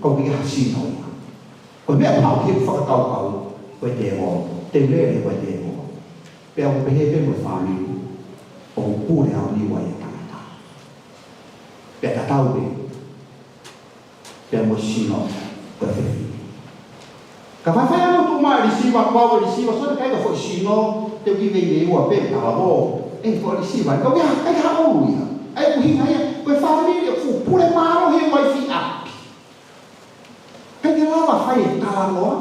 ko ki hasi no ko me pa ki fa ka ka ko te mo te le ko te mo pe o pe he mo fa mi o pu le a ni wa ya ta pe ta ta u pe mo si no ko te ka fa fa no tu ma ri si wa pa ri si wa so ka ko si no te vi ve wa pe ta bo e fo ri si wa ko ya ka ha o ya ai ku hi ai ko fa mi fu pu le ma ro he wa fi a cái đó mà phải ta nó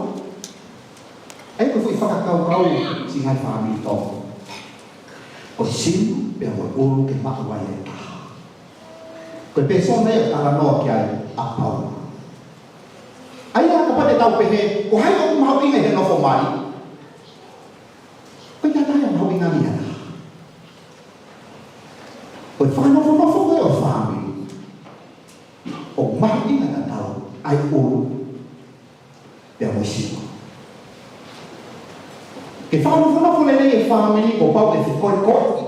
ấy có phải phát câu câu chỉ ngay phàm bị to có xin để mà ôn cái mặt ngoài ta cái bên sau này ta là nó cái áp bảo ấy là có phải tao phải hệ có hai ông học đi này nó phổ mãi cái nhà ta là học đi ngay này rồi phàm nó không phải ở phàm ông mang đi là tao ai ôn để mà xin cái pha nó không lên cái pha mình có bao để coi có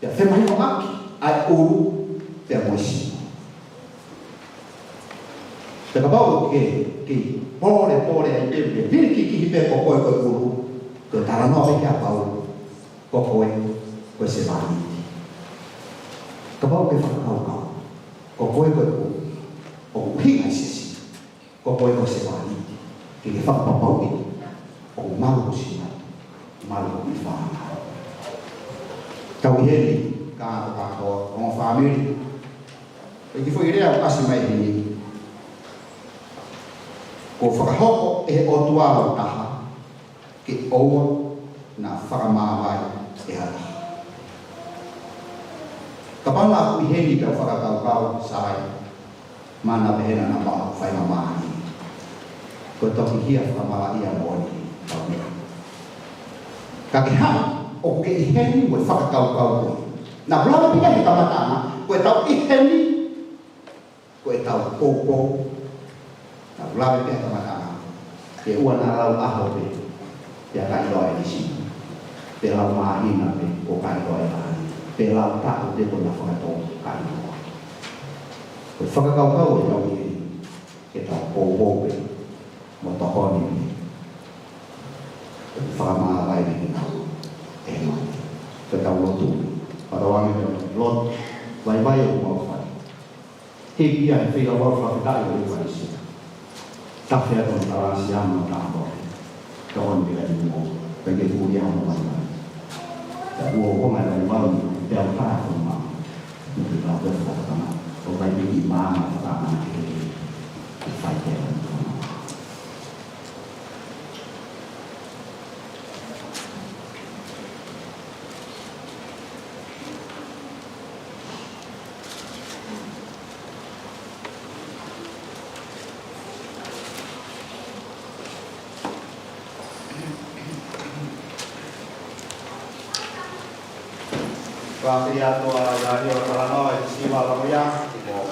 để xem mấy con ác ai u để mà xin để các bao cái bỏ để để biết cái bé có coi u cái ta nó phải cái bao có coi sẽ làm các bao cái pha có coi u hít hay gì có coi sẽ làm cái pháp bảo vệ của mau xin mau bị phá câu hiền cả con phá mi cái phơi đấy là asi mai ini ko fa ho e o tua ta cái o na fa ma vai e ha kapal la ku hiền đi fa kau sai mana behena na ba phải ma ko to hiya fa mala ia mo ni ka ke ha o ke hen ni fa kau na bla ba pika ka mata na ko tau hen ni ko tau ko na bla ba pika ka mata na ke ua na lau a ho pe ya ka loi ni si pe lau ma ni na pe ko ka loi na pe lau ta o de ko na fa to ka ni ko fa kau ni ke tau ko pe một tòa con thì pha ma lại thì nào em cái đầu lót tủ và đầu ăn cái lót vay vay ở một phần thì cái này phi là vào phải đại với quan hệ đặc biệt là tao là siam mà tao có cho con bị lại mua cái phụ nhau mà vậy mua có ngày là vào đeo pha không mà mình là cái phụ tao có vay bị ma mà tao làm cái phải đeo và khi tôi là điều là nói chỉ vào là mấy ăn thì có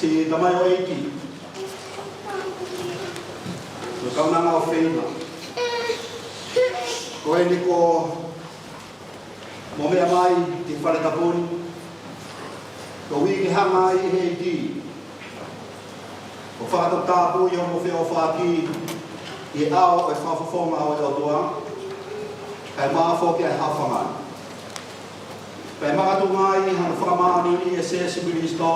si tamai o iki so kau na ngau feina ko ni ko mo me mai ti fale tapun ko wi ki hanga i he di ko fa ta pu yo mo fe o fa ki i ao e fa fo ma o do tua kai ma fo ki ha fa ma kai ma tu mai ha fa ma ni e se sibilisto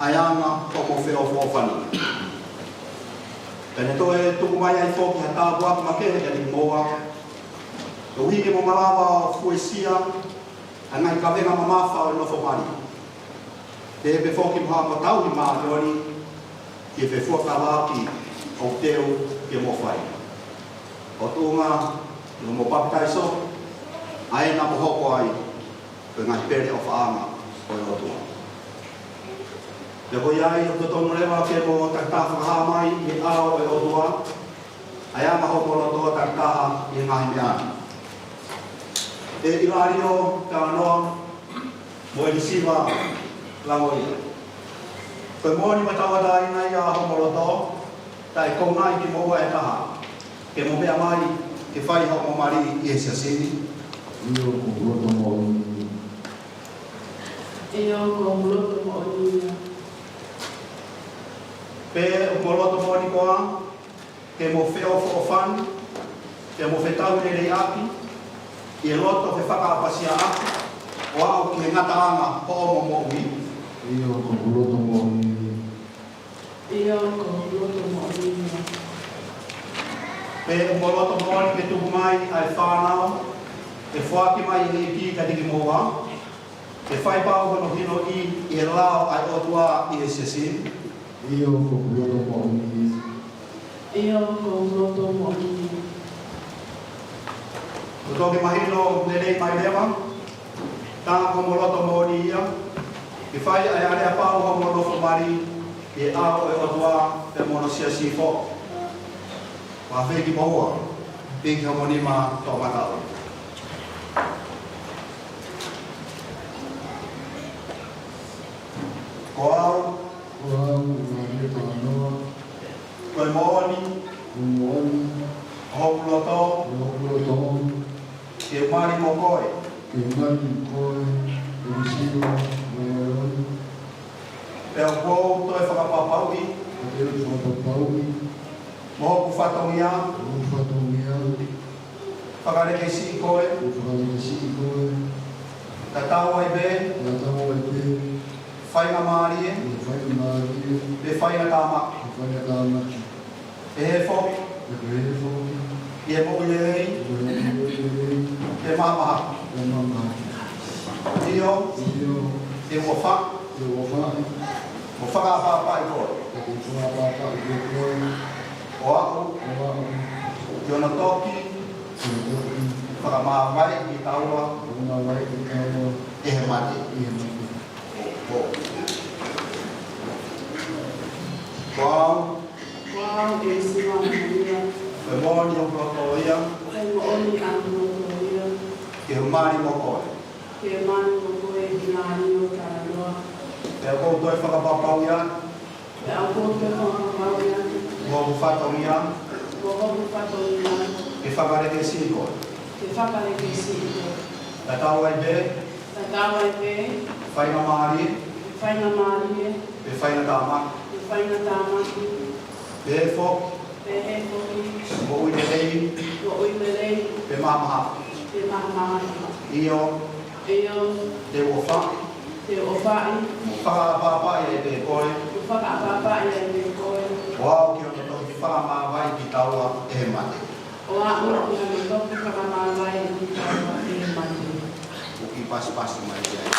ayanga como feo fofani tene to e tu mai ai fo ki ta bua ma ke e ni moa to wi ke mo malava fuesia anai ka venga mama fa no fo mani de be fo ki ma tau ni ma lori ki fe fo ka la ki o teu ke mo fai o tu ma no mo pa tai so ai na mo ho ai ko ngai pere of ama o lo tu le ko yai o to mo le ma ke mo ta ta ha mai ni ao e o tua Aya mahopoloto takaha i ngahi mea. E ilario tānoa mo e siwa langoi. Koe mōni matawa dāina i a homoloto, tai kongai ki moa e taha. Ke mo mea mai, ke whai hau mo mari i e siasini. Iyo kumuloto mo ini. Iyo kumuloto mo ini. Pe homoloto mo ni koa, ke mo wheo whaofani, ke mo whetau ne rei api, i e loto whe whakaapasia api, o au ki ngata anga ho o mo ui. Iyo kumuloto mo ini. Iyo kumuloto mo ini. Pe homoloto mo ni ke tuku mai ai whanau, e whaki mai i ki ka tiki moa, e whai pau kono hino i e lao ai otua i e sesini. Iyo kumuloto mo ini. Iyo kumuloto mo ini. O toki mahino nerei mai lewa, tā homoloto mo ni ia, i whai ai area pau homoloto mari, e ao e otua e mono sia sifo. Wa wheki moa, piki homonima tō matau. Ko au, Wow, ngāre tānoa. koe mooni, Umuoni. hopuloto, Rokuloto. ke mari mo koe. Ke mani koe. Urisiwa. Maioroni. Peo kou toi whakapapau i, Atero whakapaui. mo hopu whatongia, Ufatomia. whakareke si i koe, Ufakamesi koe. ka tau ai be, Natamo ete. whainga maari e, Ufai marie. pe whainga tāma. Ufai atamaki. E he fo, Ekrefo. i e mo i e rei, Ufakamesi. te mamaha. Umamaki. Iyo, Iyo. te mo wha, Wafai. mo whakapapa i koe. Whakapapa i koe. O aku, Oa. ki ona toki, whakamawai i taua, Umawai i kaua. e he mate. Iemaki. Ko au, Wow, e siwa ia. koe mōni o proto ia, Koe mo oni a kumuloto ia. ke humari mo koe. Ke mani mo koe i ngā rio tānoa. Pea kou toi whakapapau ia, Pe au kote whakapau ia. mo hopu whatong ia, Mo hopu whato ia. ke whakareke si koe. Te whakareke si i koe. Ta tau ai be, Ta tāwai pe. whainga maari, Te whainga maari e. pe whainga tāma, Te whainga tāmaki. pe he fo, Pe he koki. mo ui te rei, Mo ui me rei. pe mamaha. Te mahamahana. Iyo, Eo. te wofa, Te owhai. mo whakapapa i e te koe, Te whakapapa i e me koe. o au ki ona toki whakamawai ki taua e he mate. O a ura ki me toki whakamawai e ni tāua e mani. Uki pasi mai ki ai.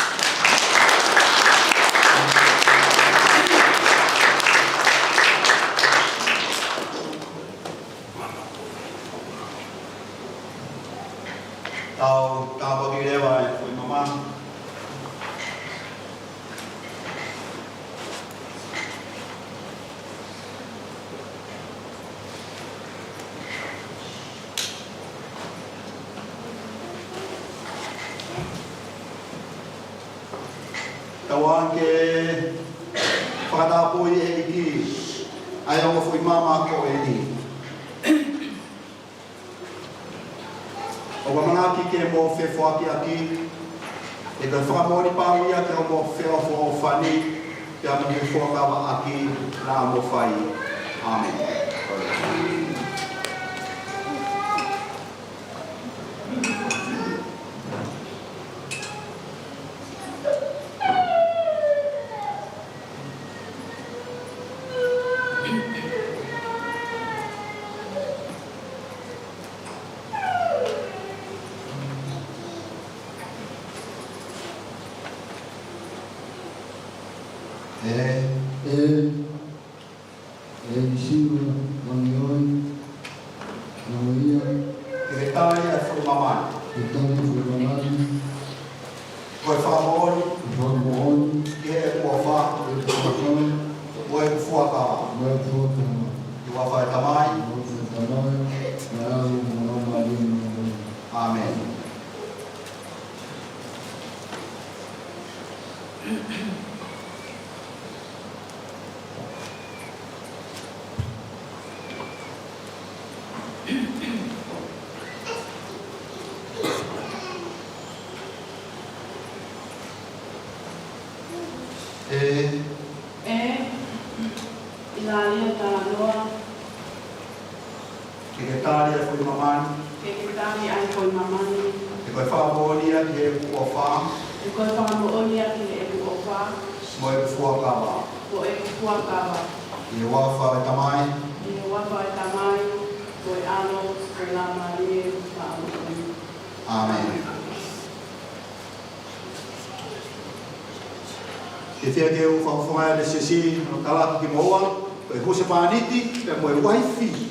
Tau bagi lewa e fui mama. Tauan ke whakatapui e iki. Ai ongo fui mama ko e ni. O wamangaki ke mo fe whaki aki, e ka whakamori pāwi a ke o mo wheo who whani, ke a mo whakawa aki nā mo whai. Amen. Isiwa, Mangioi, Namoia, Ke tai e whuru mamani. Itali Furamani, Koe whakamori, Whamooni, ke e kua wha, Whakawhai, koe fuakawa. Whafuatama, I wa whae tamai, Whafuatamai, Ilalia Talanoa, Secretaria foi mamãe, Kekitani ai koi mamani, e foi favoria que é o fam, e koi whakamooni ati le eku ofa, moi foi acaba. ko eku kuakawa, E o alfa também, i wafa e tamai, koi ano, koi la marie, ka amu. amém. E fia que o fanfonga de sisi no kala ki moa, e huse paniti, e moi wifi.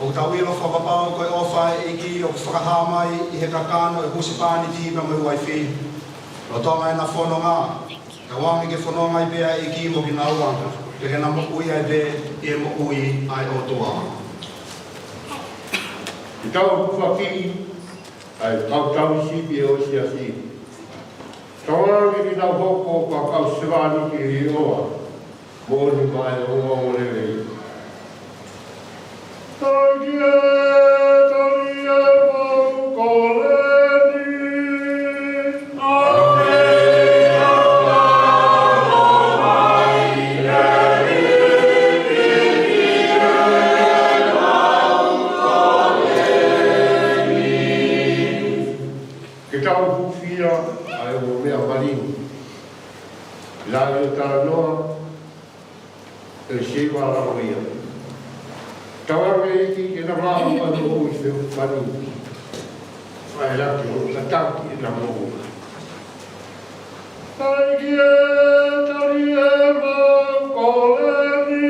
O tawilo whakapau koe ofa iki o whakahamai I he kakano e husipani tiba mai waifi. O tonga e na whanonga. Ka wangi ke whanonga I bea iki mo ki naua. Ke he na mokui ai be I e mokui ai o toa. I tau whaki ai tau sipi e o siasi. Tawangi ki tau hoko ka kau siwani ki I oa. Mo ni mai o o rewei. Tawangi ki ke na rao ma no I se manu. Ai la ki o ka tanki na mo. Taigi e tari e ma koleni.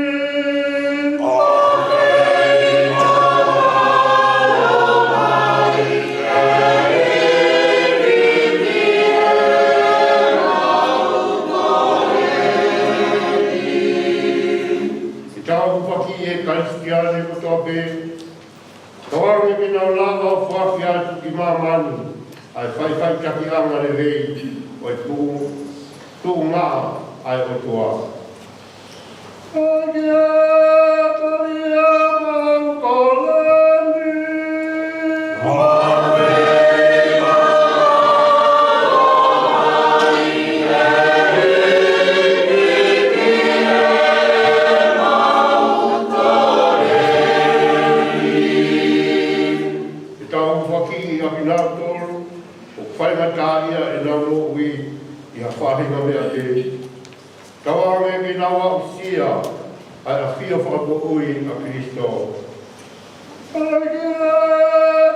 Kalistiane ko tope. Tawangi ki na lava o whaki atu ki mamani. Ai whai kaki anga le rei. O tū ngā ai o tua. Agi e tari e mangkoleni. Whaingatāia e nau ui I a whahinga mea te. Tawangi ki nawa usia ai a whia whako ui a Kristo. Agi e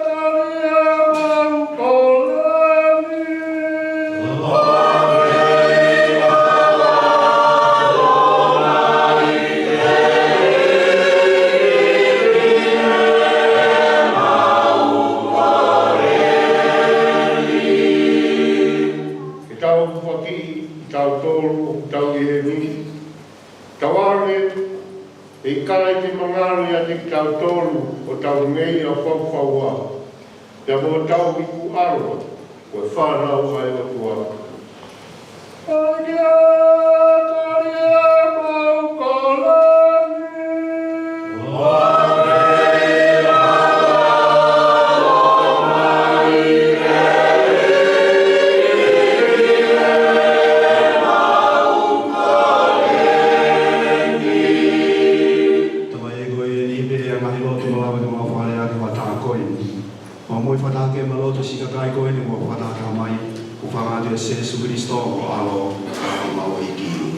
tari e mangkoleni. E kai te mangaru ia te tau tolu o tau mei a whauwhaua. Ia mo tau ki ku aro, o e whanau ai o tua. Agi e tari e mangkoleni. Agi ni. Mo fata ke malo to sika kai ko ni mo fata ka mai. O fanga de Jesus Cristo o alo mau iki.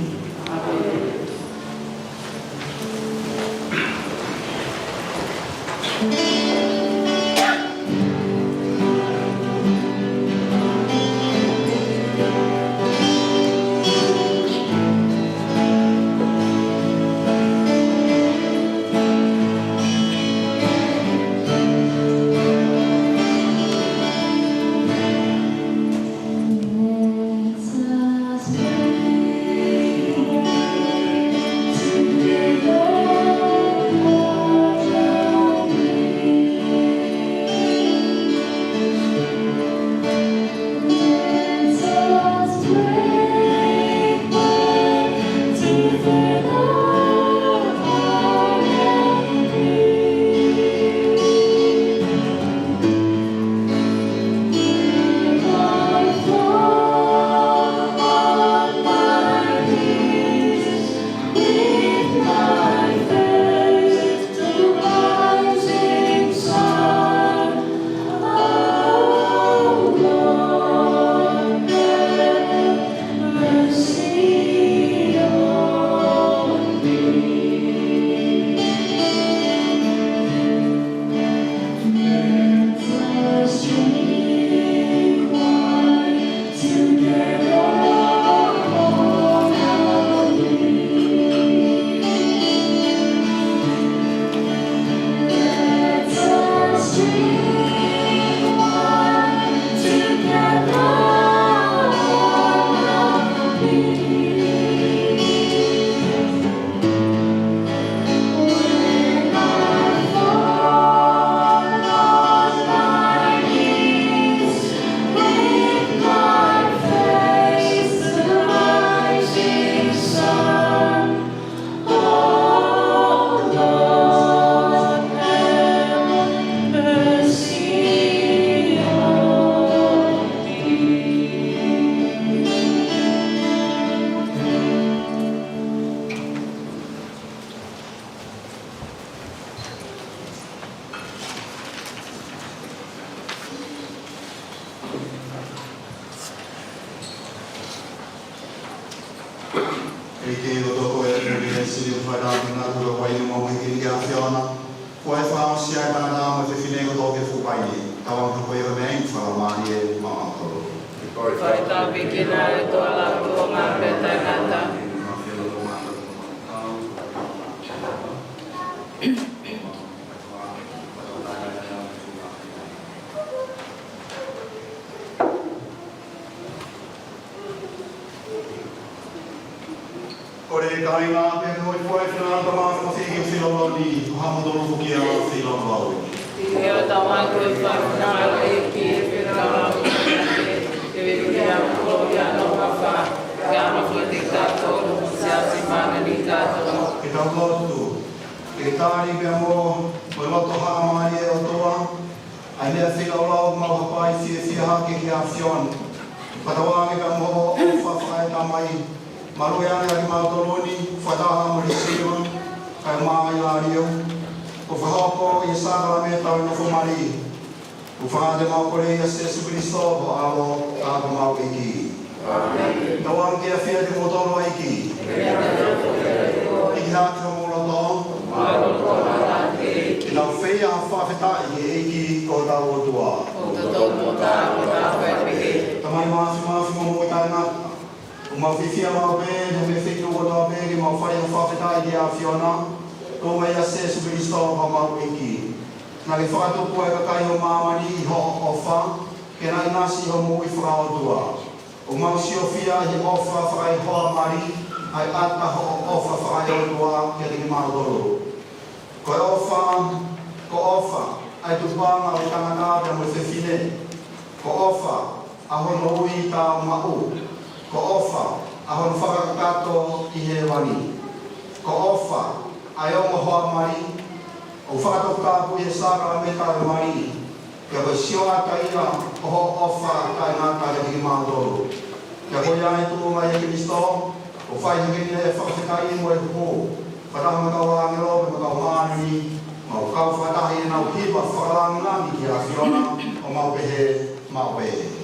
mau kau whatahi nau hiwa whakalangangi ki a Fiona o mau pehe mau pehe.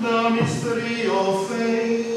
The mystery of faith.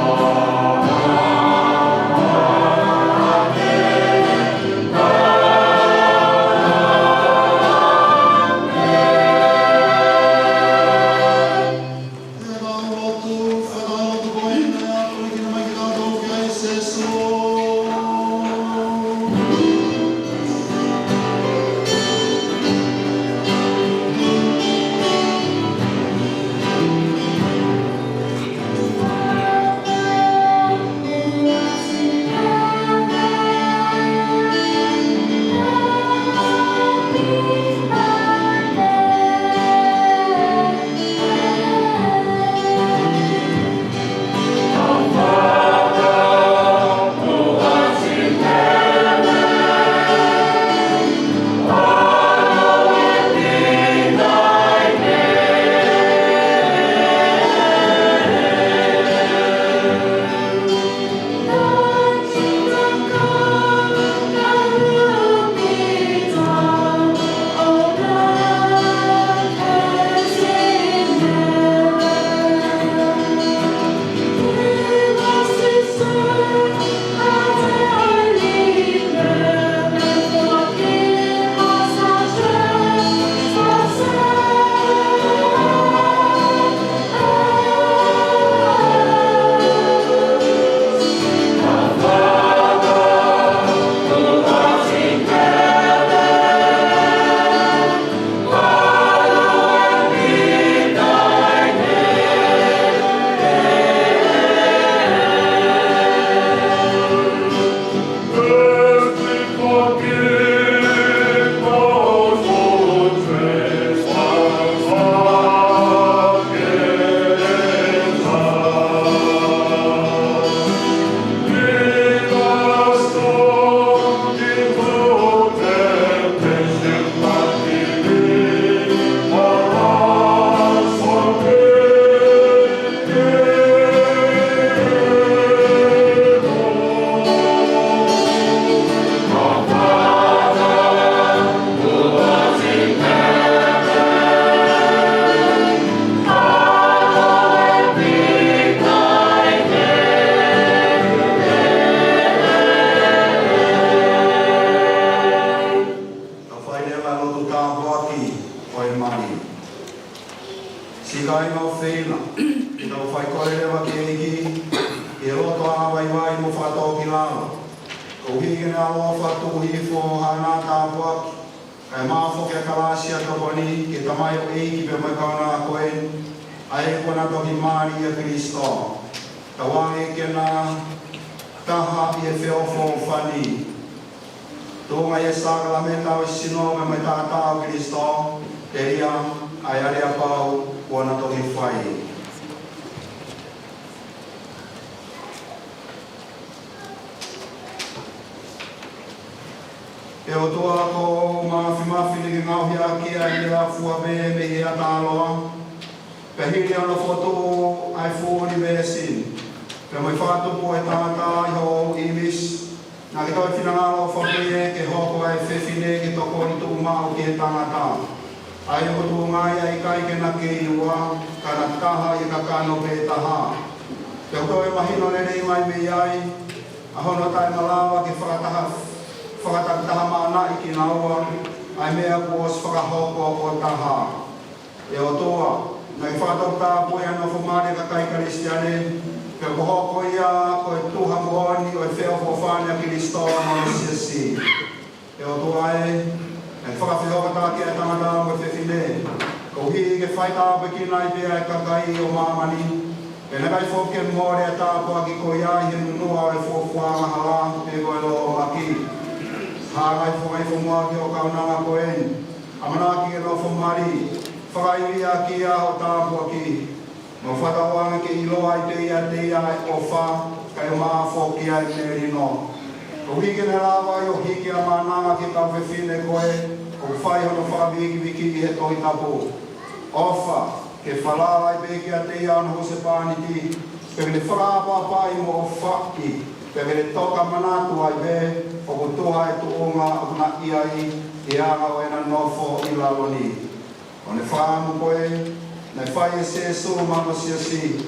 Oh no feina. Ina o whai kore rewa ki eiki, e roto a wai mo whātau ki lalo. Ko hiki na aloa whatu hifo hana tāpuaki, kai māwho ke kalasia toponi, ke tamai o eiki pe mai kauna a koe, a e kona toki maari a Kristo. Ka wange ke na taha i e whiofo whani. Tōnga e sākala me tau sino me mai tātau Kristo, te ria ai area pau kona toki whai. E o toa ko mafi ni ngau hia ki ai rea fua me hia tāloa. Pe hiri ano foto ai fuoni me sin. Pe mai whātu po e tātā i ho imis. Nā ki toi whinangalo whakuie ke hoko ai whewhine ki toko ni tū mau ki he tangata. Ai o tū ngai ai kai ke na ke iua, ka na taha i ka kano pe taha. Te toi mahino nerei mai me ai, a hono tai malawa ki whakatakitaha maana i ki naua, ai mea kuos whakahoko o taha. E o toa, nai whātau tāpui ana whamare ka kai karistiane, pe kohoko ia ko e tuha moani o e wheo whawhane a Kristoa mo siasi. E o toa e whakawhihoka tāke e tangata mo e whewhine. Ko hi ke whaitāpe ki nai pia e kakai o mamani. E na kai whoke mōre a tāpua ki ko ia i he nunua o e whawhanga hala te koe lo maki. Hāgai whai whamua ki o kaunanga ko en. Amanaki e lo whamari. Whakairia ki a o tāpua ki. Mo whakawanga ke iloa i te ia e o wha, kai o maa whoki ai me rino. Ko hiki ne lawa i o hiki a mananga ki tau whewhine koe, ko whai hono whawiki wiki i he tohi tapu. Ofa, ke whalala i peki a te ia no hose pāni ki, pe vene whakapa pai mo o whaki, pe vene toka manatu ai be, o ko tuha e tuonga o na iai, i anga o ena nofo i laloni. O ne whaamu koe, nei whai e se so mama siasi.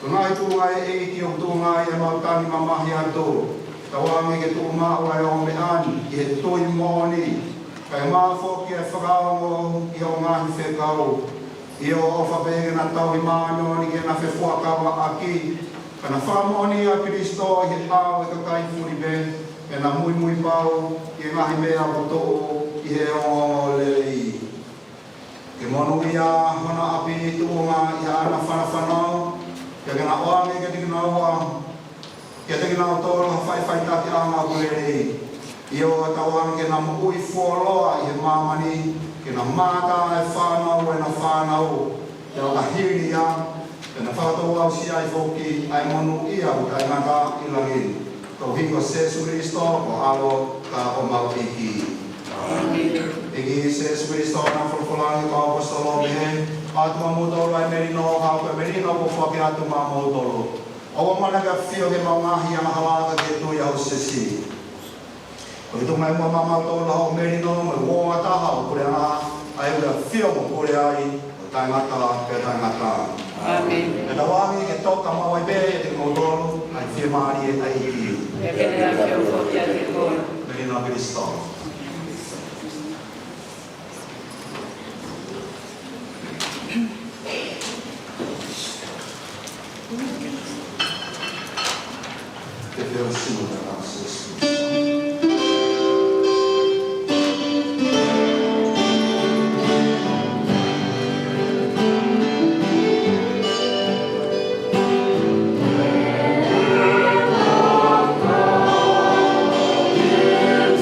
Ko nai tūnga e eiki o tūnga e mautani mamahi ato. Tawangi ke tū mao ai o me ani, i he tui mōni. Kai māwhoki e whakaongo i o ngahi whekau. I o ofa pēke na tau i mānioni ke na whewhuakawa aki. Kana whamoni a Kristo i he pāo e kakai furi be, e na mui pāo i ngahi mea o tō i he o lei. Ke monu ia hona api tuunga i ana whanawhanau, ke kena oange ke tiki naua, ke tiki nau tōro whai taki anga kurerei. I o tauang ke na mui fuoloa i he mamani, ke na mata e whanau e na whanau, ke o ka hiri ia, ke na whakatau au si ai whoki, ai monu ia o kai ngata i langi. Ko hiko Jesu Christo o alo ka o mau iki. Egi Jesu Christo na fulfulangi ko apostolo bihe, atu amutolo ai merino hau pe merino ko whaki atu mamutolo. O managa fio ke maungahi ang halaka ke tu ya usesi. O ito mai mo mamutolo hau merino mo wonga taha o kure ana ai ura fio mo kure ai o taingata pe taingata. Amen. E tawangi ke toka mawai be e te mutolo ai fio maari e ai iki. E kene a fio whoki a te kona. Merino Cristo. Que Deus se muda a nossas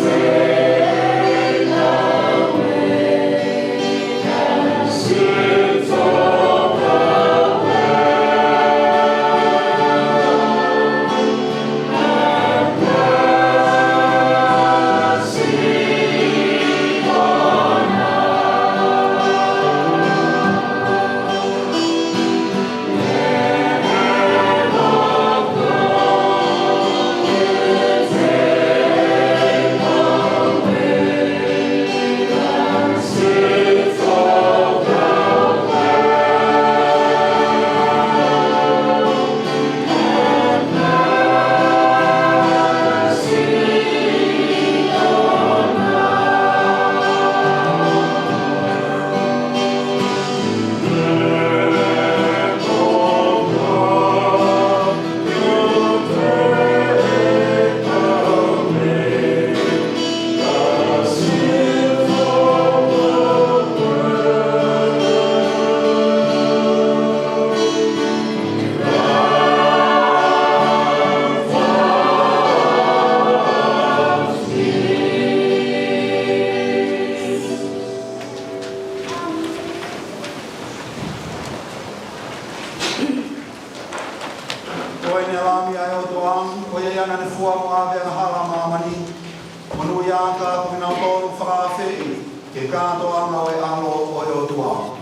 Yeah. amani. Manu ia ka pina tonu whakawhi. Ke kāto anga o e alo o e o tua.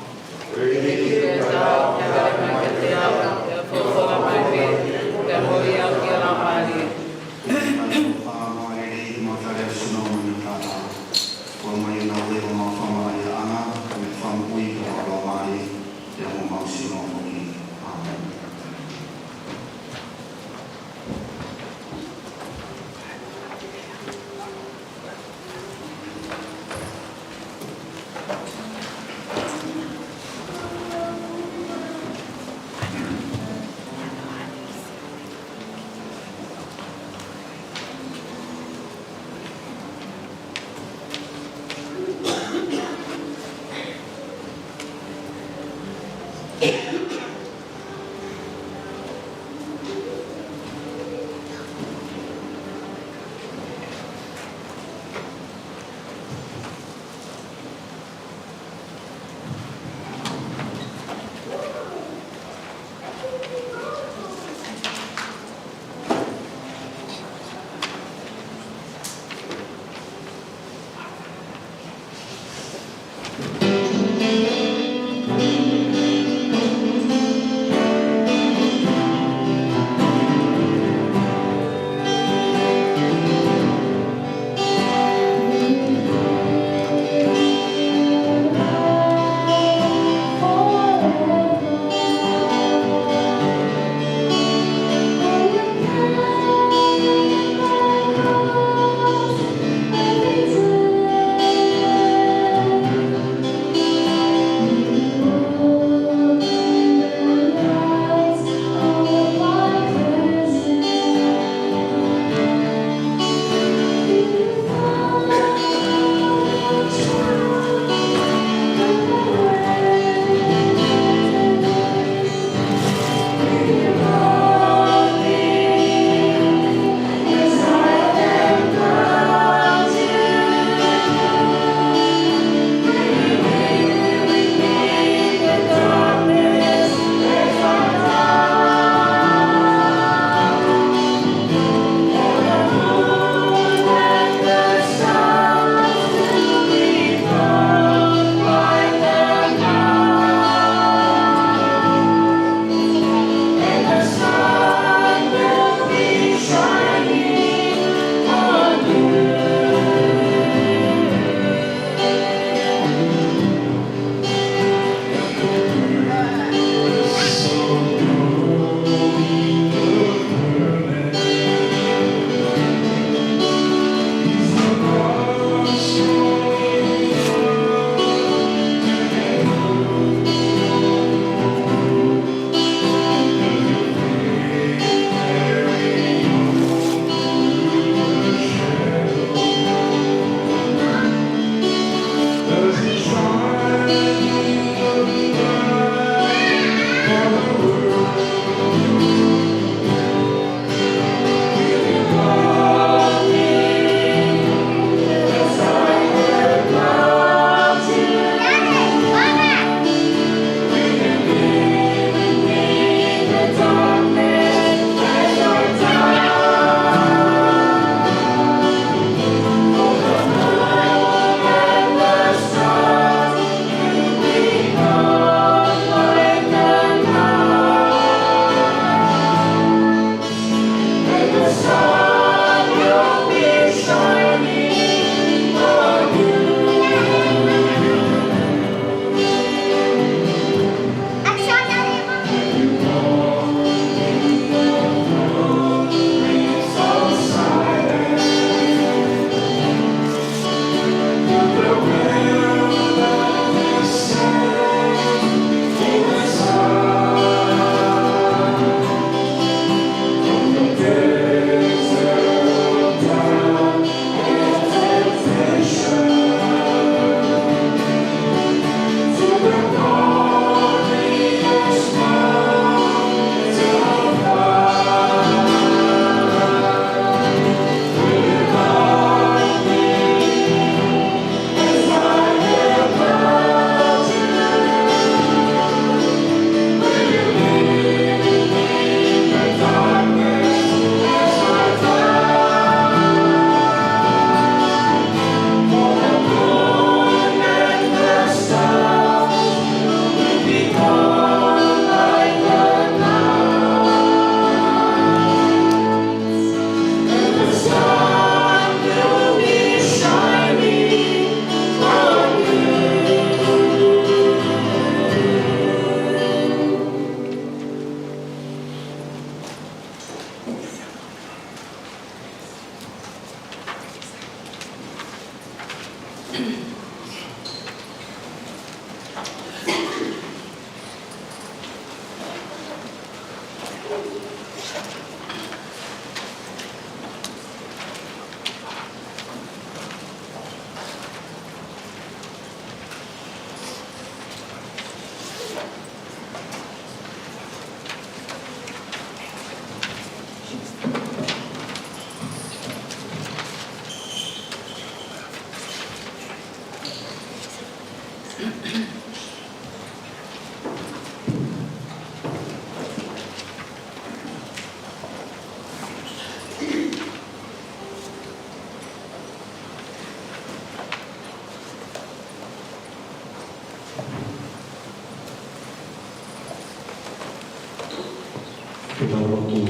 Kita waktu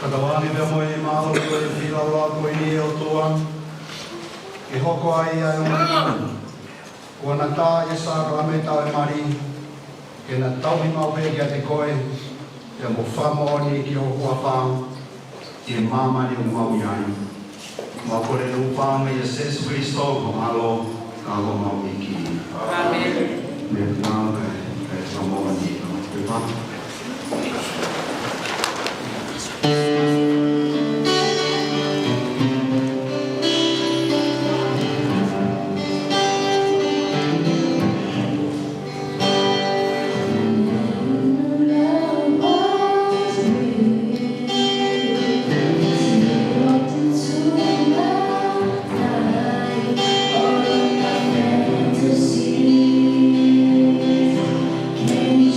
Katawani me moe ni maho ko e whira roa ko i ni o tua. E hoko ai ai o mani. Kua na tā e sā rame tau e mari. Ke na tau hi mau pe kia te koe. Te mo whamo ni ki o hua whang. Te mamani o mau iai. Wa kore rupanga i Jesus Christo ko alo ka lo mau i ki. Amen. Me whanga e whamo ni. Te whanga. Can you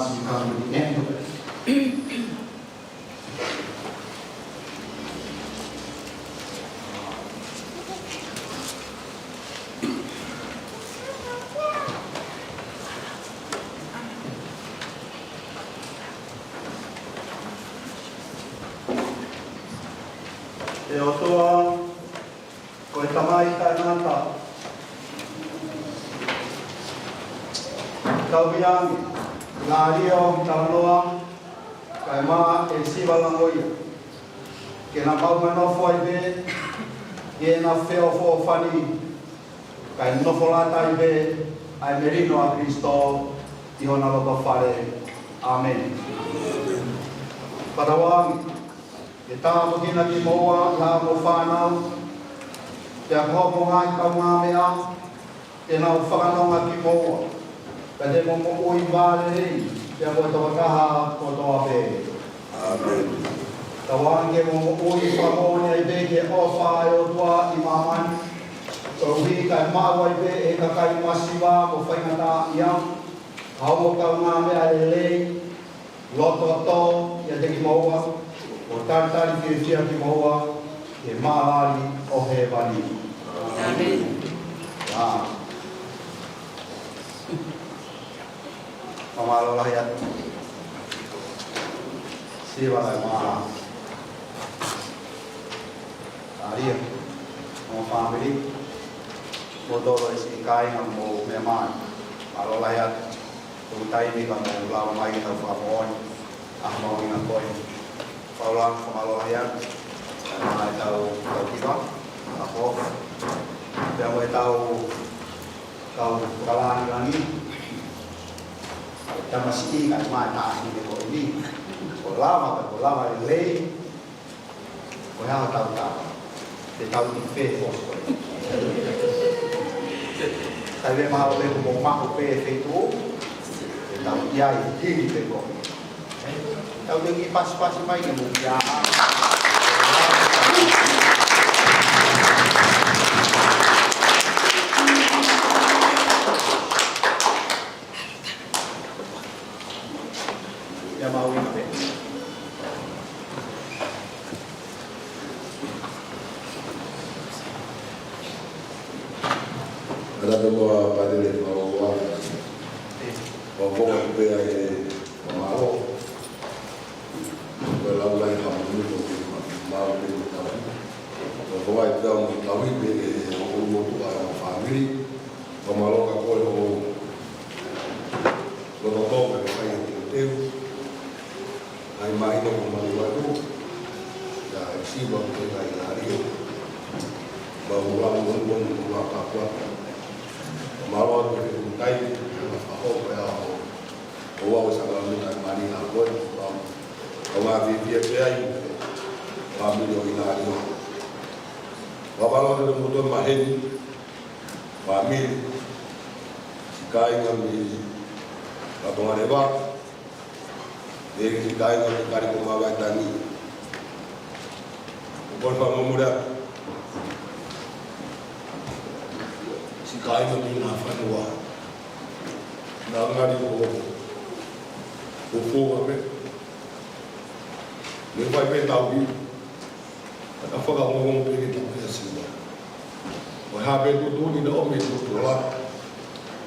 si kami di endo. E o toa, ko e tamai ka nata. Tau biangi, ngā rio tanoa, kai maa e siwa langoia. Ke na maunga nofo ai be, e na wheo fo whani, kai nofo lata ai be, ai merino a Kristo, i hona loto whare. Amen. Parawangi, e tā mokina ki moa, la mo whanau, te a koho ngai kau ngā mea, te nau whakanonga ki moa, ka te momo ui vāle rei, te a koe toa kaha ko toa pē. Amen. Ta wange momo ui whamone ai pē ke o whae o tua i mamani, o hui kai māua i pē e kakai masiwa mo whaingata i au, hau kau ngā mea e lei, loto tō, ia te ki moa, o tātari ki whia ki moa, e māhari o he wani. Amen. Pamalo lahi atu. Siwa lai maa. Aria, mo family, mo tolo isi kainga mo me mai. Malo lahi atu. Tutai ni ka mo lawa mai ki tau whakamooni. Mau inga koe. Paulang pemalohian, mai tahu kita, aku, yang mau tahu kau kalangan lagi, kita masih kan mana ini, lama lei, kau yang tahu, kita tahu di Facebook, tapi mau lei mau mak Facebook, kita tahu ya ini Facebook. Tahu dengi pas-pas mai ke mulia. Ya mau ini. Ada dua padre bawa. Bawa ke mau. Kalau lagi kamu itu mau itu tahu, kalau itu tahu itu orang tua orang family, kalau kau kalau tahu mereka yang itu, ai mai itu malu itu, ya si bawa mereka yang hari, bawa orang apa, malu itu tai, apa apa sangat minta mani aku. Oma vivia que aí, família originária. O valor do mundo maheni, família, se cai na minha, a tomar leva, ele se cai na minha cara como vai estar ali. O corpo não muda, se cai na minha fanua, não há o fogo a Ele vai ver tal vídeo, a foga um pegue tudo assim lá. Vai haver tudo e não me tudo lá.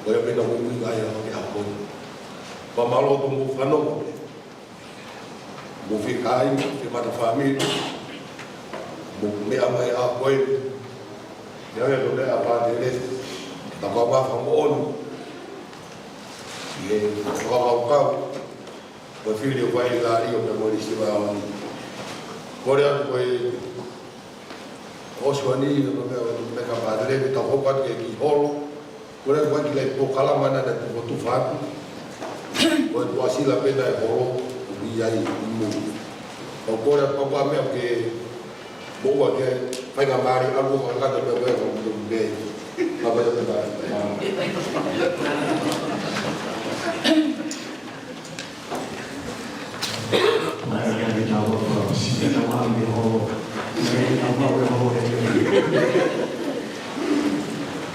Vai haver não me ganhar o que há bom. Vai malo do mundo fanou. Vou ficar aí, ficar da família. Vou me amar a coisa. Já é do a parte dele. Tá com a famosa. E o carro. O filho vai lá e o memorista vai lá. Korea foi Oswani, o meu padre, ele estava ocupado aqui rolo. Korea vai que ele por cala mana da tu fato. O assim lá peda rolo, o dia aí o Korea papa meu que boa que vai na mari algo com cada meu com bem. Lá vai pegar.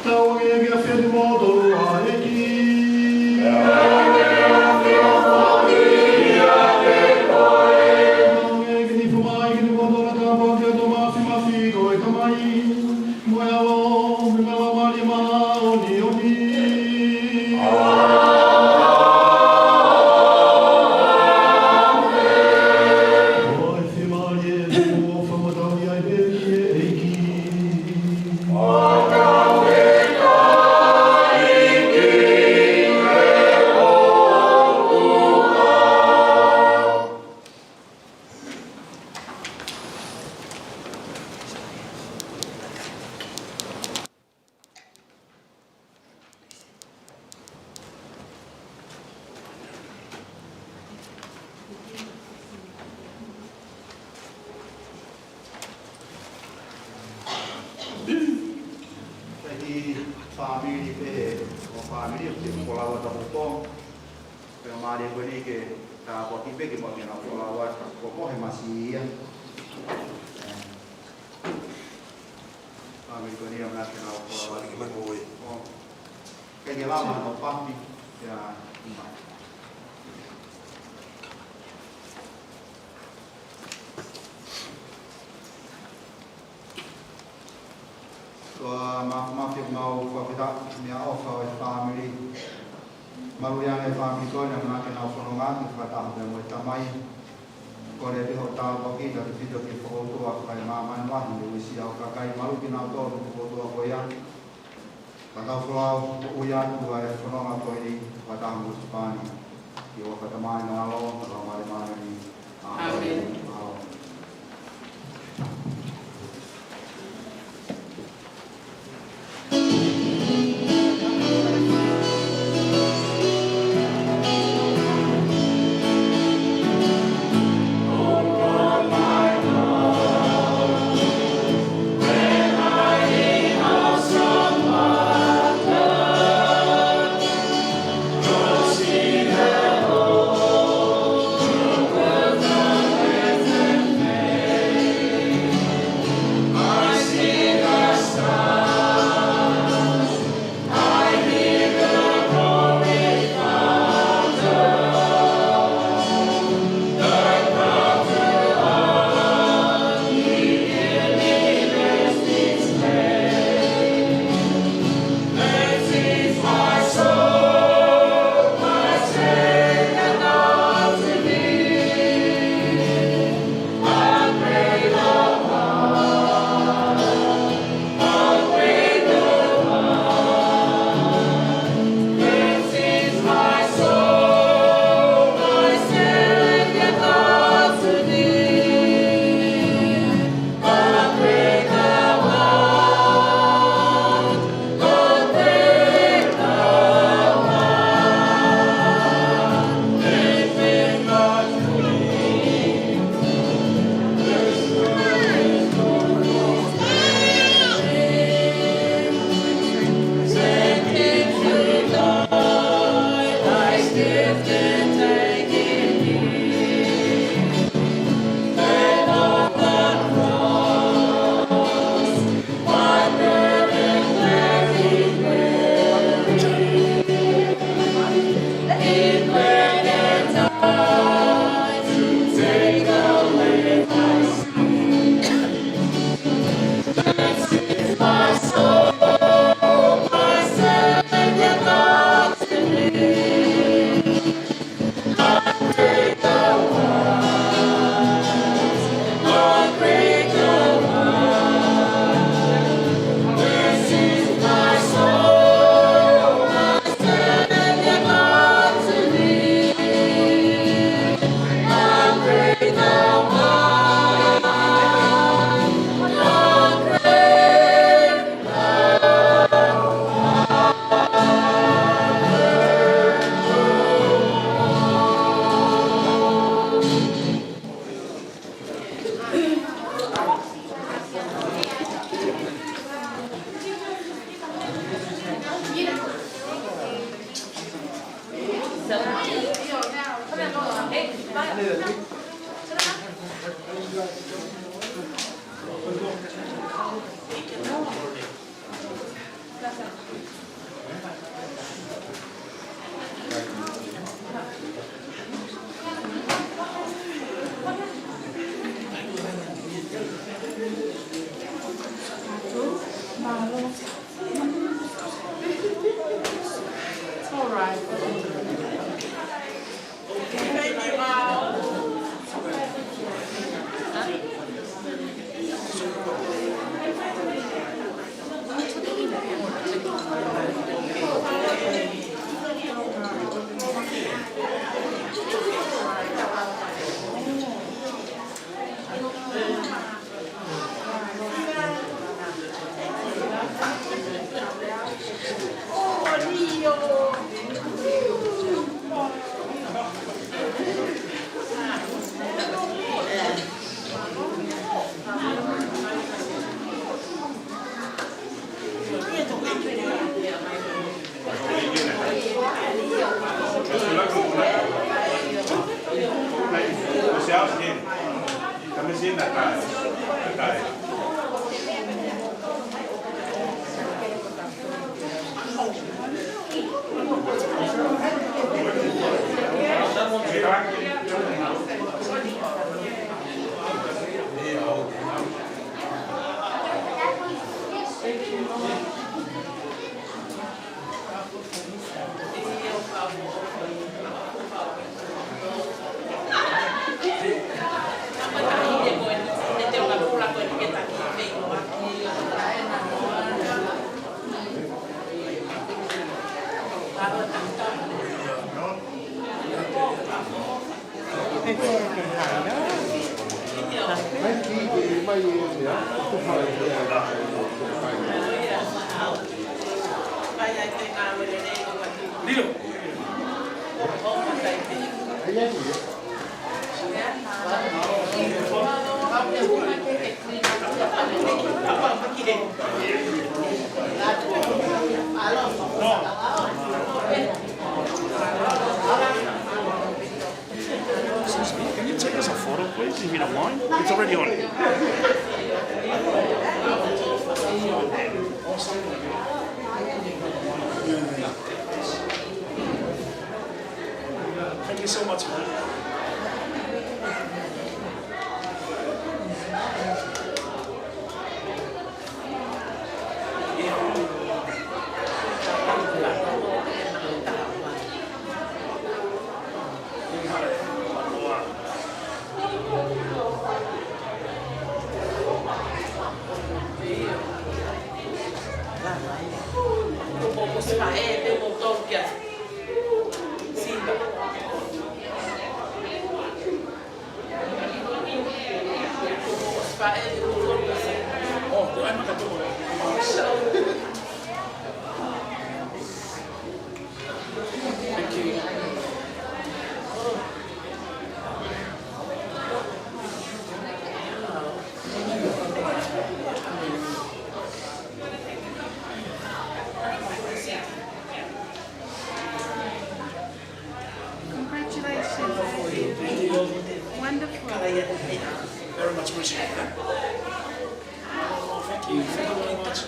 Então, ele me afirmou do ar aqui. family ke pola wa ta po pe ma de ko ni ke ta po ki pe ke mo ke na pola wa ko mo he masia family ko ni amna ke na pola wa ke mo ko ke ni la ma no pa pi ya mafia mau fakita mia ofa family malu yang family ko yang nak kenal sonongan kata ada mau tamai ko le hotel bagi dari video ke foto apa maman wah di usia kakai malu kenal to foto apa ya kata flow uyan dua sonongan ko ini kata mus pani yo kata mai nalo kalau mari ni amin. Can you take us a photo, please, if you don't mind? It's already on. Thank you so much, man. Very much appreciate that. Oh, thank you. Thank you very much.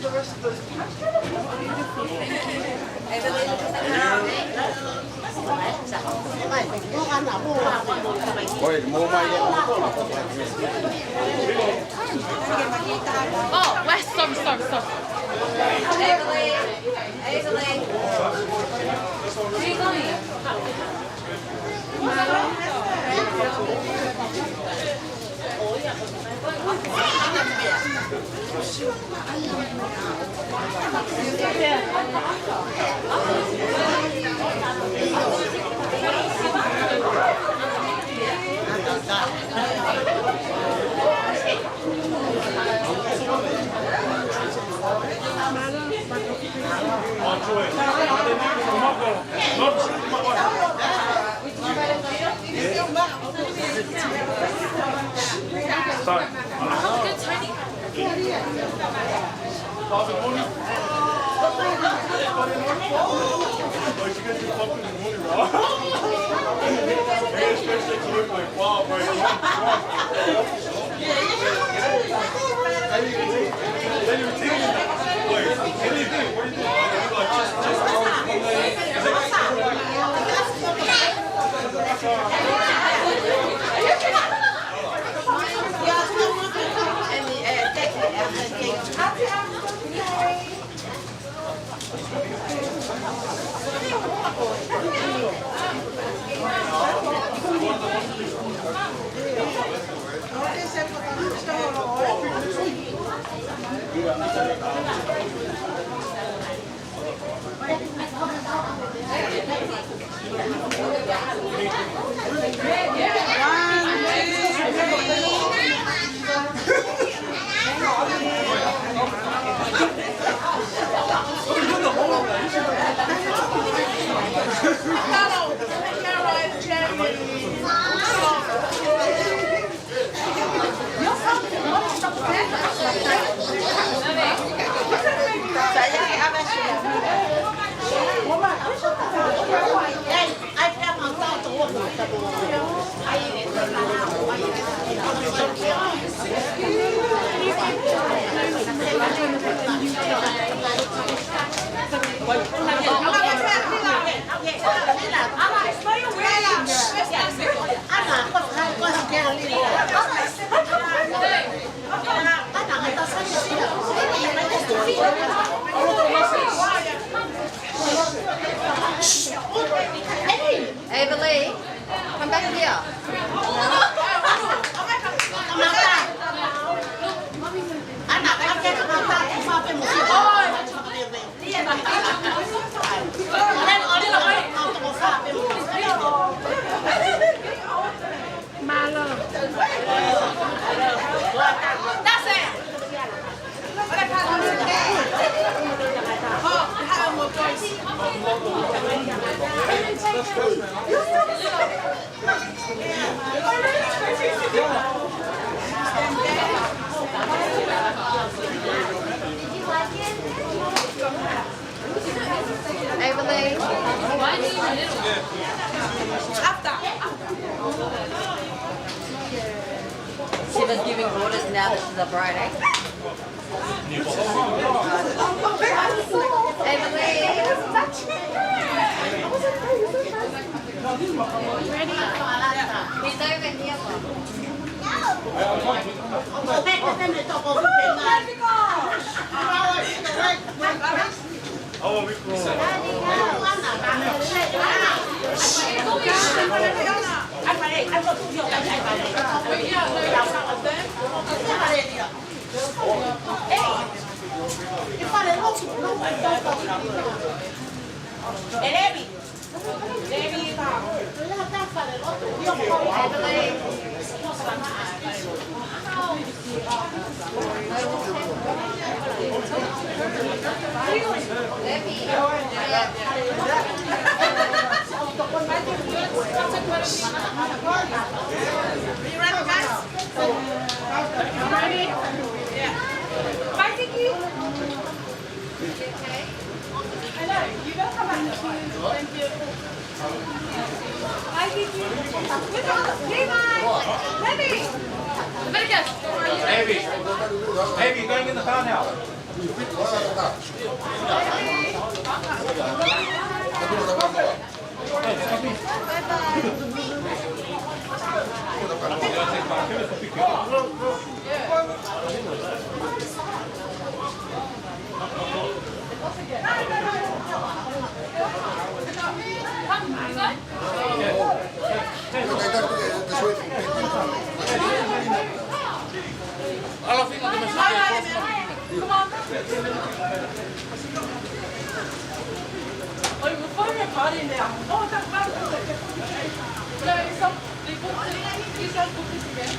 The rest Oh, West, stop. Evelyn. Where are you going? Evelyn, come back here. Evelyn, why do you need She was giving orders now that she's a bride, eh? Ready? He's over here. Maybe, going in the townhouse. Oi, não foi minha party, né? Oh, tá claro. Já isso, depois isso é o que você quer.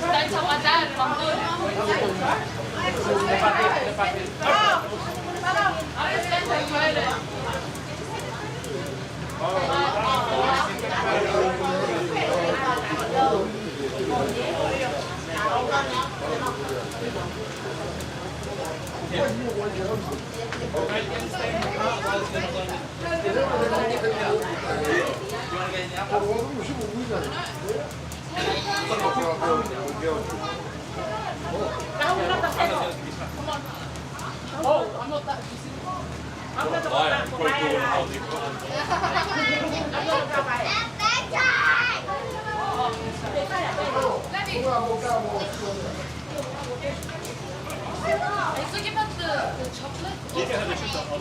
Dai sama dar, ramai. Oh, I'm not that. I'm not that. Let's talk about the chocolate. You can have the shoot on.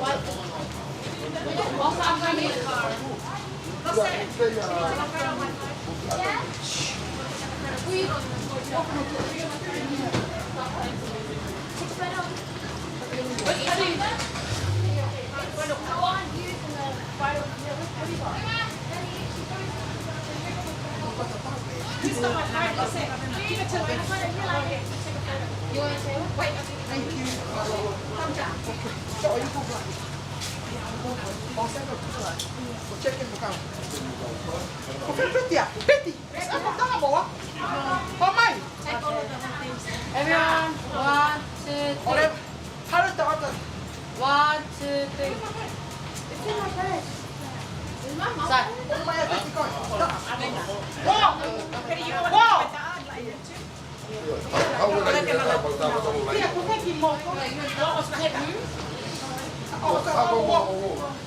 Everyone, 1, 2, 3. 1, 2, 3. Start.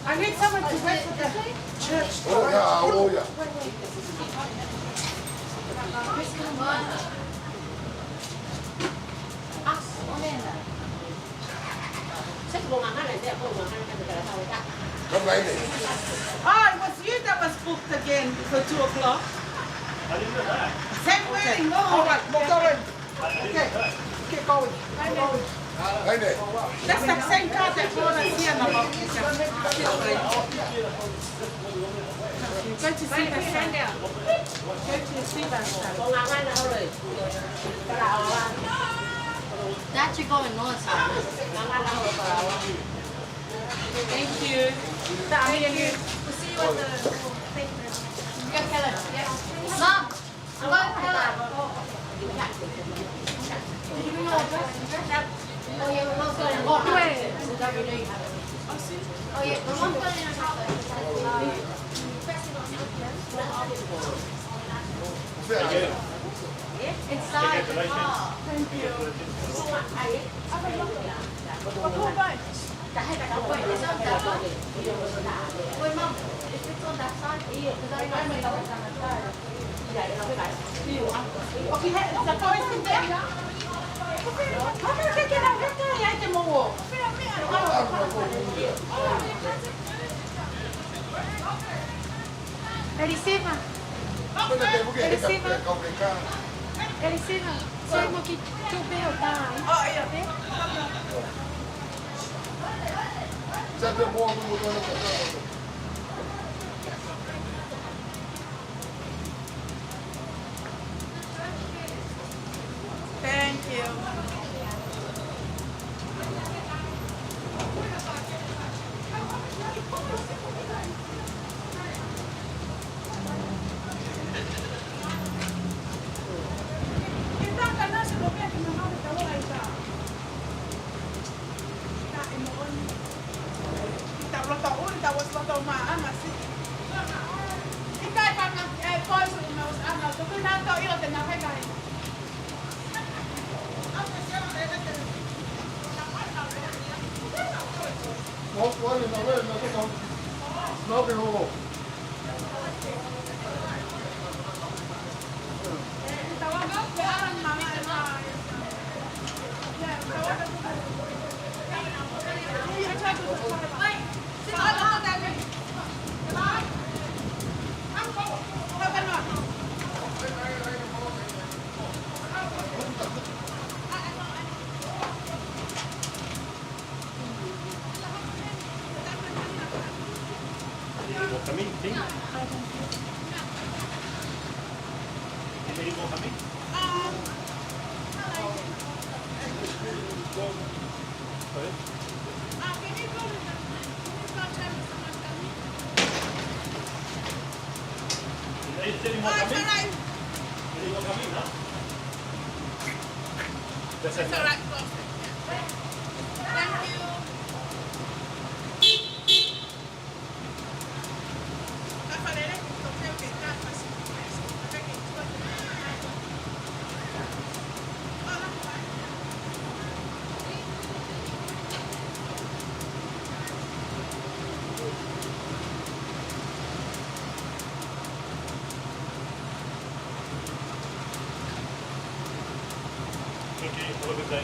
I need someone to wait for the church. Ah, it was you that was booked again for 2 o'clock. I didn't know that. Same wedding, no. All right, we'll go in. Okay, keep going. Keep going. That's the same car that brought us here, Mama. Go to see the stand. Go to see the stand. That you going north side. Thank you. Thank you. We'll see you at the You got Keller. Yes. Mom, I'm going to Keller. Did you bring your address? Oh yeah, my mom's going in. Oh, no. Oh yeah, my mom's going in a chocolate. Inside the car. Thank you. Wait, Mom, if it's on that side, because I know my dog's on that side. Okay, the boys in there. Come here, take it out. Get there, I can move. Ready, Stephen? Ready, Eli siinä semmokin tubeo täällä. Oh, iya. Sieltä puolta muuta on Thank you. Kita akan nasi kopi kita mau tahu aja. Kita belum tahu, kita belum tahu mana masih. Kita akan pois unos anos, tu não tahu ilo tenang kai. Olha, não é? Não, não. Kami, sim. Ele ligou kami? Ele ligou kami? Ele ligou kami, não? It's alright. Thank you. Okay, have a good day.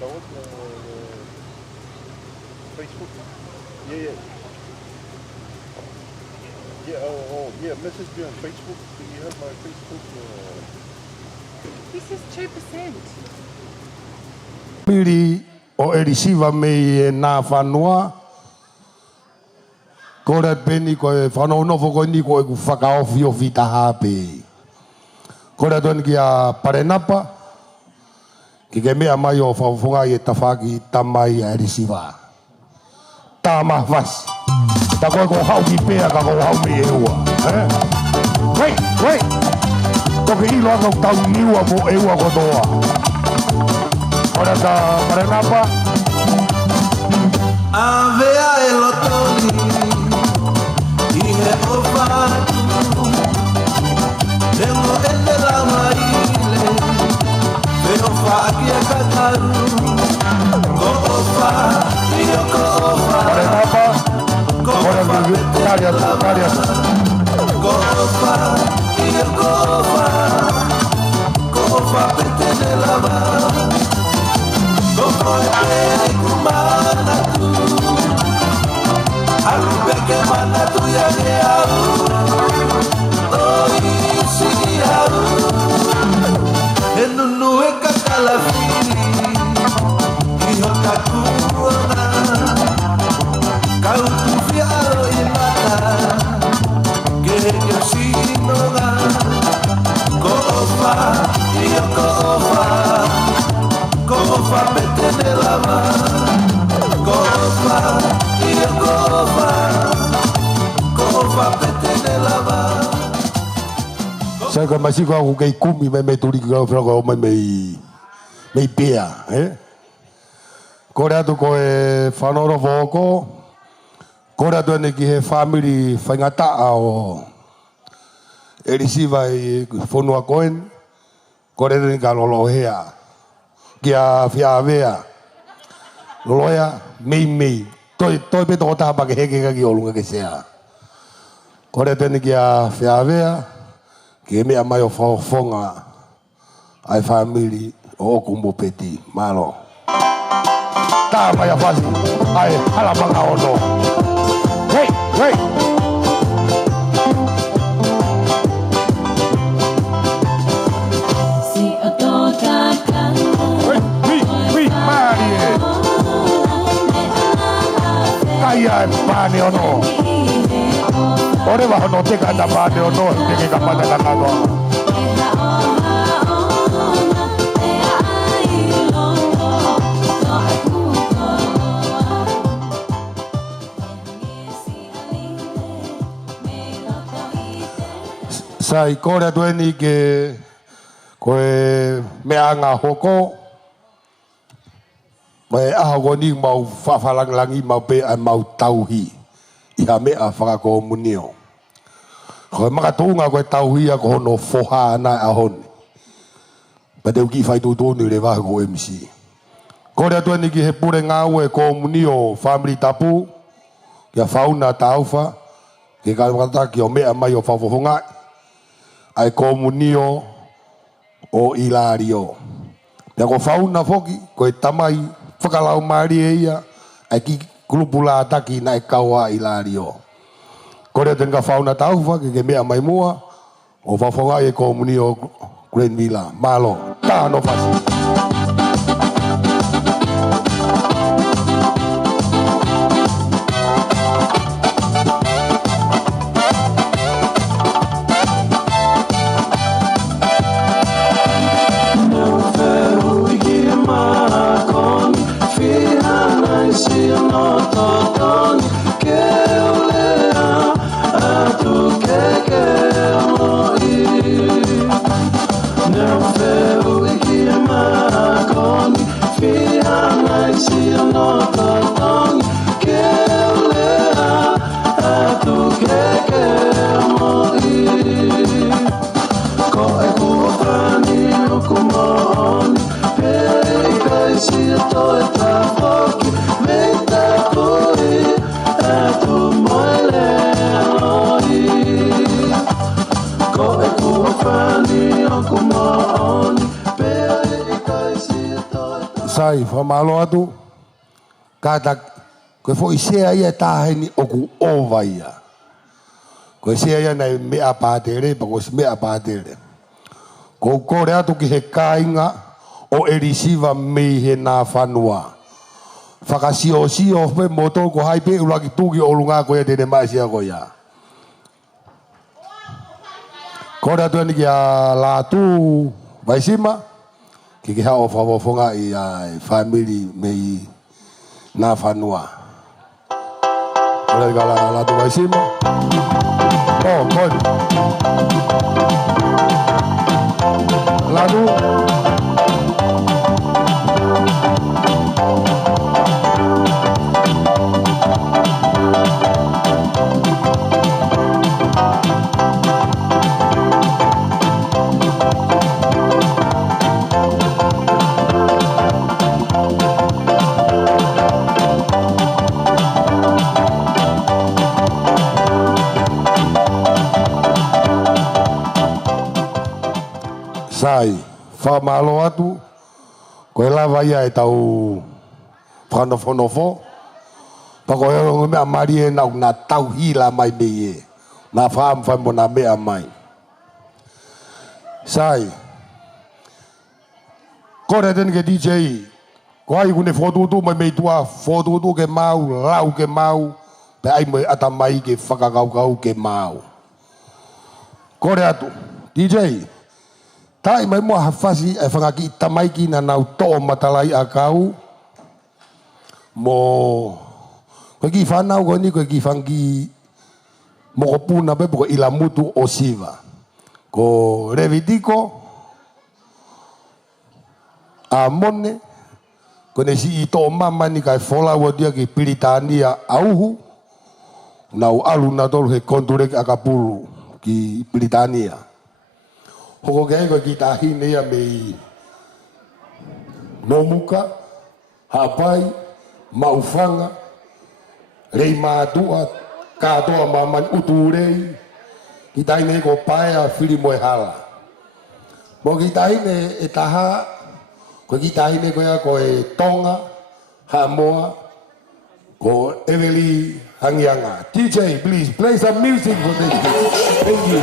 That was Facebook. Yeah. Yeah, message me on Facebook. Do you have my Facebook? This is 2%. Miri o erisiva me na whanua. Kore peni koe whanau nofo koe ni koe ku whakaofi o whita hape. Kore tuan ki a Parenapa. Ki ke mea mai o whawhunga i e tawhaki tamai a erisiva. Tā mahwas. Ta koe ko hau ki pēa ka ko hau me e ua. Wei! Toke ilo ako tau niua mo e ua kotoa. Ora ta Parenapa. Avea el otoli y he ofatu Tengo el de la marile Pero fa aquí a Kakaru Kofa y yo kofa Parenapa. Kofa vete la baba Kofa y yo kofa Kofa vete de la baba Como el kumana tu Alumbe que mana tu ya de au Oi si au Enunu e kakala fili Iho kakuona Kau tu fiaro i mata Que yo sinoga Kofa Iyo kofa Kofa vete de la mano Kofa Iyo kofa vete de la mano Sai ka masiko aku kei kumi me turi ka frako o me pia, Kore atu ko e whanoro voko. Kore atu ane ki he family whaingata o erisiva i whanua koen. Kore ni ka lolohea. Kia whiawea. Lolohea, mei. Toi pe toko tāpa ke heke kaki olunga ke sea. Kore teni kia whiawea. Ke mea mai o whaofonga. Ai family o kumbo peti. Malo. Tāpa ya whasi. Ai, hala manga ono. Hey! Kaya pane ono. Ore wa no te kata pane ono ke kapata kata. Sai kore tueni ke koe meanga hoko. Mai ahagoni mau whawhalangi mau pe ai mau tauhi. Iha mea whakakomunio. Koe makatunga koe tauhi a kohono foha ana ahoni. Pateu ki whai tūtūni le waha ko MC. Kore atuani ki he pure ngāu e komunio family tapu. Kia fauna taufa. Ke kamakataki o mea mai o whawhongai. Ai komunio o Ilario. Pea ko fauna foki koe tamai. Whakalau maari e ia, ai ki kulupula ataki na e kaua Ilario. Kore tenka fauna taufa, ke mea mai mua, o whawhongai e komuni o Grenville. Malo, tāno whasi. Sai, whamalo atu, kata, koe fo isea ia tāheni oku ova ia. Koe isea ia nei mea pātere, pa koe mea pātere. Ko kore atu ki he kāinga o erisiva mei he nā whanua. Whakasio pe moto ko haipe ulaki tūki olunga koe te maisia koe ia. Kore atu ani ki a lātū vaisima, ki ki hao whawawhonga i a family mei nā whanua. Kore atu ka lātū vaisima. Oh, kore. Lātū. Sai, whamalo atu, koe lawa ia e tau whanofo, pa koe rongo mea mari e nau nā tau hila mai mei e, nā whaamwhai mo nā mea mai. Sai, kore teni ke DJ, ko ai kune whotutu mai mei tua, whotutu ke mau, lau ke mau, pe ai mo ata mai ke whakakaukau ke mau. Kore atu, DJ, tai mai mua hawhasi e whangaki tamaiki na nau to'o matalai a kau. Mo koe ki whanau koe ni koe ki whangi moko puna pe ko ila mutu o siva. Ko Revitiko a mone ko ne si i to'o mama ni kai whola wadia ki Piritania auhu. Nau alu na tolu he konturek akapuru ki Piritania. hoko ke ko ki tahine ia me nomuka hapai maufanga rei matua katoa maman uturei ki tahine ko paia fili moe hala mo ki tahine e taha ko ki tahine ko ia ko e tonga hamoa ko Emily Hangianga. DJ, please play some music for this. Thank you.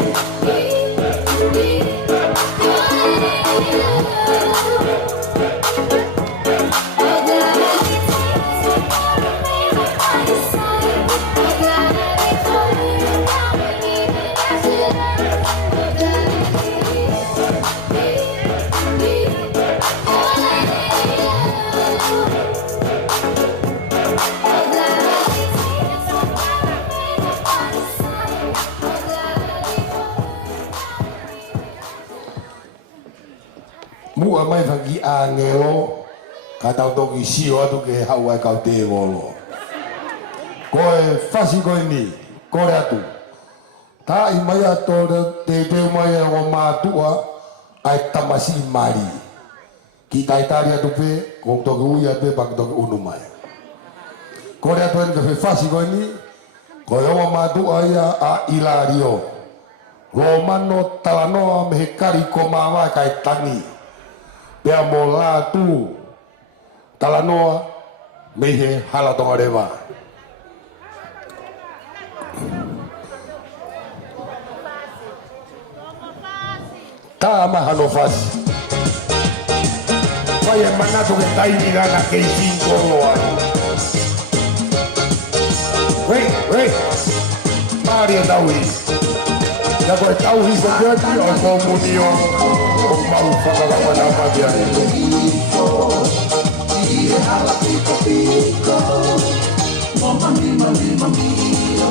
Mua mai whaki a ngero ka tau toki sio atu ke haua e kau te ngolo. Ko e whasi koe ni, kore atu. Tā i mai ato te teo mai e o mātua ai tamasi mari. Ki tai tari atu pe, ko toki ui atu pe paki toki unu mai. Kore atu en ke whasi koe ni, ko e o mātua ia a Ilario. Romano talanoa me he kari ko māwai kai tangi. Pea mo la tu talanoa me he hala tonga rewa. Ta mahano fasi. Vai e manatu ke taini gana ke cinco loai. Wei, Maria Dawi. Ya koe tauhi sa kiati o komunio o mau whakarawa na matia e. Ie hala piko piko, o mami o,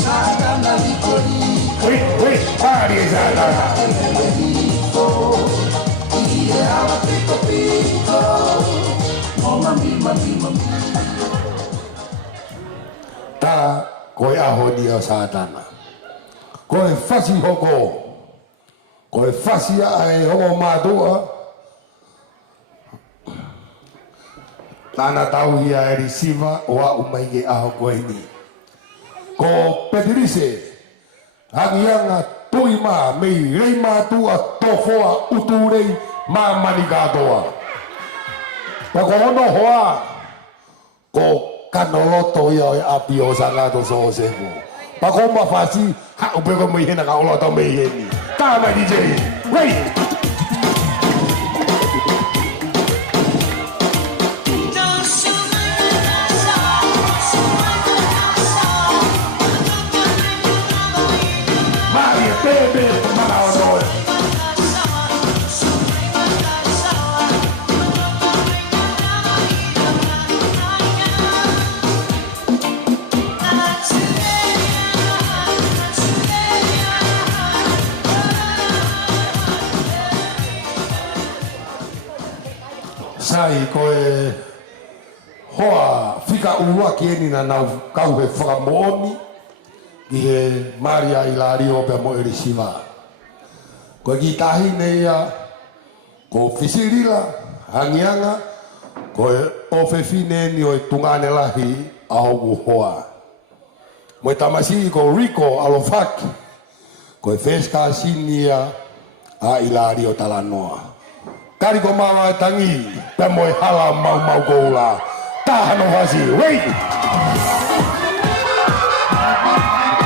sakana liko liko. Wei, Maria Zadana. Ie hala piko piko, o mami. Ta koe aho ni o Satana. Koe whasi hoko, koe whasi a e hongo mātua, tāna tauhi a eri siva o a umaike aho koe ni. Ko Petirise, hangianga tui mā mei rei mātua tofoa uturei mā mani katoa. Pa ko hono hoa, ko kanoloto ia e api o sangato so sepo. Pa ko mawhasi, hau peko mei hena ka olo tau mei heni. Tā mai DJ, wei! Maria, bebe, mana o noe. Sai koe hoa whika urua ki eni na nau kau he whakamooni ki he Maria Ilario pe mo eri siva. Koe ki tahi neia ko Fisirila, Hangianga, koe o whewhine ni o e tungane lahi a hoku hoa. Moe tamasi ko Rico Alofaki, koe Feska Sinia a Ilario Talanoa. Kari ko mawa tangi, pe moe hala mau koula. Tahano hasi, wait!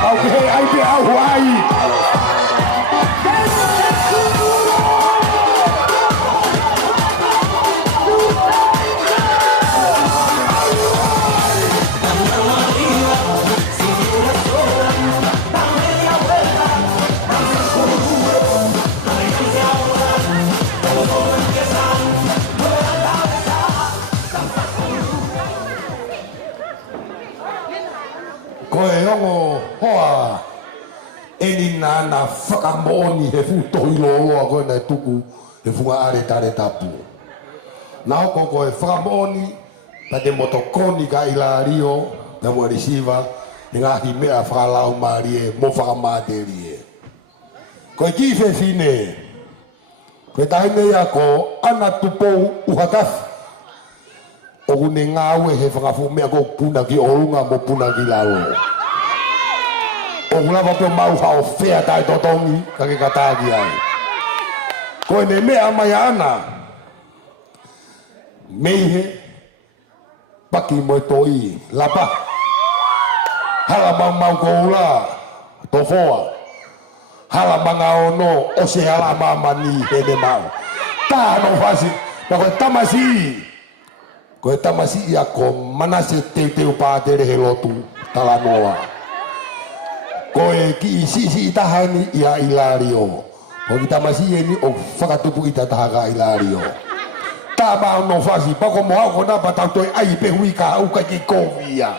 Au ke hei ai pe au huai! Koe ongo hoa eni nana whakamooni he futohi loa koe nei tuku he funga are tapu. Nā ko koe whakamooni ta te motokoni ka Ilario te mo resiva e ngahi mea whakalau maari e mo whakamāteri e. Ko ki fe fine. Ko tai me ya ko ana tupo uhatas. O kune ngawe he whakafu mea ko puna ki orunga mo puna ki laro. O kuna wape mau hao whea tai totongi ka ke katagi ai. Ko ne mea mai ana. Meihe paki mo toi lapa. Hala mau ko ula tofoa. Hala manga ono o se hala mamani hene mau. Ta no fasi. Na ko tamasi. Ko tamasi ia ko manase te upatere he lotu talanoa. Ko e ki isi tahani ia Ilario. Ko kita masih ini o fakatupu ita tahaga Ilario. Ta ba no fasi pa ko mo ko na patau toi ai pe hui ka u ka ki kovia.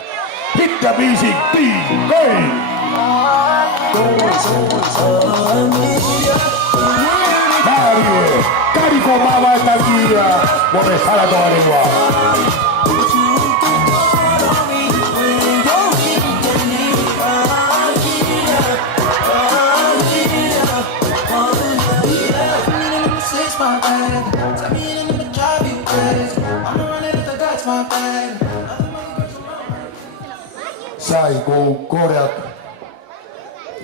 Hit the music, please. Go. Mario, carico mama tagia. Mo me sala to arewa. Sai ko korea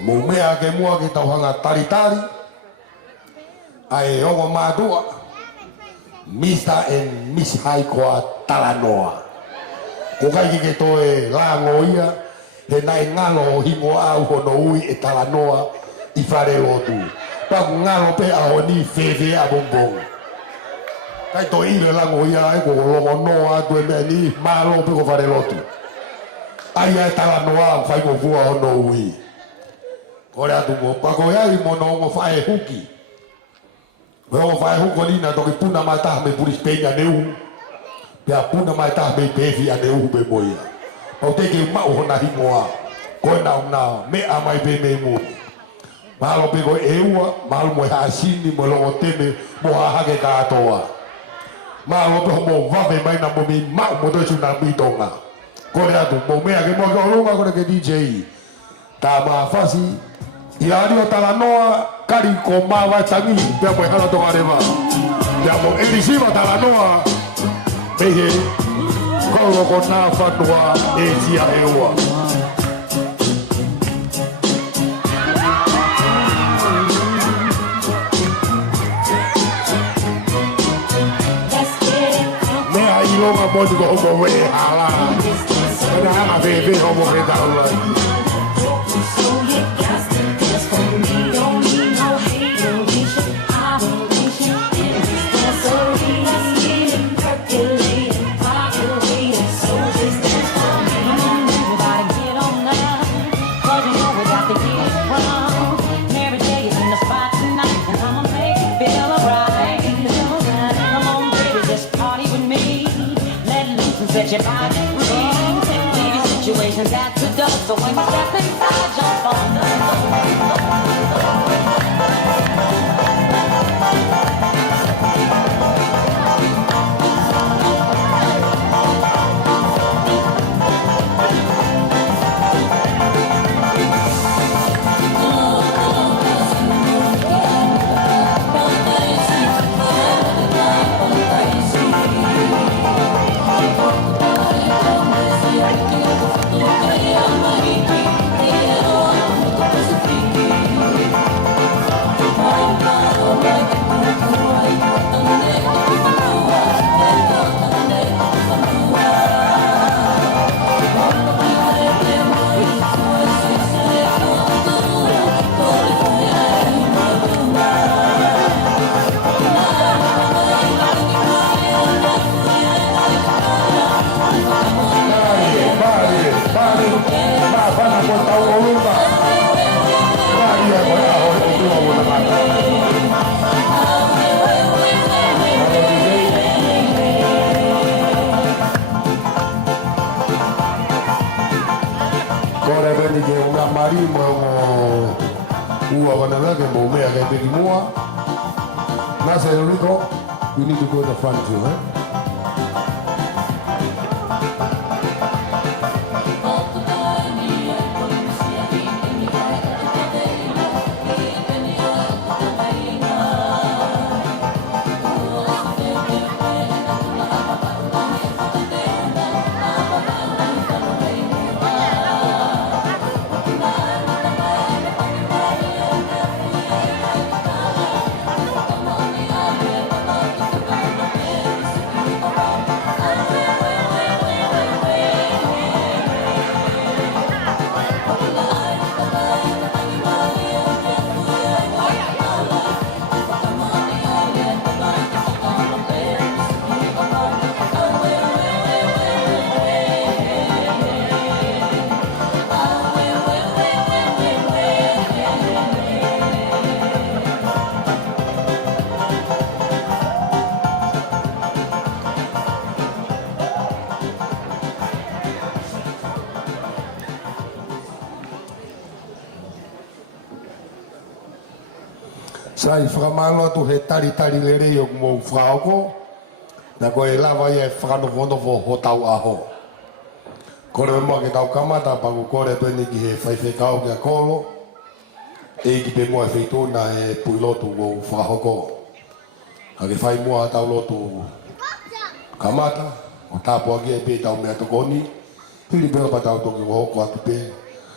mo mea ke mua ke tauhanga tari ai ongo madua Mr. and Miss Haikoa Talanoa ko kai ke toe lango ia he nai ngalo hingo au hono ui e Talanoa I fare lotu pa ngalo pe a oni feve a bombong kai to ile lango ia e ko longo noa tu me ni malo pe ko fare lotu ai ai Talanoa fai ko fua hono ui ora tu mo pa ko ia mo no mo fai huki mo fai huko ni na to ki puna mata me puris peña neu pe puna mata me pevi a neu be moia o te ki ma ho na himoa ko na me a mai be me mo malo pe ko eua malo mo ha sini mo lo teme mo ha ke ka toa malo pe mo va be mai na mo mi ma mo to na mi tonga ko rea tu mo me a ke mo ko longa ko ke DJ ta ma fasi Ilario Talanoa kari ko mawa tangi pe mo hala to areva ya mo elisiva Talanoa pehe ko ko na fatwa e tia ewa me ai longa mo ko mo we hala na ha be mo ke taula Set your body free. Leave your situations at the door. So when you step inside, jump on we need to go to the front too, eh? Sai whakamalo atu he tari le rei o mō whaoko. Na koe e lawa ia e whakanofo ho tau aho. Kore mua ke tau kamata pangu kore tueni ki he whaiwhekau kia kolo. E ki pe mua e whituna e puilotu mō whahoko. Ka ke whai mua tau lotu kamata. O tāpua ki e pe tau mea tokoni. Hiri pēo pa tau toki wahoko atu pe.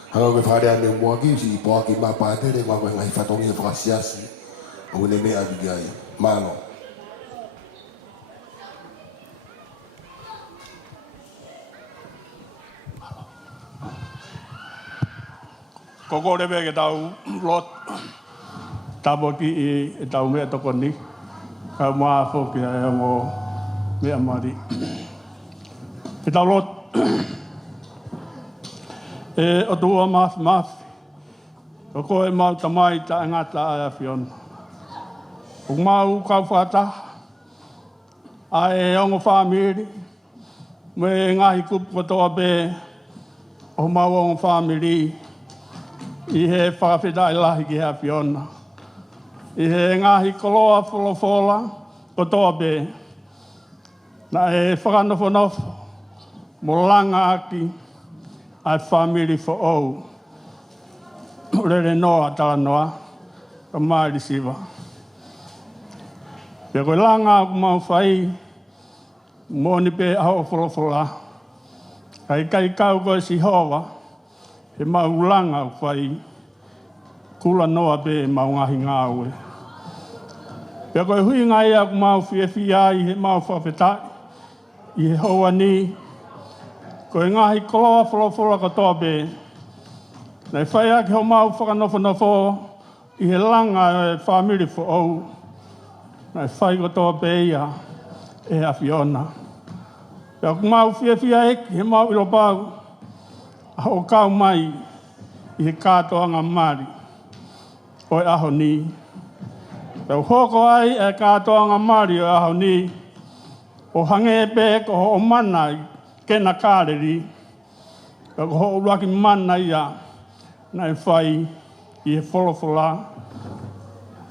Hanga koe wharea ne mua ki si i poa ki mapa tere. Ngā koe ngai whatongi e whakasiasi. O ne mea ki ai. Māno. Koko rewe ke tau lot tabo ki e tau mea toko ni. Ka maa fōki a ngō mea mari. Ke tau lot e o tua mafi. Koko e mau tamai ta ngata a whiona. O mau kau whata. A e ongo whamiri. Me ngahi kupu kotoa be. O mau ongo whamiri. I he whakawhita i lahi ki hea whiona. I he ngahi koloa wholofola ko toa be. Na e whakanofo mo langa aki ai whamiri fo ou. Rere noa tala noa ka maari siwa. Pea koe langa aku mau whai mōni pe aho wholofola. Kai kau koe si hoa. He mau langa whai kula noa be mau ngahi ngāue. Pea koe hui ngai aku mau whiawhia i he mau whawhetai. I he hoa ni. Koe ngahi koloa wholofola katoa be. Nei whai ake ho mau whakanofo i he langa e whamiri fo ou. Nei whai katoa be ia e a whiona. Pea aku mau whiawhia eki he mau iropau. O kau mai i he kātoa ngā mari o e aho ni. Pau hoko ai e kātoa ngā mari o e aho ni. O hange e pē ko ho mana i kena kāreri. Pau ho uraki mana ia nai whai i he wholofola.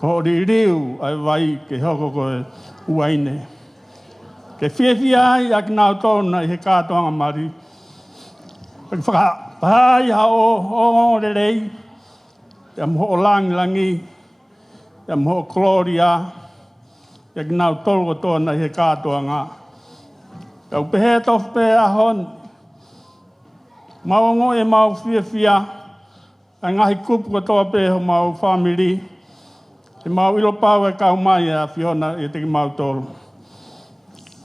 Ko ri riu ai wai ke hoko ko e uaine. Ke whiawhia ai aki nāu tōna i he kātoa ngā mari. Whai hao rerei, ia mho langi, ia mho Gloria, ia nau tolgo tōna he kātoa ngā. Ia upehe tofu pe ahon, maongo e mau whiawhia, a ngahi kupu katoa pe ho mau whamiri, e mau iropau e kau mai a whiona e teki mau tolu.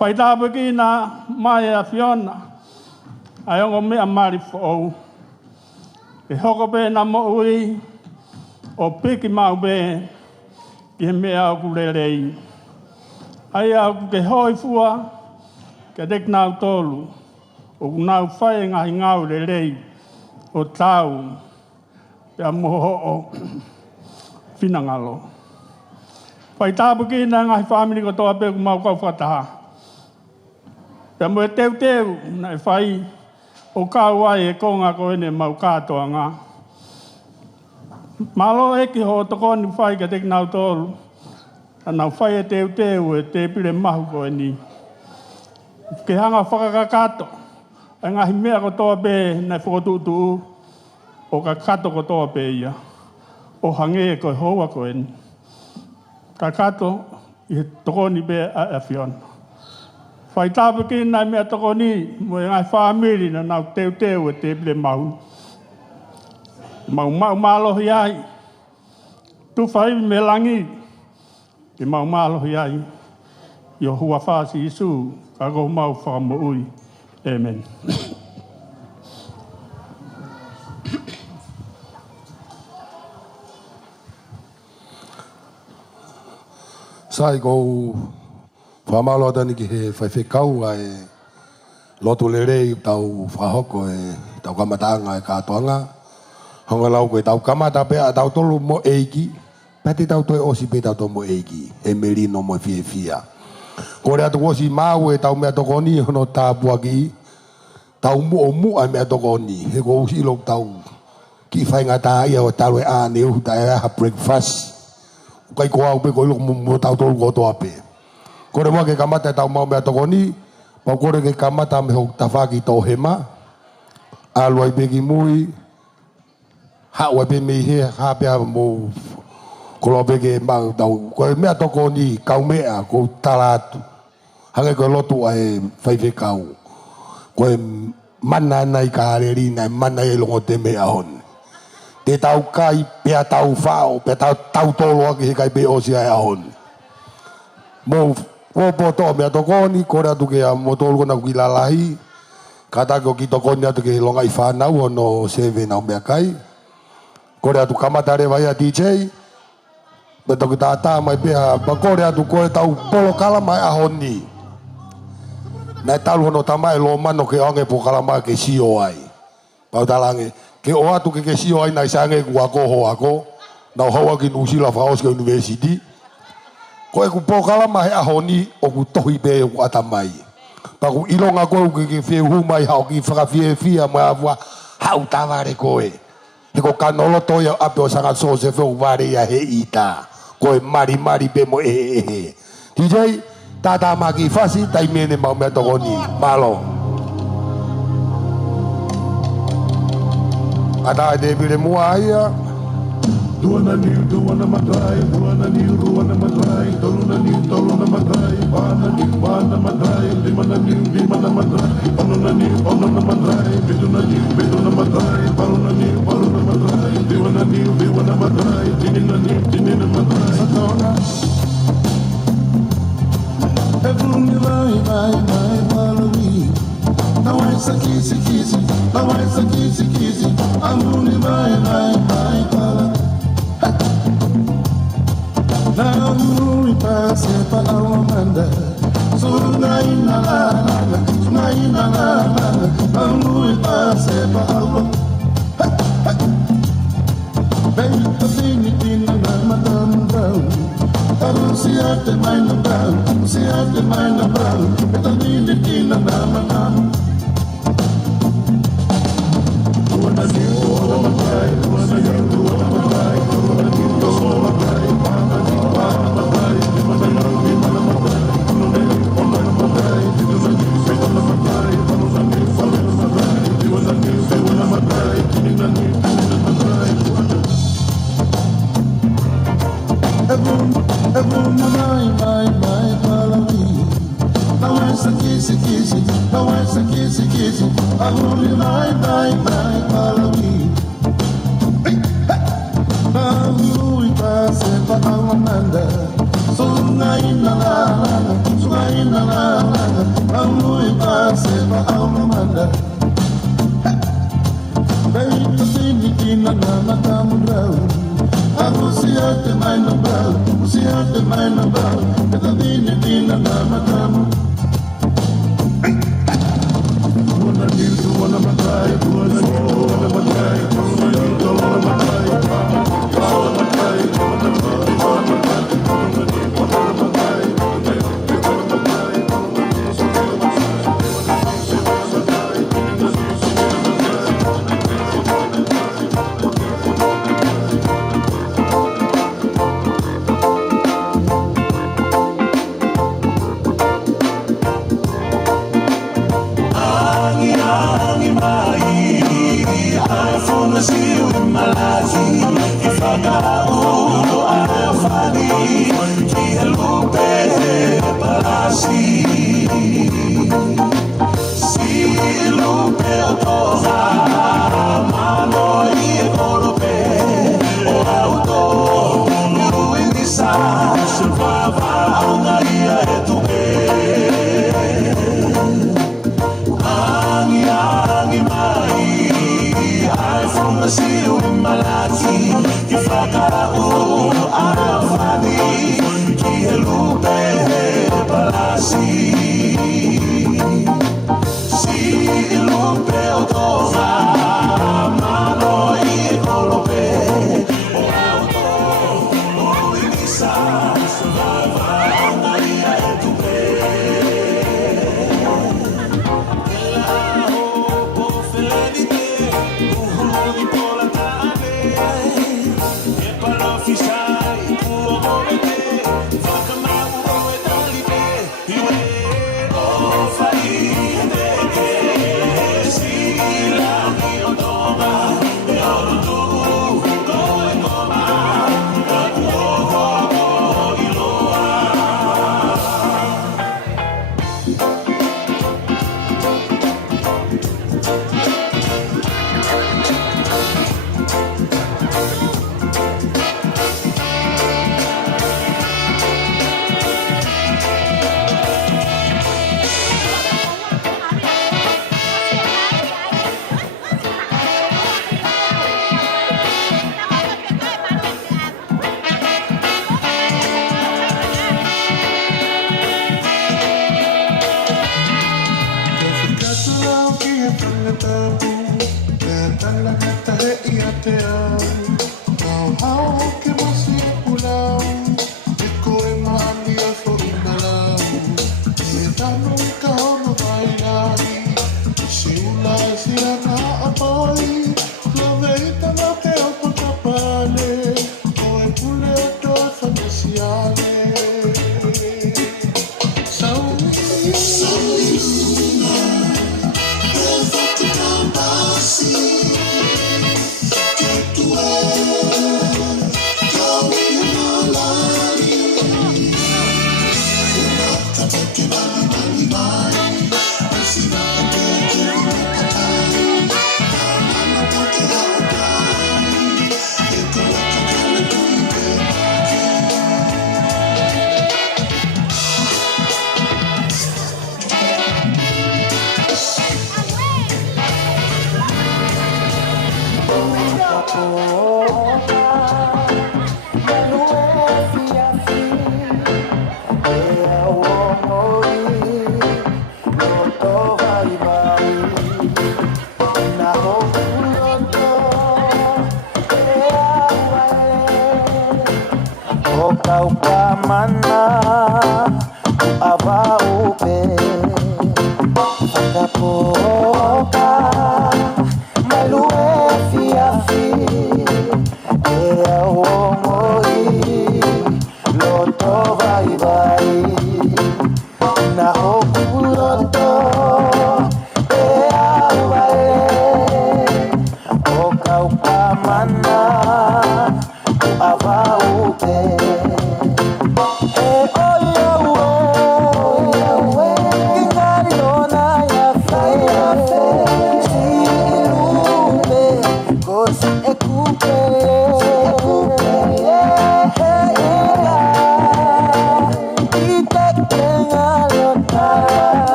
Whai tāpaki nā mai a whiona, ai ongo mea mari fo ou. E hoko be na mo ui, o piki mau be, ki he mea au kurerei. Ai au ke hoi fua, ke dek nau tolu, o nau whai ngahi ngau rerei, o tau, pia moho o whinangalo. Whai tāpuki na ngahi whamiri ko toa pe ku mau kau whataha. Pia mo e teu, na e whai, o kau ai e konga ko ene mau kātoa ngā. Malo eki ho tokoni whai ka tek nau tolu. Nau whai e teu e te pire mahu ko eni. Ke hanga whakakakato. E ngahi mea ko toa pe nei whakotutu o ka kato ko toa pe ia. O hange ko hoa ko eni. Ka kato i he tokoni pe a whiona. Whai tāpaki nai mea toko ni, mo e ngai whamiri na nau teu e te pile mahu. Mau mālohi ai. Tu whai me langi, i mau mālohi ai. I o hua whāsi Isu, ka ko mau whakamo ui. Amen. Sai kou whamalo atani ki he whaiwhekau a e lotu le rei tau whahoko e tau kamatanga e kātoanga. Honga lau koe tau kamata pea tau tolu mo eiki. Pati tau toi osi pe tau to mo eiki. E merino mo fie fia. Kore atu osi mau e tau mea tokoni hono tāpua ki. Tau mu a mea tokoni. He ko usi ilo tau ki whainga tā ia o talo e āne uhuta e aha breakfast. kai ko au pe ko lo mo tau tolu ko to ape ko re mo ke kamata tau mau me atokoni pa ko re ke kamata me ho tafaki to hema alu ai begi mui ha wa be me he ha pe mo ko lo bege mau tau ko me atokoni kau me a ko talatu hanga ko lotu ai fai fe kau ko mana nai ka ri nai mana e longo te me ahon te tau kai pe tau fao pe tau tolo ki kai be o sia ahon mo po to me atokoni ko ra tu ke a motor ko na ki la lahi kata ko ki tokoni atu ke longa ifa na no seve na me kai ko ra tu kamata re vai a DJ beto ki tata mai pe ba ko ra tu ko tau polo kala mai ahoni na tau no tamai lo mano ke onge po kala mai ke sio ai pau talange ke o atu ke sio ai na sange ku ako ho na ho ki nusila faos ke university ko e ku po kala mai ahoni o ku tohi be ku atamai pa ku ilonga ko ke fe hu mai ha ki fra fia mai avua hau tavare ko e ko kanolo to ya ape o sanga so se fe vare ya he ita ko e mari be mo DJ tata maki fasi tai mene mau me tokoni malo ada de bile muaya duana ni duana madai duana ni duana madai toluna ni toluna madai bana madai limana madai onona ni onona madai biduna madai baluna madai diwana madai tinina madai satona everyone vai balui não é essa kisi não é essa kisi amuni vai bala não passe para a manda sunai na la amuni passe para a bem tinina na madanda se mai na brau, eta lili kina na manam. Duana ni duana matai, duana ni duana matai, duana ni duana matai, bana matai, dimana matai, ona matai, dimana matai, bana ni falena matai, duana matai, tinina matai. Everyone vai palavi. Não é essa kisi, não é essa kisi. Everyone vai palavi. Não passe para a manda. Sungai na la. Não passe para a manda. Bem tinha na matambrau. Usiate mai na brau, eta dina na matamu. Duana ni duana matai, duana ni duana matai, duana ni duana matai, duana matai, duana Si il lupe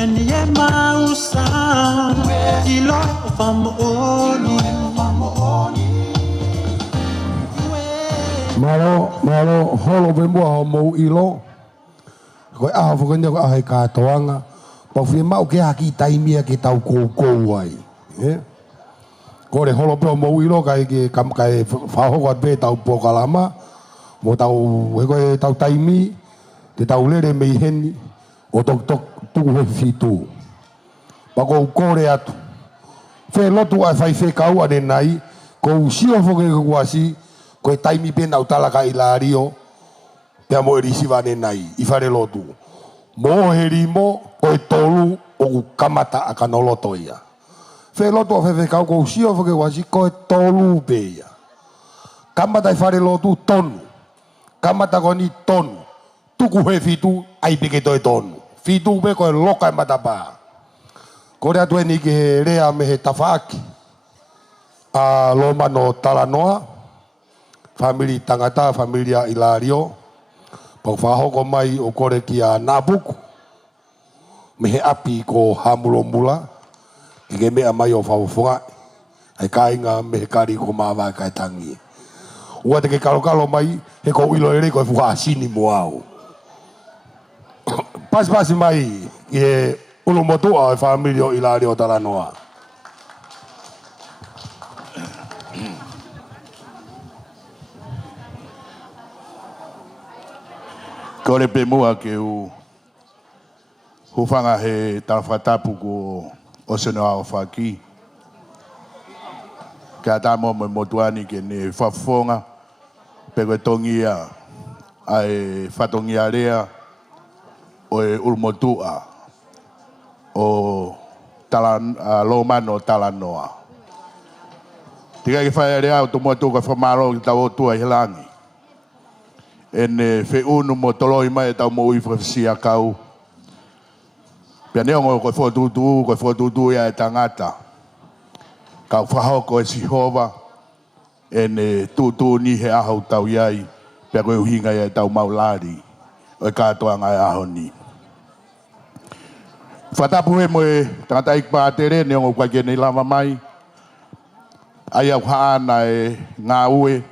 Peni e mausa Ilo o famooni Malo holo be mo mo ilo. Ko a fo kenya ko ai ka toanga. Pa fi mau ke aki taimia ke tau ko ai. Ko le holo be mo ilo kai ke kam kai fa ho ko be tau po kalama. Mo tau we ko tau taimi te tau lere me heni o tok tok tu he fitu. Pa ko kore atu. Fe lotu ai fai fe kau ane nai ko sio fo ke kuasi. Ko taimi pena utala ka ilario te mo erisiva ne nai I fare lotu mo herimo ko tolu o kamata akanoloto ia fe lotu fe ka ko sio fo ke wasi ko tolu beia kamata I fare lotu tonu kamata ko ni tonu tuku he fitu ai pike to tonu fitu be ko loka mata ba ko rea tu ni ke rea me he tafaki a loma no talanoa family tangata familia Ilario pau whahoko mai o kore ki a Nabuku me he api ko hamulo mula ki ke mea mai o whawawhunga ai kainga me he kari ko mawa kai tangi ua te ke kalokalo mai he ko ilo ere ko e fuha asini mo au pasi mai ki he ulumotua e familia Ilario Talanoa Ko le pe mua ke u hufanga he tawhatapu ko o seno au whaki. Ka tā mo motuani ke ne whafonga pe koe tongia ai whatongia rea o e urmotua o lomano talanoa. Tika ke whaia rea o tumotu ka whamaro ki tau otua I helangi. En fe unu mo toloi mai tau mo ui fafisia kau. Pia neongo koe whotutu ia e tangata. Kau whahoko e sihova. En tutu ni he ahau tau iai. Pia koe uhinga ia e tau maulari. O e katoa ngai aho ni. Whatapu he mo e tangata ikpaatere neongo kwa kene lama mai. Ai au haana e ngā ue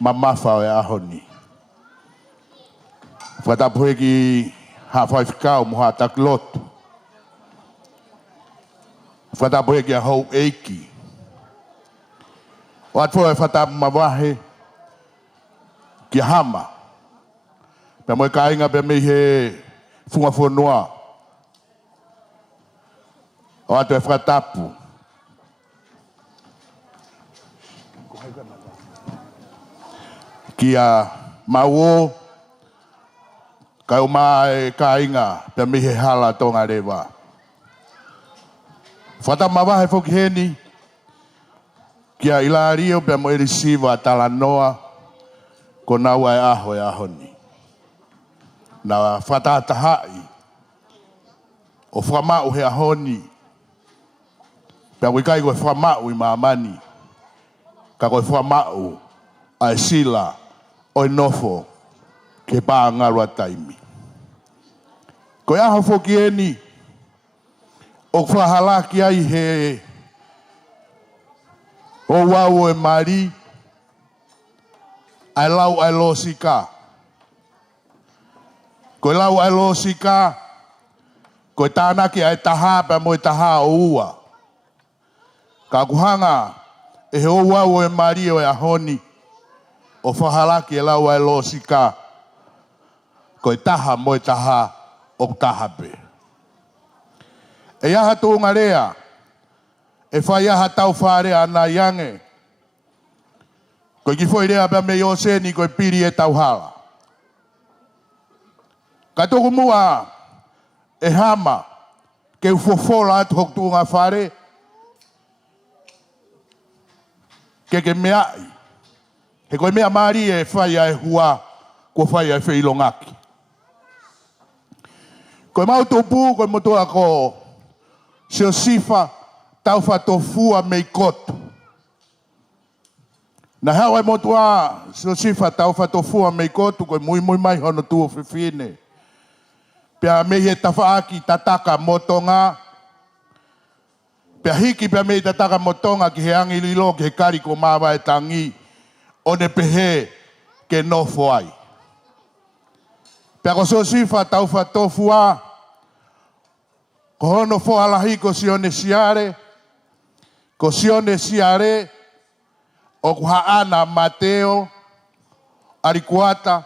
mamafa o e aho ni. Whatapu he ki hawhaifikau mo ha taklotu. Whatapu he ki a hou eiki. O atu e whatapu mawahe ki hama. Pea mo e kainga pe mei he funga whanua. O atu e whatapu. Ki a mawo kai o mai kainga pe mi he hala tonga rewa. Fata mawa he foki heni kia Ilario pe mo erisiva talanoa ko nau ai aho e ahoni. Na fata tahai o whamau he ahoni pe wikai koe whamau I maamani ka koe whamau ai sila o nofo ke pā ngarua taimi. Ko aho foki eni, o whahalaki ai he o wau e mari, ai lau ai lo sika. Ko lau ai lo sika, ko tānaki ai taha pa mo taha o ua. Ka kuhanga e he o wau e mari o e ahoni, o whahalaki e lau ai lo sika. Ko taha mo taha o taha pe. E aha tōnga rea, e whai aha tau whare ana iange. Ko ki whai rea pa me o seni ko piri e tau hala. Ka tōku mua e hama ke ufofola atu hok tūnga whare ke meai. He koe mea maari e whai ai hua ko whai ai whilongaki. Koe mautupu, koe motua ko seo sifa tau whatofua mei koto. Na hau ai motua seo sifa tau whatofua mei koto, koe mui mai hono tuo whiwhine. Pea me he tafaaki tataka motonga. Pea hiki pea me tataka motonga ki he angi lilo ki he kari ko mawa e tangi. O ne pehe ke nofo ai. Pea ko so sifa taufa tofua. Ko hono fo alahi ko sione siare. Ko sione siare. O kuhaana Mateo. Arikuata.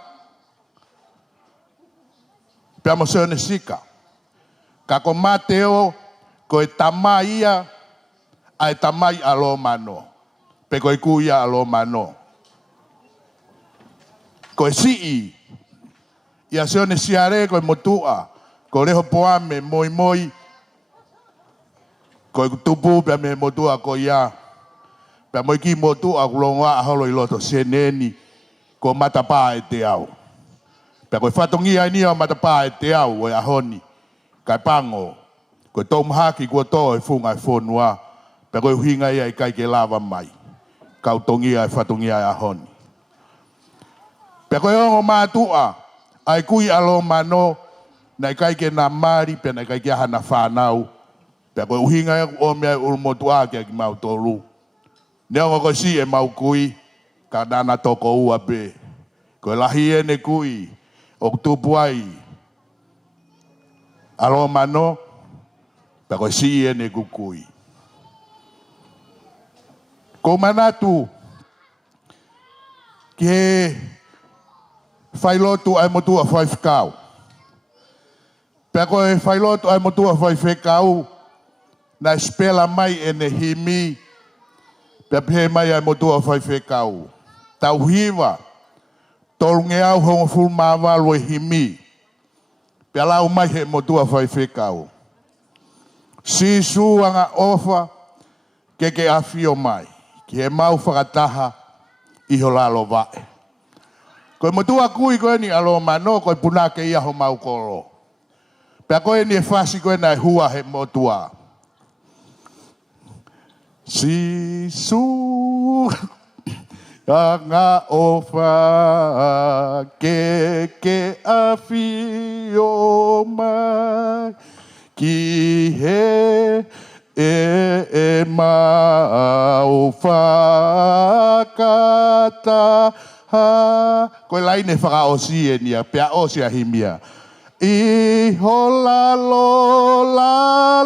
Pea mo sione sika. Kako Mateo ko e tamaia. A e tamai alo mano. Pe ko e kuia alo mano. Ko e sii. Ia sione siare ko e motua. Ko reho poame moi moi. Ko e tupu pia me motua ko ia. Pia moi ki motua kulonga aholo i loto seneni. Ko matapa e te au. Pia ko e whatongia ni o matapa e te au o e ahoni. Kai pango. Ko e tau mahaki kua to e funga e whonua. Pia ko e uhinga ia i kai ke lava mai. Kau tongia e whatongia e ahoni. Pia ko e ongo mātua. Ai kui alo mano. Nai kai ke na mari. Pia nai kai ke hana whanau. Pea koe uhinga e o mea urumotua kia ki mau tolu. Neongo koe si e mau kui, ka nana toko ua pe. Koe lahi e ne kui, o tupu ai. Alo mano, pea koe si e ne kukui. Ko manatu, ki he whailotu ai motua whaifkau. Pea koe whailotu ai motua whaifkau, na spela mai e ne himi, pia pehe mai ai motua whaifekau. Tau hiwa, tolunge au hongo fulmawalu e himi, pia lau mai he motua whaifekau. Sisu anga ofa, keke afio mai, ki he mau whakataha, iho lalo vae. Koe motua kui koe ni alo mano, koe punake ia ho mau kolo. Pia koe ni e fasi koe na e hua he motua. Sisu anga ofa ke afio mai ki he e mau whakata ha koe laine whakaosi e nia pia osi a himia I hola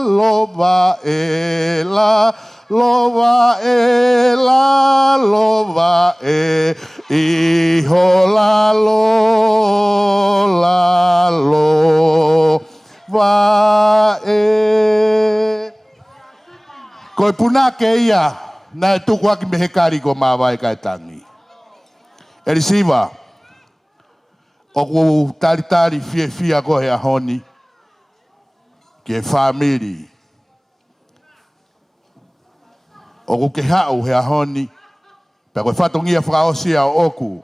lo va e la Lova e iho la lo va e Koe punake ia na e tuku aki me he kari ko mawai kai tangi. Eri siwa o ku tari fia ko he ahoni ki e family o ku ke hau he ahoni, pia koe whatongia whakaosia o oku,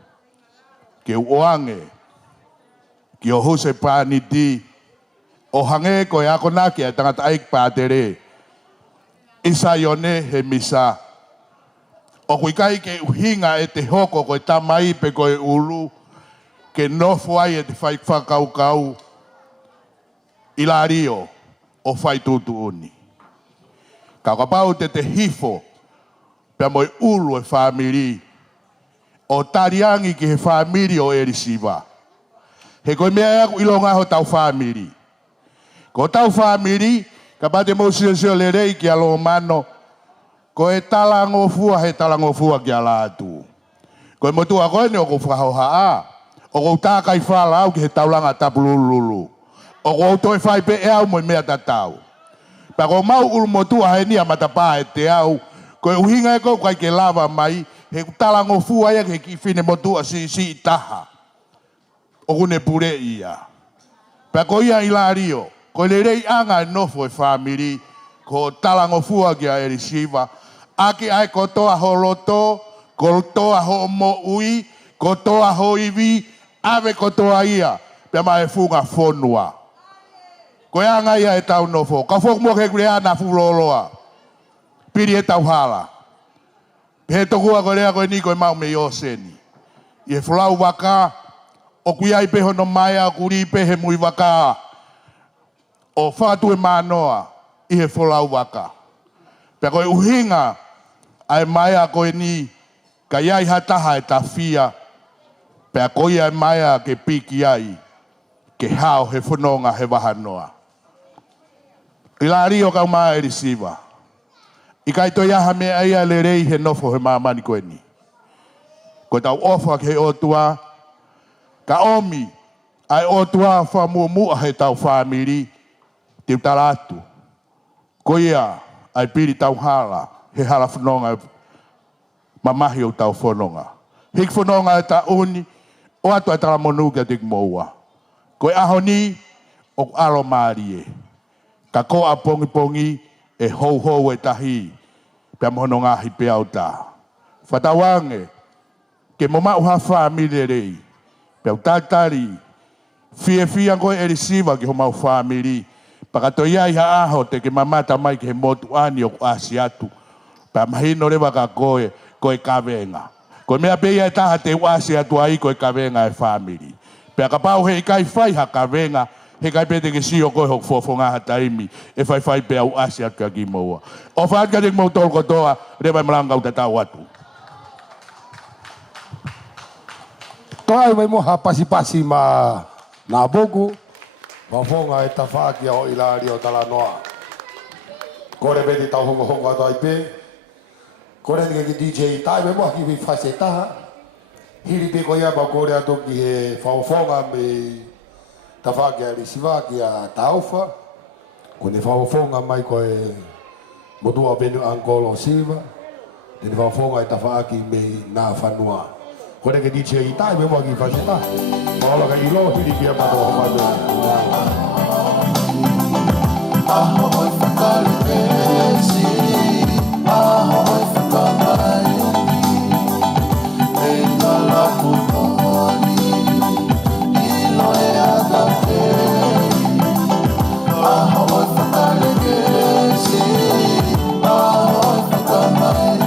ke uoange, ki o huse pāni di, o hange koe ako naki e tangata aik pātere, isa ione he misa, o kui kai ke uhinga e te hoko koe tamai pe koe ulu, ke nofo ai e te whai whakaukau, ilario o whai tutu uni. Kakapau te hifo, pia moe ulu e whamiri. O tariangi ki he whamiri o erisiva. He koe mea aku ilonga ho tau whamiri. Ko tau whamiri, ka pate mo sio le rei ki alo mano, ko e talangofua he talangofua ki ala atu. Ko e motua koe ne o ko whahoha a. O ko tākai whala au ki he taulanga tapulululu. O ko toi whai pe e au moe mea tatau. Pa ko mau ulu motua he nia matapa e te au, ko e uhinga e kou kai ke lava mai, he talango fua ia ke ki fine motua si taha. O kune pure ia. Pa ko ia ilario, ko le rei anga e nofo e whamiri, ko talango fua ki a erisiva, aki ai ko toa ho loto, ko toa ho mo ui, ko toa ho iwi, ave ko toa ia, pe ma e funga fonua. Ko e anga ia e tau nofo. Ka fok mo ke kure ana fuloloa. Piri e tau hala. He tokua ko rea koe ni koe mau me i oseni. I e fulau waka, o kui ai peho no mai a kuri pehe mui waka. o whātu e mānoa i he wholau waka. Pea koe uhinga ai mai a koe ni ka iai hataha e ta fia pea koe ai mai a ke piki ai ke hao he whanonga he wahanoa. I la rio kau maa e risiva. I kai toi aha me aia le rei he nofo he mamani koe ni. Koe tau ofa ke he otua ka omi ai otua wha mua mua he tau whamiri te utaratu. Ko ia ai piri tau hala he hala whanonga mamahi o tau whanonga. Hik whanonga e ta uni o atu ai tala monu kia te moua. Koe aho ni o aro marie. Ka koa pongi pongi e hou hou e tahi pia mohononga hi pia o ta. Whatawange ke moma uha whamiri rei pia utatari fie fia koe e risiva ki ho mau whamiri. Pakato iai ha aho te ke mamata mai ke he motu ani o asi atu. Pea mahino rewa ka koe kawenga. Koe mea peia e taha te uasi atu ai koe kawenga e whamiri. Pea ka pau he kai whai ha kawenga, he kai pete ke si o koe hok fofonga ha taimi, e whai pea uasi atu ki moua. O whaatka te mou tolko toa, rewa maranga uta tau atu. Toa mai moha pasi ma na boku. Wafonga e ta whaakia o ilari o tala noa. Kore peti tau hongo hongo ato ai pe. Kore nika ki DJ tai me moa ki hui whase taha. Hiri pe ko iapa kore ato ki he whaofonga me ta whaakia li siwa ki a tauwha. Kone whaofonga mai ko e motua penu Angolo Silva. Nene whaofonga e ta whaaki me nā whanua. Kore ke DJ tai me moa ki whase taha. Maola ka ilo hiri ki a mato hongo ato. Aho oi whakari pēsi, aho oi whakamai e ngā lapu tōni, ilo e ada pēri. Aho oi whakari pēsi, aho oi whakamai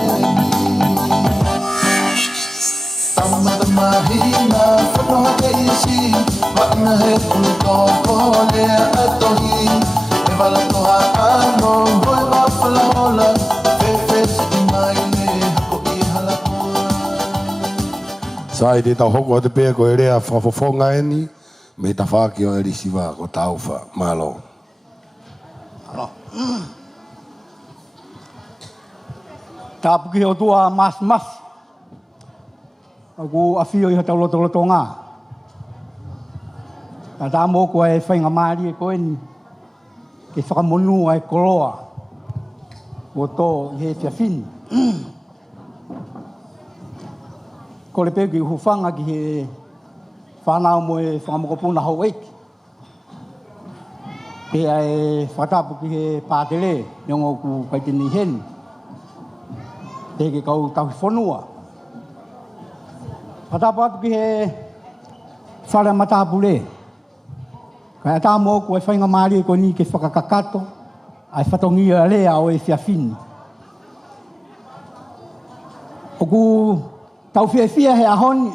Tamata mahina, whanoha ke isi, wakna he unu tōko lea atohi. Vala toha ano hoi wa whalaola Fefe siki mai le hako I halakoa Sai te tau hoko te pēa ko e rea whafofonga e ni me ta whaaki o e risiwa ko tauwha malo. Tāpuki o tua mas. Aku awhio I hatau loto ngā. Tā tā mō koe e whainga maari e koe ni. Ke whakamonu ai koroa o tō I he whiawhini. Ko le pēu ki hufanga ki he whanau mo e whakamokopuna hau eiki. Pea e whatapu ki he pātere, neongo ku kaitini heni. Pea ke kau tauhi whanua. Whatapu atu ki he whare matapule. Kaya tā mō koe whainga maari ko ni ke whakakakato, ai whatongia lea o e whiawhini. O ku tau whiawhia he ahoni,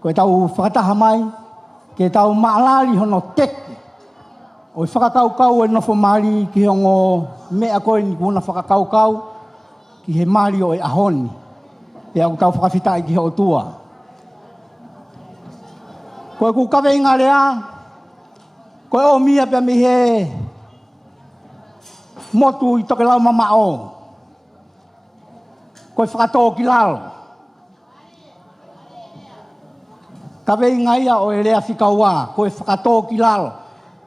koe tau whakataha mai, ke tau maalari hono teke. O i whakakaukau e nofo maari ki hongo mea koe ni kuna whakakaukau, ki he maari o e ahoni. Pea ku tau whakawhitai ki he o tua. Koe ku kawenga rea, koe o mia pia mi he motu I toke lau mama o. Koe whakatō ki lalo. Kawei ngaia o e rea whikaua, koe whakatō ki lalo.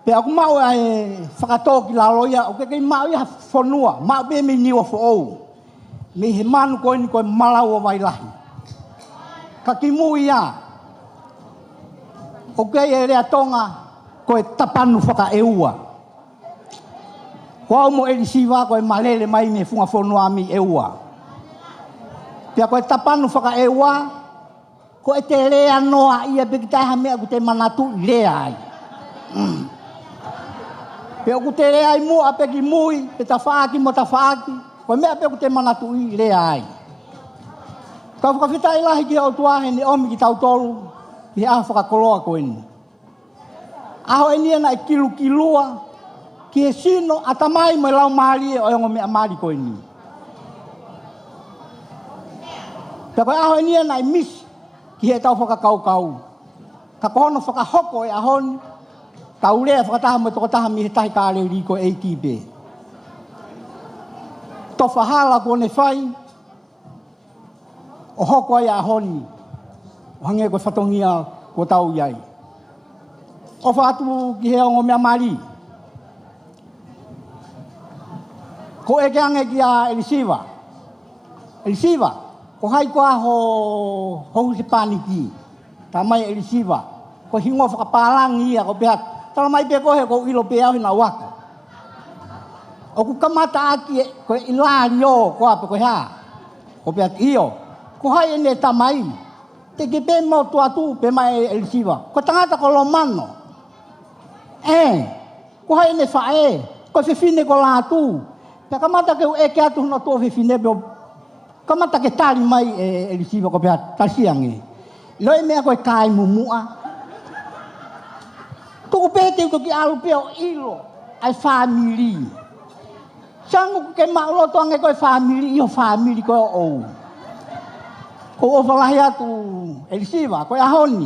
Pe aku mau e whakatō ki lalo ia, o kei mau ia whanua, mau pe me niwa whaou. Me he manu koe ni koe malau o wailahi. Ka ki mu ia, o kei e rea tonga, koe tapanu whaka eua. Koe au mo erisiwa koe malele mai me funga whanua mi eua. Pia koe tapanu whaka eua, koe te rea noa ia pekitai hamea ku te manatu rea ai. Pia ku te rea I mua peki mui, pe ta whaaki mo ta whaaki, koe mea pe ku te manatu I rea ai. Kau whakawhitai lahi ki au tuahe ni omi ki tau tolu, ki he aha whakakoloa koe ni. Aho enia na kilu kilua. Ki sino atamai mo lau mali o ngo me amali ko ni. Pe ko aho enia na mis ki he tau whakakau. Ka kono whakahoko e ahon. Tau lea whakataha mo toko taha mi he tahi kāre riko e kipe. To whahala kone whai. O hoko ai ahoni. O hange ko whatongia ko tau iai. O whatu ki he ongo mea mari. Ko e ke ange ki a Elisiva. Elisiva, ko hai ko aho hou se paniki. Ta mai Elisiva. Ko hingo whakapalangi ia ko pehat. Tala mai pe ko he ko ilo pe au hina waka. O ku kamata aki ko ilario ko ape ko ha. Ko pehat iyo. Ko hai ene tamai. Te ke pe mo tu atu pe mai Elisiva. Ko tangata ko lomano. Ko hai ene fae. Ko se fine ko la tu. Pe kamata ke e ke atu no to fe fine be. Kamata ke tali mai Elisiva ko pehat tasiange. Loi mea ko kai mumua. Tuku pete ko ki alu peo ilo ai family. Sangu ke maulo to ange ko family io family ko o. Ko o falahia tu Elisiva ko ahoni.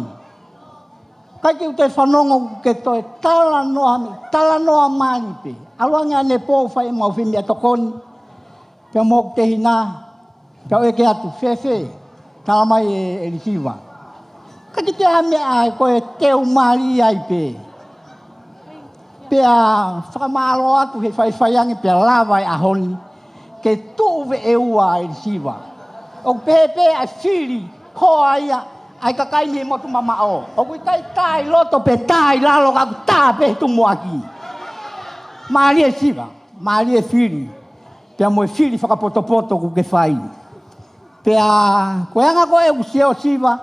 Kai ke te fanongo ke to tala no mani pe. Aluanga ne po fai mo fimi atokon. Pe mo te hina. Ka e ke atu fefe. Tala mai Elisiva. Kai te ame ai ko te umari ai pe. Pea whakamalo atu he whaiwhaiangi pea lawai ahoni ke tuwe e ua Elisiva. O pepe ai whiri hoa ia ai kakai me motu mama o. O kui kai tai loto pe tai lalo kaku tā pe tu moaki. Maari Elisiva, maari e whiri. Pea mo e whiri whakapoto ku ke whai. Pea koe anga koe u seo Siva.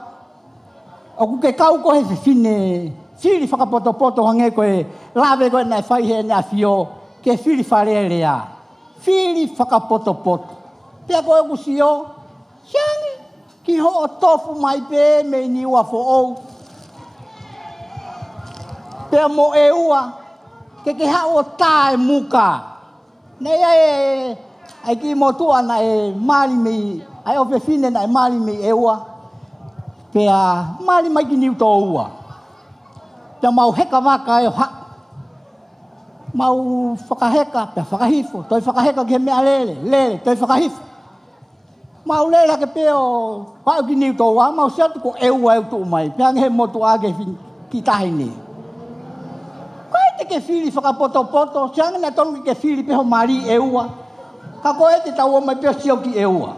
O ku ke kau kohe se fine. Whiri whakapoto hange koe lawe koe nai whai he nea whio ke whiri wharerea. Whiri whakapoto. Pea koe kusio, siangi ki ho o tofu mai pe me ni ua fo ou. Pea mo e ua ke hao o tae muka. Nei ai ki mo tua na e mali mei, ai ofe fine na e mali mei e ua. Pea mali mai ki niu tō ua. Pea mau heka waka e ha. Mau whakaheka, pea whakahifo. Toi whakaheka ki he mea lele, toi whakahifo. Mau lele ke peo, whao ki niu tō ua, mau siatu ko e ua e tu mai. Pea he motu age ki tahine. Koe te ke whiri whakapoto, sianga na tonu ke whiri peho mari e ua. Ka koe te tau o mai peo sio ki e ua.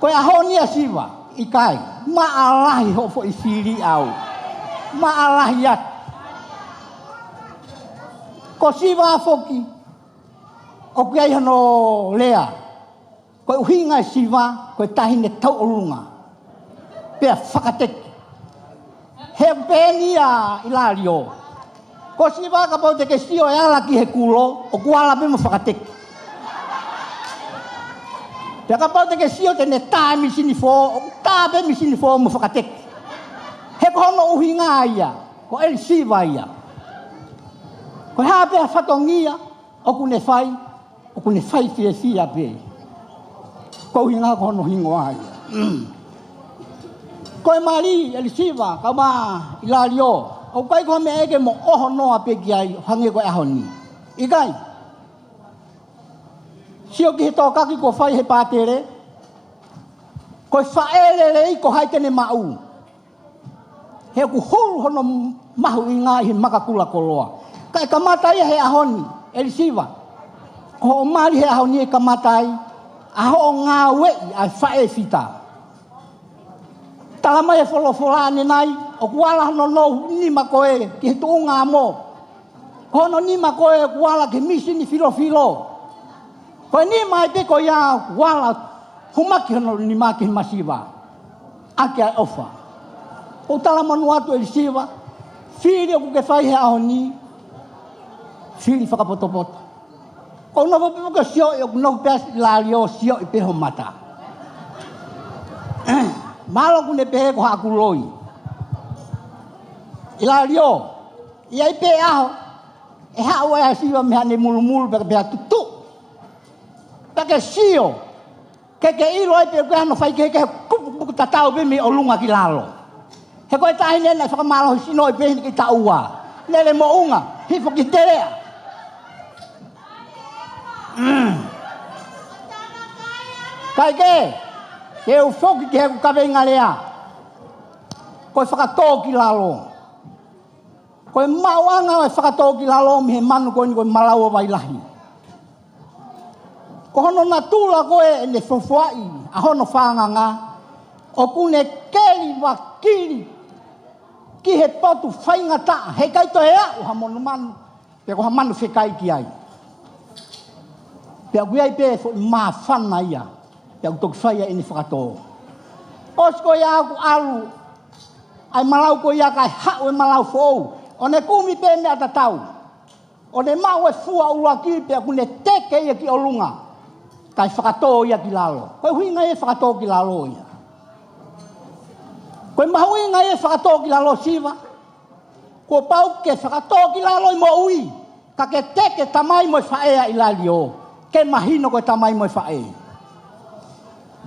Koe ahoni a Siva, i kai, maalahi hofo i whiri au. Maalahi atu. Ko Siva a foki, o ki ai hano lea. Koe uhinga e Siva, koe tahine tau olunga. Pea whakateki. He peni a Ilario. Ko Siva ka pau te ke sio e ala ki he kulo, o kuala pe mo whakateki. Pea ka pau te ke sio te ne tae misini fō, o tae pe misini fō mo whakateki. He kohono uhinga ia, ko Elisiva ia. Ko hea pea whatongia, o kune whai fia pe. Ko uhinga kohono hingoa ia. Ko e mari Elisiva, ka ma Ilario, o kai ko me ege mo oho noa pe ki ai hange ko ahoni. I kai. Sio ki he tō kaki ko whai he pātere. Ko whaere rei ko hai tene mau. He ku hulu hono mahu i ngā i makakula koloa. Kai kamatai he ahoni, Elisiva. Ko o mari he ahoni e kamatai. Aho ngā wei ai whae fita. Talama e wholofolane nai. O kuala hono no nima koe ki he tuunga mo. Hono nima koe kuala ke misi ni filo. Koe nima e peko ia kuala humaki hono nima ki Masiva. Ake ai ofa. O talama nuatu Elisiva. Whiri o kuke whai he ahoni. Whiri whakapoto. Ko nopo pipuka sio i o kunoku peas Ilario sio i peho mata. Malo kune pehe ko hakuloi. Ilario, Ia i pe aho. E hao e siwa me hane mulu pe pe tutu. Pe sio. Ke ilo e pe ke ano fai ke kupu tatau be mi olunga ki lalo. He koe tahi nena whakamalo sino i pe ki taua. Nele mo unga, hifo ki terea. Kai ke u foki ke heku kawenga lea. Koe whakatō ki lalo. Koe mauanga e whakatō ki lalo mi he manu koe ni koe malaua vai lahi. Ko hono na tūla koe e ne whawhai, a hono whanganga, o kune keri wa kiri, ki he potu whainga taa, he kaito e au ha monu manu, pe ko ha manu whekai ki ai. Pe a guiai pe fo maa whana ia, pe a utoki whaia e ne whakatō. Os ko ia aku alu, ai malau ko ia kai hau e malau fōu, o ne kumi pe mea tatau, o ne mau e fua ua ki pe a kune teke ia ki olunga, kai whakatō ia ki lalo. Koe hui ngai e whakatō ki lalo ia. Koe mahui ngai e whakatō ki lalo siwa. Ko pau ke whakatō ki lalo i mo ui. Ka ke teke tamai mo i whaea i lali o. Ke mahino koe tamai mo i whaea.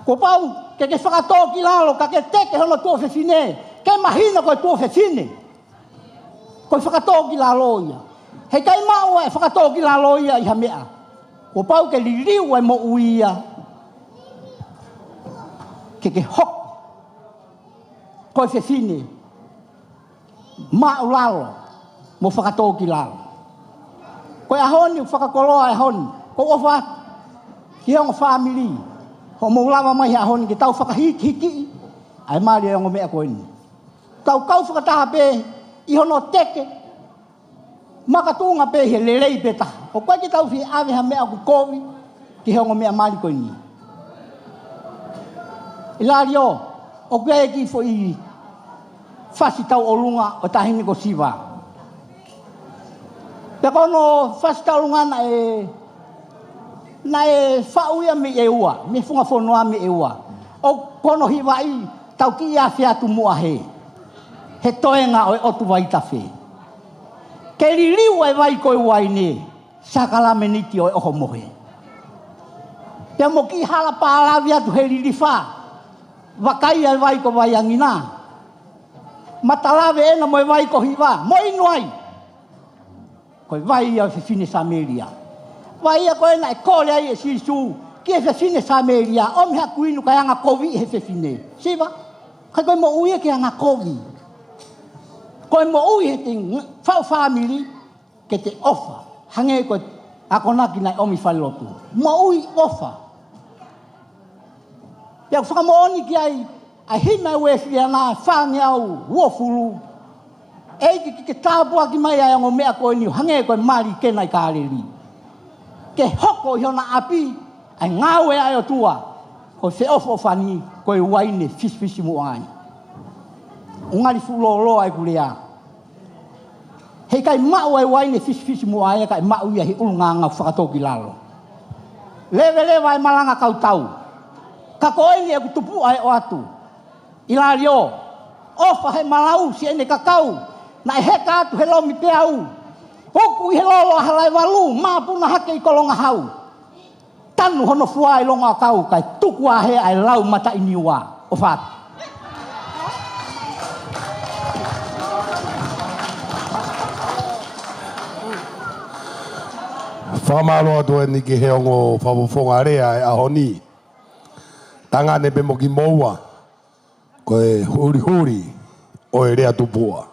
Ko pau ke whakatō ki lalo ka ke teke hono tō whewhine. Ke mahino koe tō whewhine. Koe whakatō ki lalo ia. He kai mau e whakatō ki lalo ia i hamea. Ko pau ke liliu ai mo uia. Ke hok. Koe whewhine. Mau lalo. Mo whakatō ki lalo. Koe ahoni whakakoloa ahoni. Ko ofa. Ki hongo whamiri. Ho mo ulawa mai ahoni ki tau whakahiki. Ai maari e ongo mea koe ni. Tau kau whakataha pe. Ihono teke. Makatunga pe he lelei pe taha. O koe ki tau whi awe ha mea ku kovi. Ki hongo mea maari koe ni. Ilari o. O koe e ki fo i. Fasi tau olunga o tahini ko siwa. Pe kono fasi tau olunga na e whauia mi e ua. Mi funga whonoa mi e ua. O kono hiwai tau ki ia whiatu mua he. He toenga o e otu wai tawhi. Ke liliu e wai koe wai ne. Sakala meniti o e oho mohe. Pe mo ki hala paalawi atu he lilifa. Wakai e wai ko wai angina. Matalawe ena mo e wai ko hiwa. Mo inuai. Koe vai ia se fine Sameria. Vai ia koe na e kore ai e sisu. Ki e se fine Sameria. O miha kuinu kai anga kovi he se fine. Siva? Kai koe mo uia ki anga kovi. Koe mo ui he te whau family. Ke te ofa. Hange koe akonaki nai omi whailotu. Mo ui ofa. Pia whakamooni ki ai. Ai hina ue whia nā whāngi au uofuru. Eiki ki ke tāpua ki mai ai ango mea koe niu. Hange koe mari kenai kāreri. Ke hoko i hona api. Ai ngāwe ai o tua. Koe se ofo whani koe waine fisfisi mu ai. Ungari fulolo ai kulea. Hei kai mau ai waine fisfisi mu ai. Kai mau ia hi ulunganga whakatoki lalo. Lewe ai malanga kau tau. Ka koe ni e kutupu ai o atu. Ilari o, ofa he malau si ene kakau, na e heka atu he lomi pe au. Hoku i he lolo halai walu, maapuna hake i kolonga hau. Tanu hono fuai longa kau, kai tukua he ai lau mata iniwa, o fat. Whamalo atu e ni ki he ongo whawafonga rea e ahoni. Tangane pe mo ki moua. Koe huri o e rea tupua.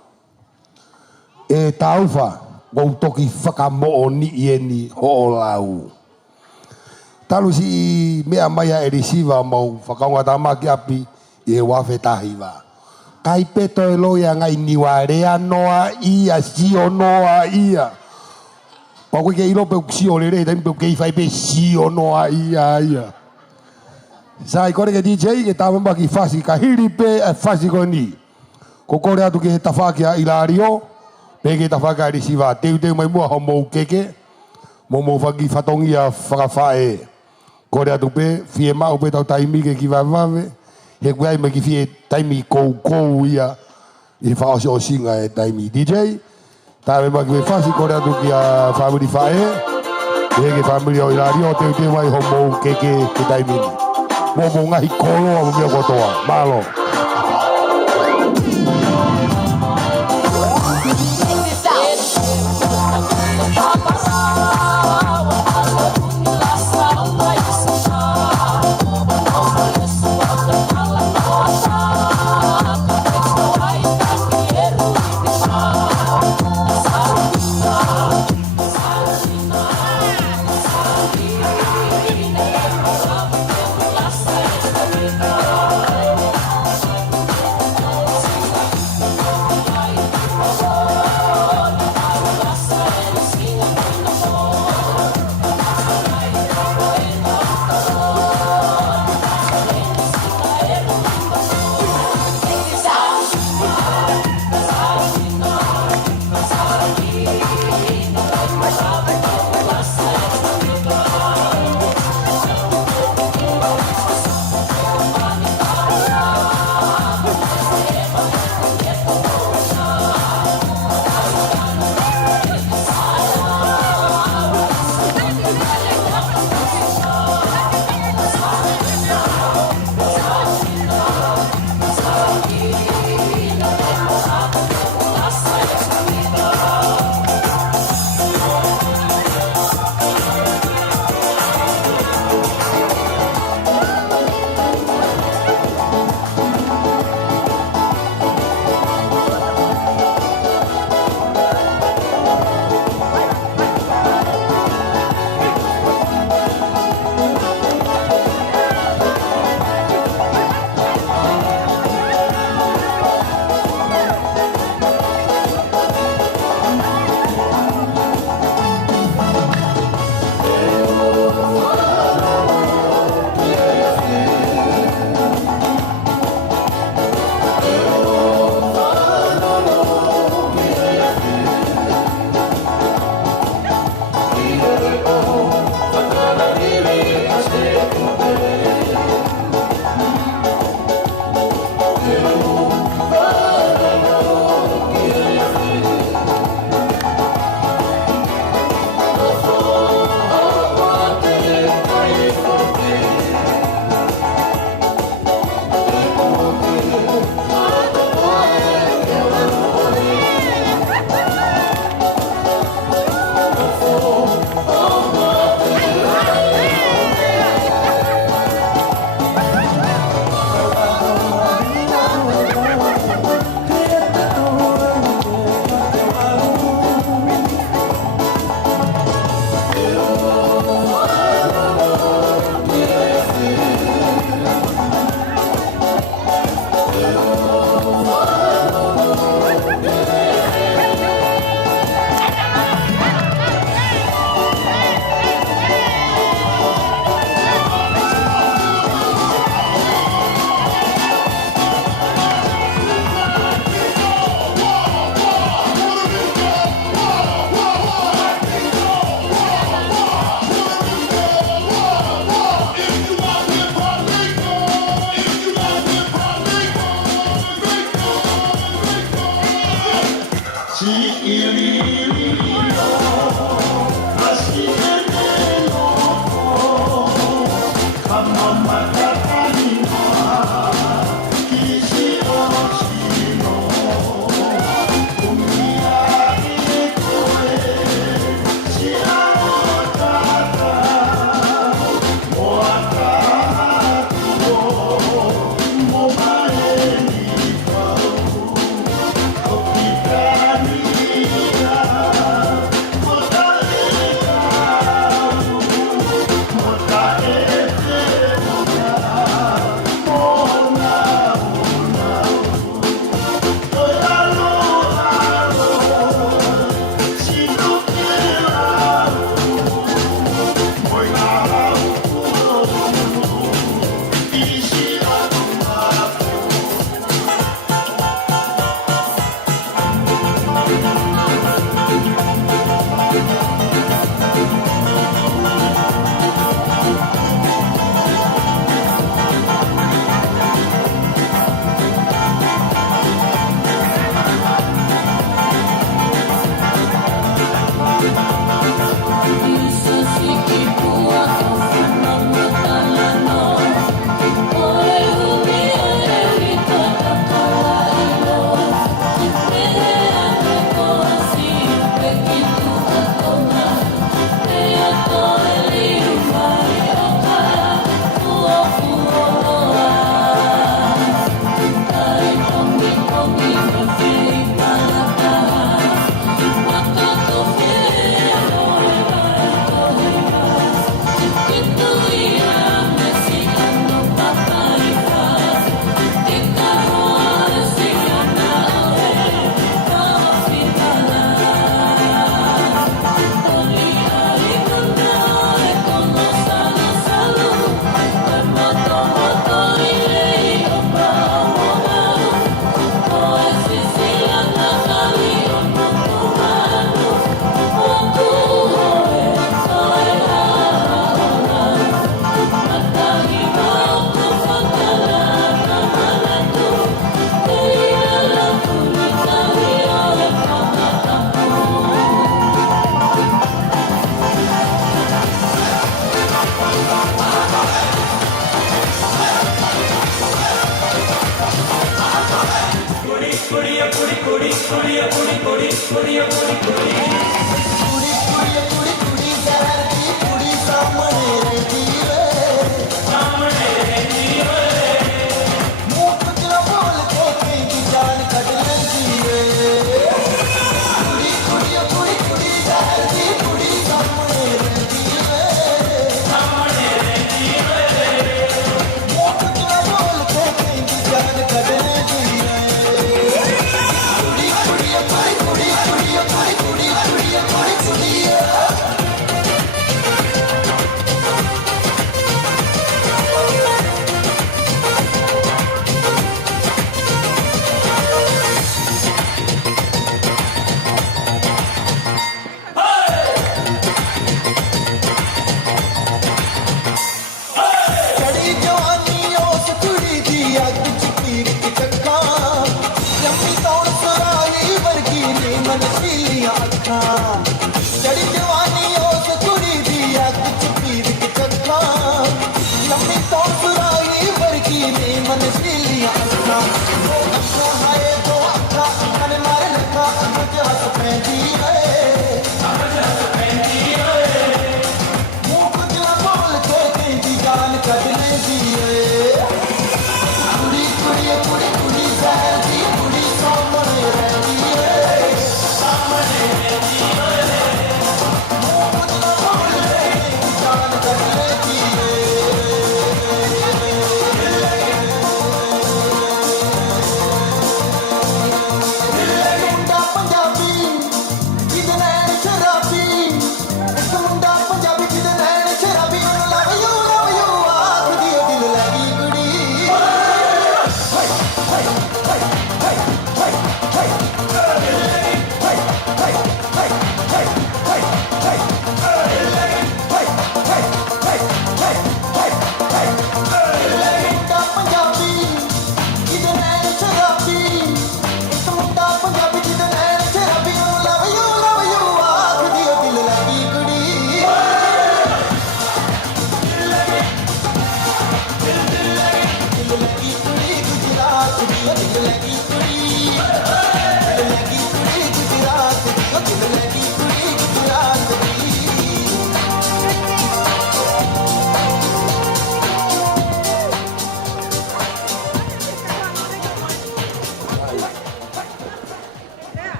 E tauwha, kou toki whakamo'o ni ieni ho o lau. Talu si mea maia e risiva mau whakaunga tamaki api i e wafe tahiwa. Kai peto e loia ngai niwa rea noa ia, sio noa ia. Pakoi ke ilo pe sio le rea, taimi pe kei whai pe sio noa ia ia. Sai kore ke DJ ke tāmamba ki whasi ka hiri pe e whasi ko ni. Ko kore atu ke he tawhaki a Ilario, pe ke tawhaki a risiva. Teu mai mua ho mou keke, mou whaki whatongi a whakawhae. Kore atu pe, fie mau pe tau taimi ke ki wawawe, he kuai me ki fie taimi kou ia, i whaosi o singa e taimi. DJ, Tawe maki me fasi kore atu ki a family fae. Ke family o Ilario te mai homo keke ke taimini. Mo ngahi kolo a mo kotoa. Malo.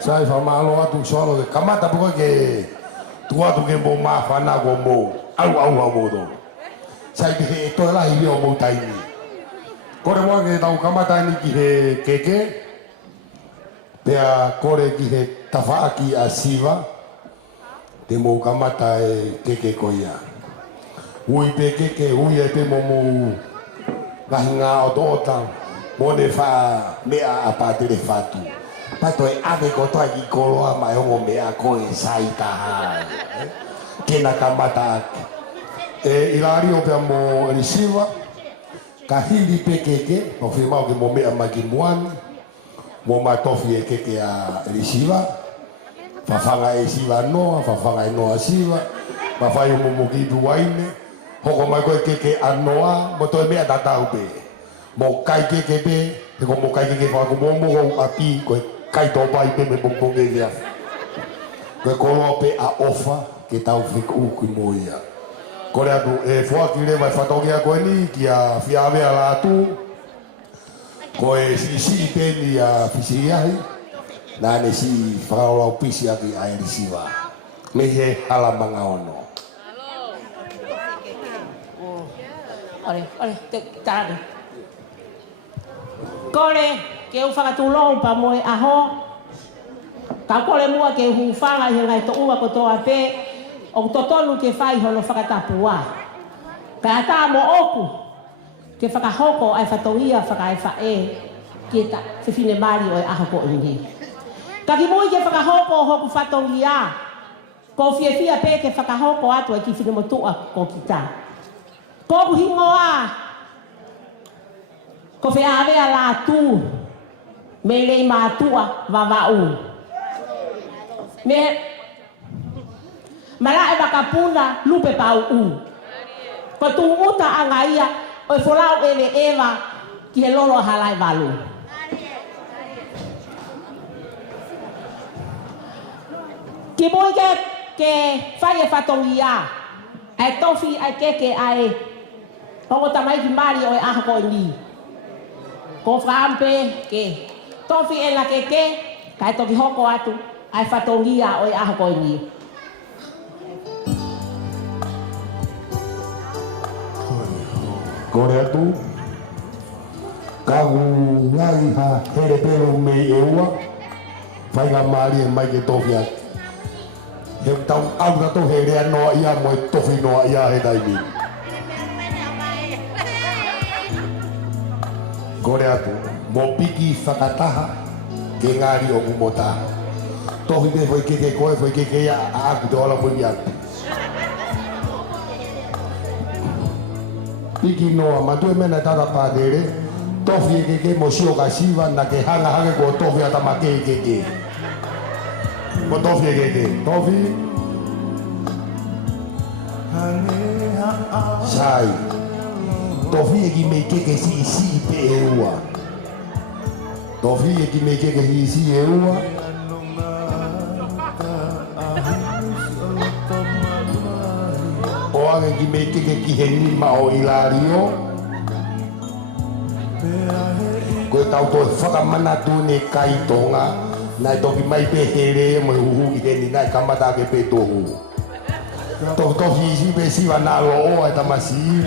Sai fa malo atu solo de kamata porque que tu atu que mo ma fana go mo au do. Sai que to la hi mo tai ni. Kore mo que tau kamata ni ki he keke. Pea kore ki he tafaaki a siva. Te mo kamata e keke koia. Ui pe keke ui e te mo lahinga o dota. Mo ne fa mea a pate de fatu. Pato e ave kotoa ki koloa mai ongo mea koe saitaha. Kena kamata ake. E ilario pea mo risiva. Ka hili pe keke. O whimau ke mo mea maki muani. Mo matofi e keke a risiva. Fafanga e siva noa. Fafanga e noa siva. Mawhai mo mo ki duwaine. Hoko mai koe keke a noa. Mo toi mea tatau pe. Mo kai keke pe. Te ko mo kai keke whaku mo mo api koe. Kai tō pai pe me pomponge vea. Koe koloa pe a ofa ke tau whiku ki mo ia. Kore atu e whuaki rewa e whatokia koe ni ki a whiawea la atu. Koe si pe ni a whisi ahi. Nāne si whakaolau pisi aki a erisiwa. Me he halamanga ono. Ore, te tāre. Kore, ke u whakatulou pa moe aho. Ka kore mua ke hu whanga i ngai to ua kotoa pe. O totonu ke whai hono whakatapua. Ka ata mo oku. Ke whakahoko ai whatoia whakai whae. Ke ta whiwhine mari o e aho ko ingi. Ka ki mui ke whakahoko hoku whatoia. Ko whiawhia pe ke whakahoko atu e ki whine motua ko kita. Ko kuhingoa. Ko whiawea la tu. Me lei mātua wawau. Me mara e wakapuna lupe pau u. Ko tu uta anga ia o e wholau ele ewa ki he lolo halai walu. Ki mui ke whai e whatongia. Ai tofi ai keke ai. Hongo tamai ki mari o e aha ko ni. Ko whaampe ke. Tofi e la keke. Kai toki hoko atu. Ai whatongia o e aha ko ni. Kore atu. Kagu ngai ha here pelo me eua. Whaiga mari e mai ke tofi atu. He tau au na to here anoa ia mo e tofi noa ia he daimi. Kore atu. Mo piki whakataha ke ngari o kumota. Tofi me foi keke koe foi keke ia a aku te ola foi aku. Piki noa matue mena tata pādere. Tofi e keke mo sio ka siva na ke hanga hange ko tofi ata ma ke keke. Mo tofi e keke. Tofi. Sai. Tofi e ki me keke si pe e ua. Tofi e ki me keke si e ua. O ange ki me keke ki he nima o Ilario. Koe tau koe whakamana tūne kai tonga. Nai toki mai pe here mo huhu ki teni nai kamata ke pe tohu. Tohi isi pe siwa nā loo e tamasi.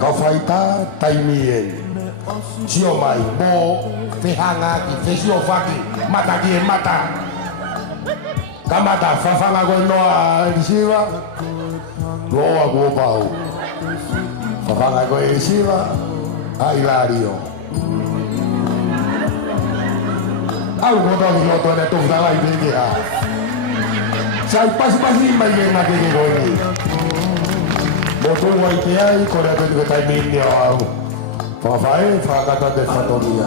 Kau whaita taimien. Sio mai mo whehanga ki whesio whaki. Mata ki e mata. Kamata whawhanga koe noa risiwa. Loa kua pau. Whawhanga koe risiwa. A Ilario. Au kota ki loto ne tofu talai peke ha. Sai pasi mai e na keke koe ni. Motu wai te ai kore atu tuke taimini o au. Whawhae whakata te whatongia.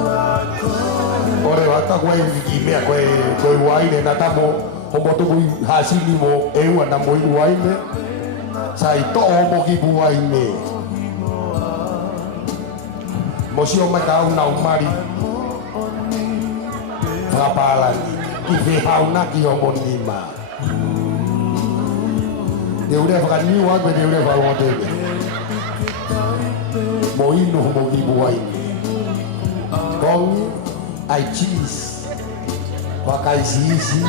Ore wata koe ki mea koe waine na tamo. Ho motu kui hasini mo eua na moi waine. Sai to'o mo ki waine. Mo sio mai ka au na umari. Whapalani, ki whehauna ki o monima. Te ure whakaniwa, me te ure whaongatebe. Mo inu mo ki buaini. Kongi, ai cheese. Wakai sisi.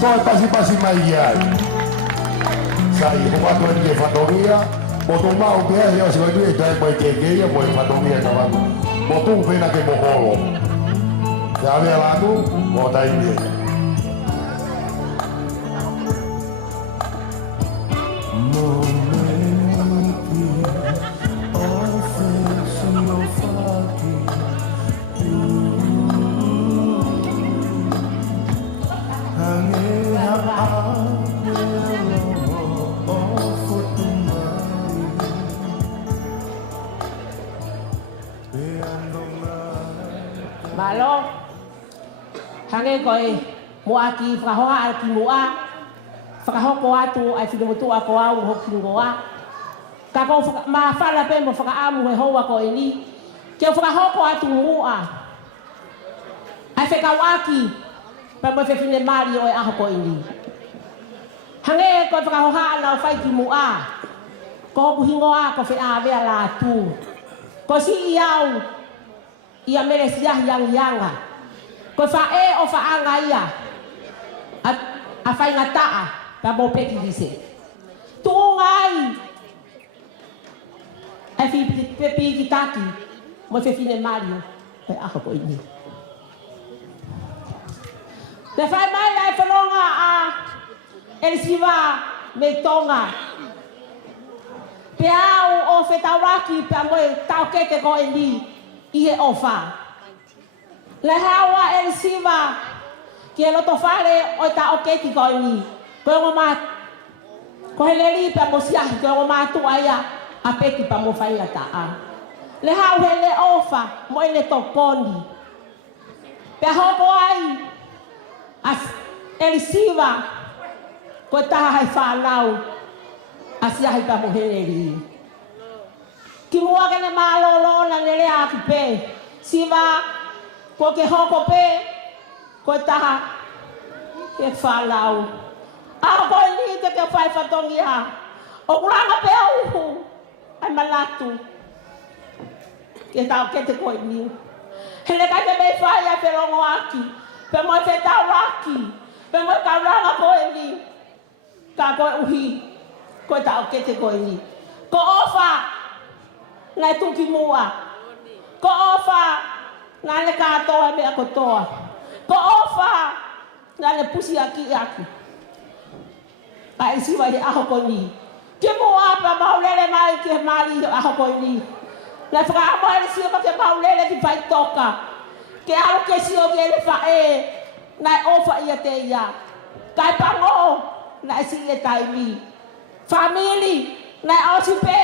Toi pasi mai iai. Sai, humatu eni ke whatongia. Mo tō mau pēa hea si waitu e tai mai kekeia mo e whatongia ka watu. Mo tū pēna ke moholo. Te awea lātu, mo taimie. Malo, hange koe mua ki whakahoa al ki mua, whakahoko atu ai whinomotu a ko au hoki ngoa. Ka ko ma whala pe mo whakaamu he hoa koe ni, ke whakahoko atu mua. Ai whekawaki, pa mo whewhine mari o e aho koe ni. Hange koe whakahoa ala o whai ki mua, ko hoku hingoa ko whea la tu. Ko si iau, ia mere siah yang yanga. Ko fa e o fa anga ia. A fa ingataa pa mo peki dise. Tu ngai. A fi pepi kitaki. Mo fe fine Mario. Pe a ko ini. Te fa mai ai falonga a el siva me tonga. Pe au o fe tawaki pa mo tau kete ko ini. Ie ofa. Le hawa el siva ki lo to fare o ta oketi ko ni. Ko ma ko heleri pa mo sia ko ma tu aya apeti pa mo fai ta a. Le hawa le ofa mo le to poni. Pe ho ko ai as el siva ko ta hai fa lau asia hai pa mo heleri. Ki mua ke ne malolo na nele aki pe. Siva, ko ke hoko pe, ko taha, ke whalau. Ako ko ni te ke whai whatongi ha. O kuranga pe au, ai malatu. Ke tau ke te koi ni. Hele kai te mei whai a wherongo aki. Pe mo te tau aki. Pe mo kauranga koe ni. Ka koe uhi. Koe tau ke te koe ni. Ko ofa. Ngai tuki mua. Ko ofa. Ngai le katoa me ako toa. Ko ofa. Ngai le pusi aki aki. Ka isi wai aho ko ni. Ke mua pa maulele mai ke mari aho ko ni. Na whakaamo ele sio ma ke maulele ki pai toka. Ke alo ke sio ke ele whae. Nai ofa ia te ia. Kai pango. Nai si le taimi. Family. Nai osi pe.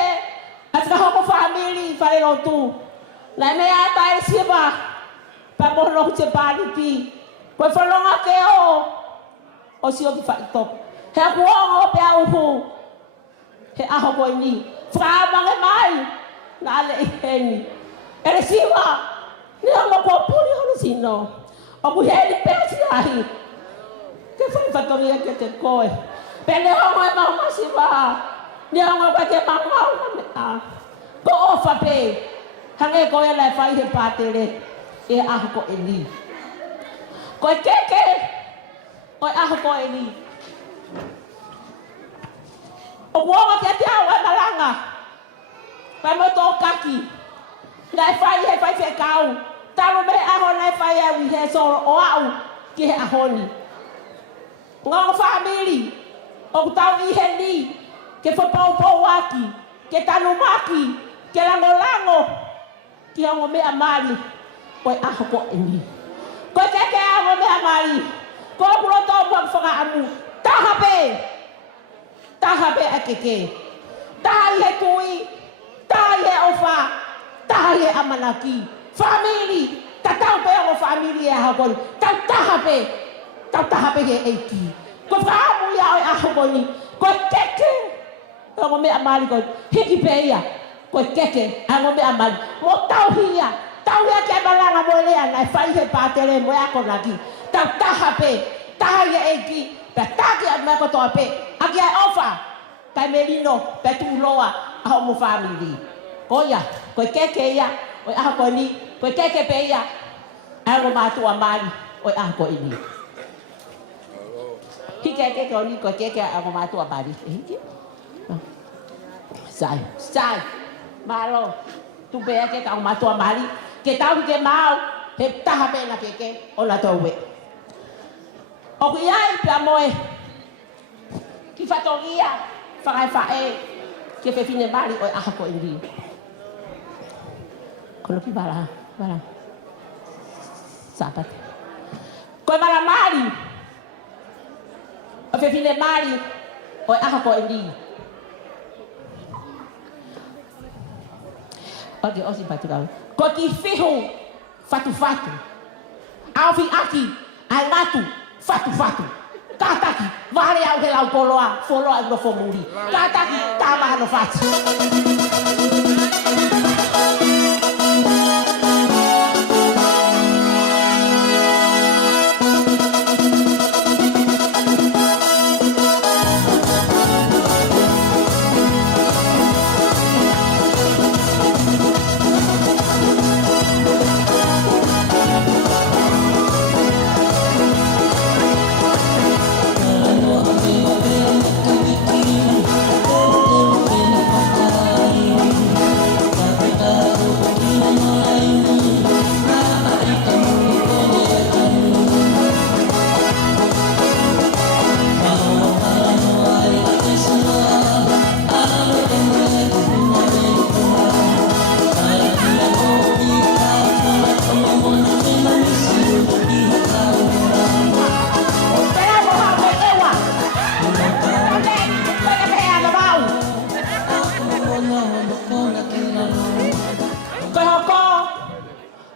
Nai whakahoko family. Whare rotu. Nai mea ata ele sio ma. Pa mohono te pānipi. Koe whalonga ke o. O sio ki whai toka. He kuongo pe auhu. He aho koe ni. Whakamange mai. Na le iheni. Ele siwa. Ni ongo ko puri hono sino. O ku heli pesi ahi. Ke whai whatongia ke te koe. Pele ongo e mau masiwa. Ni ongo ka te mamau na mea. Ko ofa pe. Hange koe lai whai he pātere. E aho ko e ni. Koe keke. Koe aho ko e ni. O kuongo ke te au e malanga. Pai mo tō kaki. Ngai whai he whai whekau. Taro me aho ngai whai e wi he soro o au ki he ahoni. Ngau family. O tau i he ni. Ke whapau pau aki. Ke tanu maki. Ke lango lango. Ki hango mea mari. Koe aho ko e ni. Koe keke hango mea mari. Koe kuro tō puak whaka amu. Taha pe. Taha pe a keke. Taha i he kui. Taha i he ofa. Taha i he amanaki. Family. Ta tau pe o family e ahokoni. Tau taha pe. Tau taha pe he eiki. Ko whaamu ia o e ahokoni. Ko keke. Hango mea mali ko. Hiki pe ia. Ko keke. Hango mea mali. Mo tau hia. Tau hia ke malanga mo lea. Ngai whai he pātere mo e akonaki. Tau taha pe. Taha i he eiki. Pe taki a mea kotoa pe. Aki ai ofa. Kai merino. Pe tu loa. Aho mo family. Ko ia. Ko keke ia. O aho ko ni. Ko keke pe ia. Aho mātua mari. O aho ko ini. Hi keke ko ni. Ko keke aho mātua mari. Hiki. Sai. Sai. Malo. Tu pe ake ka aho mātua mari. Ke tau ke mau. He taha pe na keke. O na tau we. O ku iai pe amoe. Ki whatongia. Whakai whae. Ke whewhine mari o aho ko ini. Kono ki bala. Bala. Sapat. Koe mara mari. O whewhine mari o aho ko ini. Oke, osi patu kau. Ko ki whihu. Fatu fatu. Awhi aki. Ai ngatu. Fatu fatu. Kataki. Vare au he lau poloa. Foloa e grofo muri. Kataki. Tama hano fatu.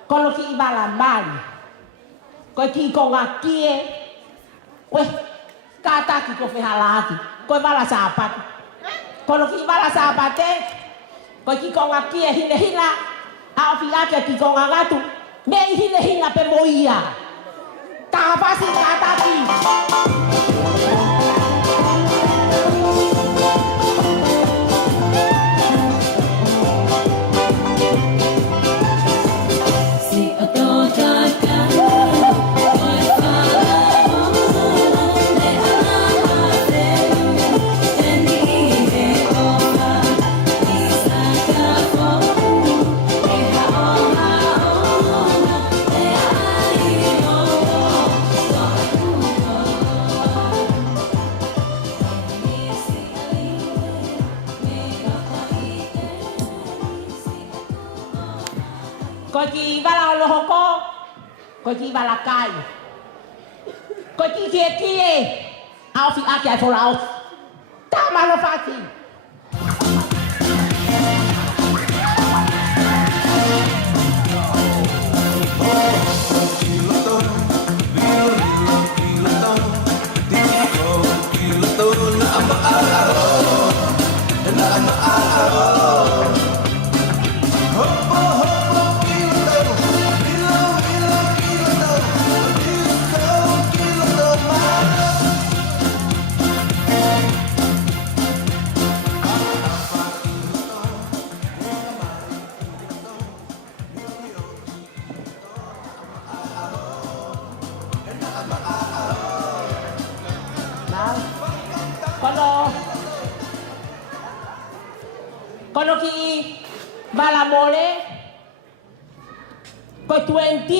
Kono ki ibala mali. Koe ki ko ngā kie. Weh, kātā ki ko whehala aki. Koe wala sāpati. Kono ki ibala sāpate. Ko ki konga kia hine hina. A ofi ake ki konga ngatu. Me hine hina pe moia. Ta pasi ta taki. Ko ki bala lo hoko, ko ki bala kai. Ko ki kie, au fi ake ai fola au. Ta malo fati. Kono ki bala mole ko 20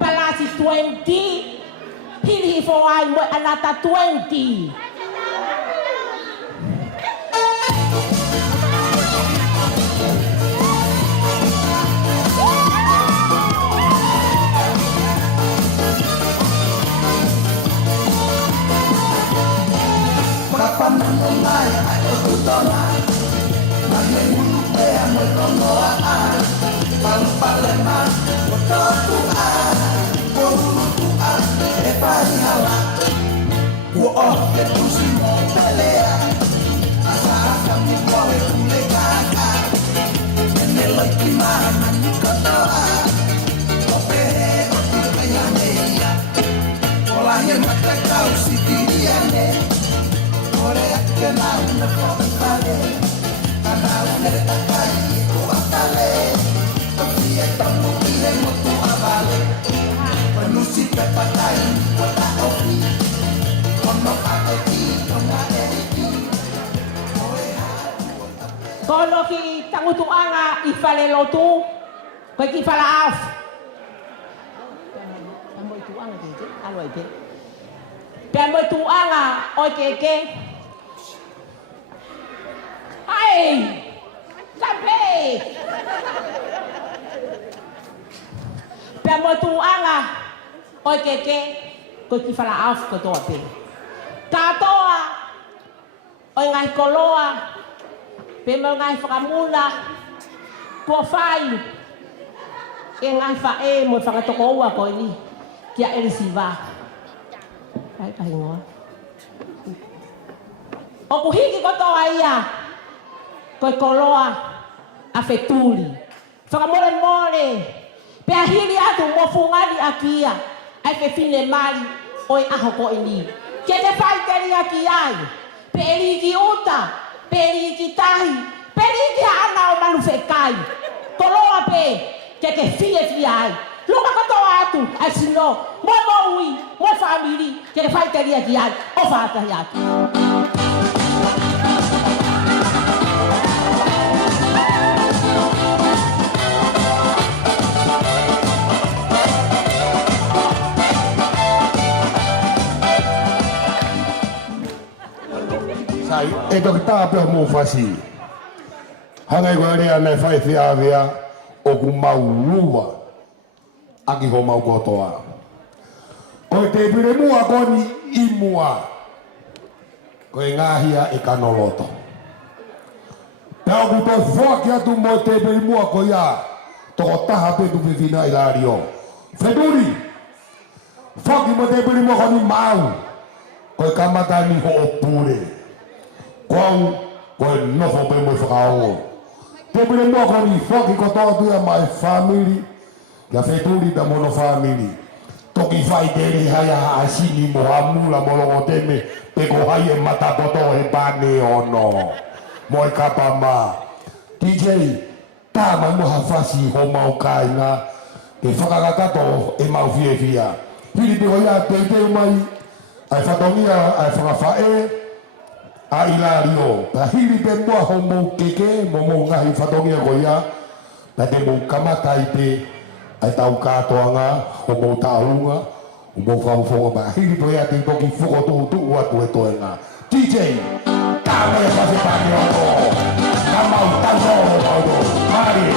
palasi 20 hili fo ai mo anata 20 Kapan mengenai ayo utama Kono ki tangutu anga ifale lotu ko ki fala af. Amoi tu anga ke aloi ke. Amoi tu anga o ke. Hai. Sampai. Amoi tu anga o ke ko ki fala af ko to ape. Katoa o ngai koloa. Pe mo ngai whakamuna, kua whai, e ngai whae mo whakatoko ua ko ni, kia erisiwa. Kai kahi ngoa. O kuhiki kotoa ia, koi koloa a wheturi. Whakamore more, pe ahiri atu mo fungari a kia, ai pe fine mari oi aho ko ni. Kia te whai teri a ki ai, pe eri ki uta, peri ki tahi, peri ki ana o manu whekai. Koloa pe, ke fie ai. Luka katoa atu, ai sino, mo ui, mo family, ke whai teri a ki ai, o whatahi atu. E toki tāpea mō whasi. Hangai koe rea nei whai whiawea o ku mau lua aki ho mau kotoa. Koe te pire mua koni i mua. Koe ngāhia e kanoloto. Pea ku toi whaki atu mo te pire mua koe ia toko taha petu whiwhina i lario. Wheturi, whaki mo te pire mua koni mau. Koe kamatani ho o pure. Koe nofo pe mo whakaongo. Tebule mo ko ni foki ko to tu my family. Ya feturi da mono family. Toki fai deri haya asini mo amula mo teme pe ko haye mata poto e bane ono. Mo kapa ma. DJ ta ma mo hafasi ho mau kaina. E whakakakato e mau fia. Hiri te hoia te mai, ai whatongia, ai whakafae, a ilario. Ta hiri te mua ho mou keke, mo mou ngahi whatongia hoia, na te mou kamata i te, ai tau katoanga, ho mou taurunga, ho mou whauwhonga, ma hiri te hoia te toki whukotu tu uatu e toenga. DJ, tāma e whasepani ono, ka mau tau ono, Mari.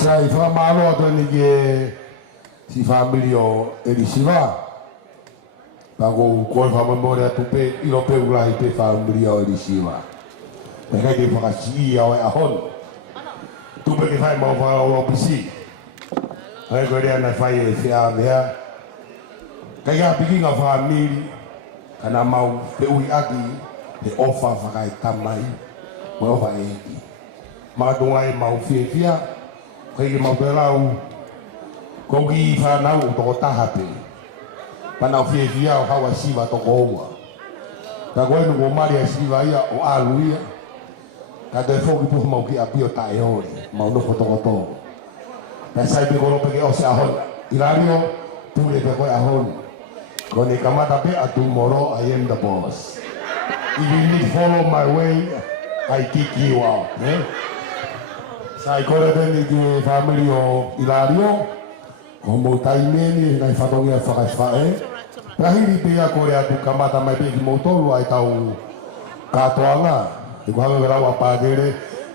Sai fa malo to ni ke si family o Elisiva. Pago ko fa memoria tu pe ilo pe ula pe family o Elisiva. Mereka di fakasi ya wa ahon. Tu pe fa mo fa o bisi. Ai ko dia na fa ye fia dia. Kaya bigi nga family kana mau pe ui aki de ofa fa kai tamai. Mo fa e. Ma dongai mau fia. Kaya mau belau, kau gi fanau to tahape, panau fia o hawa siva to koa. Kagoi no Maria siva ia o aluia, kada foki pu mau ki apio tai hori, mau no foto. Sai pe kolo pe o se ahon. Ilario pule pe ko ahon. Koni kamata pe atu moro I am the boss. If you need follow my way, I kick you out. Sai kore beni di family o Ilario. Homo taimeni nai whatongia whakaiwhae. Rahiri pia kore atu kamata mai pe ki motolu ai tau katoanga. Te kuhanga werawa pāgere.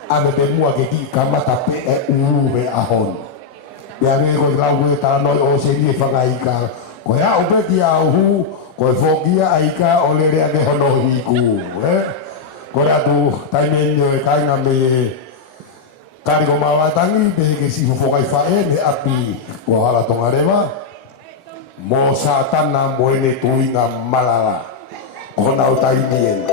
Ame pe mua ke ki kamata pe e uru me ahon. Pea me ko rau e tānoi o se nie whakaika. Ko ea upe ki a uhu, ko e whokia aika o le rea ne hono hiku. Ko ea tu taimeni o e kainga me kari ko mawatangi, pe ke si whokai whae me api ko hala tonga rewa. Mo satana mo ene tuinga malala. Ko nau taimien.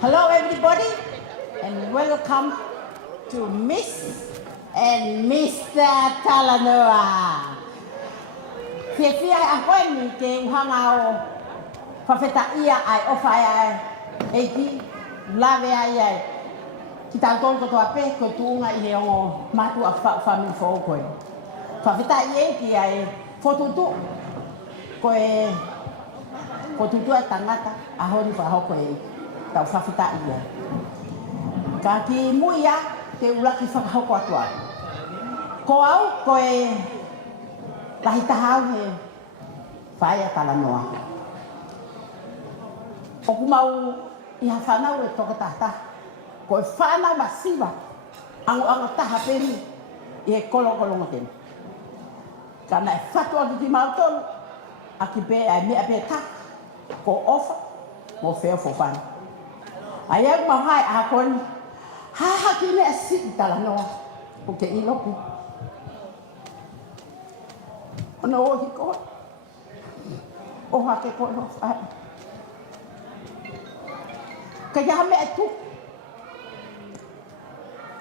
Hello everybody and welcome to Miss and Mr. Talanoa. Fia ahoe ni te uhangao whawheta ia ai ofa ai eiki lawe ai ai ki tātou kotoa pe ko tuunga i heongo matu a whamil fō koe. Whawheta i ki ai whotutu koe whotutu a tangata a hori whahoko e tau whawheta ia. Ka ki muia te ulaki whakahoko atua. Ko au koe lahi tahau he whaia Talanoa. Oku mau i ha whanau e toka tahta. Koe whanau masiwa ango anga taha peri i he kolongo tenu. Kana e whatua ki mautolu a ki pe a mea pe ta ko ofa mo whea fofana. Ai au mahai a koni haha ki mea siti Talanoa o ke iloku. Ona o hi koe. O hake koe no whae. Ka ia mea tu.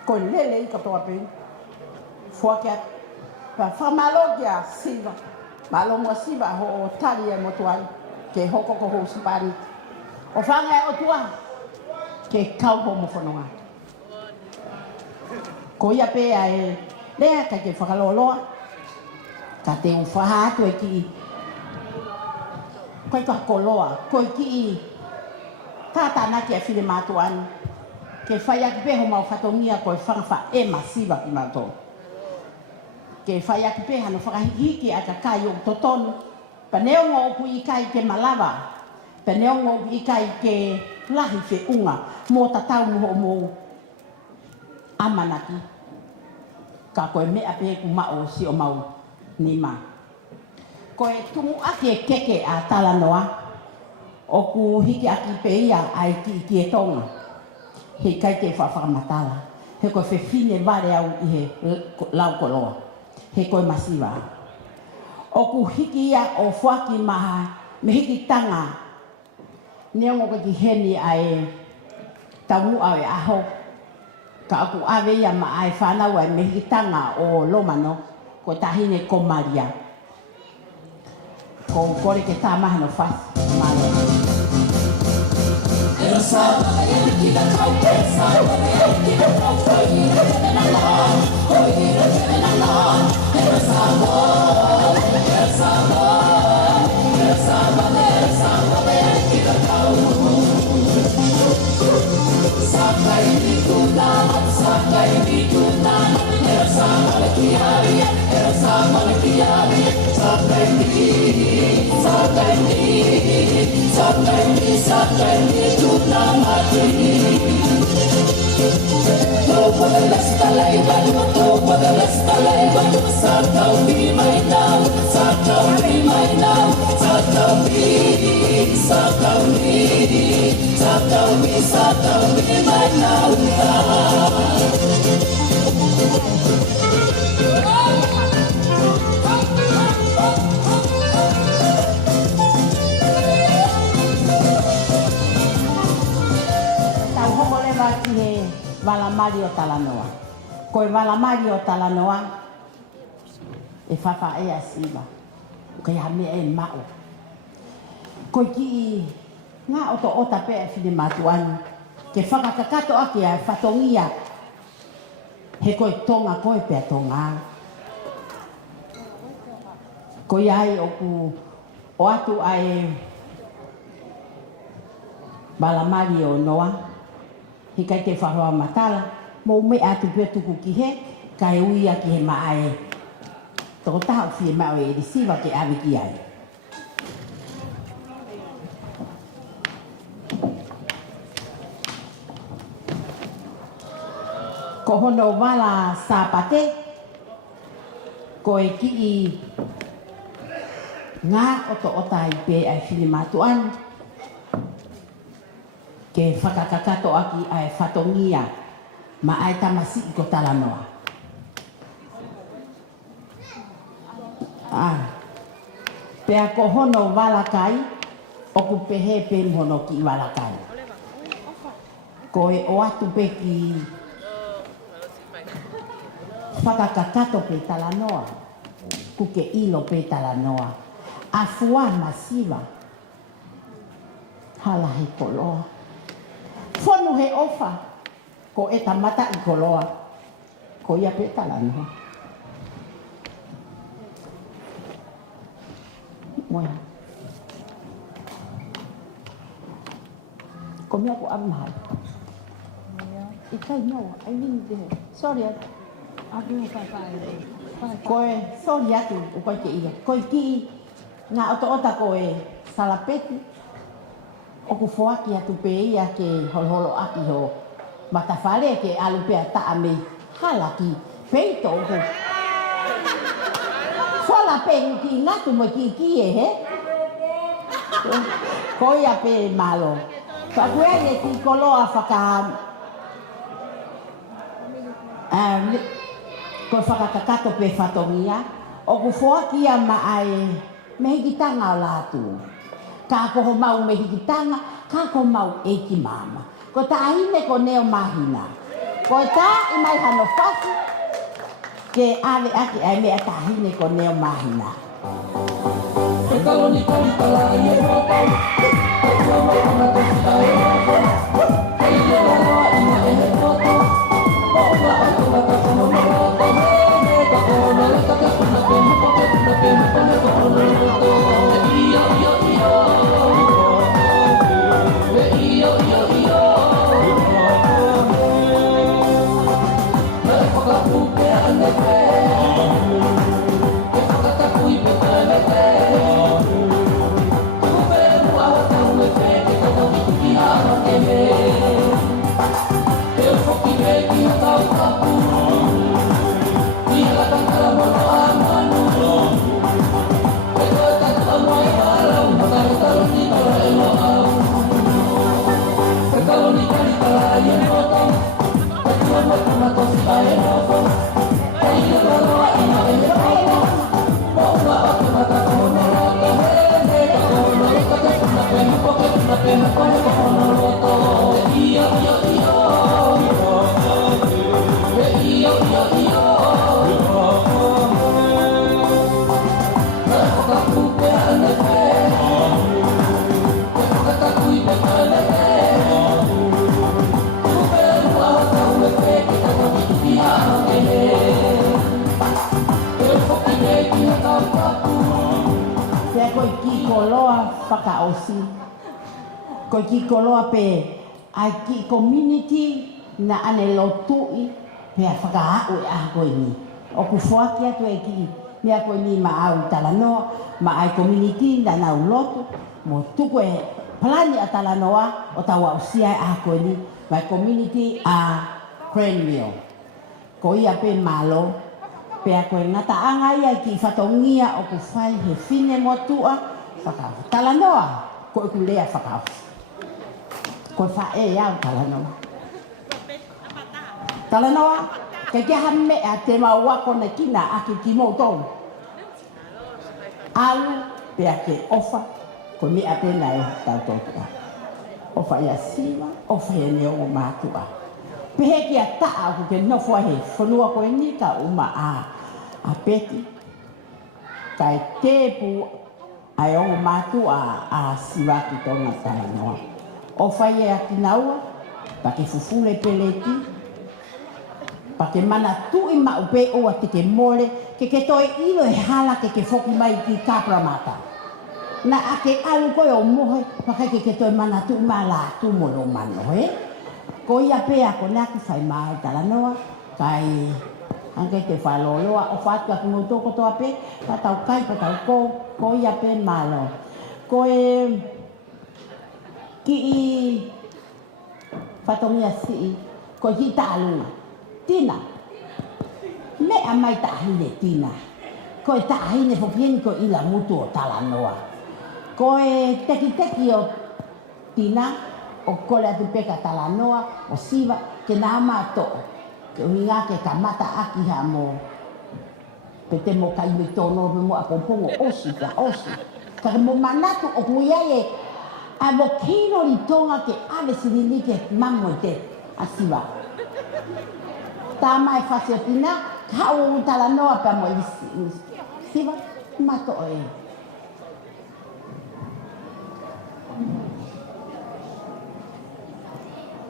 Ko lele i katoa pe. Fua kia. Pa whamalo kia siva. Malo mua siva ho o tari e motuai. Ke hoko ko ho sipari. O whanga e o tua. Ke kau ho mo whanonga. Ko ia pe ai. Lea ka ke whakaloloa. Ka te uwhaha atu e ki. Koe ka koloa. Koe ki i. Tātana ki a while mātua anu. Ke whai aki pe ho mau whatongia koe whangawha e masiva ki mātou. Ke whai aki pe hano whakahiki a ka kai o totonu. Pa neongo opu i kai ke malawa. Pa neongo opu i kai ke lahi whe unga. Mō tatau muho mō amanaki. Ka koe mea pe ku mao si o mau ni ma. Koe tumu aki e keke a talanoa. O ku hiki aki pe ia ai ki e tonga. He kai te whawhakamatala. He koe whewhine ware au i he lau koloa. He koe masiwa. O ku hiki ia o whaki maha me hiki tanga. Neongo ka ki heni ai tamu au e aho. Ka aku awe ia ma ai whanau ai me hiki tanga o lomano. Ko tahine ko Maria. Ko kore ke tāmaha no whai. Valamari o Talanoa. Koe valamari o Talanoa e whawha e asiva. Koe hamea e mao. Koe ki i ngā oto ota pe e whine matuanu. Ke whakakakato aki a whatongia. He koe tonga koe pia tonga. Koe ai oku o atu ai valamari o Noa. He kai te wharoa matala, mō me atu pia tuku ki he, kai uia ki he maae. Toko taha whie mao e risiwa ke awe ki ai. Ko hono wala sāpate, ko e ki i ngā oto otai pe ai whine mātuanu. Ke whakakakato aki ai whatongia ma ai tamasi i ko Talanoa. Pea ko hono walakai, oku pehe pe hono ki walakai. Ko e o atu pe ki whakakakato pe Talanoa, ku ke ilo pe Talanoa. A fua masiva, hala he koloa. Whanu he ofa, ko e tamata i koloa, ko ia pe Talanoa. Moia. Ko mea ko amahai. I kai noa, ai nini te he. Sorry atu. Koe, sorry atu, o koe ke ia. Koe ki ngā ota koe salapeti. O ku whoaki atu pe ia ke holholo aki ho matawhare ke alu pea taa me halaki peito o ku. Whala pe ki ngatu mo ki e he. Ko ia pe malo. Ka kuele ki koloa whaka ko whakakakato pe whatongia. O ku whoaki a ma ai me hiki tanga o lātu. Ka koho mau me hiki tanga, ka koho mau e ki mama. Ko ta ahine ko neo mahina. Ko ta I mai hano fasi. Ke ave aki ai mea tahine ko neo mahina. Ke kaloni karitala I e roto. Ke kuama kama tosita e roto. Ke I e roto ina e he roto. Ko ona atu maka kama roto. Me ka ona le taka kuna ke muko ke kuna ke muko ne ko ona roto. E iyo iyo iyo. E iyo iyo iyo. Me whakapuke ane pe. Me whakatapui pe tane pe. Kupe mua watau e pe. Ke kakaki tuki hama ke me. Ke whoki me ki hatau kapu. Ki hatakara mono a manu. Ke koe tatu amoe halau. Makare taloni tala e no au. Ke taloni karitala I e roto. Ke kuama kuma tosita e roto. Ke I e roto ina e he roto. Mo una atu maka kama roto. He ka ona e taka kuna pe muko ke kuna pe muko ne ko ona roto. E iyo iyo iyo. E iyo iyo iyo. Me whakapuke ane pe. Me whakatakui pe tane pe. Kupe mua watau e pe. Ke kakaki tuki hama ke me. Ke whoki me ki hatau kapu. Pea koe ki koloa whakaosi. Koe ki koloa pe ai ki community na ane lotui pea whakaau e aha koe ni. O ku whoaki atu e ki mea koe ni ma au talanoa ma ai community na nau lotu mo tuko e plani a talanoa o tau au sia e aha koe ni mai community a Cranmere. Ko ia pe malo pea koe ngata anga ia ki whatongia o ku whai he fine motua whakau. Talanoa, koe ku lea whakau. Koe whae iau talanoa. Talanoa, ke kia mea te mauako na kina aki ki moutou. Alu pea ke ofa, koe mea pena e tau totua. Ofa ia siwa, ofa ia neo o mātua. Pehe kia taa ku ke nofua he whanua koe ni ka uma a peti. Kai tepu ai o mātua a siwa ki tonga talanoa. Ofa ia ki naua, pa ke fufule peleti. Pa ke mana tui ma upe o a te ke mole, ke toi ilo e hala ke foki mai ki kapramata. Na a ke alu koe o mohe, pa ke toi mana tui ma la tu molo mano, he? Ko ia pea ko naki whai maa talanoa, kai anke te whaloloa, o whātua ki ngau tōko toa pe, pa tau kai, pa tau ko ia pe malo. Ko e ki I whatongia si, ko ki tālunga. Tina, mea mai tahine tina. Ko e tahine whokieni ko ila mutu o talanoa. Ko e teki o tina, o kole atu peka talanoa, o siwa, ke nā mātoa. Ke uhinga ke kamata aki ha mo. Pe te mo kai me tono, pe mo a pompongo, osi ka osi. Ka mo manatu o kuiae, a mo kino li tonga ke ave sirini ke mamo te a siwa. Tā mai whase o tina, ka o talanoa pa mo I siwa, mātoa e.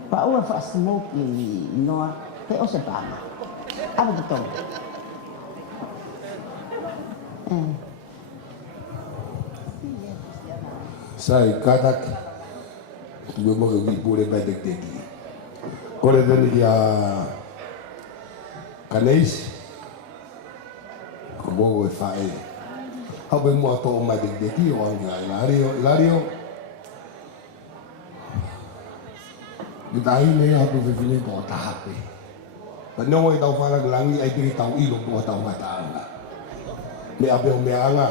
Pa ua whaasimoki noa, te ose pāma. Awa ki tonga. Sai kataki. Tue mo ke wipure mai teki. Kore tani ki a kaneisi. Ko mo e whae. Hawe mua tō mai teki o angi a Ilario. Di tahine hapu vivine po tahape. Panongo I tau whalang langi ai tiri tau ilo po tau wataanga. Me ape o meanga.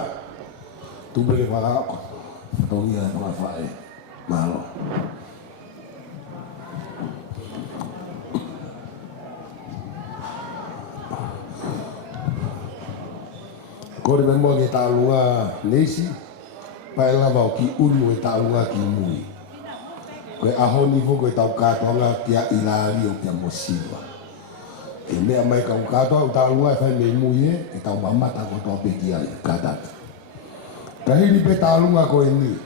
Tubele whakako. Tongia mga whae. Mahalo. Kore me mo ke tālunga nesi. Pai lava o ki unu e tālunga ki mui. Koe aho ni foko e tau kātonga kia Ilario kia Mosiwa. E mea mai ka ukatoa utalua e whai me muie e tau mamata ko toa peki ai katata. Ka hiri pe tālunga ko e ni.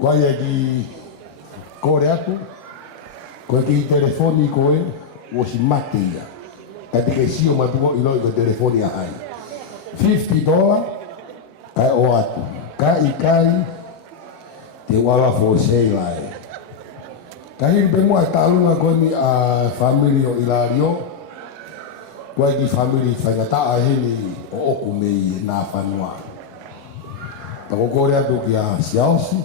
Kwa ia ki kore atu, ko e ki telefoni ko e, o si mate ia. Ka te ke sio matuko ilo i ko telefoni a hai. $50, kai o atu. Ka i kai, te wala for sale ai. Kahiri pe mua tālunga ko ni a family o Ilario, ko e ki family whaingata a heni o oku mei e nā whanua. Tako kore atu ki a siausi,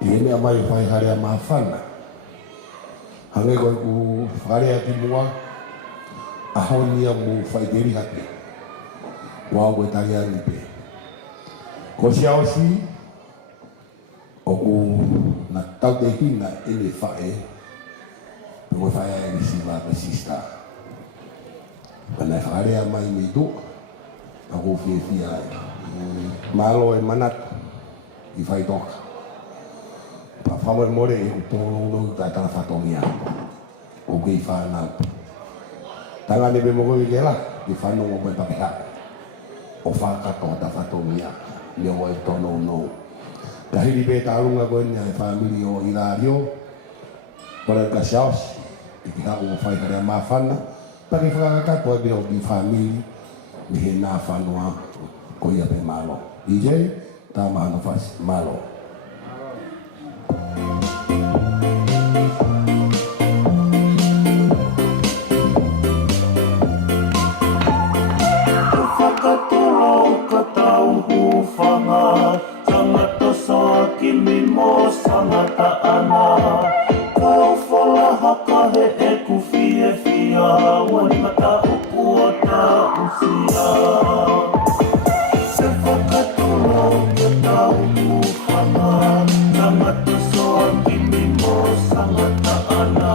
i hene a mai whai harea maa whana. Hange koe ku wharea ki mua, a honia mu whai deri hake. Wau e tari ani pe. Ko siausi, o ku na tau te hina e le whae, pe koe whae e risi wā pe sista. Pana e wharea mai me do, a ko fie fie ai. Malo e manat, i whai toka. Pa whamoe more e utono ta tana whatongia. O kei whanau. Tanga ne be moko i kela, i whanongo koe pakeha. O whakato ta whatongia, me o e tono no. Kahiri pe tārunga koe ni ai whamiri o Ilario, kore ka siaos, i ki hau o whai karea mawhana, pake whakakato e biro ki whamiri, mi he nā whanua ko ia pe malo. DJ, tā mahana whas, malo. Whakatoro ka tau hufanga, tangata sa kimi mo sangata ana. Kau whala haka he e ku fie fia, wani mata o kua ta usia. Se whakatoro ka tau hufanga, tangata sa kimi mo sangata ana.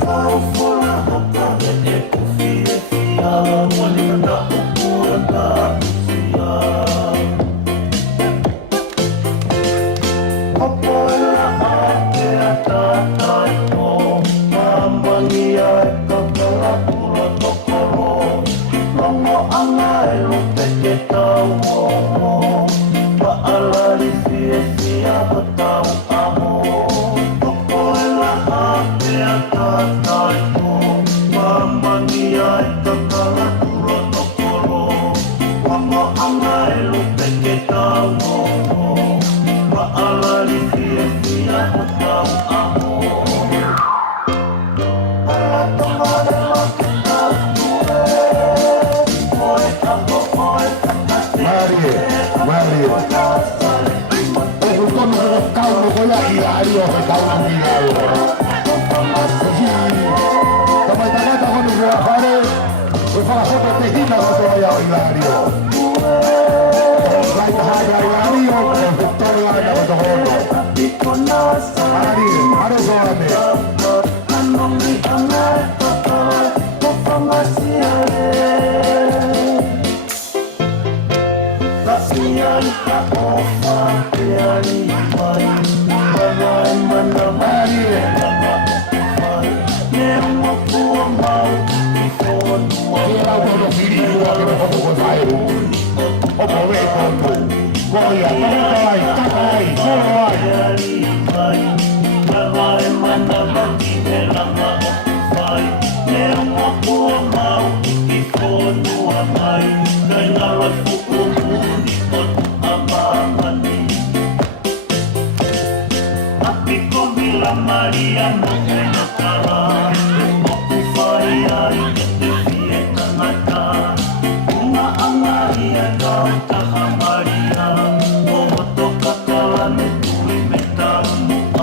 Kau whala haka he e ku fie fia, wani mata o kua ta usia. Apoela ate atatai mo, mamangi ai kakala pura tokoro. Longo anga e lupe ke tau mo, paalari fie fia ha tau aho. Apoela ate atatai mo, mamangi ai kakala pura tokoro. Longo anga e lupe ke tau mo, paalari fie fia ha tau aho. Mario. E kutono ko kauno ko ya Ilario ko kauno Ilario. Così, come tagata con il fare, e fa la foto te hina ko to ya Ilario. Vai ta ya Ilario ko to ya na ko to hono. Mario so ame. Anong di angai ko pamasia. Sian ka ofa tiani mai, bagai mana mari lama mai, nemo pua mau di fon mau. Kira bodo kiri dua kira foto ko sai. O bowe ko. Koya takai takai solai. Mai, bagai mana mari lama mai, nemo pua mau di fon mai, dengan lagu Maria Mokena Kara, Moku Whai ai te fie tangata. Unga angaria kau taha Maria, Mohoto kakala me tui me tamu a.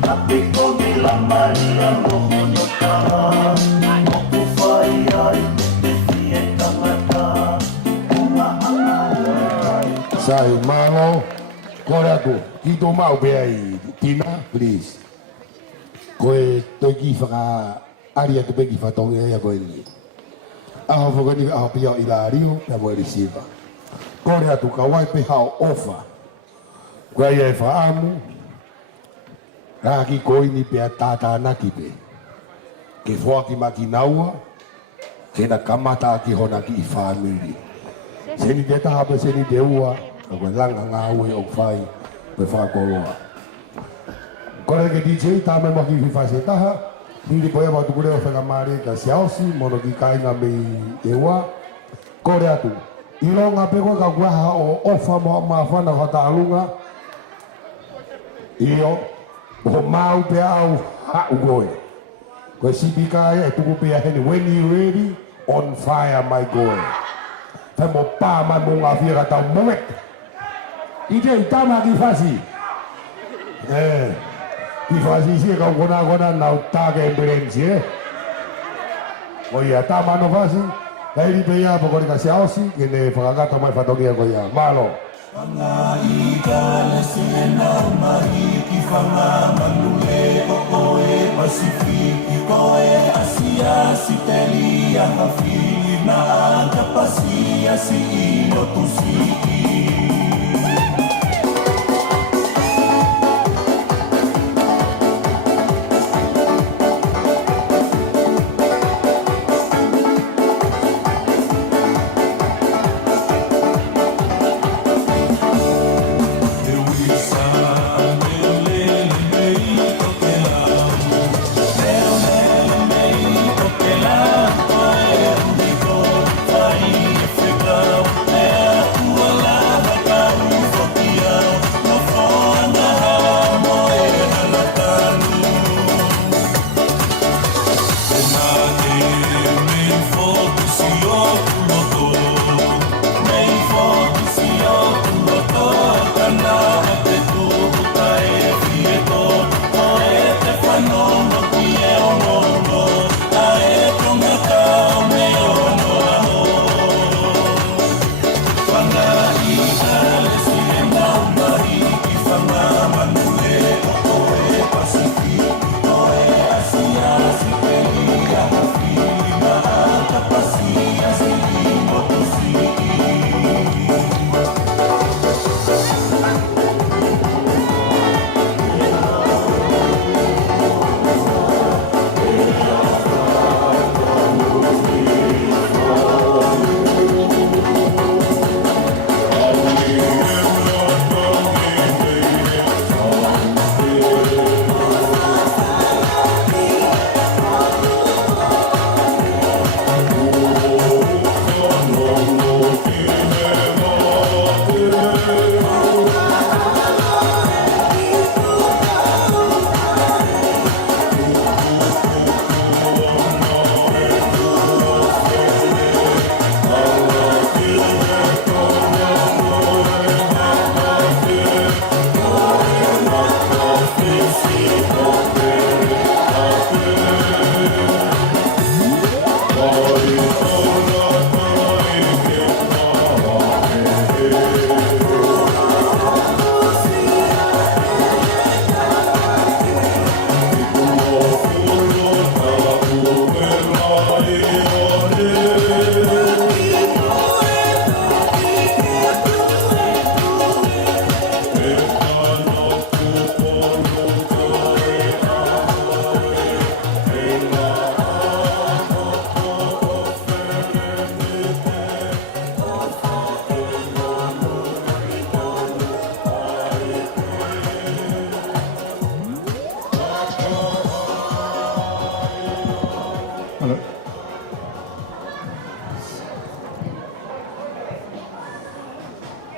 Tapi ko bila Maria Mohono Kara, Moku Whai ai te fie tangata. Unga angaria. Sai malo, kore aku, kito mau be ai. Tina, please. Koe toki whaka aria te peki whatongi ea koe ni. Aho whakani aho pia Ilario, pia moe receiver. Kore atu ka wai pe hao ofa. Koe e whaamu, raki koe ni pia tātānaki pe. ke foa ki makinaua, ke na kamata ki hona ki i whanuri. Seni te taha pe seni te ua, ka koe langa ngā ue o whai, pe whakoroa. Kore ke DJ, tā me maki whiwha se taha, Niri poia watu kureo whakamare ka siaosi, mono ki kainga me e ua. Kore atu, i ronga peko ka kuaha o ofa ma whana whata alunga. Io, o mau pe au hau goe. Koe sipika e tuku pia heni, when you ready, on fire my goe. Whai mo pā mai mo ngā whia ka tau momet. Ike i tama ki whasi. Ki whasi si e kau kona nau tāke emberensi o ia tama no whasi. Kairi pe ia pokori ka siaosi, ke ne whakakata mai whatongia ko ia. Malo. Wanga i ka lesi e nau mahi ki whanga manule o koe Pasifiki koe Asia si teli a hawhi na aka pasia si ino tusiki.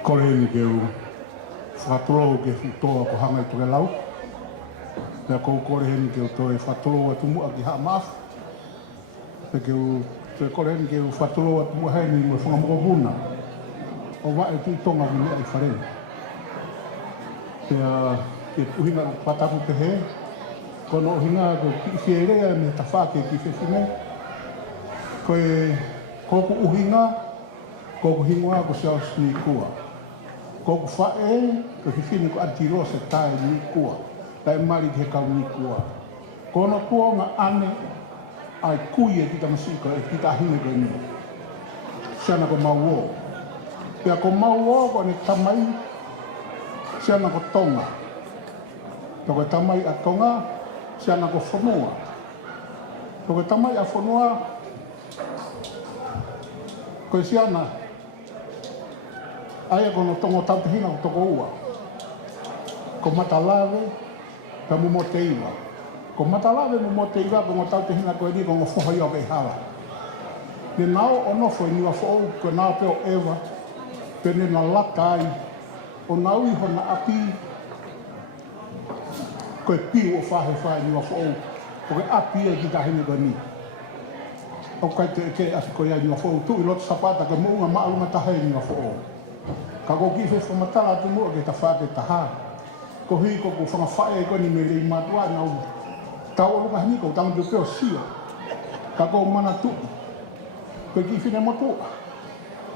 Koreni ke u whatoro ke whitoa ko hanga i toke lau. Pea kou koreni ke u toi whatoro atu mua ki haa maafu. Pea ke u toi koreni ke u whatoro atu mua hei ni mua whangamoko puna. O wae tui tonga mune ai whareni. Pea ke uhinga o pataku te he. Kono uhinga ko ki whierea me ta whake ki whewhine. Koe koko uhinga, koko hingoa ko siao sini kua. Koko whae, ko whiwhine ko atiro se tae ni kua. Tai mari ke kau ni kua. Kono kua ngā ane, ai kui e kita masika, e kita ahine koe ni. Siana ko mauo. Pea ko mauo ko ne tamai, siana ko tonga. Pea ko tamai a tonga, siana ko whanua. Ko tamai a whanua, ko siana, aia kono tongo tampihina o toko ua. Ko matalawe, ka mumote iwa. Ko matalawe mumote iwa, ko ngo tampihina ko edi, ko ngo whoha iwa kei hala. Ne nao o nofo ni wa who'o, ko nao peo ewa, pene na laka ai, o nau iho na api, ko e piu o whahe whae ni wa who'o, ko ke api e ki tahine ko ni. O kai te ke asi ko ia ni wa who'o, tu i loto sapata, ka muunga maalunga tahe ni wa who'o. Ka ko ki whi whamatala atu mua ke ta whaake taha. Ko hui ko ko whanga whae ko ni me rei matua na u. Tau o runga hini ko tangu te peo sia. Ka ko mana tu. Ko ki whine motu.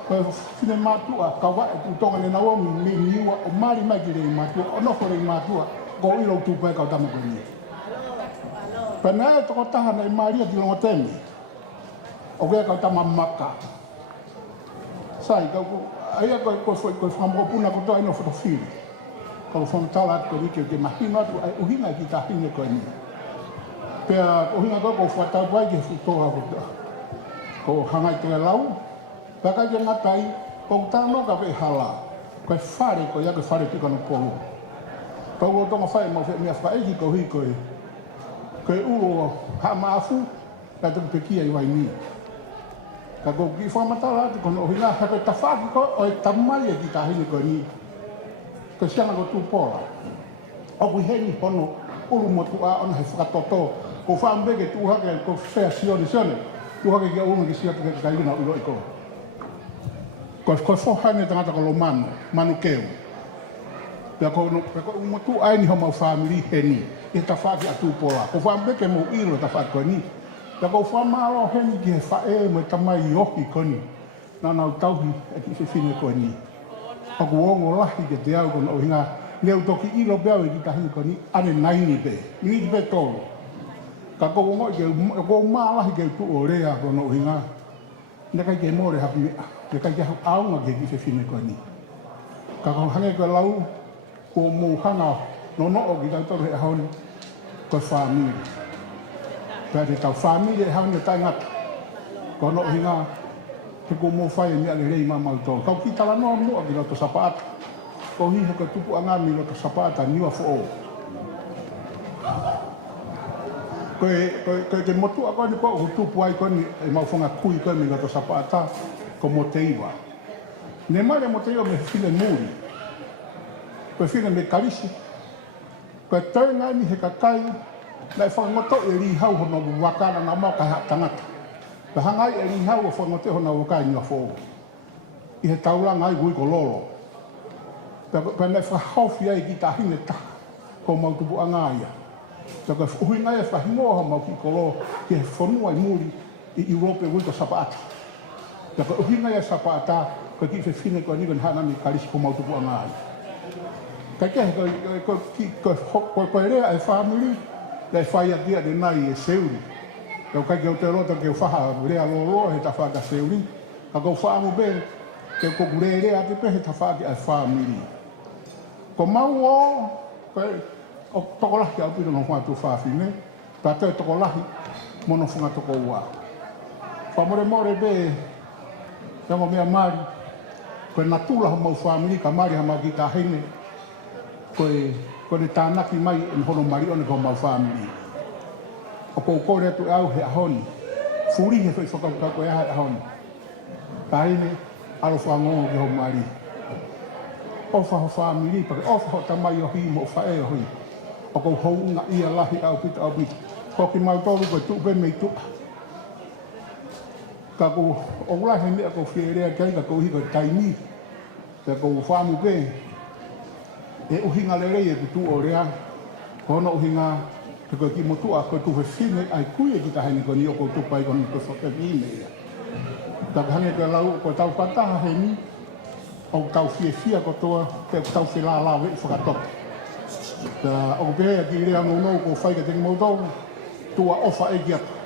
Ko whine matua, ka wae tu tonga le na omi me niwa o mari mai ki rei matua, o nofo rei matua, ko ilo tupai ka o tamu ko ni. Pena e toko taha na i maria ki longa temi. O kea ka o tama maka. Sai, ka ko aia ko whamopuna ko toa ino whakawhiri. Ko whamatala atu ko rike ke mahina atu ai uhinga ki tahine ko ni. Pea uhinga ko whatau pai ke whutoha ko toa. Ko hangai te lau, paka ke ngatai, ko tano ka pe hala. Ko e whare ko ia ke whare tika no polu. Tau o tonga whae mau whae mea whaehi ko hui ko e. Ko e uo ha maafu, ka tuku pe kia i wai ni. Ka ko ki whamatala atu kono ohina, ha koe tawhaki ko o e tamai e ki tahine ko ni. Ko sianga ko tūpola. O kui heni hono uru motu a ona he whakatoto. Ko whaambege tūhake ko whea sione. Tūhake ki a ume ki siate ke kailuna uro i ko. Ko whohane tangata ko lo manu keu. Pea ko motu aini ho mau whaamiri heni. E tawhaki a tūpola. Ko whaambege mo iro tawhaki ko ni. Pea ko whamaro heni ki he whae mo tamai i ohi ko ni. Nana u tauhi e ki whine ko ni. Aku ongo lahi ke te au kono ohinga leu toki ilo beau e ki tahini ko ni ane naini be. Ni ki be tolu. Ka ko ongo ke ko maa lahi ke tu o rea kono ohinga. Ne kai ke more hapi mea. Ne kai ke aunga ke ki whine ko ni. Ka ko hange ko lau ko mou hanga no o ki tau toru he haoni ko whamiri. Pea te tau whamiri e haoni tai ngata. Kono ohinga te ko mo whae ni ale rei mamau tō. Kau ki tala noa mua ki loto sapaata. Ko hiha ka tupu angami loto sapaata niwa fo. Koe ke motu a koe ni ko tupu ai koe ni e mauwhanga kui koe mi loto sapaata ko mo te iwa. Ne mare mo te iwa me whine muri. Koe whine me karisi. Koe tau ngai ni he kakai na e whangoto e ri hau hono wakana na mau kai tangata. Pe hangai e ri hau o whangote hona wakai ni a fōu. I he tauranga ai gui ko lolo. Pe nei whahauwhi ai ki tahine ta. Ko mautupu angaia. Pe koe uhui ngai e whahimoha mau ki ko lo. Ki he whanua i muri i Europe gui ko sapaata. Pe koe uhui ngai e sapaata. Koe ki whine koe niko ni hana mi karisi ko mautupu angaia. Kai kehe koe rea e whamiri. Lai whai atia de nai e seuri. Kau kai ke o te rota ke whaha rea lolo he ta whaka seuri. Ka kau whaamu be ke ko kure rea te pe he ta whaki ai whamiri. Ko mau o tokolahi au pino no wha tu whawhine. Ta te tokolahi mono whunga toko ua. Whamore more be yango mea mari. Koe natula ho mau whamiri ka mari ha mau ki ta heine. Koe ne tānaki mai en hono mari one ko mau whamiri. O kou kore atu au he ahoni. Furi he whai whakauka koe aha ahoni. Tahine, alo whangongo ke ho mari. Ofa ho whamiri, pake ofa ho tamai o hi mo whae o hui. O kou hounga ia lahi au pita au pita. Koki mau tolu koe tupe mei tupa. Ka kou onglahe mea kou whierea kei ka kou hiko taimi. Ka kou whamu pe. E uhinga lerei e kutu o rea. Kono uhinga te koe ki motua koe tuwe whine ai kui e ki tahene ko ni o kou tupai kono koe whakawhine ia. Ta hange koe lau koe tau pataha he ni o tau whie ko toa te tau whila la we whakatoka. Ta o pehea ki rea ngau ko whaika te ngau tua ofa e ki atu.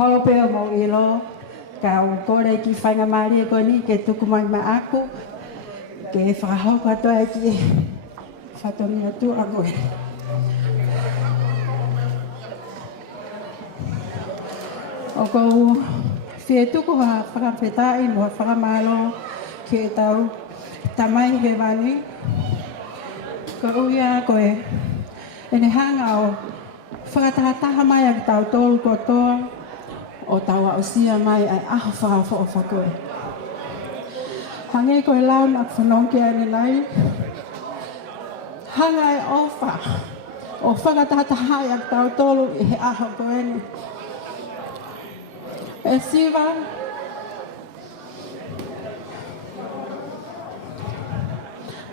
Holo peo mo ilo, Kau kore ki whainga maari ko ni ke tuku mai ma aku. Ke whakahoko atoa ki whatongi atu a koe. O kou whie tuku ha whakawhetai mo whakamalo ke tau tamai ke wani. Ko uia koe ene hanga o whakatahataha mai a tau tolu kotoa o tau a osia mai ai aho whakawha o whakoe. Hange koe laun ak whanongke ane nai. Hanga e ofa o whakatahataha ai a tau tolu i he aho koe ni. E siwa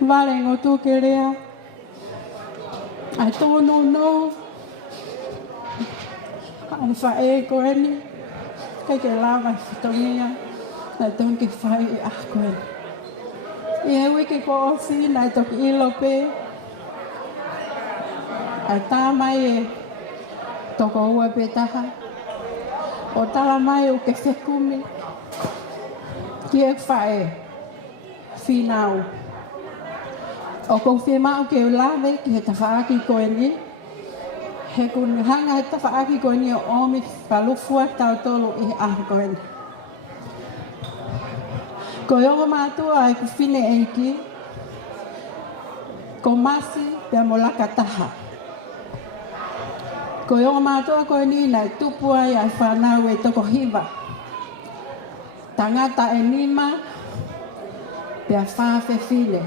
wale ngotu ke rea ai tono no ai whae koe ni kai ke lau ai whitongia ai ton ke whae e ah koe i he wiki ko osi nai toki ilo pe ai tā mai e toko ua pe taha o tala mai o ke whekumi ki e whae whinau. O kou whemau ke o lawe ki he tawhaaki koe ni. He kuni hanga he tawhaaki koe ni o omi whalufua tau tolu i he aho koe ni. Ko yongo mātua ai ku whine eiki. Ko masi pia mo laka taha. Ko yongo mātua koe ni nai tupu ai ai whanau e toko hiva. Tangata e nima pia whawhe whine.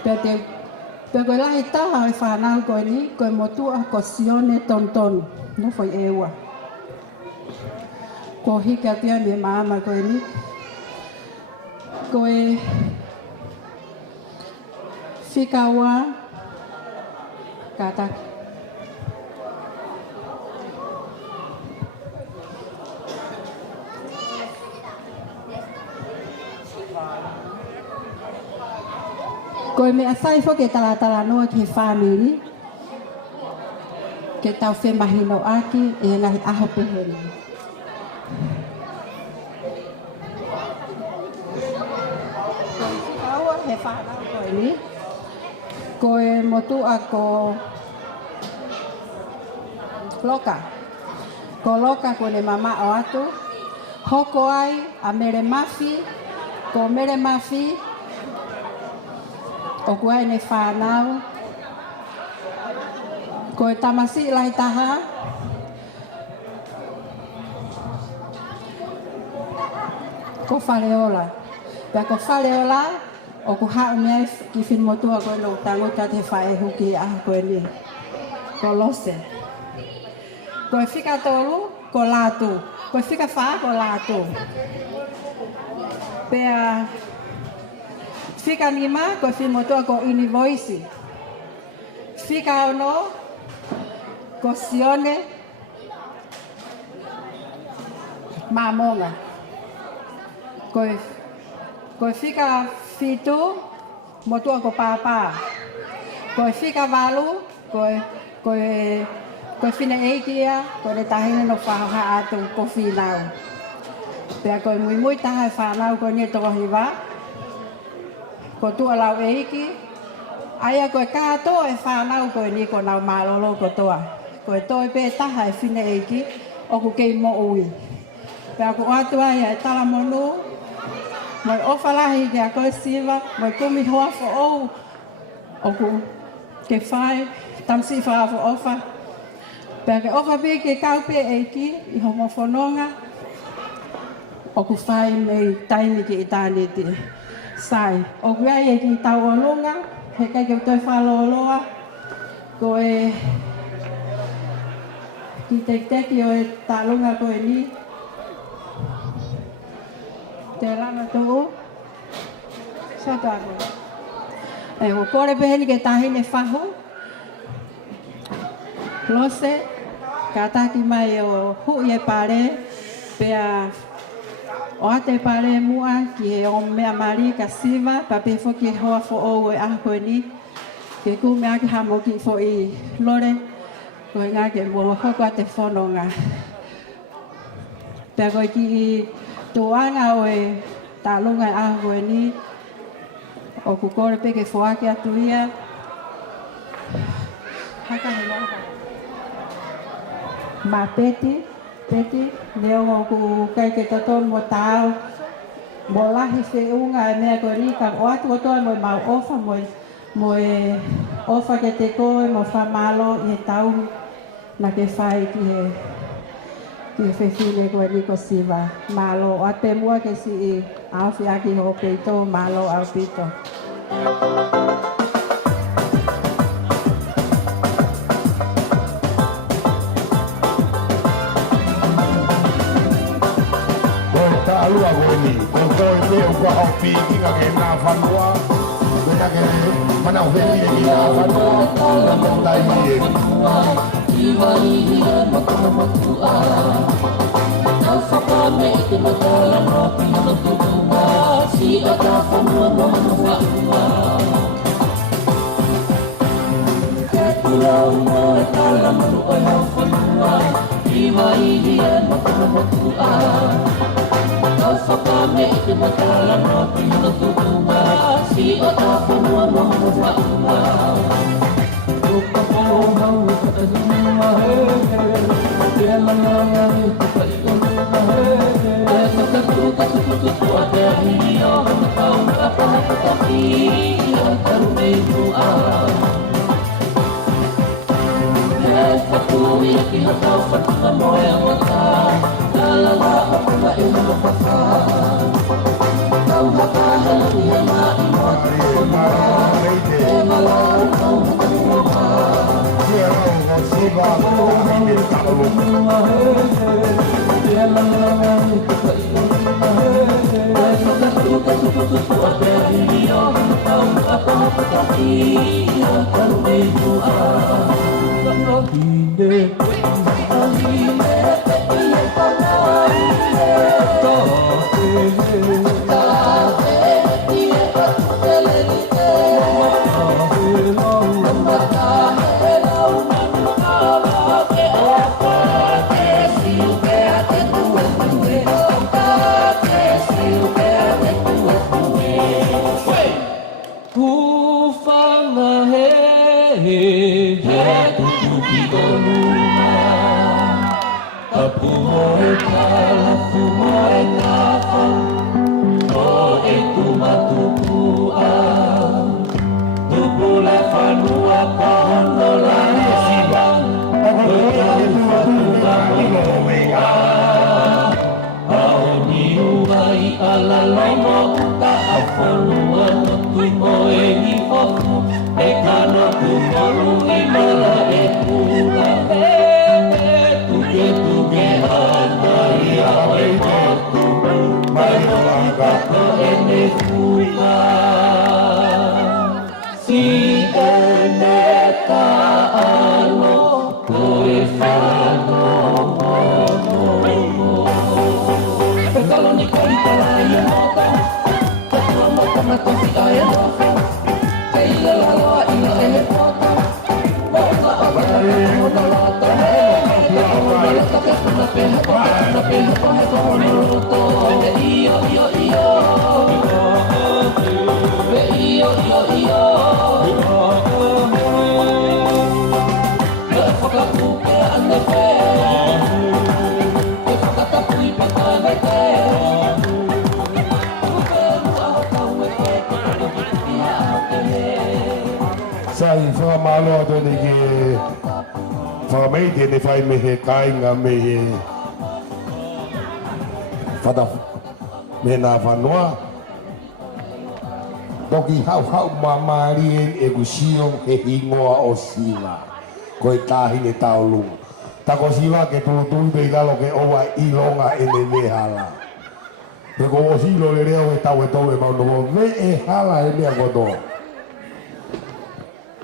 Pea koe lahi taha e whanau koe ni, koe motua ko sione tontonu, no foi ewa. Ko hika pia me maama koe ni. Koe whikawa kata. Koe mea saifo ke talatala noa ki whaniri. Ke tau whemahino aki e ngahi aho peheri. Kaua he whanau koe ni. Koe motua ko loka. Ko loka ko ne mama o atu. Hoko ai a mere mafi. Ko mere mafi. O kua ne whanau. Ko e tamasi lai taha. Ko whaleola. Pea ko whaleola, o ku hau mea ki whin motua koe no tanguta te whae huki aho koe ni. Ko lose. Ko e whika tolu, ko lātu. Ko e whika whaa, ko lātu. Pea Fika lima ko filmotoa ko invoice. Fika ono ko sione mamonga. Ko fika fitu motoa ko papa. Ko fika valu ko fina eikia ko le tahina no faha atu ko finau. Pea ko muy taha whanau ko ni to hiva. Ko tua lau eiki, aia koe kātoa e whanau koe ni ko nau mālolo ko toa. Koe toi pē taha e whine eiki, o ku kei mo ui. Pea ku atua ia e tala monu, moi ofalahi kia koe siva, moi kumi hoa fo ou, o ku ke whai, tamsi whaa fo ofa. Pea ke ofa pē ke kau pē eiki, i homo whanonga, o ku whai mei taimi ki i tāneti. Sai, o kua e ki tau o lunga, he kai ke toi whaloloa, ko e ki teki o e tālunga ko e ni. Te lana tuu. Sa tāko. E o kore peheni ke tahine whahu. Lose, ka taki mai o hui e pare, pea o ate pare mua ki he o mea mari ka siva, pa pe fo ki hoa fo o e ako ni. Ke ku mea ki hamo ki fo i lore, ko ngā ke mua hoko ate whanonga. Pea koe ki I toanga oe tālunga a koe ni. O kukore pe ke whaake atu ia. Haka he loha. Ma peti, leo o ku kai ke taton mo tau. Mo lahi se unga e mea koe ni ka o atu otoa mo mau ofa mo e ofa ke te koe mo whamalo I he tau na ke whai ki he whewhine koe ni ko siwa. Malo o ate mua ke si I awhi aki ho peito, malo au pito. Alua goni, con todo el feo que ha pidido que na fanua, mira que mana uveni que na fanua, la monta y iba y matua. Na fapa me que mata la ropa y no tuwa, si ata fanua no fanua. Que tu la uno está la mano a la fanua, iba y matua. Whakame I te matala nopi no tukunga Si o ta whanua no whaunga Tuka pao hau e whakanunga he Te mananga e te whaionunga he E whakatuka tukutuku a te ahini o Hana paunga a pahapataki I a taru me mua He whakui a ki hatau whatunga moe a wata La la hapuna I hana whaka Tau haka halu I mai moa E malau tau haka mua Siva moa me tau mua E malanga I te whaionga E whakatuka tukutuku a te ahini o Hana tau haka hapataki I a taru me mua Hine Hine Hine Sai whamalo ato ni ke whakameite ne whai me he kāinga me he whata me nā whanua. Toki hau mamari e kusiong he hingoa o siwa. Koe tāhine tau lunga. Tako siwa ke tūtui pei lalo ke owa ilonga e ne me hala. Te ko o silo le reo e tau e tau e maunomo me e hala e mea kotoa.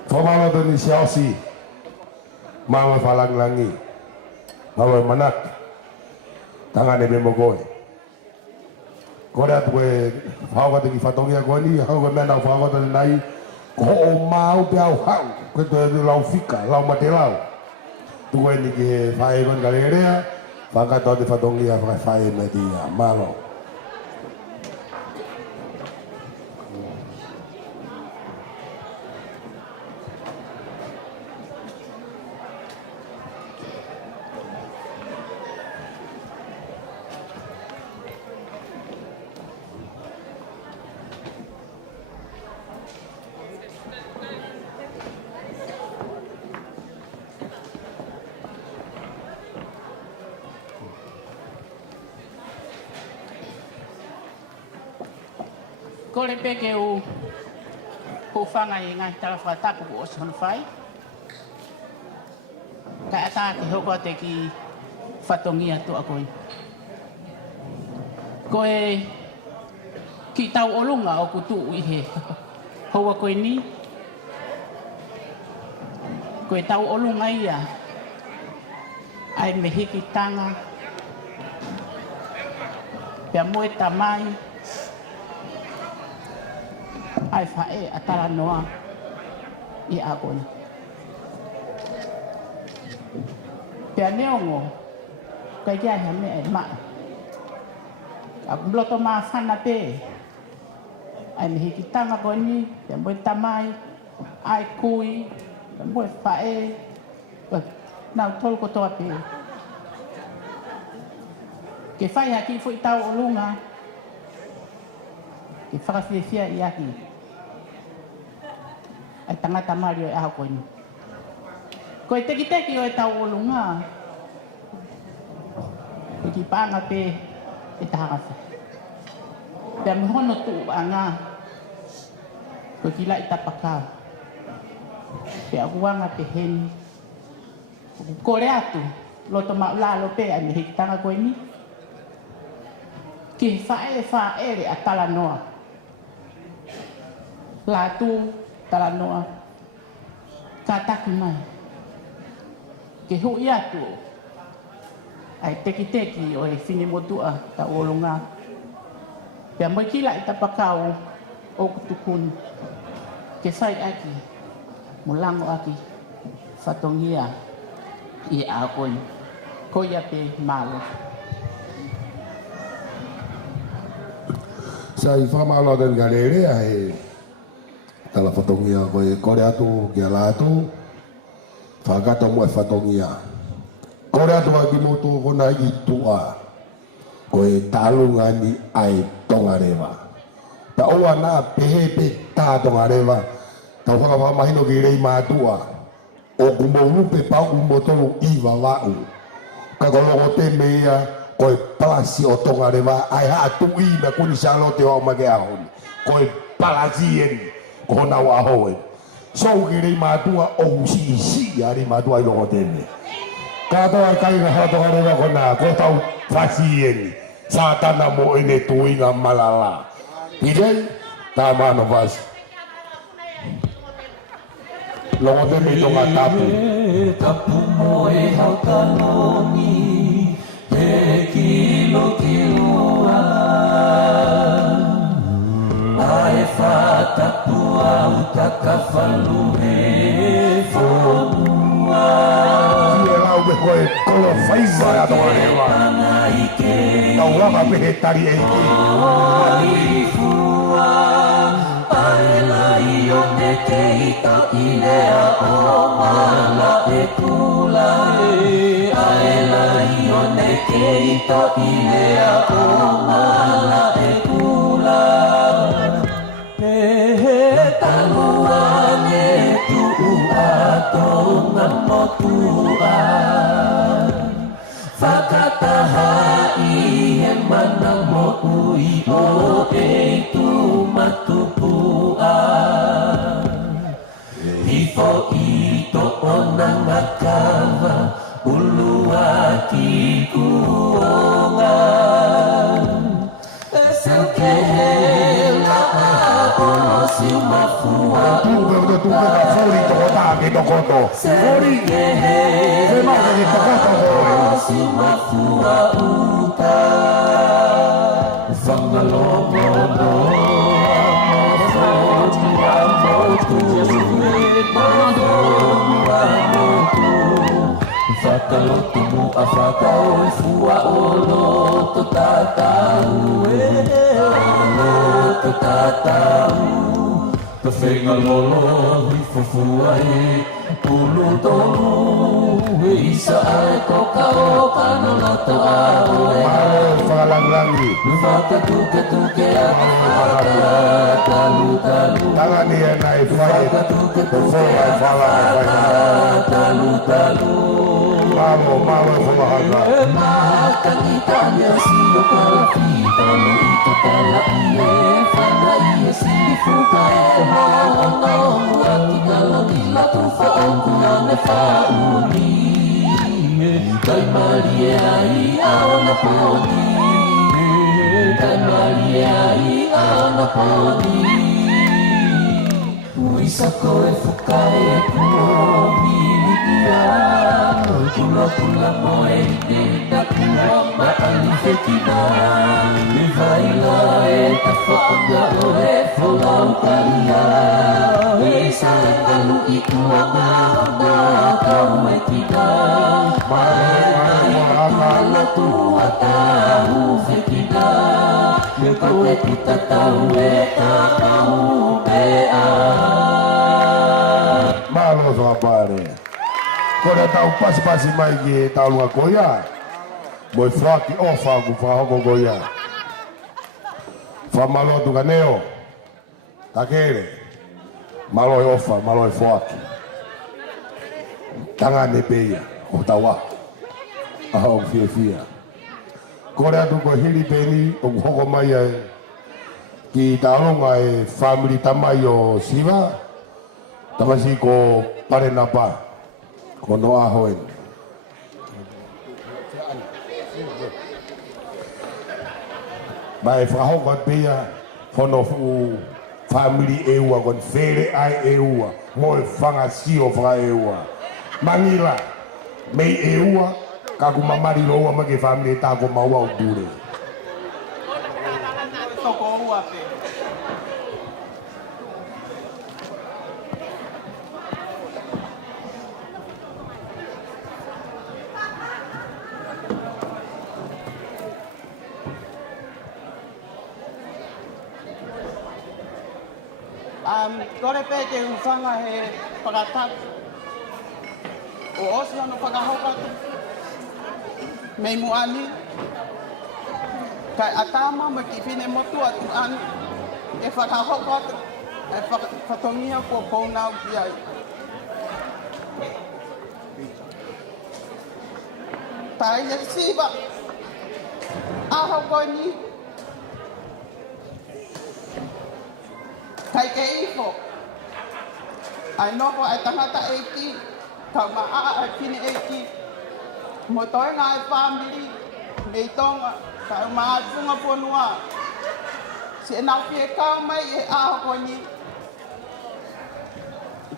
Whamalo to ni siausi Mama whalanglangi Hawa manak Tangane me mogoe Kore atu e Hawa te ki whatongia koe ni Hawa mena whawa te nai Ko o mau pe au hau Koe te lau fika, lau mate lau Tue ni ki whae kon ka lerea Whakato te whatongia whai me tia. Malo. Ko le peke o ko whanga i ngai tala whatapu o son whai. Ka ata ki hoko te ki whatongia tu a koe. Koe ki tau olunga o kutu i he. Haua koe ni. Koe tau olunga ia. Ai me hiki tanga. Pea moe tamai. Ai whae atara noa i a koe. Pea neongo, kai kia hea mea e maa. A bloto maa whana pe. Ai me hiki tanga koe ni, pea moe tamai, ai kui, pea moe whae. Nau tolu kotoa pe. Ke whai haki fui tau o lunga. Ke whakawhiawhia i aki. Ai tangata mari o e aho koe ni. Koe teki o e tau olunga. Koe ki pānga pe e tahawhi. Pea mihono tuu a ngā. Koe ki lai tapakau. Pea huanga pe heni. Kore atu. Loto maulalo pe ai me hiki tanga koe ni. Ki whae re a tala noa. La tu tala noa. Ka taki mai. Ke hui atu. Ai teki o e whini motua ta olunga. Pea moi ki lai tapakau o kutukuni. Ke whai aki. Mulango aki. Whatongia. I a koe. Koia pe malo. Sai whamalo den galere ai tala whatongia koe kore atu kia la atu whakata mo e whatongia kore atu a ki motu hona i tua koe talunga ni ai tongarewa ta oa nā pehe pe tā tongarewa tau whaka mahino ki rei mātua o kumoru pe pau kumotolu iwa wau ka kolongo te mea koe palasi o tongarewa ai haa tui na kuni salo te wau mage ahoni koe palasi eni kona wa hoe so ki rei mātua o si ari mātua i longo te me katoa kai na hao tongarewa kona ko tau fasi eni sātana mo ene tuinga malala Ijay, tama no vas longo te me tonga tapu tapu mo e hau tanoni Te kilo kilua Ae whatapu au takawhalu he whonua Ie lau me koe kolo whaiva a tonga rewa Tau rama pehe tari eiki Ai fua Ae lai o ne te ita I lea o mala e kula Ae lai o ne te ita I lea o mala e kula He talua ne tuu a tonga motua Whakataha I he mana mo ui o e tu matupua Hifo I to ona ngakawa ulua ki kuonga Sekehela o siu mafua Tuve ka furi toko tāke tokoto Furi Se mau ke tokoto hoi siu mafua uta Whangalongo no Amofoti amotu Mono amotu Kalotu mo afakao fua olo to tatau olo to tatau Tawhenga lolo hi fufua e Pulu tolu e isa ai toka o Panolo to a oe Whakalangi Whakatuke a talu talu Tangani e nai whai Ko whai talu Mamo whamahaka E mātangi tanya si o kalawhita No i ka tala i e whana i e si fuka e hono Muaki kalani la tuwha o kuane whauni Kai mari e ai aona poni Kai mari e ai aona poni Uisa koe fuka e kuomi Pula moe ne na kua maali whekina Me vaila e ta whaanga o e wholau karia E sarakalu i tua mauna kau e kina Maala tua tahu whekina Me koe kita tau e ta mau mea Malo soa pare Kore tau pasi mai ki tau lunga koia Moi whaki ofa ku whahoko koia Whamalotu ka neo Takere Malo e ofa, malo e whaki Tangane peia O tawa Aho fia Kore atu ko hiri peni O hoko mai ai Ki taonga e family tamai o Siva Tamasi ko Parenapa Kono ahoen. Mai whahoko pia Hono fu family eua Kon where ai eua Moe whanga sio whanga eua Mangila Mei eua Kaku mamari roa Maki family tako maua upure Toko ua pe. Kore pe ke usanga he whakatatu. O osi ono whakahokatu. Mei muani. Kai atama ma ki pine motu atu ani. E whakahokatu. E whatongia ko pounau ki ai. Tai e siva. Aho koni. Kai ke ifo. Ai noko ai tangata eiki. Kau maa ai pine eiki. Mo toi ngai family. Mei tonga. Kau maa funga ponua. Se nau pie kau mai e aho koni.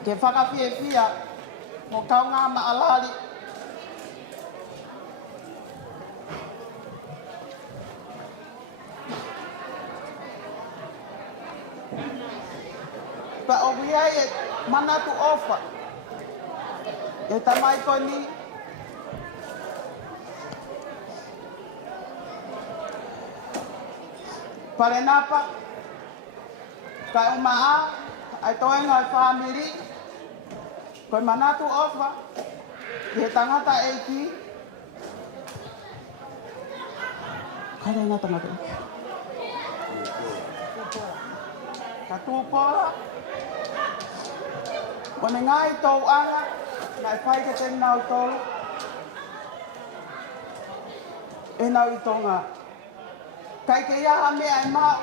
Ke whakapie pia. Mo kau ngā maalari. Pa obuia e manatu ofa. E tamai koni. Parenapa. Ka umaa. Ai toenga family. Koi manatu ofa. E tangata eiki. Kare nga tangata eiki. Katupora. Wane ngai tau anga, ngai whai ke tēn nau tolu. E nau I tonga. Kai ke iaha mea e mau.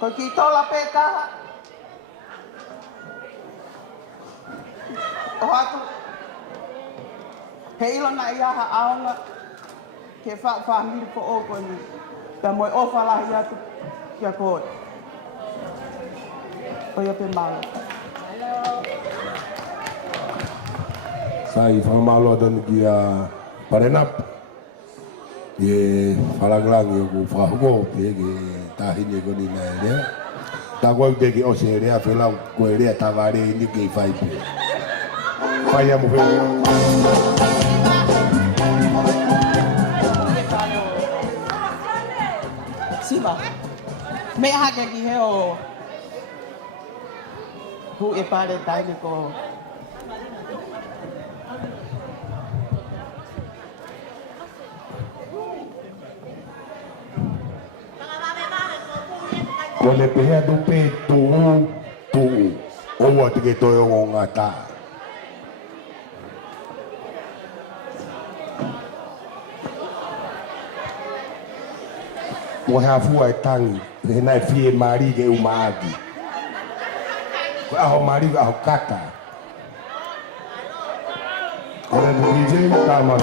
Ko ki tola pētaha. O hatu. He ilo na iaha aonga. Ke whamiri po o koni. Pea moe ofa lahi atu. Kia koe. Oia pe malo. Sai whamalo atanu ki a Parenap. E whalanglangi o ku whahoko pe ke tahine koni na e rea. Tā koe te ki ose rea whelau koe rea taware ni kei whai pe. Vaya mujer. Siva. Me hake ki heo. Hu e pare taile ko. Ko le pehea do pe tu. Oua te ke toi o ngata. Mo hafu ai tangi. He nai fie mari ke umaagi. Ko aho mari aho kaka. Ko le DJ tama.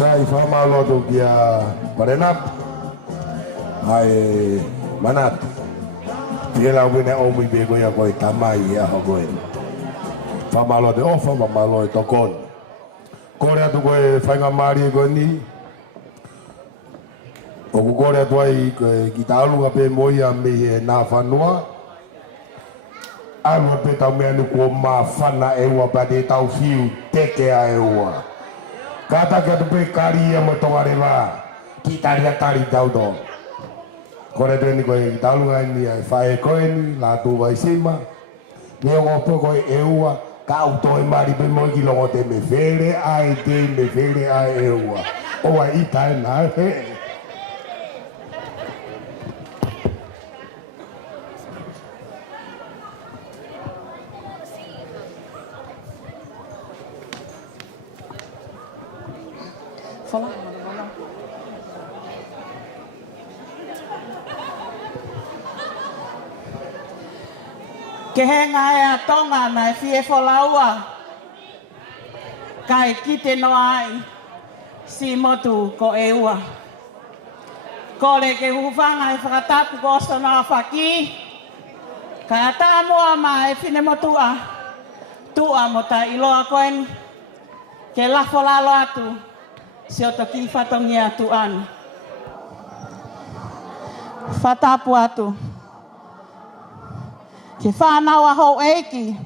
Sai fama lodo dia parenap ai manat dia wina o mi be goya ko tamai ya hogoe fama lodo o fama malo to kon korea tu ko fanga mari ko ni o ko korea tu ai gitalu ga pe moia me na fanua alo pe tau me ko ma fana e wa ba de tau fiu teke a e wa kata kata pe kari ya mo tongare va kita lihat tari daudo kore deni ko gitalu ga ni ai fa e ko ni la tu vai sima ne o po ko e wa ka auto e mari pe mo ki longo te me fere ai e wa o wa ita na Fola. Ke he ngai a tonga mai fie folaua. Kai kite no ai. Si motu ko e ua. Ko le ke hufanga e whakatapu ko osta na whaki. Kai ata moa mai fine motua. Tua mo ta iloa koen. Ke lafo lalo atu. Si o toki whatongi atu anu. Whatapu atu. Ke whanau a hou eiki.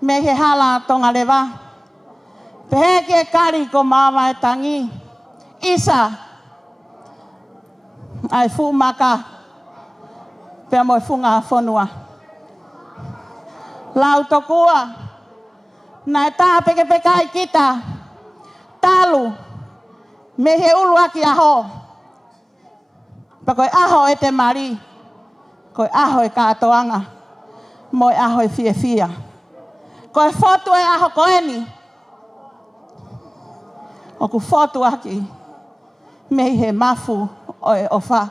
Me he hala tonga lewa. Pehe ke kari ko mama e tangi. Isa. Ai fu maka. Pea mo e funga a whanua. Lau tokua. Nai tā peke peka i kita. Talu. Me he ulu aki aho. Pa koe aho e te mari. Koe aho e kātoanga. Mo e aho e fia fia. Koe fotu e aho koeni. O ku fotu aki. Me he mafu o e ofa.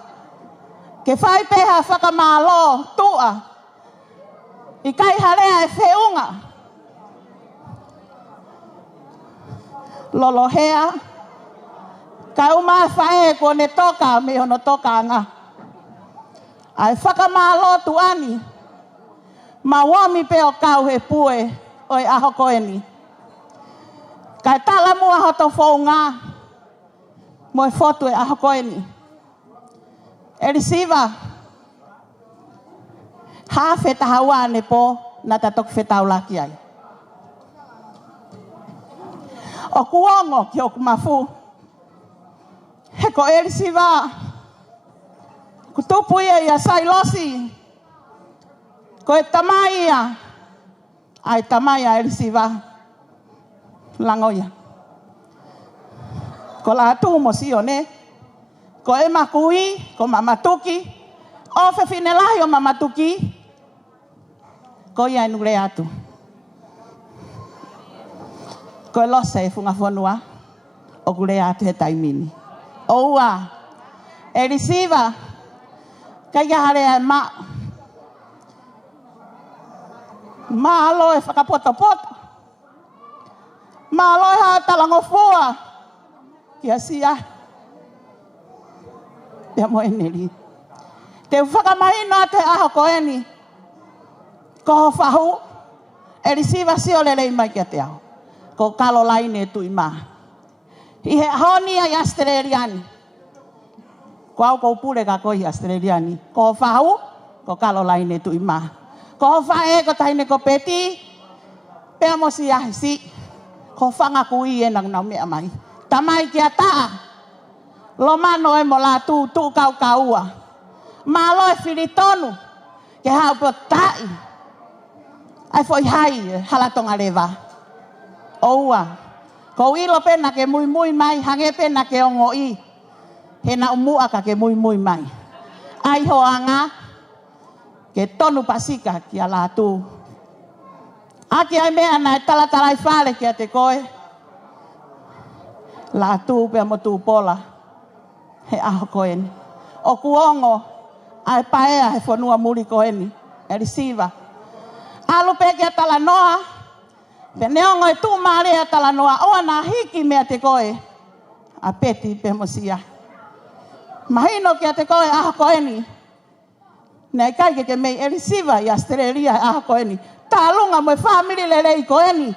Ke whai peha whakamālo tua. I kai harea e whiunga. Lolo hea. Kai uma whae ko ne toka me hono toka nga. Ai whakamālo tuani. Ma wami pe o kau he pue o e aho koeni. Kai tala mua hoto whaunga. Mo e fotu e aho koeni. Erisiva. Ha whetahaua ne po na tatok whetaulaki ai. O kuongo ki o kumafu. He ko erisiva. Kutupu ia ia sailosi. Ko e tamaia. Ai tamaia erisiva. Langoia. Ko la atu mo si o ne. Ko e makui. Ko mamatuki. O whewhinelahi o mamatuki. Ko ia nure atu. Ko e losa e funga whanua. O gure atu he taimini. Oua. E risiva. Kai ia harea e ma. Ma alo e whakapoto-poto. Ma alo e haa talangofua. Kia sia. Ia mo eneri. Te whakamahino te aho koeni. Ko whahu. E risiva si o lelei mai kia te aho. Ko kalo laine tu i maa. I he honi ai Australiani. Ko au kou pure ka koi Australiani. Ko whahu. Ko kalo laine tu i maa. Ko whae ko taine ko peti. Pea mo si ahi si. Ko whanga kui e nang nau mea mai. Tamai kia taa. Lo mano e mo la tu kau kaua. Ma lo e whiritonu. Ke hau po tai. Ai foi hai halatonga lewa. Oua. Ko ilo pena ke mui mui mai. Hange pena ke ongo i. He na umua ka ke mui mui mai. Ai hoanga. Ke tonu pasika ki a la tu. Aki ai mea na e talatalai whale ki a te koe. La tu pia mo tu pola. He aho koeni. O kuongo. Ai paea he whanua muri koeni. E risiva. Alu pe ki a tala noa. Pe neongo e tu maare a tala noa. Oa na hiki mea te koe. A peti pe mo sia. Mahino ki a te koe aho koeni. Nei kai ke mei e risiva i Australia aho koeni. Talunga mo e family lelei koeni.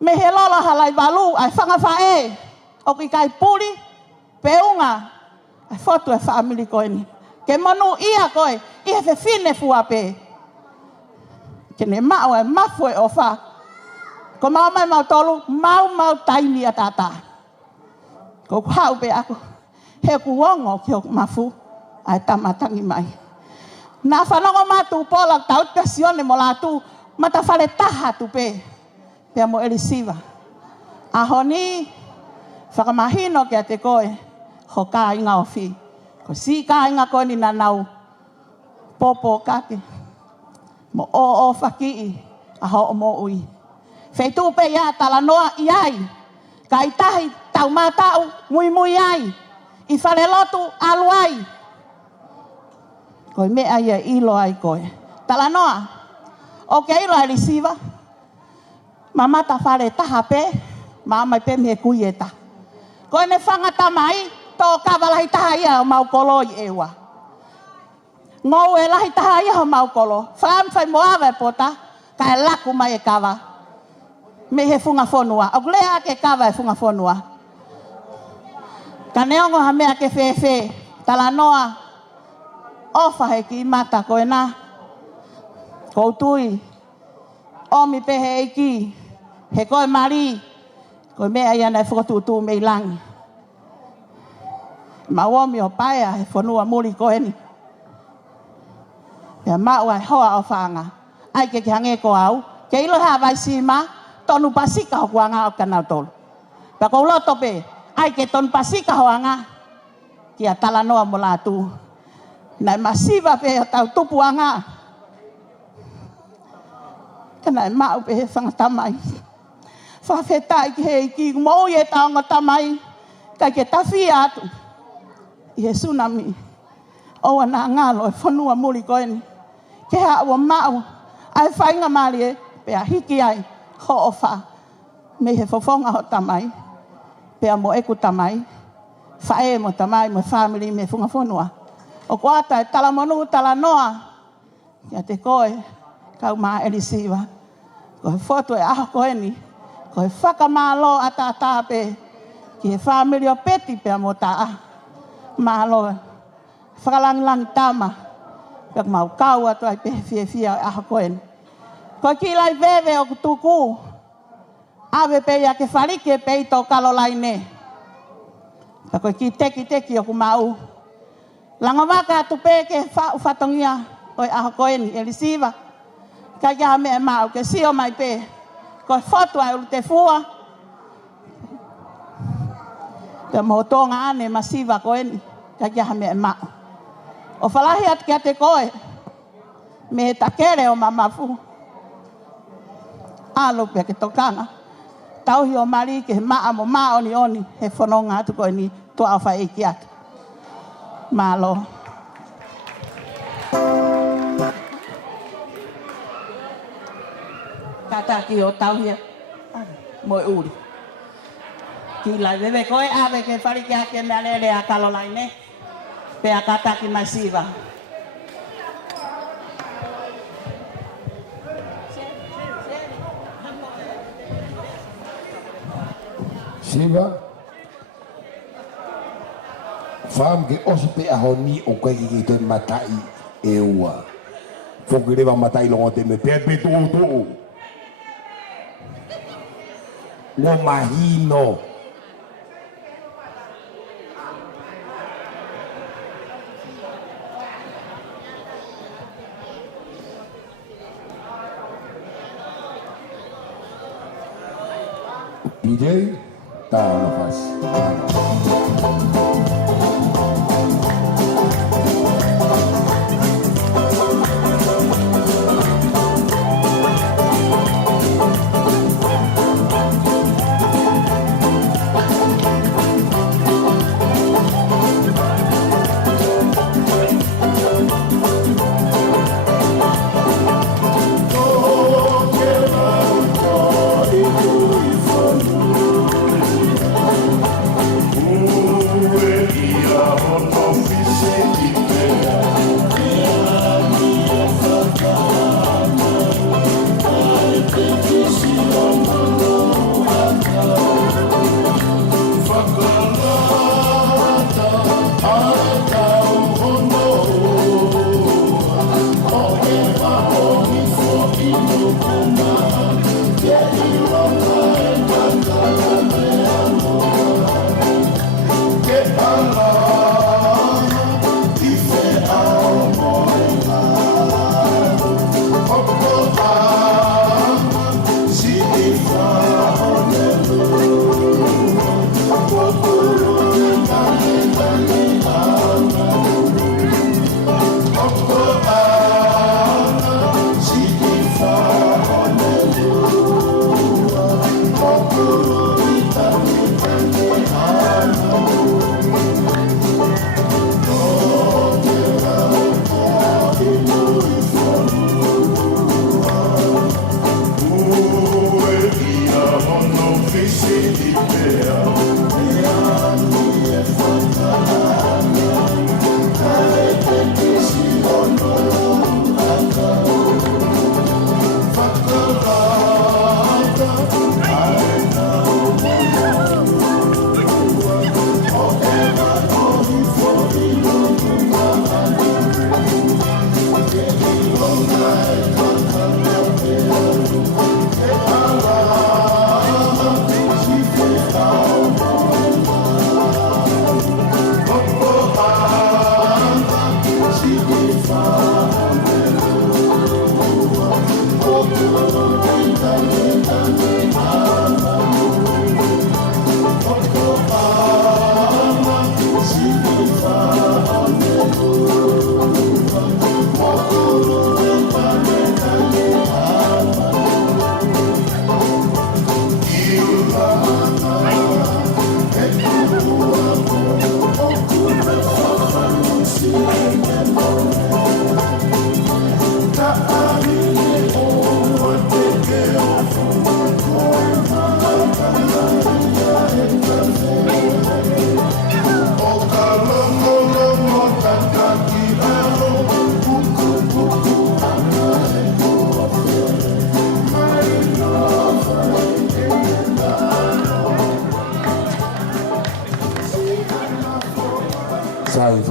Me he lola halai balu ai whanga whae. O ki kai puri. Peunga. Ai fotu e family koeni. Ke manu ia koe. Ia fe fine fua pe. Ke ne mao e mafu e ofa. Ko mau mai mau tolu. Mau taimi a tata. Ko hau pe ako. He kuongo ki o mafu. Ai tamatangi mai. Na whanongo matu pola tau te sione mo la tu. Mata whale taha tu pe. Pea mo erisiva. Aho ni. Whakamahino kia te koe. Ho ka inga o fi. Ko si ka inga koe ni nanau. Popo kake. Mo o whaki. Aho o mo ui. Whaitu pe ia tala noa iai. Ka itahi tau matau mui ai. I whare lotu alu ai. Koe mea ia ilo ai koe. Tala noa. O ke ilo ai risiva. Mamata whare taha pe. Mamai pe me kui e ta. Koe ne whangata mai. Tō kawalahi taha ia o maukolo i ewa. Ngou e lahi taha ia o maukolo. Whai moawe pota. Ka e laku mai e kawa. Me he funga whonua. O lea ke kawa e funga whonua. Ka neongo ha mea ke whewhe. Tala noa. Ofa he ki mata koe nā. Koutui. Omi pehe eiki. He koe mari. Koe mea ia nei whakatutu mei langi. Ma womi o paia he whanua muri koe ni. Pea mau ai hoa o whanga. Ai ke hange ko au. Ke ilo hea vai sima. Tonu pasika ho kuanga o kanau tolu. Pea kou loto pe. Ai ke tonu pasika ho anga. Kia tala noa mo lātu. Nai masiva pe o tau tupu anga. Kanai mau pe he whangatamai. Whawhetai ki he iki. Mou e taonga tamai. Kai ke tawhi atu. I he tsunami. Oa nā ngalo e whanua muri koe ni. Ke hea ua mau. Ai whainga mari e. Pea hiki ai. Ho o wha. Me he whawhonga ho tamai. Pea mo eku tamai. Whae mo tamai mo family me funga whanua. O kuata e tala monu tala noa. Kia te koe. Kau maa elisiwa. Koe foto e aho koe ni. Koe whakamalo ata pe. Ki he family o peti pea mo taa. Malo. Whakalangilangi tama. Pea mau kau atu ai pehe fia e aho koe ni. Koe ki lai vewe o kutuku. Awe pe ia ke wharike pe i tō kalolai ne. Pea koe ki teki o kumau. Langa waka atu pe ke whatongia oi aho koe ni elisiva. Kai kia me e mau ke sio mai pe. Koe foto ai ulu te fua. Pea mo tonga ane masiva koe ni. Kai kia me e mau. O whalahi atu kia te koe. Me he takere o mamafu. Alo pia ke tokanga. Tauhi o mari ke he maa mo maa oni. He whanonga atu koe ni. Tua au whae ki atu. Malo. Kata ki o tauhia. Moi uri. Ki lai wewe koe awe ke wharike hake mea lele a kalolai ne. Pea kata ki mai siva. Siva. Fam ke oso pe aho ni o koe ki te matai e ua. Foku rewa matai longo te me pe tu. Lo mahino. DJ, tá na faz.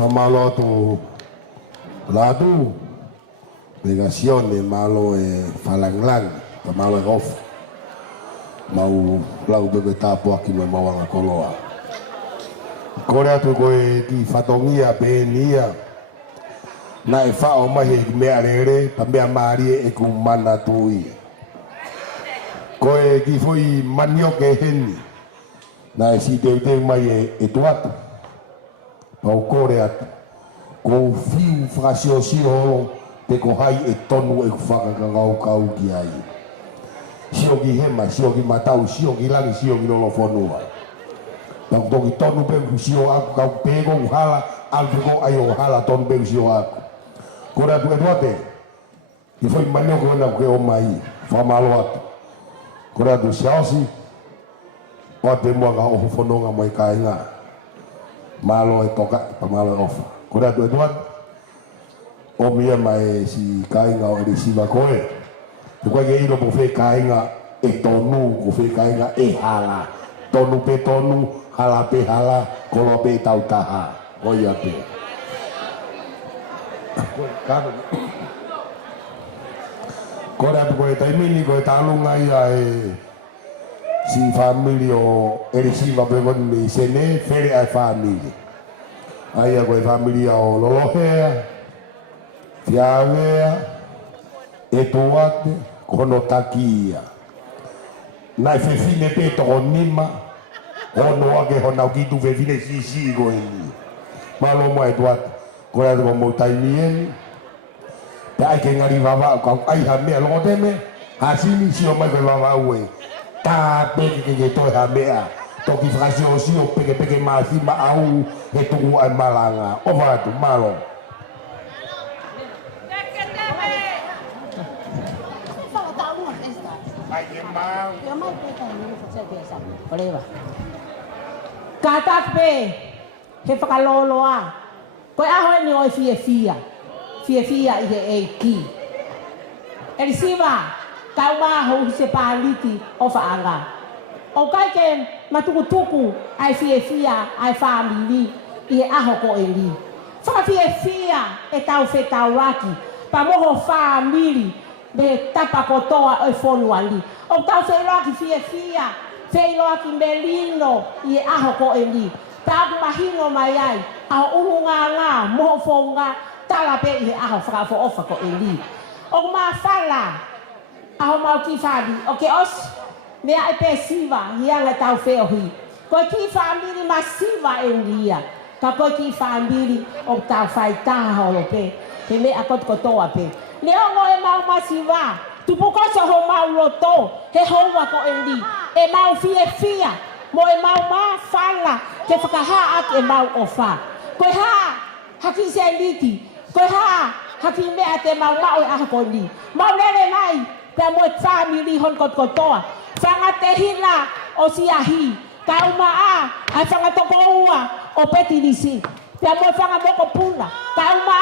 famalo tu ladu negazione malo e falanglang malo e off mau lau bebe tapo aki me mawanga koloa kore atu koe ki fatongia benia na e whao mahi e mea rere pa mea maari e ku mana tui koe ki fui manio ke heni na e si teu mai e tuata pau kore atu ko fiu whakasio sio holo te ko hai e tonu e ku whakakangau kau ki ai sio ki hema, sio ki matau, sio ki langi, sio ki lolo whanua pau toki tonu pe ku sio aku kau pego uhala alfiko ai o hala tonu pe ku sio aku kore atu e tuate i fai manio kona ke o mai whamalo atu kore atu siaosi o te mua ka oho whanonga mai ka inga malo e toka pa malo e ofa kore atu e tuate o mia mai si ka inga o eri siva koe te koe ke ilo po whee ka inga e tonu ko whee ka inga e hala tonu pe tonu hala pe hala kolo pe tau taha oi atu kore atu koe taimini koe talunga ia e si famili o eri siva pe koni me sene fere ai famili aia koe famili o lolohea fiavea e tuate kono takia nai fefine pe toko nima ono ake honau kitu fefine sisi ko ini malo mo e tuate koe atu ko mo taimieni te ai ke ngari vava kau ai ha mea longo teme hasini sio mai koe vava ue ta peke ke toi ha mea toki frasio sio peke peke maasi ma au e tungu ai malanga o vatu malo Katape he whakaloloa koe aho ni oi fia i he eiki eri siva kau maho se paliti o whaanga o kai ke matukutuku ai fia ai famili i he aho ko e li whakafia e tau whetau raki pa moho famili me tapa kotoa o fonu ali o tau whelaki fia Feiloaki melino i e aho ko e li. Tāku mahingo mai ai, aho urunga ngā, moho fonga, tala pe i e aho whakafo ofa ko e li. O mā whala, aho mau ki whadi, o ke os, mea e pe siva, hianga tau wheo hui. Koe ki whamiri ma siva e lia, ka koe ki whamiri o tau whai taha holo pe, he mea kotoa pe. Leongo e mau ma siva, tupukoso ho mau loto, he houa ko e li. E mau fia mo e mau ma fala ke whakaha ak e mau ofa koe ha haki se liti koe ha haki mea te mau mau e aha ko li mau lele mai pe mo e family hon kotoa whanga te hila o siahi ka uma a whanga toko ua o peti nisi pe mo e whanga moko puna ka uma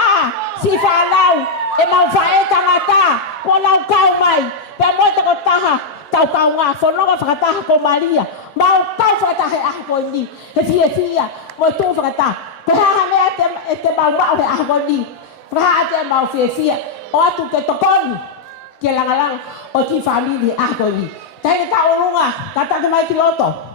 si whalau e mau whae tangata po lau kau mai pe mo e toko taha tau kau ngā whanonga whakataha ko Maria mau tau whakataha e aha ko ni he fia mo e tū whakataha ko haha mea e te mau mau he aha ko ni whaha te mau fia o atu ke tokoni ke langalang o ki famili aha ko ni tahi ka urunga ka take mai ki loto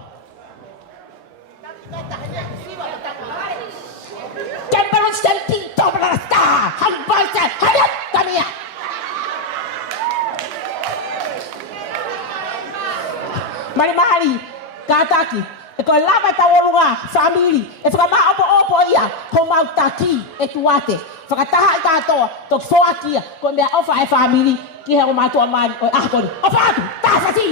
Kembali senti tobra sta hambai sa hayat kamia Mari kataki e ko lava taurunga family e whakama opo ia ho mau taki e tuate whakataha i katoa tok whoakia ko mea ofa e family ki he o mātua mani o ahakoni ofa atu, tāwhati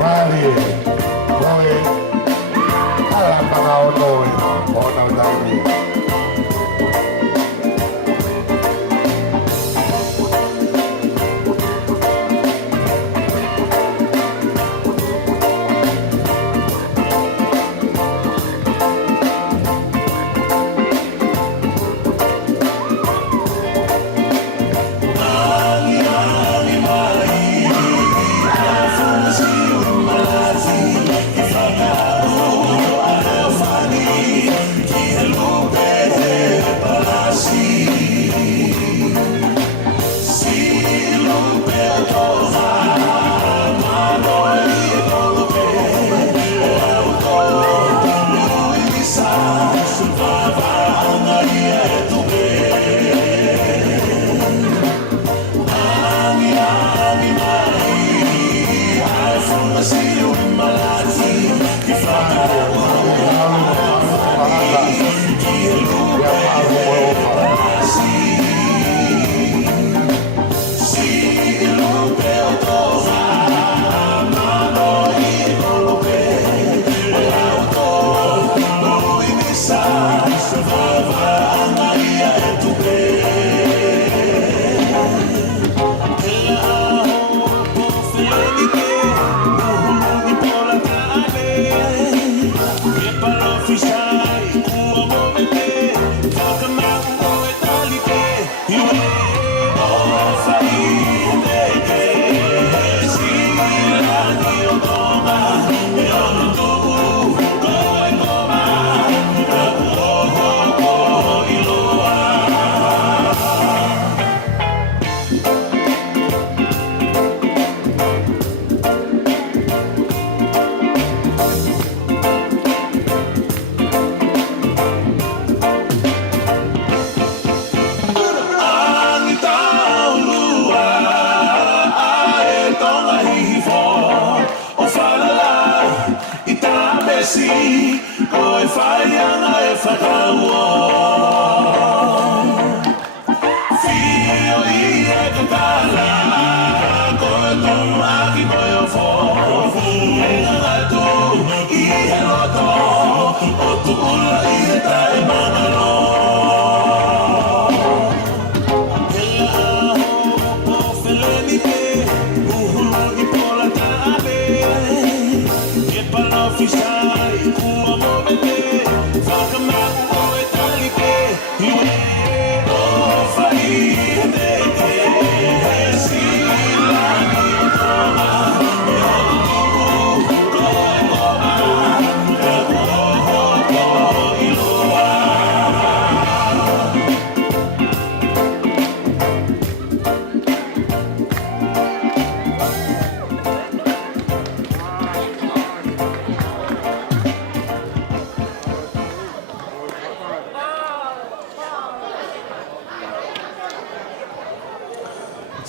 Mari koe ala mga onoe o nau taimi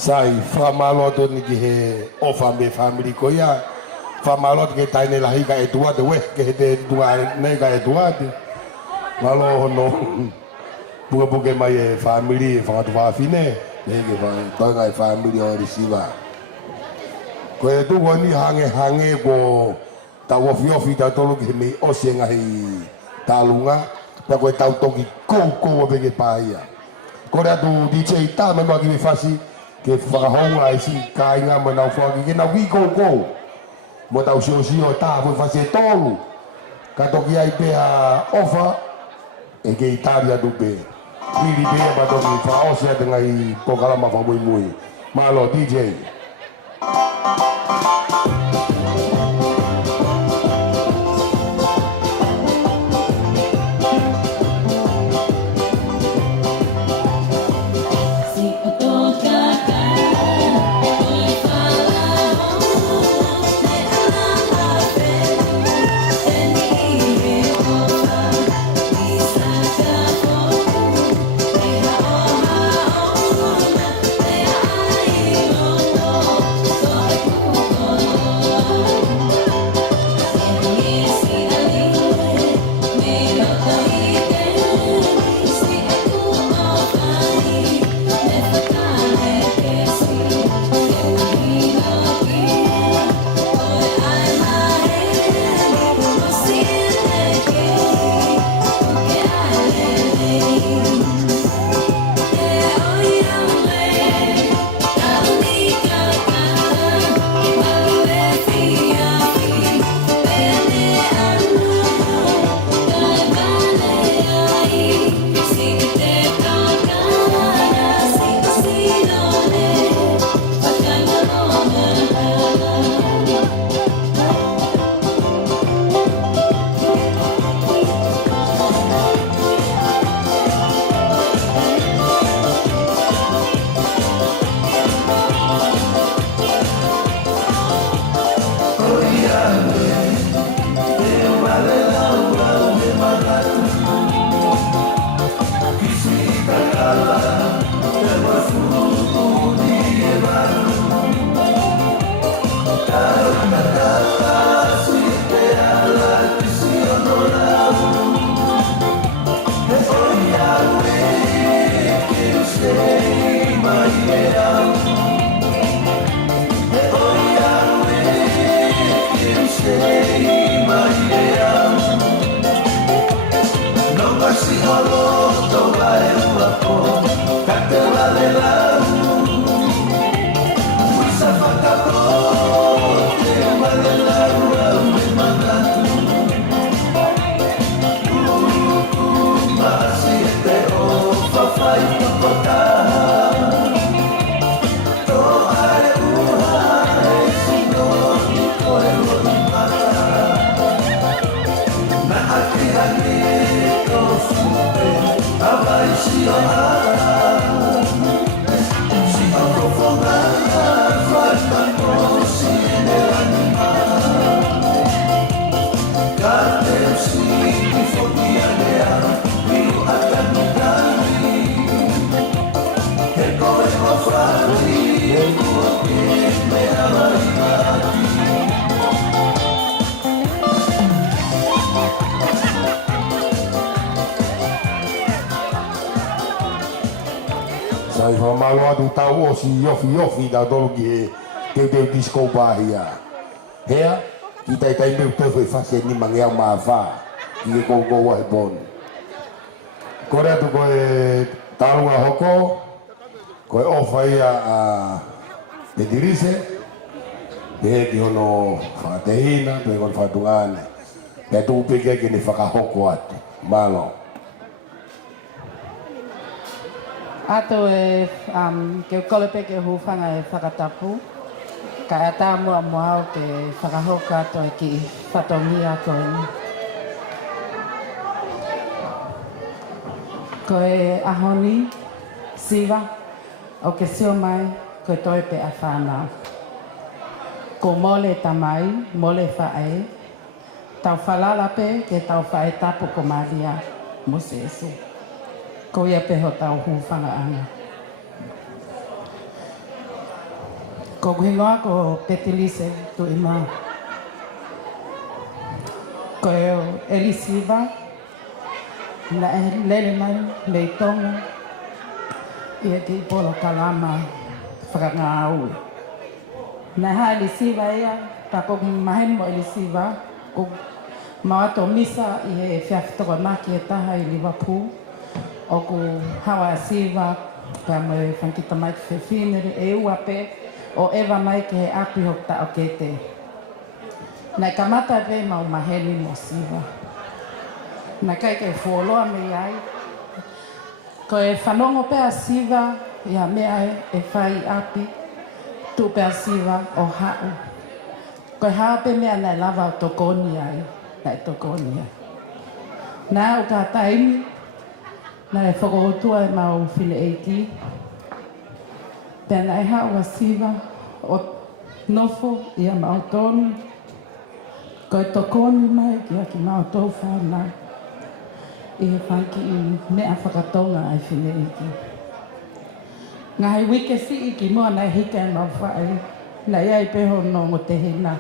Sai, whamaloto ni ki he ofa me family ko ia. Whamaloto ke taine lahi ka e tua te we, ke he te tua nei ka e tua te. Malo hono, puka puke mai e family e whangatu whawhine, ne ke toinga e family o risiva. Ko e tuko ni hange ko ta wofi ta tolu ki he mei ose ngahi talunga, pa koe tau toki kou o peke pāia. Ko rea tu DJ ta me maki me whasi, ke whakahonga e si kāinga ma nau whaki ke na wiko kou. Mo tau sio tā pui whasi e tolu. Ka toki ai pēha ofa, e ke Italia tu pē. Piri pēha pa toki whaosea te ngai pokalama whamui mui. Malo DJ. Oh Kasi olo tau lai uako Ka te wale lau Wisa whakako Te wale lau au me manatu Maasi e te o whawhai tokotaha Tō are uha e sino i koe honi mata Na ake ane tō fupe Awai si o ara Si o kofongana Whai pako si ne anima Ka te usi ki whoki anea Miu atanu kani He koe o whari E kua ke me awai mati Sai whamalo atu tau o si yofi da tolu ki he teu disco bahia. Hea, ki tai meu tefu e whase ni mangeau maa wha, ki ke kou wa he ponu. Kore atu koe tarunga hoko, koe ofa ia a te dirise, pe he ki hono whakatehina, pe koe whatungane, pe tu peke ki ni whakahoko atu, malo. Ato e ke kolope ke hufanga e whakatapu. Ka ata mua mua o ke whakahoka ato e ki whatongi ato e ni. Ko e ahoni, siva, o ke sio mai, ko e toi pe a whanau. Ko mole tamai, mole whae, tau whalala pe ke tau whae tapu ko maria, mo sesu. Ko ia peho tau hufanga anga. Ko kuhingoa ko petilise tu ima. Ko eo elisiva, na e lele mai, mei tonga, ia ki polo kalama, whakanga aue. Na ha elisiva ia, ta ko mahen mo elisiva, ko mawato misa i he whiawhitoko maki e taha i Liverpool, o ku hawa siva ka mai whankita mai te whinere e ua pe o ewa mai ke he api hok ta o kete. Nai ka mata pe mau maheni mo siva. Nai kai ke fuoloa me ai. Ko e whanongo pe a siva ia mea e whai api tu pe a siva o hau. Ko e hao pe mea nai lava o tokoni ai. Nai tokoni ai. Nā o ka taimi na e whakautua e mau whine eiti. Tēnā e hao a siva o nofo i a mau tonu. Ko e tokoni mai ki a ki mau tau whanau. I he whanki i mea whakatonga ai whine eiti. Ngā hei wike si i ki mua nei hika e mau whae. Na iai peho no mo te hina.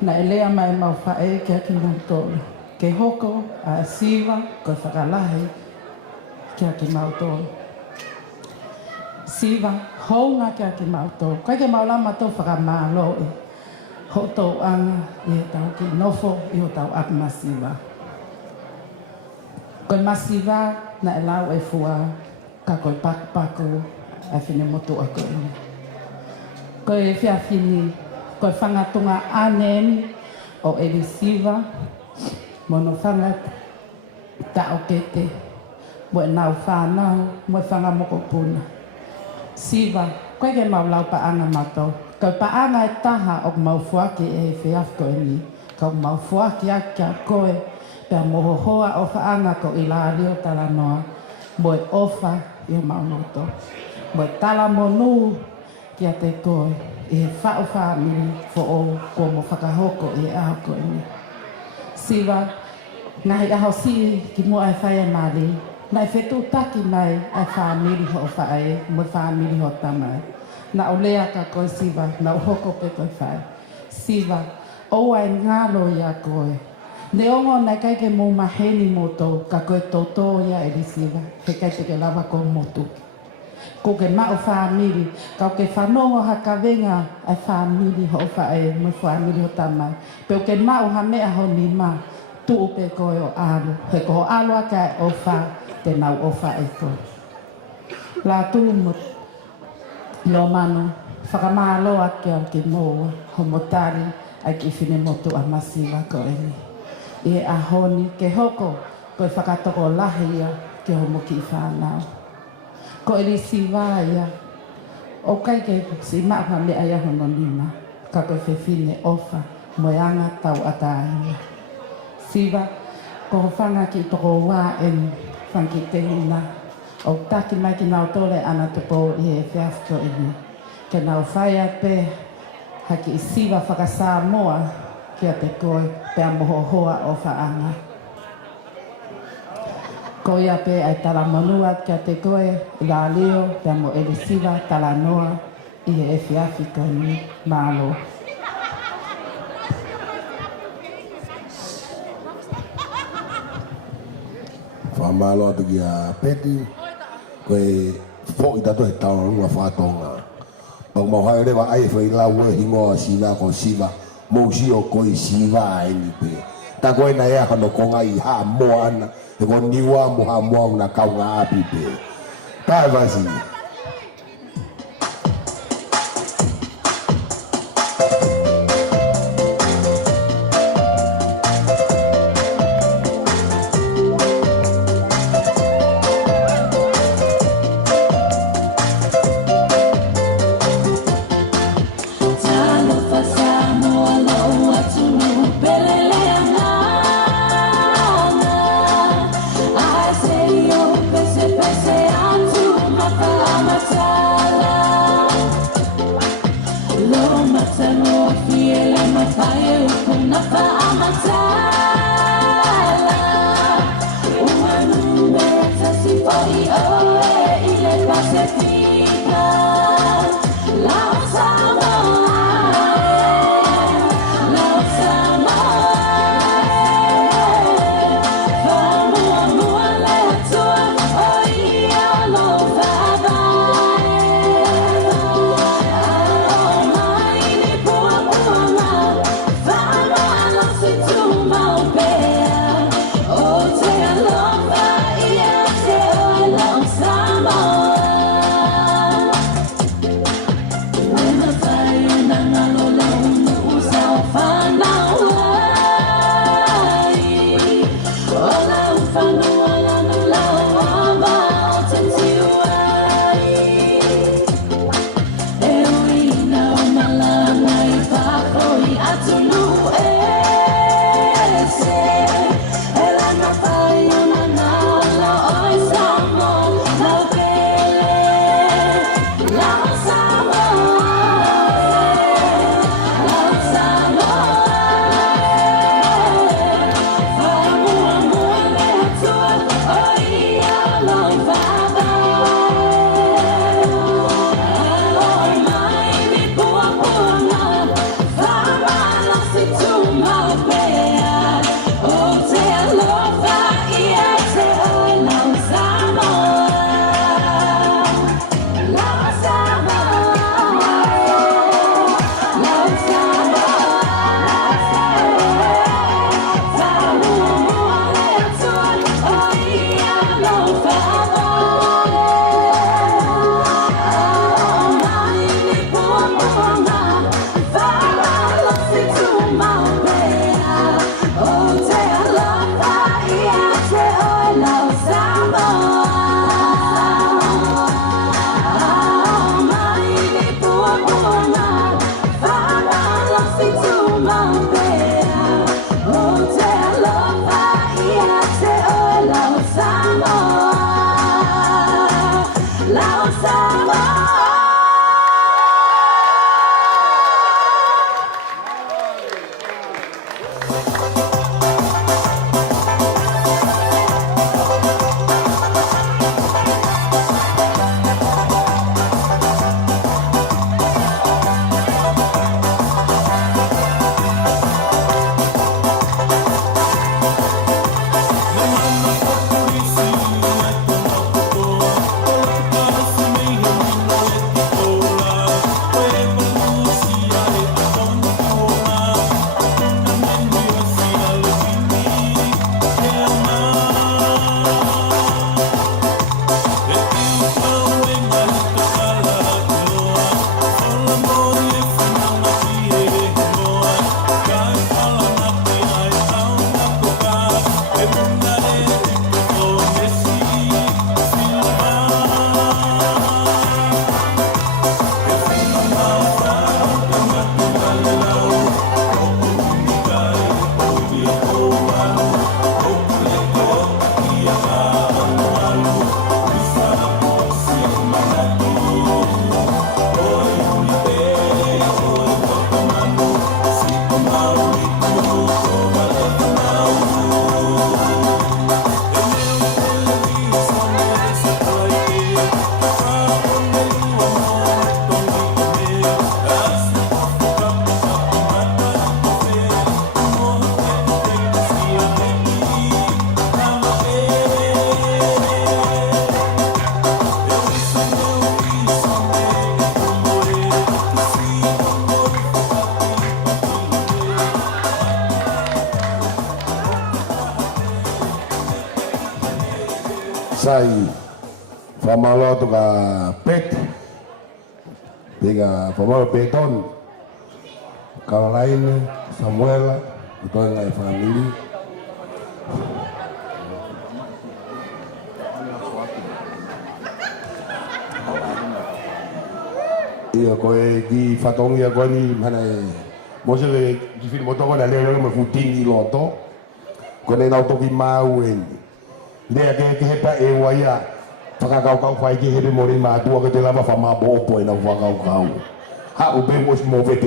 Na e lea mai mau whae ki a ki mau tonu. Ke hoko a siva ko e whakalahi kia ki mautō. Siva, hounga kia ki mautō. Kai ke maulama tō whakamālo e. Ho tō anga i he tau ki nofo i ho tau ap masiva. Koe masiva na e lau e fua ka koe paku e whine motu a koe. Koe whiawhini, koe whangatunga aneni o elisiva, mono whangat ta o kete. Mo e nau whanau, mo e whanga moko puna. Siva, koe ke mau lau paanga matou. Kau paanga e taha o mau fuaki e whiafko e ni. Kau mau fuaki ake a koe, pia mohohoa o whaanga ko i la rio tala noa. Mo e ofa i o mau noto. Mo e tala monu ki a te koe. I he whao whaamiri fo o ko mo whakahoko i e aho koe ni. Siva, ngahi aho si ki mua e whaia mali. Nai whetu taki mai ai whaamiri ho whae, mo whaamiri ho tamai. Na o lea ka koe siva, na o hoko pe koe whae. Siva, o ai ngalo i a koe. Ne ongo nai kai ke mō maheni mō tō, ka koe tōtō ia e li siva, he kai te ke lava ko motu. Ko ke mao whaamiri, ka o ke whanongo haka venga ai whaamiri ho whae, mo whaamiri ho tamai. Pe o ke mao ha mea ho ni ma, tu pe ko o alu. He ko alu aka ofa te nau ofa e ko. La tu mo lo mano whakamālo ake o ke moa ho motari ai ki whine motu a masiwa ko eni. I a honi ke hoko koe whakatoko lahi ia ke homo ki whanau. Ko eri siwa ia o kai ke si maa me aia hono nima ka koe whine ofa moeanga tau ataia. Siwa ko ho whanga ki toko wā eni whanki te hina o taki mai ki nao tole ana tupo i e whiafto eni. Ke nao whaia pe haki i siwa whakasā moa kia te koe pe a moho hoa o whaanga. Ko ia pe ai tala manua kia te koe la leo pe a mo ele siwa tala noa i e whiafi koe ni malo. Whamalo atu ki a peti, koe fōi tato he tau runga whātonga. Pag mauhai rewa ai whai lau e hingoa siwa ko siwa, mou si o koe siwa e ni pe. Ta koe na ea kano konga i haa moa ana, e ko niwa moha moa una kaunga api pe. Tae vasi. Sai, famalo tu ka pet, tiga famalo peton, Caroline, Samuel, itu yang family. Iya, kowe di fatong ya kowe ni mana? Masa di film motor kowe dah lelaki mefuting di loto, kowe ni auto di mauen. Dia ke hepa ewaya, pakai kau fai ke hepa mori matu, aku telah apa fama bopo ina kau. Ha ube mos mo vet,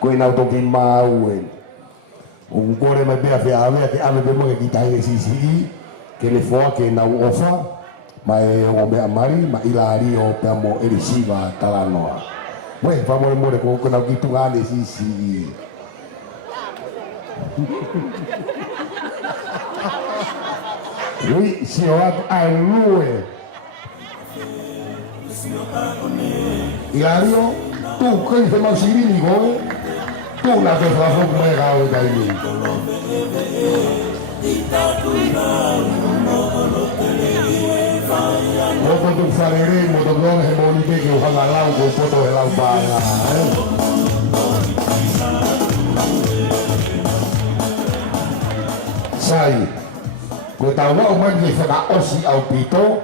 kowe na auto di mauen. Kowe me bea fea ave ke ave mo ke kita ini sisi, ke le foa ke na ofa. Mai ngombe amari ma ilari o pamo elisiva talanoa. Weh, vamos more ko na gitu ngane sisi. Lui si o a lue. Ilario, tu que se mau sirini goe. Tu la que fa fo me gao dai ni. Opo tu farere mo do non he mo ni ke o halalau ko foto he lau banga. Sai. Ko tau wa man ni fa osi au pito.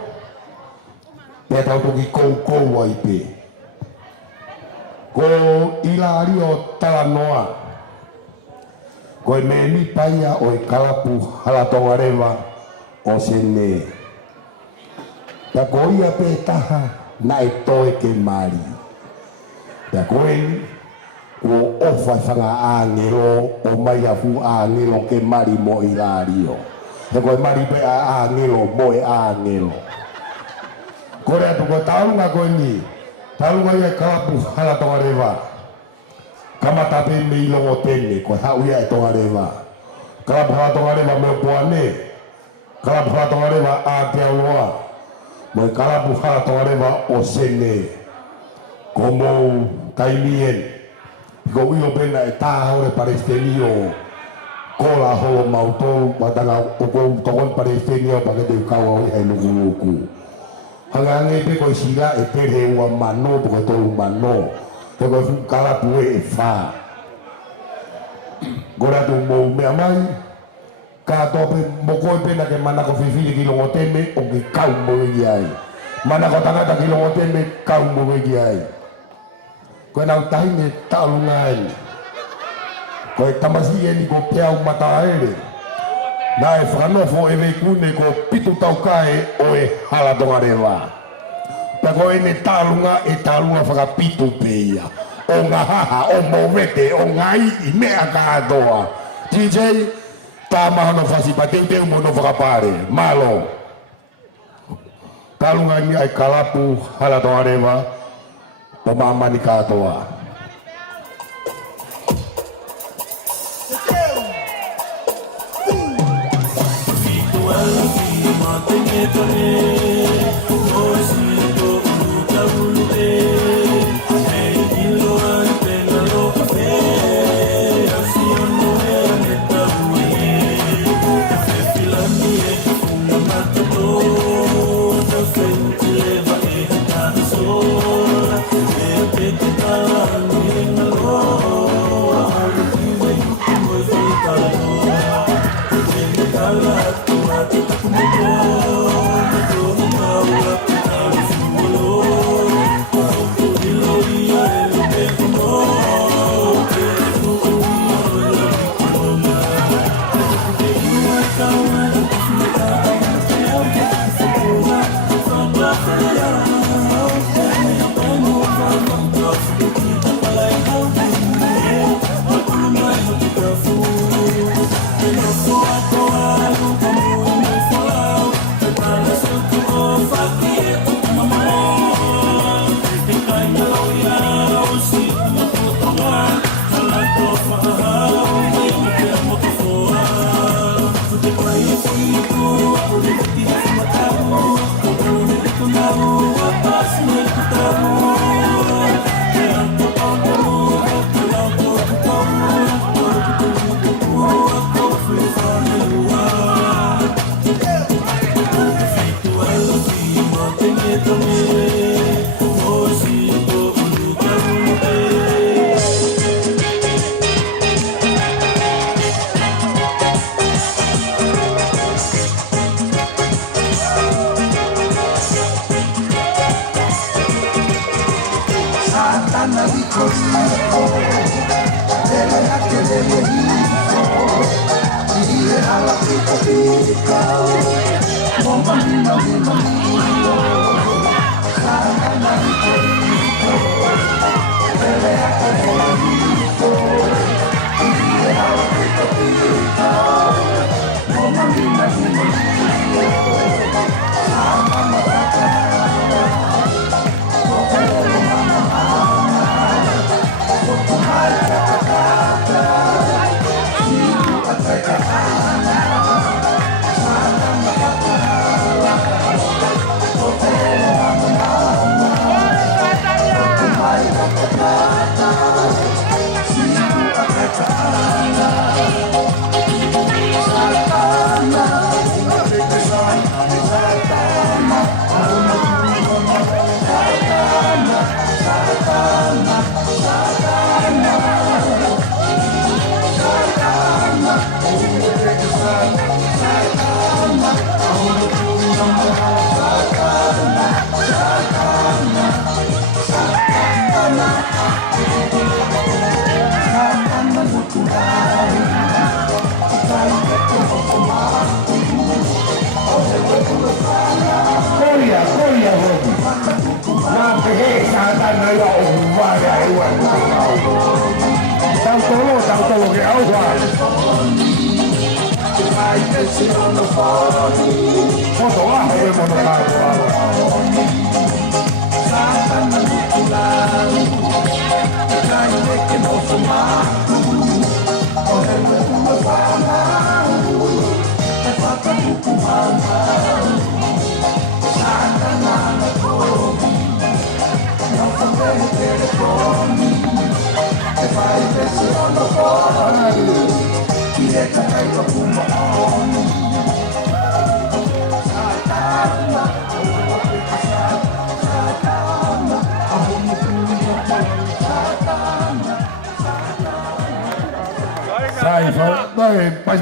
Pe tau tu ki ko wai pe. Ko Ilario Talanoa. Ko me ni paia o kalapu halatongareva o sene. Ta koia pe taha na e toe ke mari. Ta koen o ofa sanga angelo o mai afu angelo ke mari mo Ilario. Ta koe mari pe angelo mo e angelo. Korea tu ko taunga koe ni. Taunga ia kalapu hala tongareva. Kamata pe me ilongo tene ko hau ia e tongareva. Kalapu hala tongareva me poane. Kalapu hala tongareva a te auloa. Mo kalapu hala tongareva o sene como taimien ko io bena e tahore palestinio kola ho mauto badanga ko tokon palestinio bagade kawa e nuku hangange pe ko sila e pere wa mano ko to mano ko kalapu e fa gora tu mo me amai ka tope moko pena ke mana ko fifili ki longo teme o ki kau mo giai mana ko tangata ki longo teme kau mo giai ko na tai ne talungai ko tamasi ni ko piau mata ere na e frano fo e vekune ko pitu tau kai o e hala tongareva pa ko ene talunga faka pitu peia o ngaha o movete o ngai i mea ka doa DJ tama no fasi pateu mo no vakapare malo talunga ni ai kalapu hala tongareva pamama ni katoa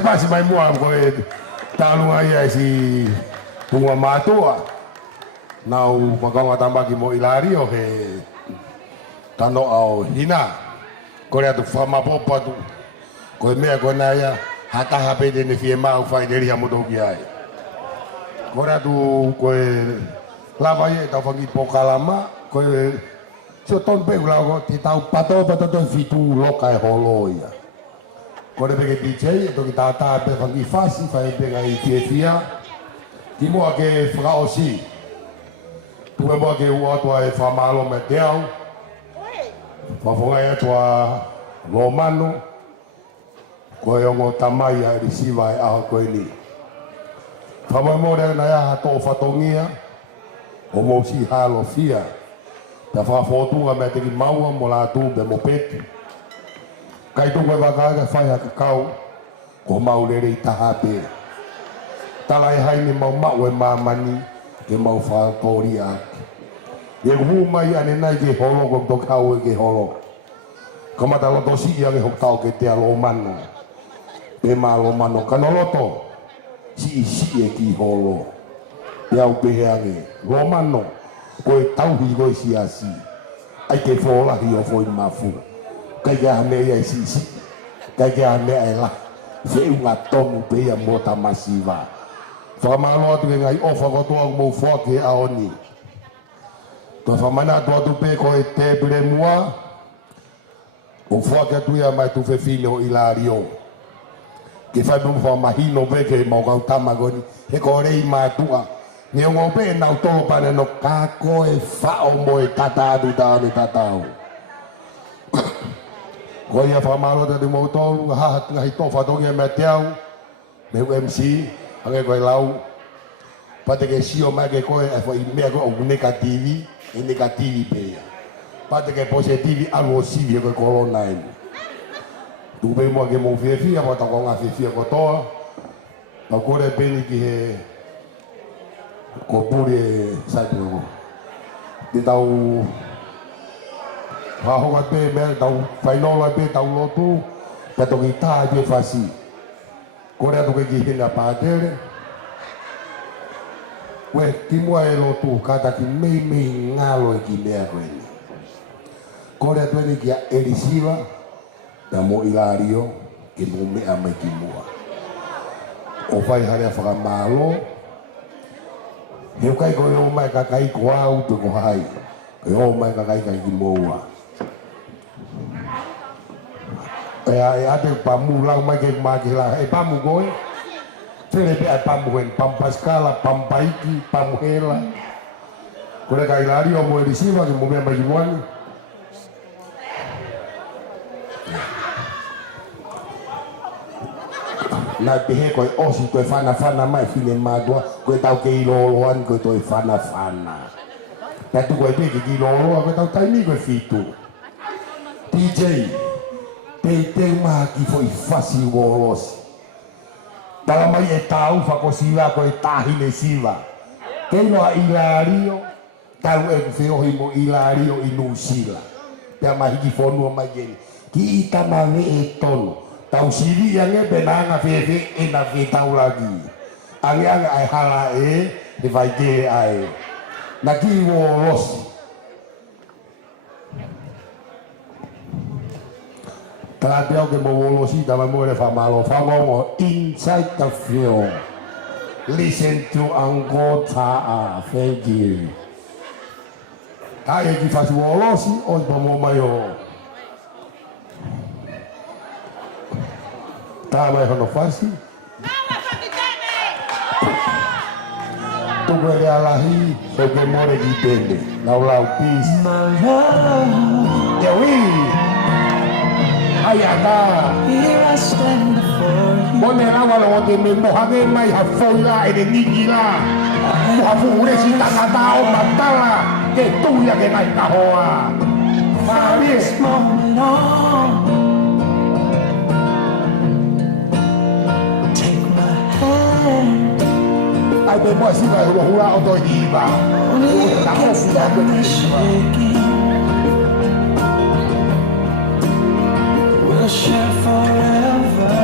Pas mai mua ko talunga ia si bunga matua nau makonga tambaki mo Ilario he tano au hina ko le tu fama popa tu ko mea ko na ia hata hape de ne fie mau fai de ria mo do ai ko le tu ko lava ia ta fangi pokalama ko so ton pe la ko ti tau pato to fitu loka e holo ia ko le ke DJ to ki tata pe fangi fasi fai pe ngai fia ti mo ke fra osi tu mo ke wa to e fa malo me teu fa fonga e to romano ko e ngo tamai a risiva e a ko ni fa mo re na ya to fa tongia o mo si halo fia ta fa fotu me te ki mau mo la tu de mo peti kai tu va ga fai ka kau ko mau le ri ta hape talai hai ni mau mau e mamani ke mau fa toria ye hu mai ane nai ke holo ko to kau ke holo kama ta lo tosi ya ke hokau ke te alo mano pe malo mano kanoloto si e ki holo ya u pe hange romano ko tau hi go si asi ai ke fola hi o foi mafu kaya me ya si kaya me ai la se unha tomu pe ya mota masiva fa malo tu ngai ofa ko to mo fo ke aoni to fa mana to tu pe ko te bre moi o fo ke tu ya mai tu fe fino Ilario ke fa dum fa mahino pe ke mo ka tamagoni e ko rei ma tua ni ngo pe na to pa no ka ko e fa o mo e tata du da ni tata ko ia fa malo de mo to ha ngai to fa to nge me teu me MC age ko lau pate ke si o ma ke ko e fa i me ko o negativi e negativi pe ia pate ke positivi algo si vie ko online tu be mo ke mo fi a bota ko nga fi ko to pa ko re beni ki he ko pure sai ko de tau ha ho ga pe me tau fai no la pe tau lotu pe to ki ta je fasi ko re to ke ki hina pa tere we ti mo e lotu kata ki me ngalo ki me ko ni ko re to ni ki elisiva da mo Ilario ke mo me ame ki mo o fai hare fa malo He kai ko o mai ka kai ko au to ko hai. Ko o mai ka kai ki moa. E ate pamu lau mai ke maki la e pamu goi. Tele pe pamu en pampascala, pampaiki, pamuhela. Ko le kai lari o mo risiva ki mo me mai wani. Na pehe koe osi koe whana mai whine mātua, koe tau ke i loloan koe toi whana. Tatu koe peke ki loloa koe tau taimi koe whitu. DJ, te maha ki fwoi whasi wolosi. Tala mai e tau whako siwa koe tahine siwa. Kei noa i lario, tau e whiohi mo i lario i nusila. Pea mahi ki whonua mai geni. Ki i tamave e tonu. Tau siri yang e benanga fefe e na fe tau lagi. Ange ai hala e vai ke ai. Na ki wo losi. Tala teo ke mo losi tama mo le famalo famo inside the film. Listen to Uncle Taa. Thank you. Ta e ki fasi wo losi o mo mayo. Ta mai hono fasi. Tu puoi alahi, so che muore di tende. Lau peace. Yeah, we. Ayata. Here I stand before you. Bone lawa lo te me mohage mai ha foila e de nigila. Mo ha fure si tangata o matala. Ke tu ya ke nai kahoa. Mari. Ai pe mo si vai ho hura o to hiba. Ta ho fu ta ko we'll share forever.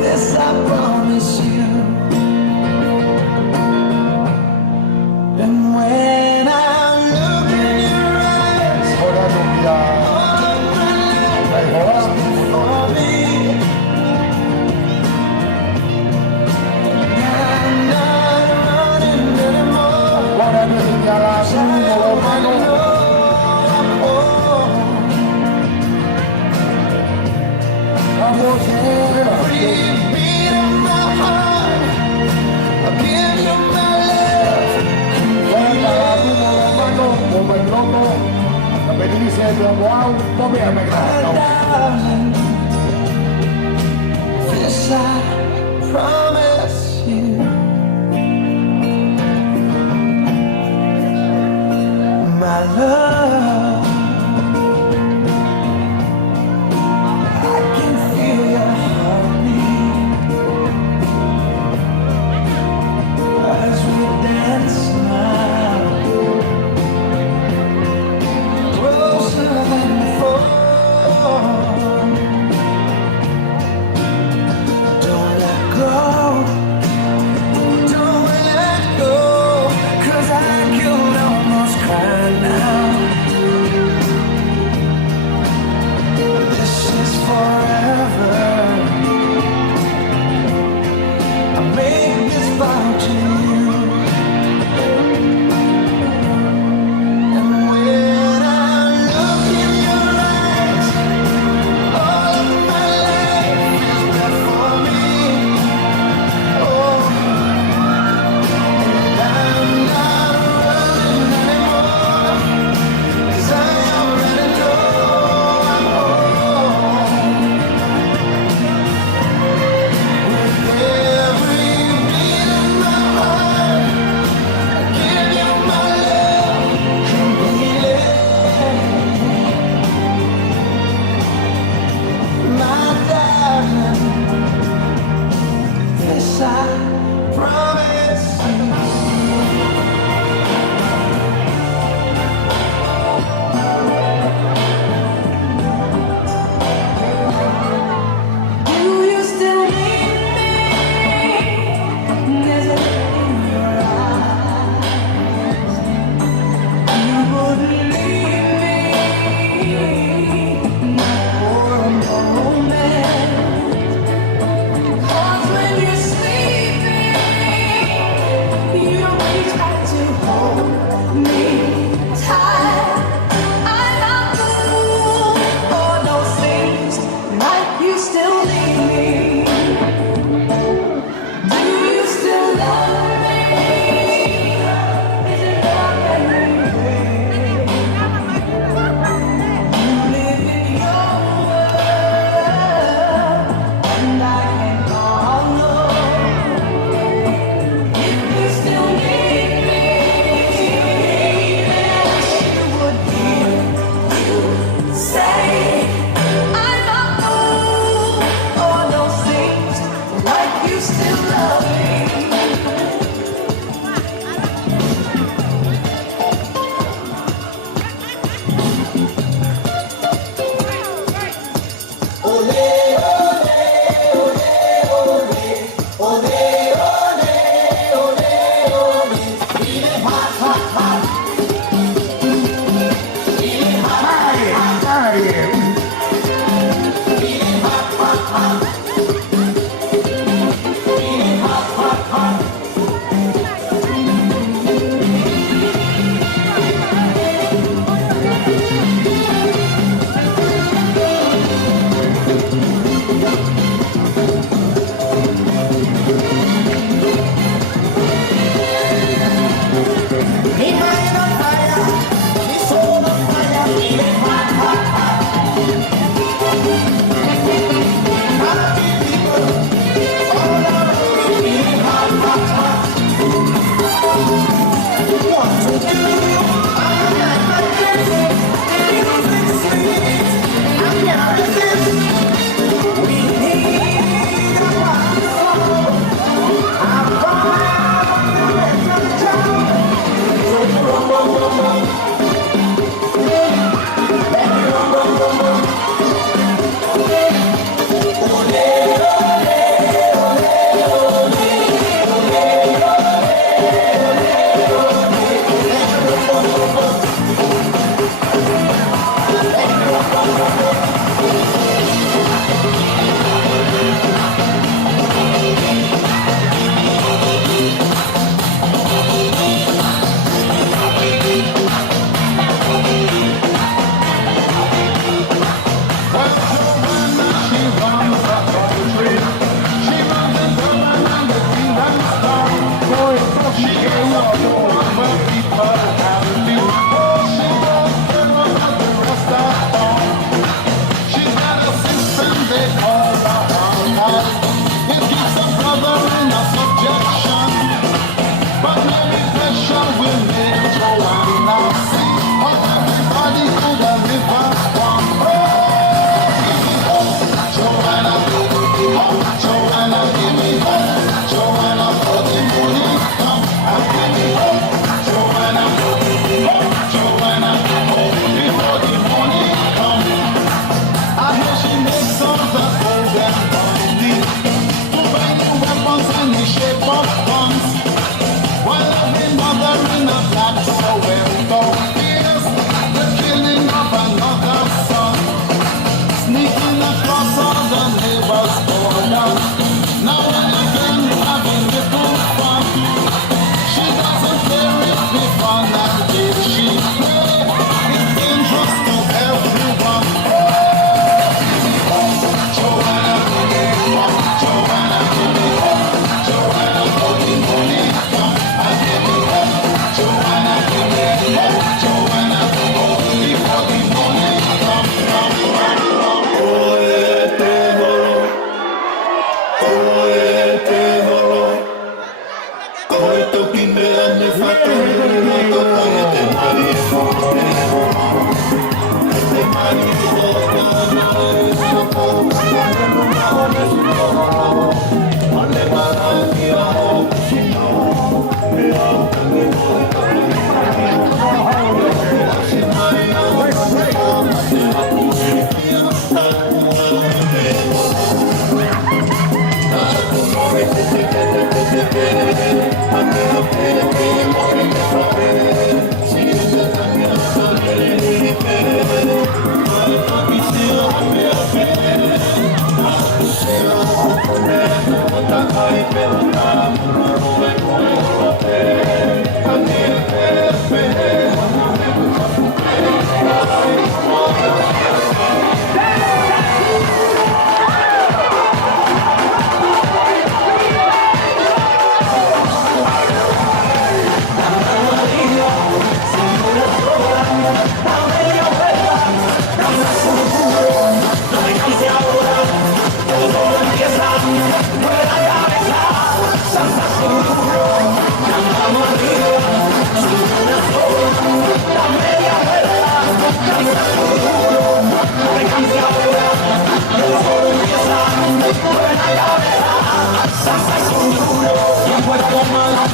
This I promise you. And when I look in your eyes, hold on, all of my life is before me. This I promise you. My love, I can feel your heartbeat as we dance now, closer than before. Don't let go, don't let go, 'cause I could almost cry now. This is forever. I make this vow to you. And when I look in your eyes, all of my life is before me. Oh, and I'm not running anymore, 'cause I already know I'm home. With every beat of my heart, I give you my love completely. My darling, this I promise you. Do you still need me? There's a look in your eyes. You wouldn't leave me, not for a moment. 'Cause when you're sleeping, still love me.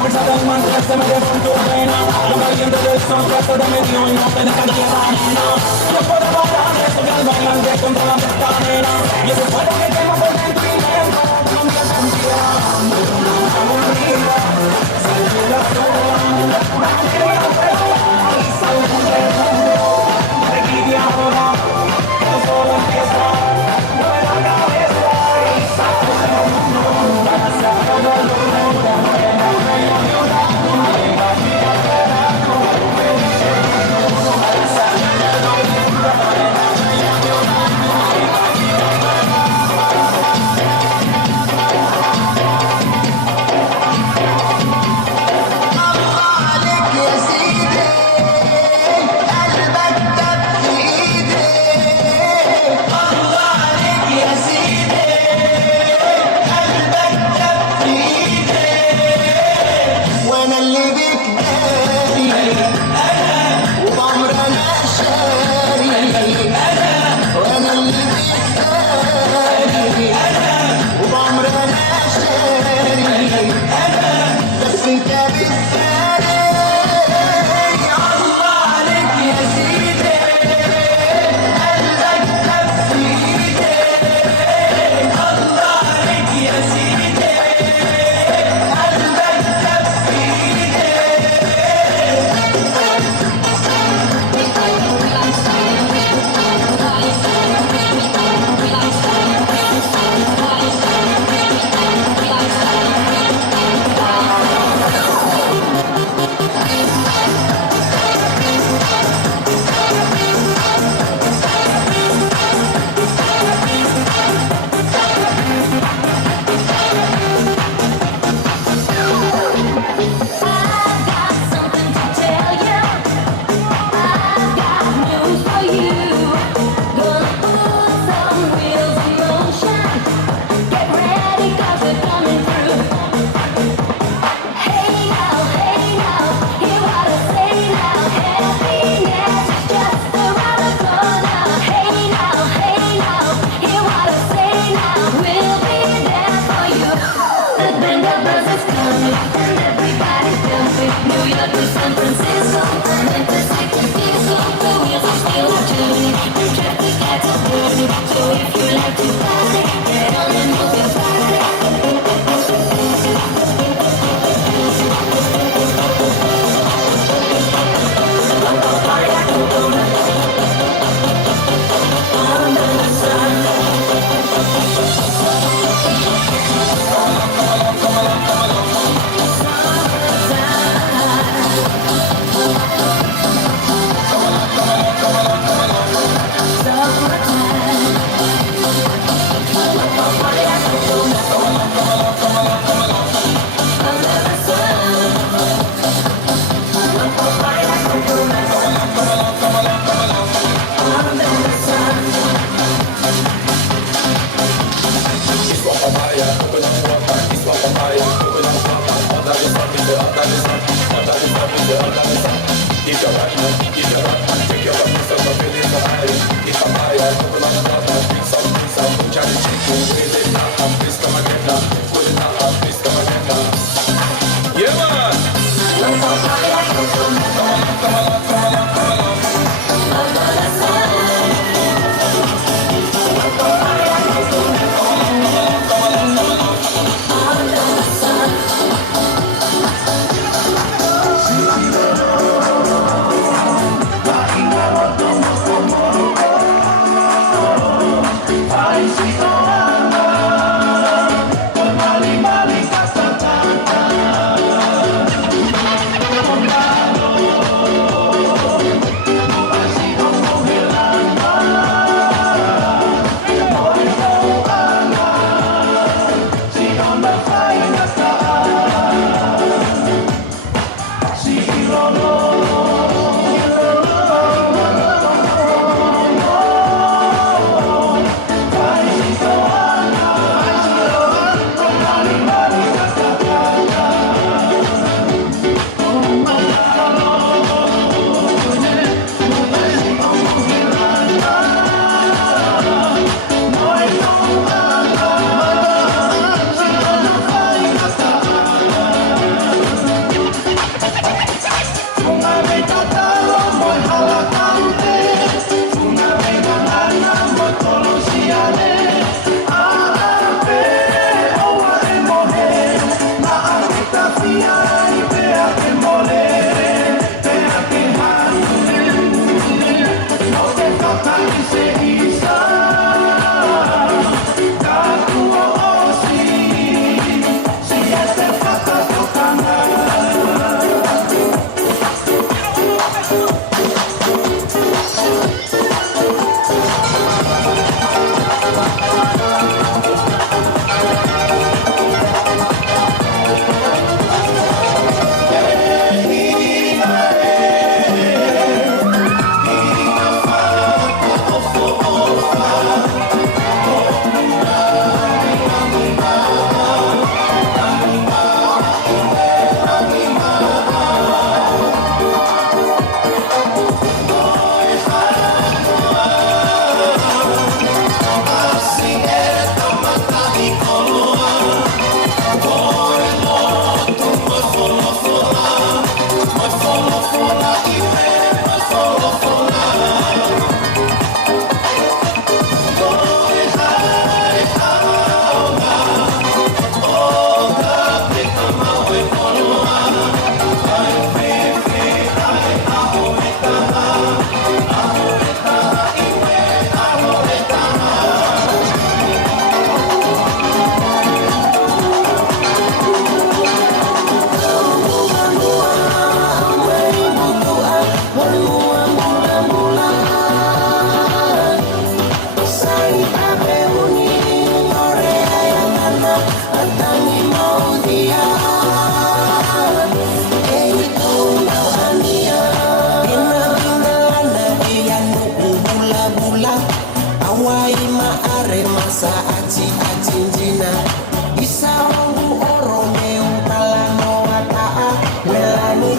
Mucha demanda se me dejó en tu pena. Lo caliente del sol que se dio y no te deja tierra ajena. Tiempo de batallar, eso que al bailante contra la pescadera. Y ese fuego que quema por dentro y dentro, cambia con tierra. Una aburrida, salve la sola. Salve del mundo, de aquí y ahora, que todo empieza. Mueve la cabeza y sacude el mundo. Para sacar la luna y la buena reina de una única vida plena. Como un feliz mundo, para sacar la luna y la buena reina de una única vida plena.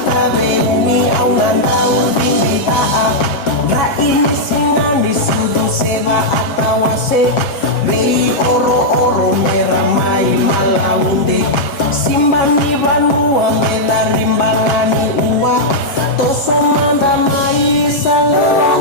ta về ni ông ngàn tao đi ta ra ini singan di sudu seva atawase Mei oro merah mai malaunde Simbani banua mela rimbangani ua Toso manda mai salera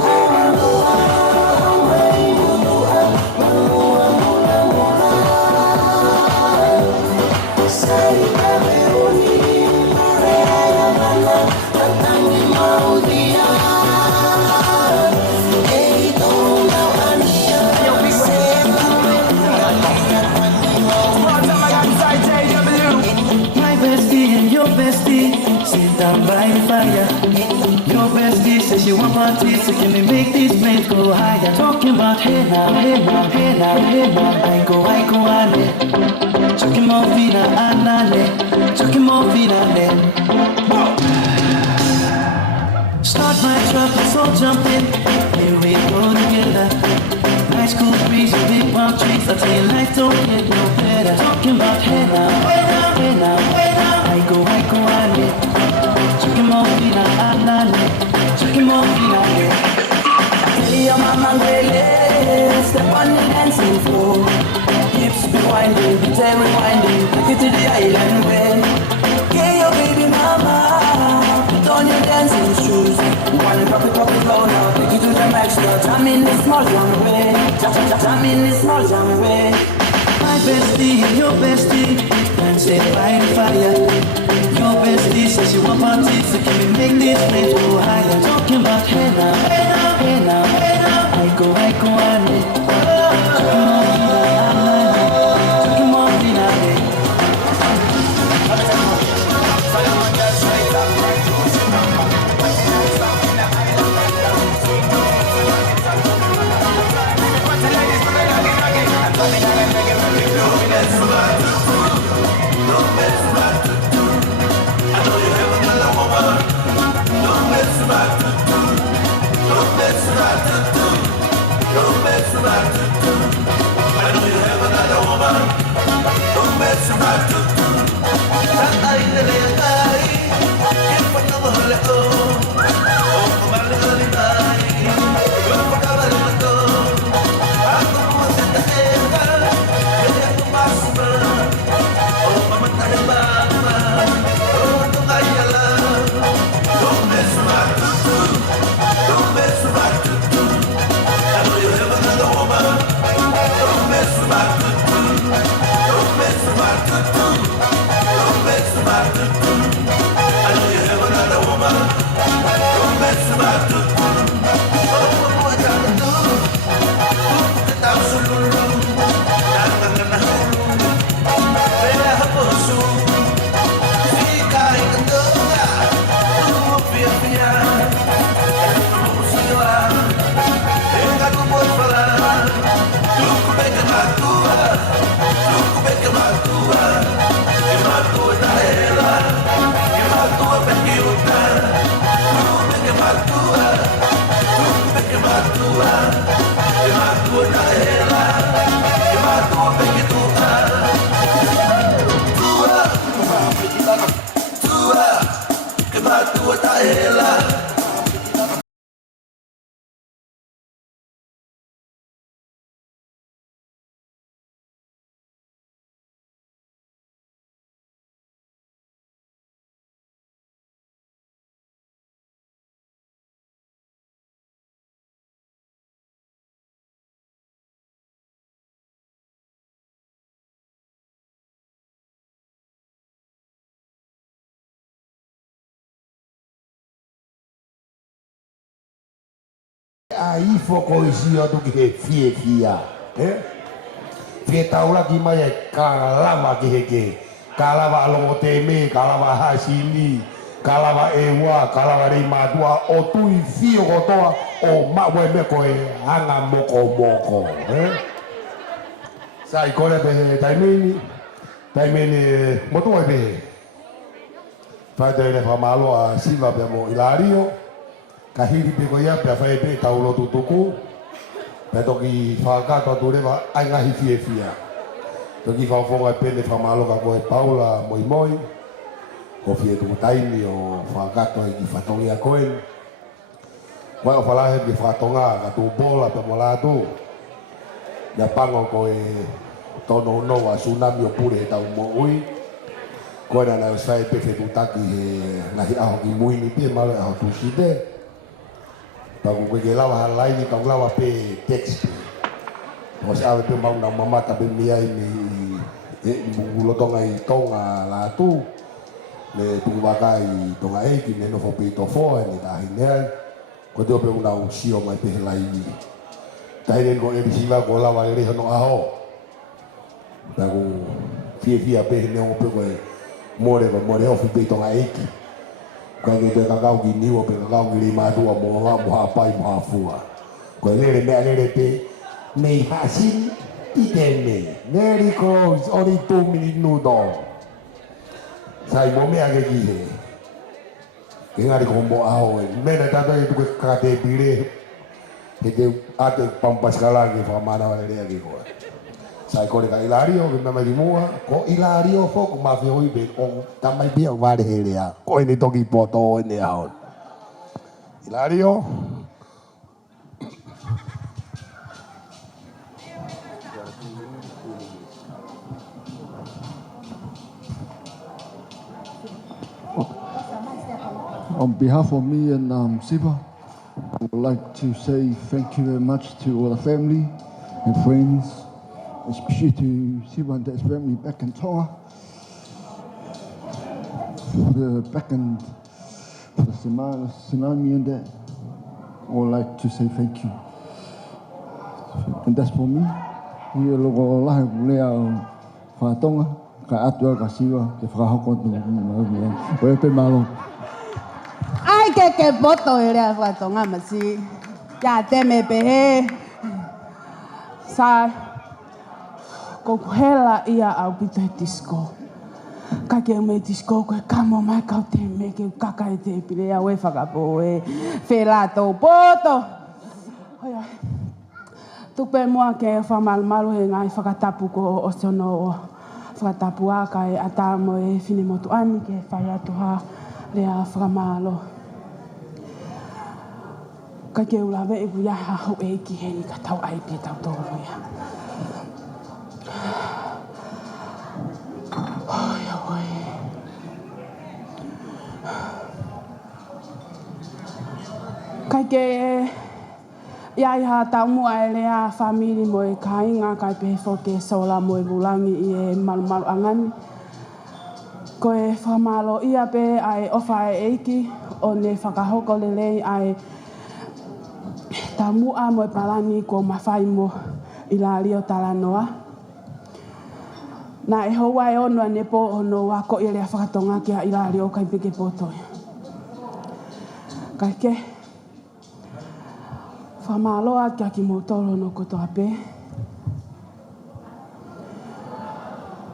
Sit down by the fire. Your bestie says she want parties, so can we make these flames go higher? Talking about hey now, hey now, hey now, hey now. I go, ane. Chucking more fina, anane. Chucking more fina, ne. Start my truck, let's all jump in. Here we go together. Nice cool breeze and big palm trees. I tell you, life don't get no better. Talking about hey now, hey now, hey now, hey now. I go, ane. Chucking more fina, anane. Chucking more fina, ne. Tell your mama, step on the dancing floor. Hips be winding, the tail rewinding. Take it to the island way. Yeah, your baby mama. Put on your dancing shoes. Wanna drop it low now. Take it to the max now. Jam in the small jam way. Jam in the small jam way. My bestie and your bestie dancing by the fire. Your bestie says she want parties, so can we make these flames go higher? Talking about hey now, hey now, hey now, hey now. I go, ane. Talking more fina, ane. Ai foko isi atu ki he fia. Fie taula ki mai e kalama ki he ke. Kalama alongo te me, kalama hasini, kalama ewa, kalama rei matua, o tui fio kotoa, o mawe me koe hanga moko. Sai kore pe taimeni motua e pe. Fai te ne whamalo a siva pe mo Ilario. Kahiri pe koia pe whai pe taulo tutuku. Pe toki whakato turewa ai ngahi fia. Toki whawhonga e pene whamalo ka koe Paula moi. ko fie tu taimi o whakato i ki whatongi a koe. Koe o whalahe ki whatonga ka tu bola pe mo lātu. Ia pango ko e tono noa tsunami o pure he tau mo ui. Koe na nau sai pe whetu taki he nahi aho ki muini pe malo aho tu site. Paku koe ke lawa halai ni kau lawa pe text. Ko se awe pe mauna mamata pe miai ni mungulotonga i tonga lātu. Le tuwaka i tonga eiki ne no fopi to fo ni tahi nea. Ko te ope una usio mai pe lai ni. Tainen ko e bisiwa ko lawa e reho no aho. Paku fia pe ne o pe koe more ofi pe tonga eiki. Koe ke te kakau ki niwa pe kakau ki lima atua mo ngā moha pai moha fua. Koe lere mea lere pe nei hasin i tene. Neri ko ori 2 minute noodle. Sai mo mea ke ki he. Ke ngari ko mo aho e. Mena tata e tuke kakate pire. Ke te ate pampas kalangi whamana wane rea ki koe. Sai kore ka Ilario, ke mama ki mua. Ko Ilario foko mawhi hoi be. O tamai pia o ware he rea. Ko ene toki poto ene aon. Ilario. On behalf of me and Siva, I would like to say thank you very much to all the family and friends, especially to Siva and his family back in Tonga, for the tsunami and that. I would like to say thank you. And that's for me. We are logo lahe lea whatonga, ka atua ka Siva, ke whakahoko tu o pe malo. Ai ke poto e rea whatonga masi. Ia te me pehe. Sa ko hela ia au pito he tisko. Ka ke me tisko ko kamo mai kau te me ke kaka e te pile au e whakapo e whela tau poto. Hoi ai. Tupe mua ke whamalmalu he ngai whakatapu ko o sono o whakatapu a kai ata mo e whini motu ani ke whai atuha rea whakamalo. Ka ke ulawe e buia hau e ki he ni ka tau ai pe tau tōru ia. Hoi hoi. Ka ke ia iha tau mua e lea whamiri mo e kainga kai pe whoke sola mo e bulangi i e malumalu angani. Ko e whamalo ia pe ai ofa e eiki o ne whakahoko lelei ai ta mua mo e palani ko mawhai mo i la rio talanoa. Na e hoa e onua ne po ono wa ko i lea whakatonga kia i la rio kai peke potoi. Kai ke whamaloa kia ki motoro no kotoa pe.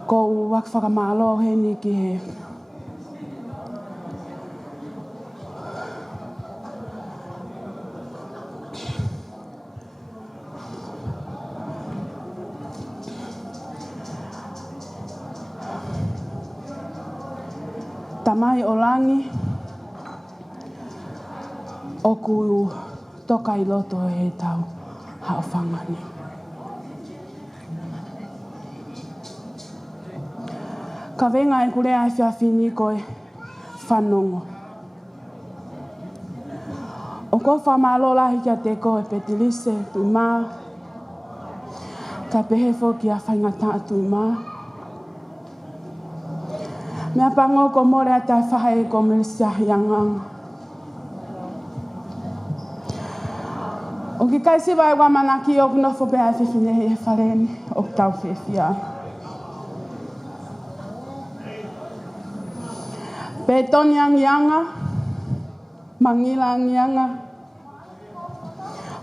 Ko wak whakamalo he ni ki he tamai o langi o ku toka i loto he tau hao whangani. Ka venga e kure ai whiawhini koe whanongo. O ko whamalo lahi kia te koe petilise tui maa. Ka pehefo kia whaingata tui maa. Mea pango ko more atai whahe ko Melissa Yangang. O ki kaisi vai wamanaki o knofo pe ai whiwhine he whareni o tau whiwhia. Pe toni angianga, mangila angianga,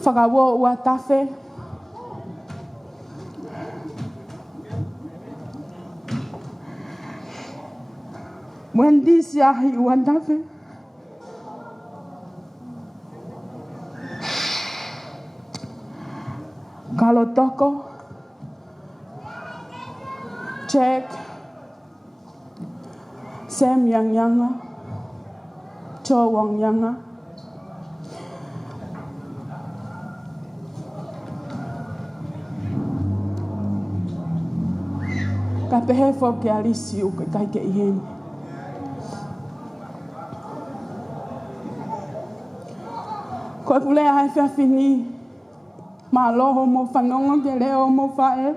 whakawo ua tawhe. Wendi siahi ua tawhe. Kalotoko, Jack, Sam Yang Yanga, Cho Wang Yanga, ka pehe fo ke alisi o ke kai ke iheni. Ko pule ai fa fini ma lo ho mo fanongo ke le o mo fa e.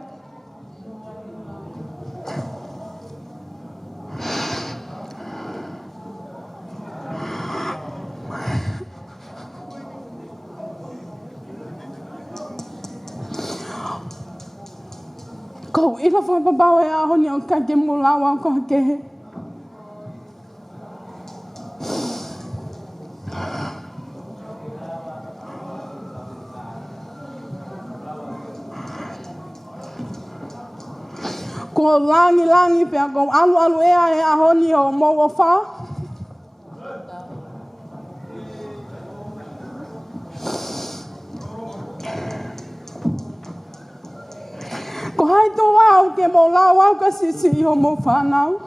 Ko ina fa pa bawe a ho ni o ka ke mo la wa ko ke. Ko langi pe ko alu e a ho ni o mo o fa. Ko hai to wa ke mo la wa ka si o mo fa now.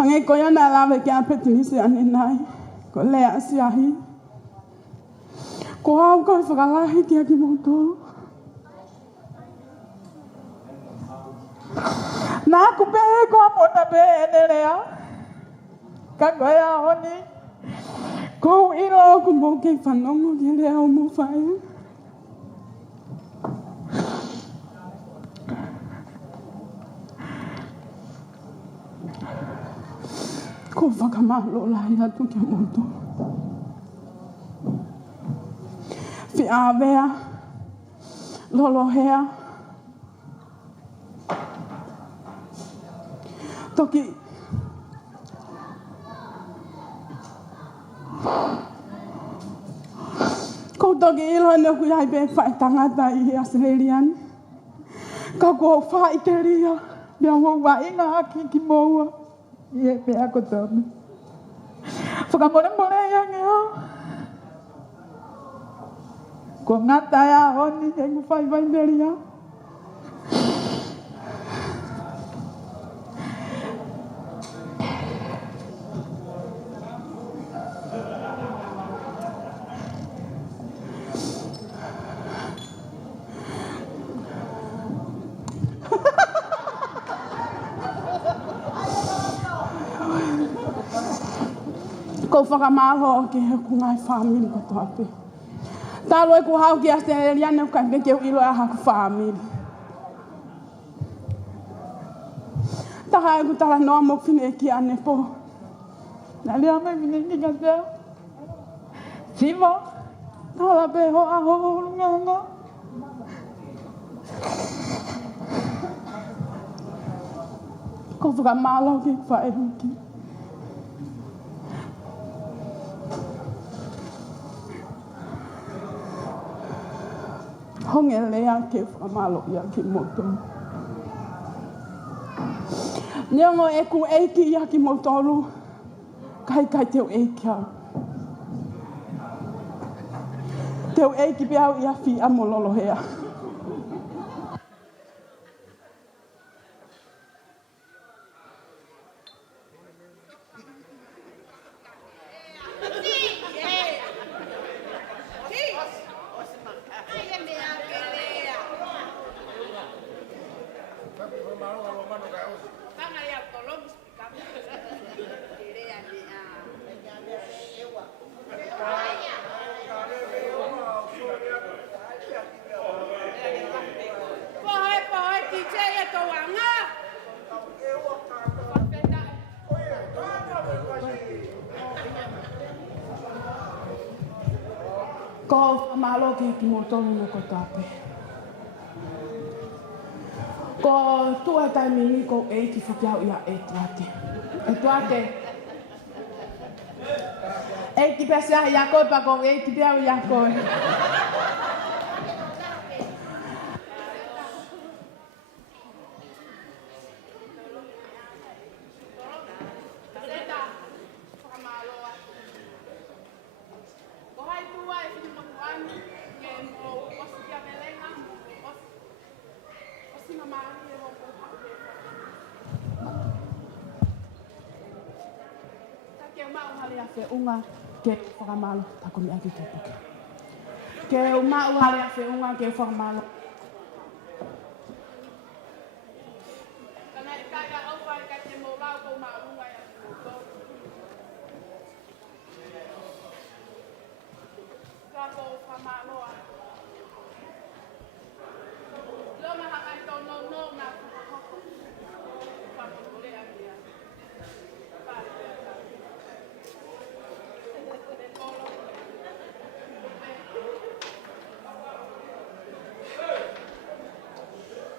Hange ko yana lave ke apetini se ane nai. Ko le asi ahi. Ko au ko whakalahi ki aki moto. Nā ku pehe ko apota pehe ene rea. Ka koe a honi. Ko ilo ku mo ke whanongo ke lea o mo whae. Ko whakamalo lai atu kia moto. Fi awea, lolohea, toki ko toki ilo ne ku ai be whai tangata I Australian. Ka ko whai te ria, mea wo wa inga aki ki moua. Ie pe ako tonu. Whakamore yange au. Ko ngata ya honi e ku whai vai meria. Ko whakamalo ke he ku ngai whamiri ko toa pe. Talo e ku hau ki Australia ne kai me ke ilo a haku whamiri. Taha e ku tala noa mo fine ki ane po. Na lea me mine ki ka te. Siva. Tala pe ho a ho nganga. Ko whakamalo ke whae huki. Honge lea ke whamalo ia ki moto. Niongo e ku eiki ia ki motoru. Kai teo eiki au. Teo eiki pe au ia fi amololo hea. Ko malo ke ki motoru no ko tape. Ko tua tai mingi ko e ki whakiau ia e tuate. E tuate. E ki pesa ia koe pa ko e ki piau ia koe. fe unga ke whakamalo tako mi aki ke puke. Ke umau harea fe unga ke whakamalo. Kana ikai a au whai kai te mo lau kou maunga ya te Kako whamaloa. Loma haka i tō no nā whakahoko. Whakamolea kia. Pare kia tā. Te polo.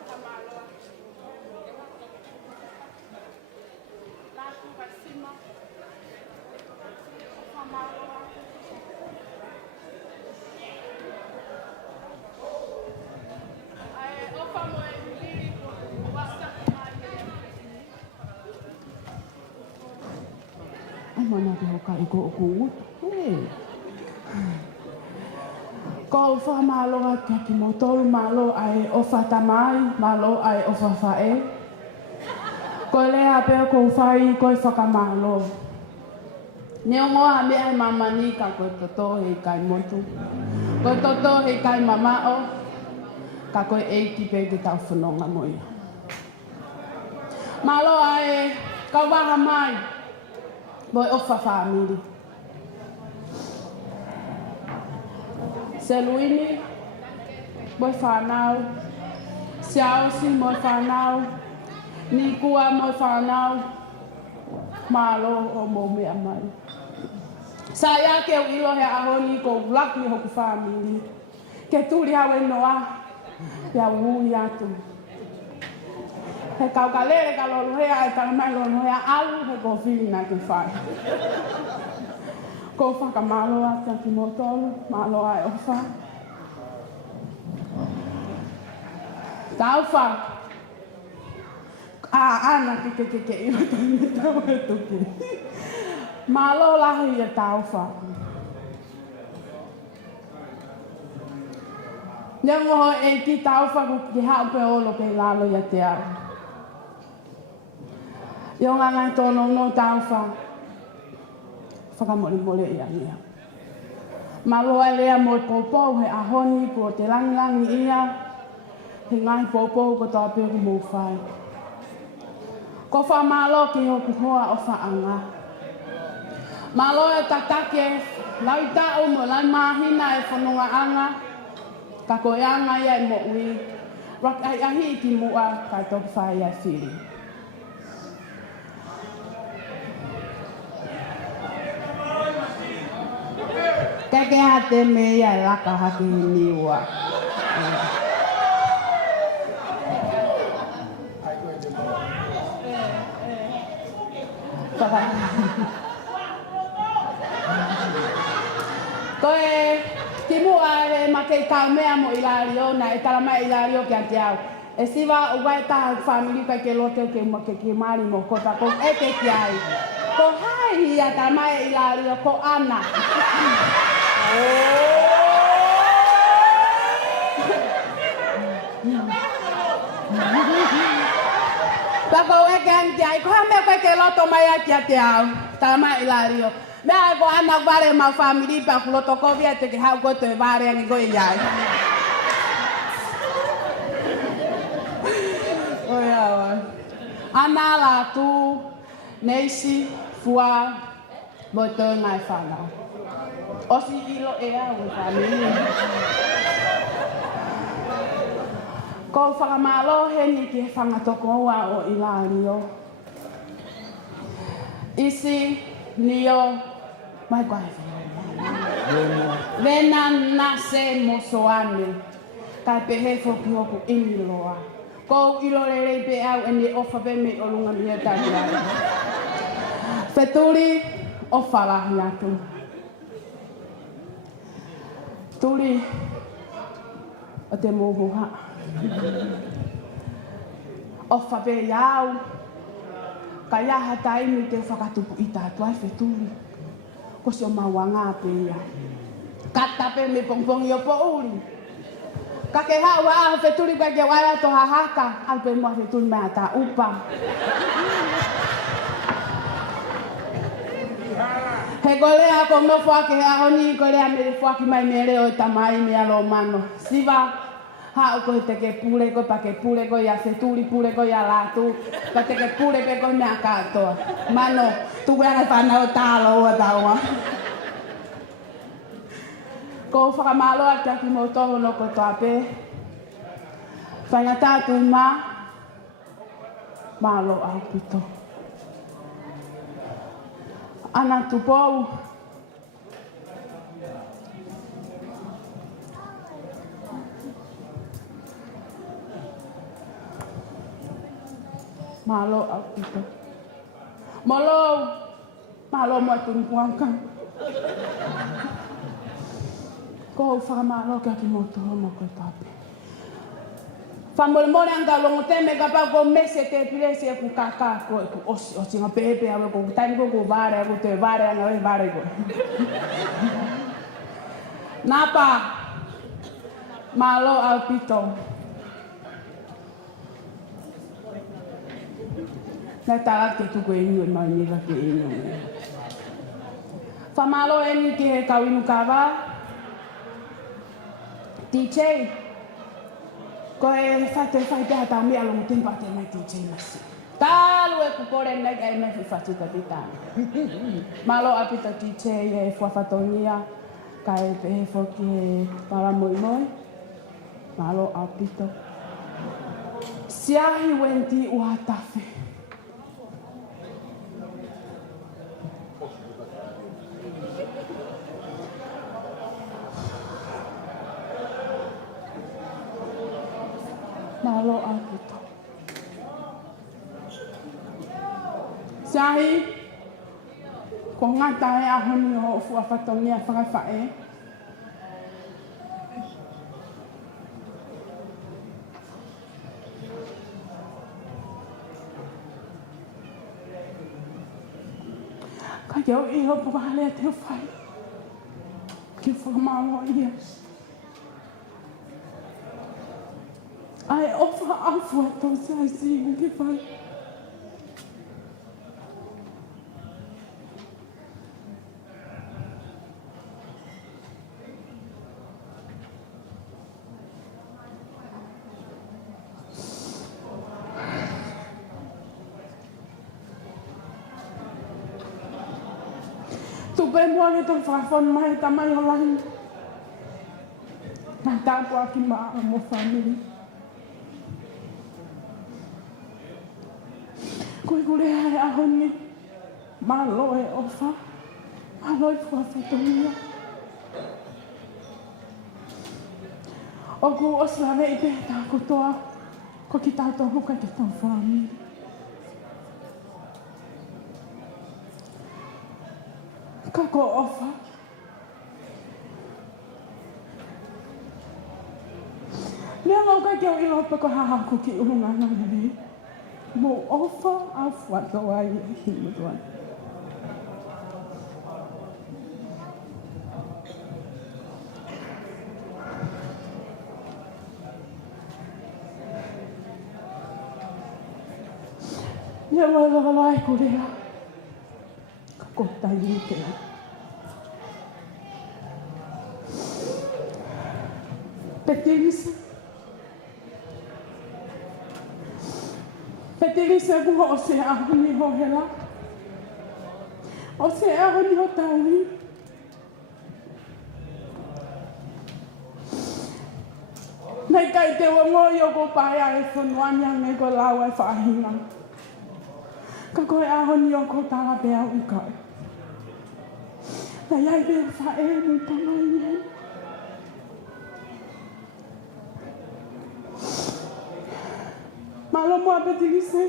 Whamaloa. Nāku kai sima. Whamaloa. Ai mana te hoka i ko o kuutu. Ko whamaloa kia ki motoru malo ai o whatamai, malo ai o whawhae. Ko lea peo ko whai ko i whakamalo. Neo ngoa me ai mamani ka ko toto hei kai motu. Ko toto hei kai mamao. Ka koe eiki pe te tau whanonga moi. Malo ai ka waha mai. Moi ofa whamiri. Seluini. Moi whanau. Siaosi moi whanau. Nikua moi whanau. Malo o mo mea mai. Sa ia ke ilo he ahoni ko laki hoku whamiri. Ke turi hawe noa. Pea ui atu. He kaukalere ka lolohea e taramai lolohea alu he ko whiri nai te whai. Ko whakamaloa kia ki motolu, maloa e ofa. Tau wha. Ana ke ilo tani tau e tuki. Malo lahi e tau wha. Nyango ho e ki tau whaku ki hao pe olo pe lalo ia te au. Io ngai tono no tau wha. Whakamole mole ia ia. Malo ai lea mo popou he ahoni ko te langi ia. He ngai popou ko tau pe mo whai. Ko wha malo ki hoku hoa o whaanga. Malo e tatake lau tau mo lai mahina e whanonga anga. Ka koe anga ia e mo ui. Rak ai ahi ki mua ka toku whai ai whiri. Keke hate me ia e laka haki niwa. Koe ki mua e makei kau mea mo ilario na e taramai ilario ki ante au. E siwa uwai taha whamiri kai ke lote ke make ki mari mo kota ko e ke ki ai. Ko hai ia taramai ilario ko ana. Pako e ke ante ai, ko hame kai ke loto mai a ki ante au. Taramai ilario. Mea ko ana vare ma family pa kuloto ko via te ke hau ko te vare ani go iai. Oia wa. Ana la tu neisi fua mo te ngai whana. Osi ilo e au family. Ko whakamalo he ni ki whangatoko ua o Ilario. Isi nio mai kwai. Vena nase mosoane. Kai pehe foki hoku iniloa. Ko ilo rere pe au ene ofa pe me olunga mia takia. Feturi ofa la hiatu. Turi o te mohoha. Ofa pe iau. Ka iaha taimi te whakatupu i tātua e wheturi. Ko si o mawanga pe ia. Kata pe me pongpongi o po uri. Ka ke hau a aho wheturi kwa ke waia to hahaka. Alpe mua wheturi mea tā upa. He He golea ko no fuake he ahoni golea me fuake mai mere o tamai me alo mano. Siva ha o ko te ke pule ko pa ke pule ko ya se tuli pule ko ya la tu pa te ke pule pe ko me akato. Mano tu ga fa na o talo o tawa. Ko fa malo ata ki mo to no ko tape. Fa na ta tu ma malo au pito. Ana tu pou malo apito malo mo tu puangkan ko fa malo ka ki moto mo ko tape famol mo anga lo te me ka pa ko mese te prese ku kaka ko o singa pepe ave ko tan ko vare ko te vare na vare ko napa malo apito na tala ke tu ko inyo ma ni la ke inyo fa malo eni ke ka winu kava DJ ko e fate ta mi alo tempo ate mai DJ masi talu e ku kore na ga me fatu ta tita malo apita DJ e fo fatonia ka e pe fo ke para moi malo apito sia hi wenti u hatafe malo apito. Sahi ko ngata e ahoni ho fu afatongia whakawhae. Ka keo iho pukahale te whai. Ki whakamalo ia. Ai ofa afu to sai si ke fai. Tu pe mo le to fa fon mai tamai holan. Na ta po aki ma mo family. Koe kure hae ahoni, malo e ofa, malo e fuafetonia. O ku oslave i pētā kotoa, ko ki tātou huka te tau whāmi. Ka ko ofa. Lea ngau kai keo ilo pa ko haha ko ki urunga ngai. Mo ofa a fuato ai himutuan. Ia wala e korea. Ka kota i ke. Petilisa. Petilisa kuho o se ahuni ho hela. O se ahuni ho taui. Nei kai te wango i o ko paia e whanuania me ko lau e whahinga. Ka koe ahoni o ko tala pea ukai. Nei ai pea whae ni tamai ni. Malo mo apetilise.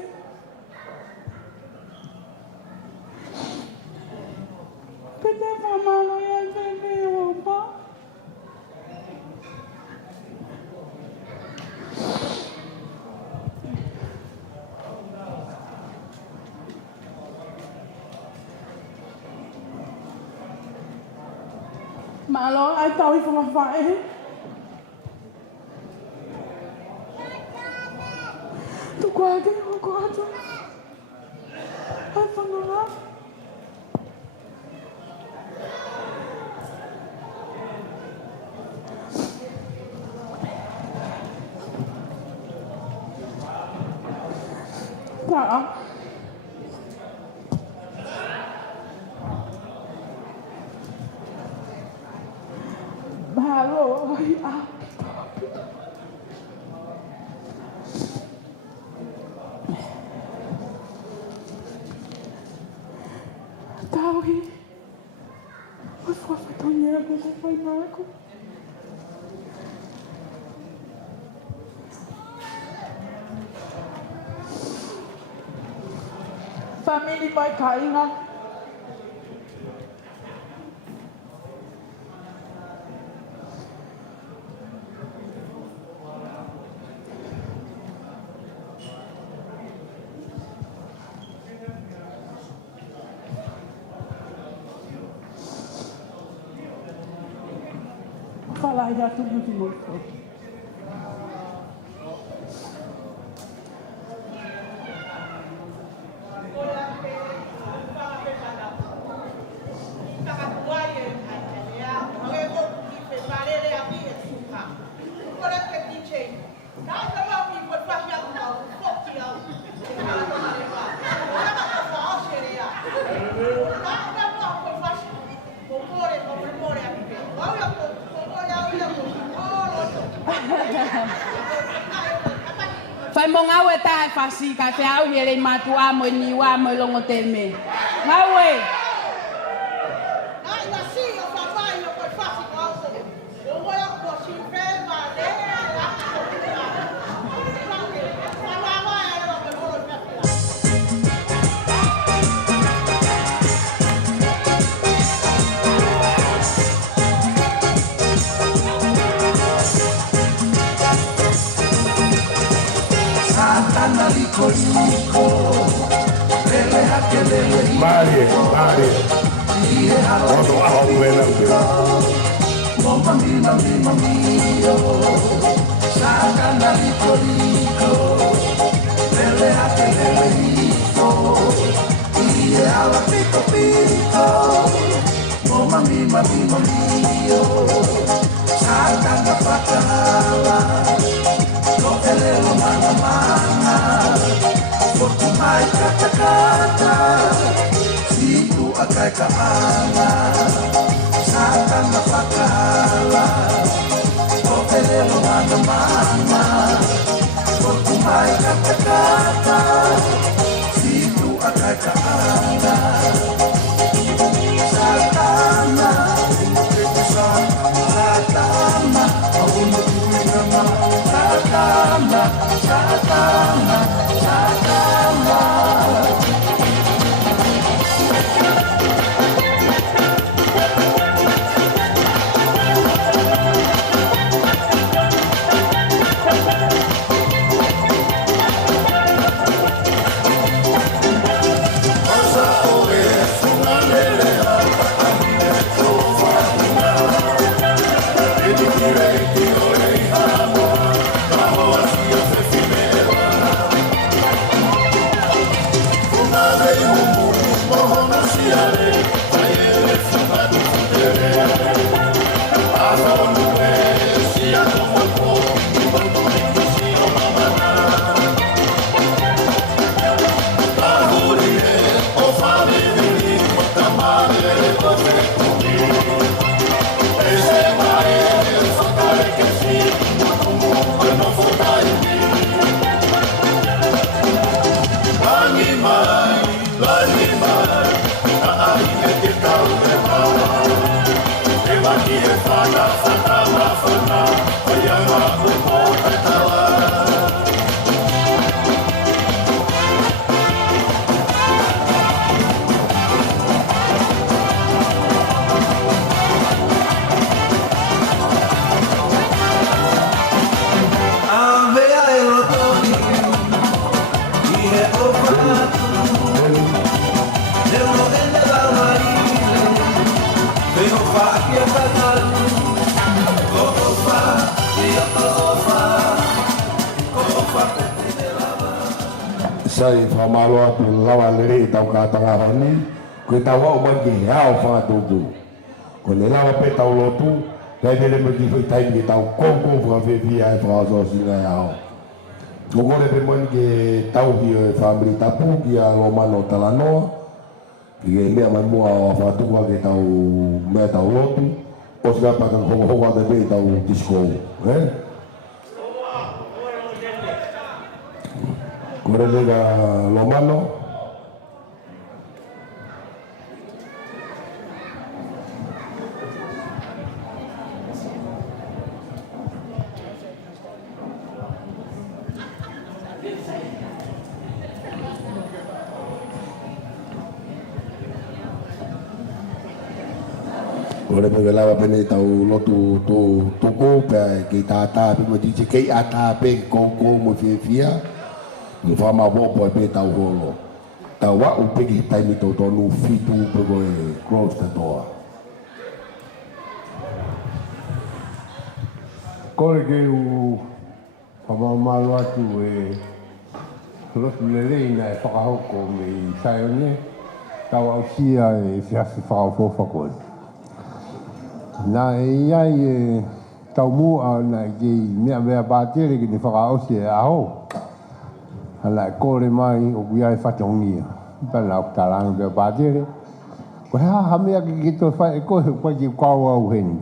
Pete fa malo ya bebe opa. Malo ai tau i whangawhae. Tuku ake o ko ato. Ai whangawa. Balo, Tahu ini, apa fotonya apa aku? Family mai kainga. Fala aí, tudo de novo. Fai mo ngawe ta fasi ka te au hele matu a mo ni wa mo longo te me. Ngawe. Ai na si o papai o ko fasi ko au. O mo ya ko si fe ma le. Marie. Quando a alvena Mamma mia, sacana lico, lele ate lele lico, ie ala pico, mamma mia, sacana patala, no elelo mana, porque mai kata, situ akai kaana. Satan napakala o elelo mana kumai kata situ akai kaana Satana Satana aunu kuinama Satana Satana Satana Sai famalo atu lawa lere tau ka tanga honi ko tau o magi hao fa tutu ko le lawa pe tau lotu le le me ki foi tai ki tau konko fa fe fi ai fa so sina hao Ngokore pe mo ke tau ki e family tapu ki a lo mano talanoa. Ki e mea mai mua o whatukua ke tau mea tau lotu. O sika pa kan honga te pe tau disco. Kore lega lo mano. Ora pe lava pene tau lotu tu ko pe ki tata pe mo dice ke ata pe ko mo fia mo fa ma bo po pe tau holo tau wa u pe ki tai mi to no fitu pe ko cross ta toa ko ke u fa ma ma lo atu e lo le le ina fa ka ho ko mi sai ne tau au sia e sia se fa fo fa ko na ia e tau mua na ki mea mea pātere ki ni whakaosi e aho. Hala e kore mai o kuia e whatongia. Pala o talanga mea pātere. Ko ha mea ki to whai e koe koe ki kau au heni.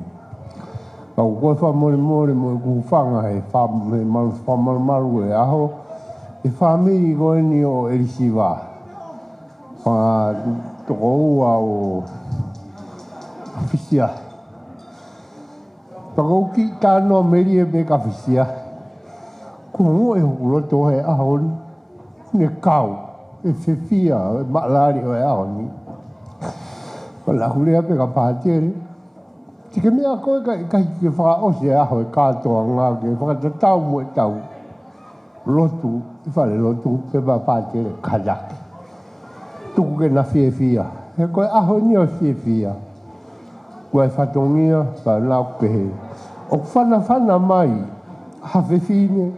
Kau koe wha more more mo ku whanga he wha maru e aho. E whamiri koe ni o erisiwa. Wha toko ua o whisia. Pagau ki tānoa meri e me ka whisia. Ko mo e hukuroto he ahoni. Ne kau. E whiwhia. E maalari o e ahoni. Ko la hurea pe ka pātere. Tike mea koe ka ke whakaose e aho e kātoa ngā ke whakatatau mo e tau. Lotu. E whale lotu. Pe pa pātere. Kajaki. Tuku ke na whiwhia. E koe ahoni o whiwhia. Koe whatongia, pa nau pehe. O whana mai, hawhewhine,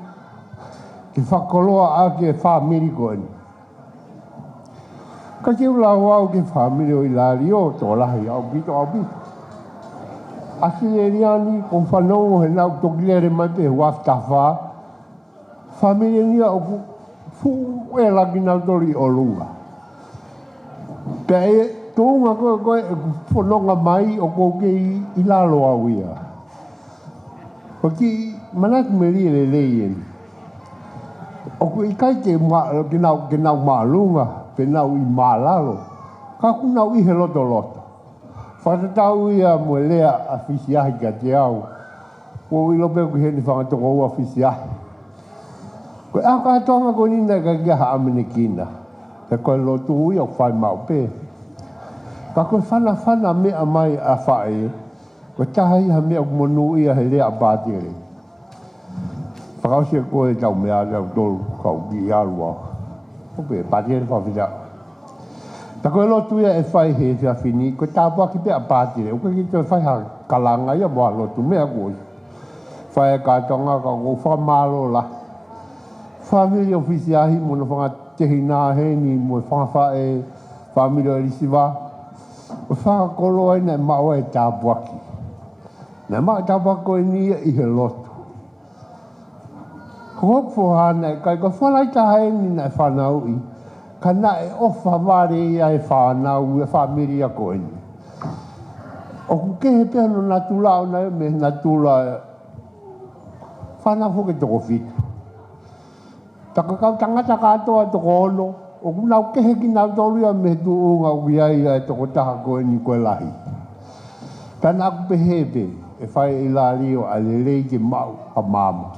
ki whakoloa a ke whamiri koeni. Ka keu lau au ke whamiri o ilari o, tō lahi au bito au bito. Asi e riani, o whanongo he nau tokilere mai pe huaftawha. Whamiri nia o fu e laki nau tori o lunga. Pea tōunga koe e whanonga mai o kouke i lalo au ia. Ko ki manaki me rie le leien. O ko i kai ke nau maalunga, pe nau i maalalo. Ka ku nau i he loto loto. Whatatau ia mo lea a whisiahi ka te au. Ko i lope ku heni whangatoko ua whisiahi. Ko e aka atonga ko nina ka kia ha amene kina. Te koe lotu ui o whai mau pe. Ka koe whana mea mai a whae. Ko taha iha mea kumonu ia he lea pātere. Whakausia koe tau mea tau tolu kau ki arua. Ope, pātere whawhita. Ta koe lotu ia e whai he whia whini, ko tāpua ki pea pātere. O koe ki te whai ha kalanga ia mua lotu mea koe. Whai e kātonga ka kou whamalo la. Whamiri o whisiahi mona whangatehi nā heni mo whangawhae whamiri o risiwa. O whakakoloa ina e maua e tāpua ki. Nā maa tāpua koe nia i he lotu. Ko hokfo hana e kai ko whanai taha eni na e whanau i. Ka na e ofa ware ia e whanau e whamiri a koe ni. O ku kehe pēr no natula o na e me natula e whanau hoke toko fitu. Taka kau tangata katoa toko ono. O ku nau kehe ki nau toria me tu unga uia ia e toko taha koe ni koe lahi. Tana aku pehepe e whai i la rio a lelei ke mau ha mama.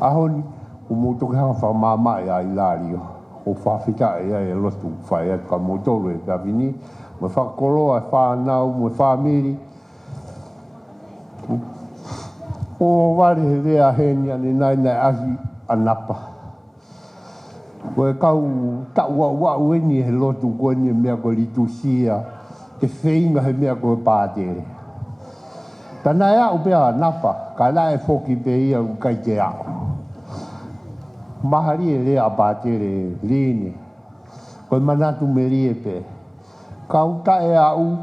Ahoni, o motoke hanga wha mama e a i la rio. O whawhita e a e lotu whai atu ka motoro e pēpini. Mo whakoloa e whanau, mo whamiri. O ware he rea heni ane nai nai ahi anapa. Koe kau taua wau eni he lotu koe ni mea koe litusia. Ke whainga he mea koe pātere. Tana ea upea napa, ka la e whoki pe ia u kai te ako. Mahari e lea pātere lene. Koe manatu me rie pe. Kau ta e au,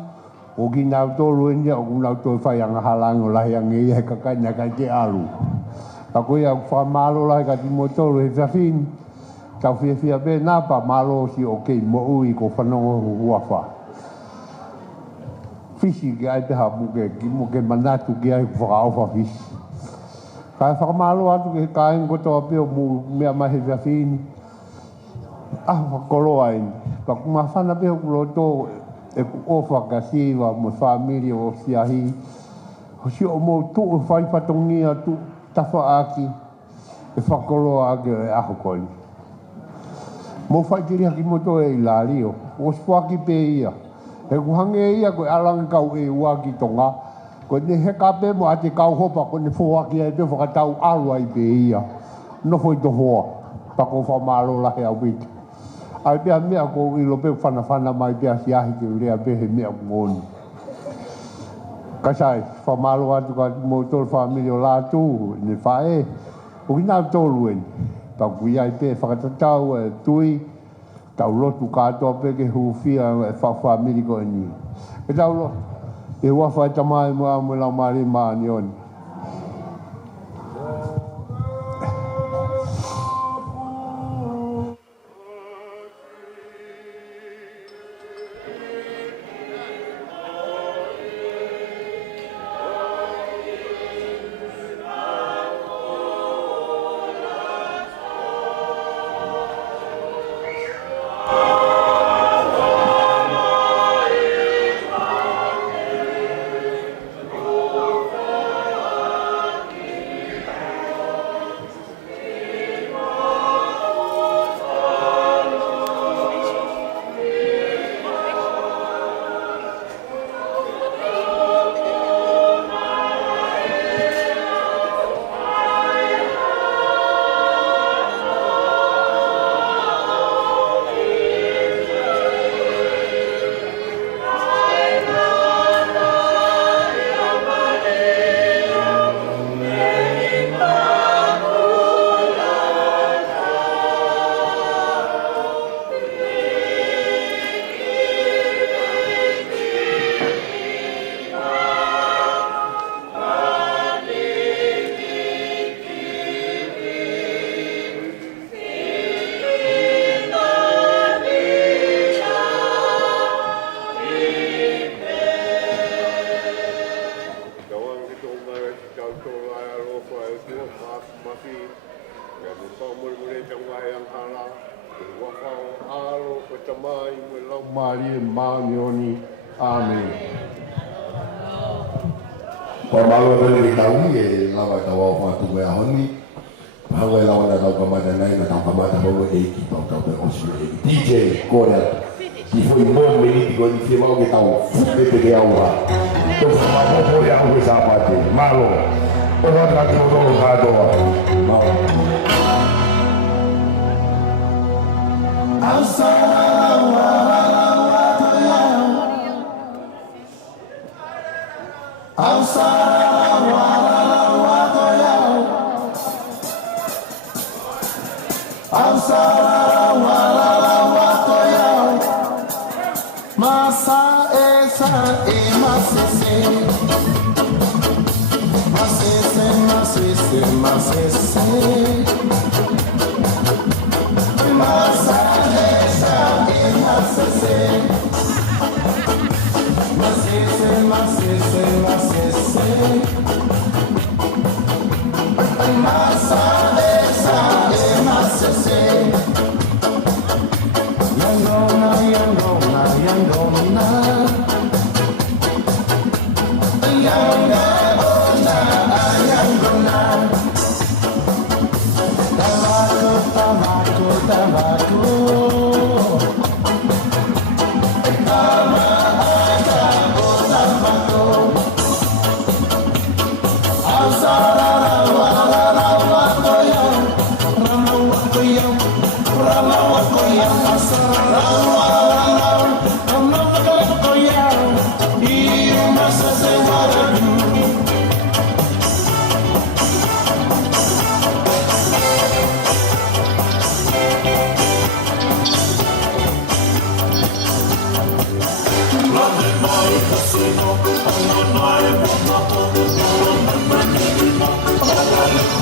o ki nau tolu enia, o ki nau tolu whai anga halango lahi ange ia he kakai na kai te alu. Ako ia wha malo lai ka timo tolu he whiawhin. Kau whiawhia be nā pa malo si o kei mo ui ko whanongo hua wha. Fisi ki ai te hapuke ki mo ke manatu ki ai whakaofa fisi. Kai whakamalo atu ke kāinga kotoa peo mu mea mahi whiawhin. Whakolo ai. Pa kuma whana peo kuloto e ku ofa ka siwa mo whamiri o siahi. Hosi o mo tu o whai patongia tu tafa aki. E whakolo ake e aho koni. Mo whai tiri haki moto e ilari o. O spwaki pe ia. E kuhange ia koe alanga kau e uaki tonga. Ko ne heka pe mo ate kau hopa ko ne fuaki ai pe whakatau alu ai pe ia. No foi to hoa. Pako whamalo lahe au wiki. Ai pia mea ko ilo pe whana mai pia siahi te urea pe he mea ngoni. Kasai, whamalo atu ka mo tolu whamiri o la tu, ne whae. O kina tolu en. Tau kui ai pe whakatatau e tui. Tau lotu katoa pe ke huwhia e whamiri ko eni. E tau lotu. E wawhai tamai mua mo lau mari maani oni. Pamalo dari tahu ye lawa tawa waktu gue ahoni, hawa lawa dah tahu kemana naik, dah tahu kemana bawa eki, tahu be oslo eki. DJ Korea, si foi bom menit gue di film kita tahu, fute ke awal. Terus apa boleh aku siapa tu? Malo, orang lagi orang kado, malo.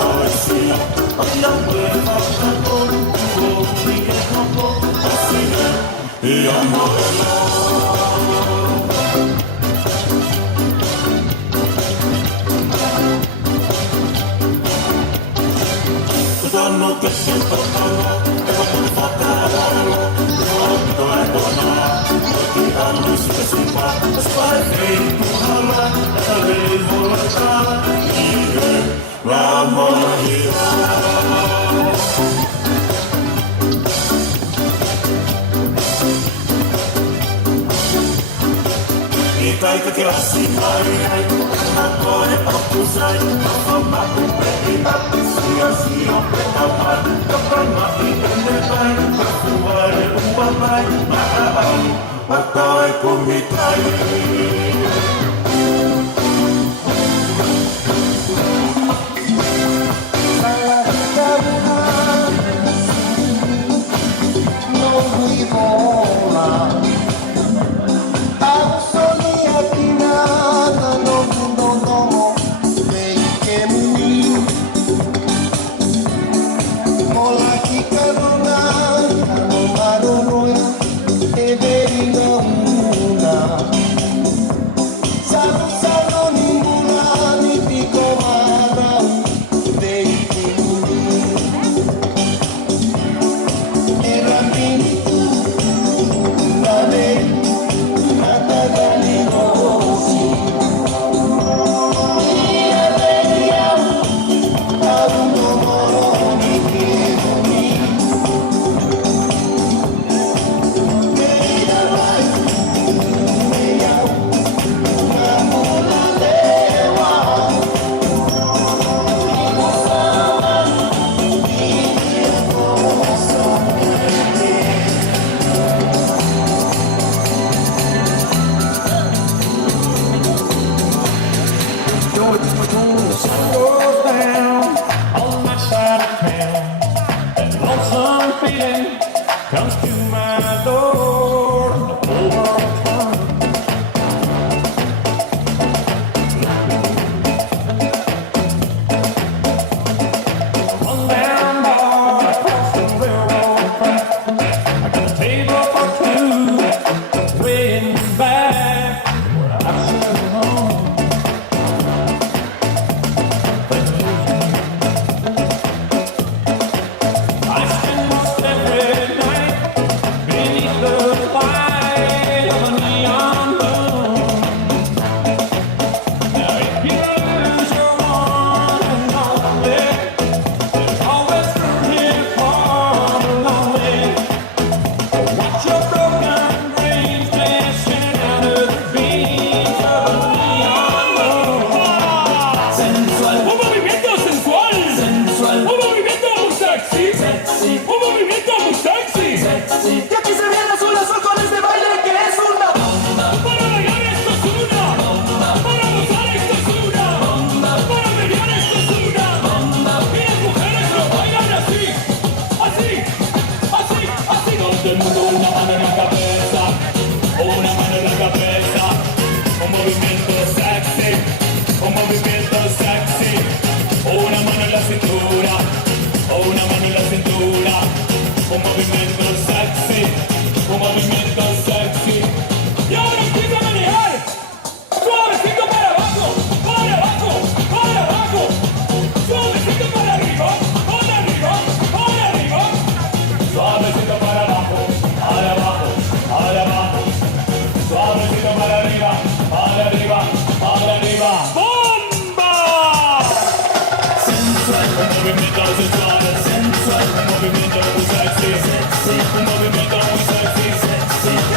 Oh, Sensual, un movimiento muy sexy, un movimiento muy sexy, sexy.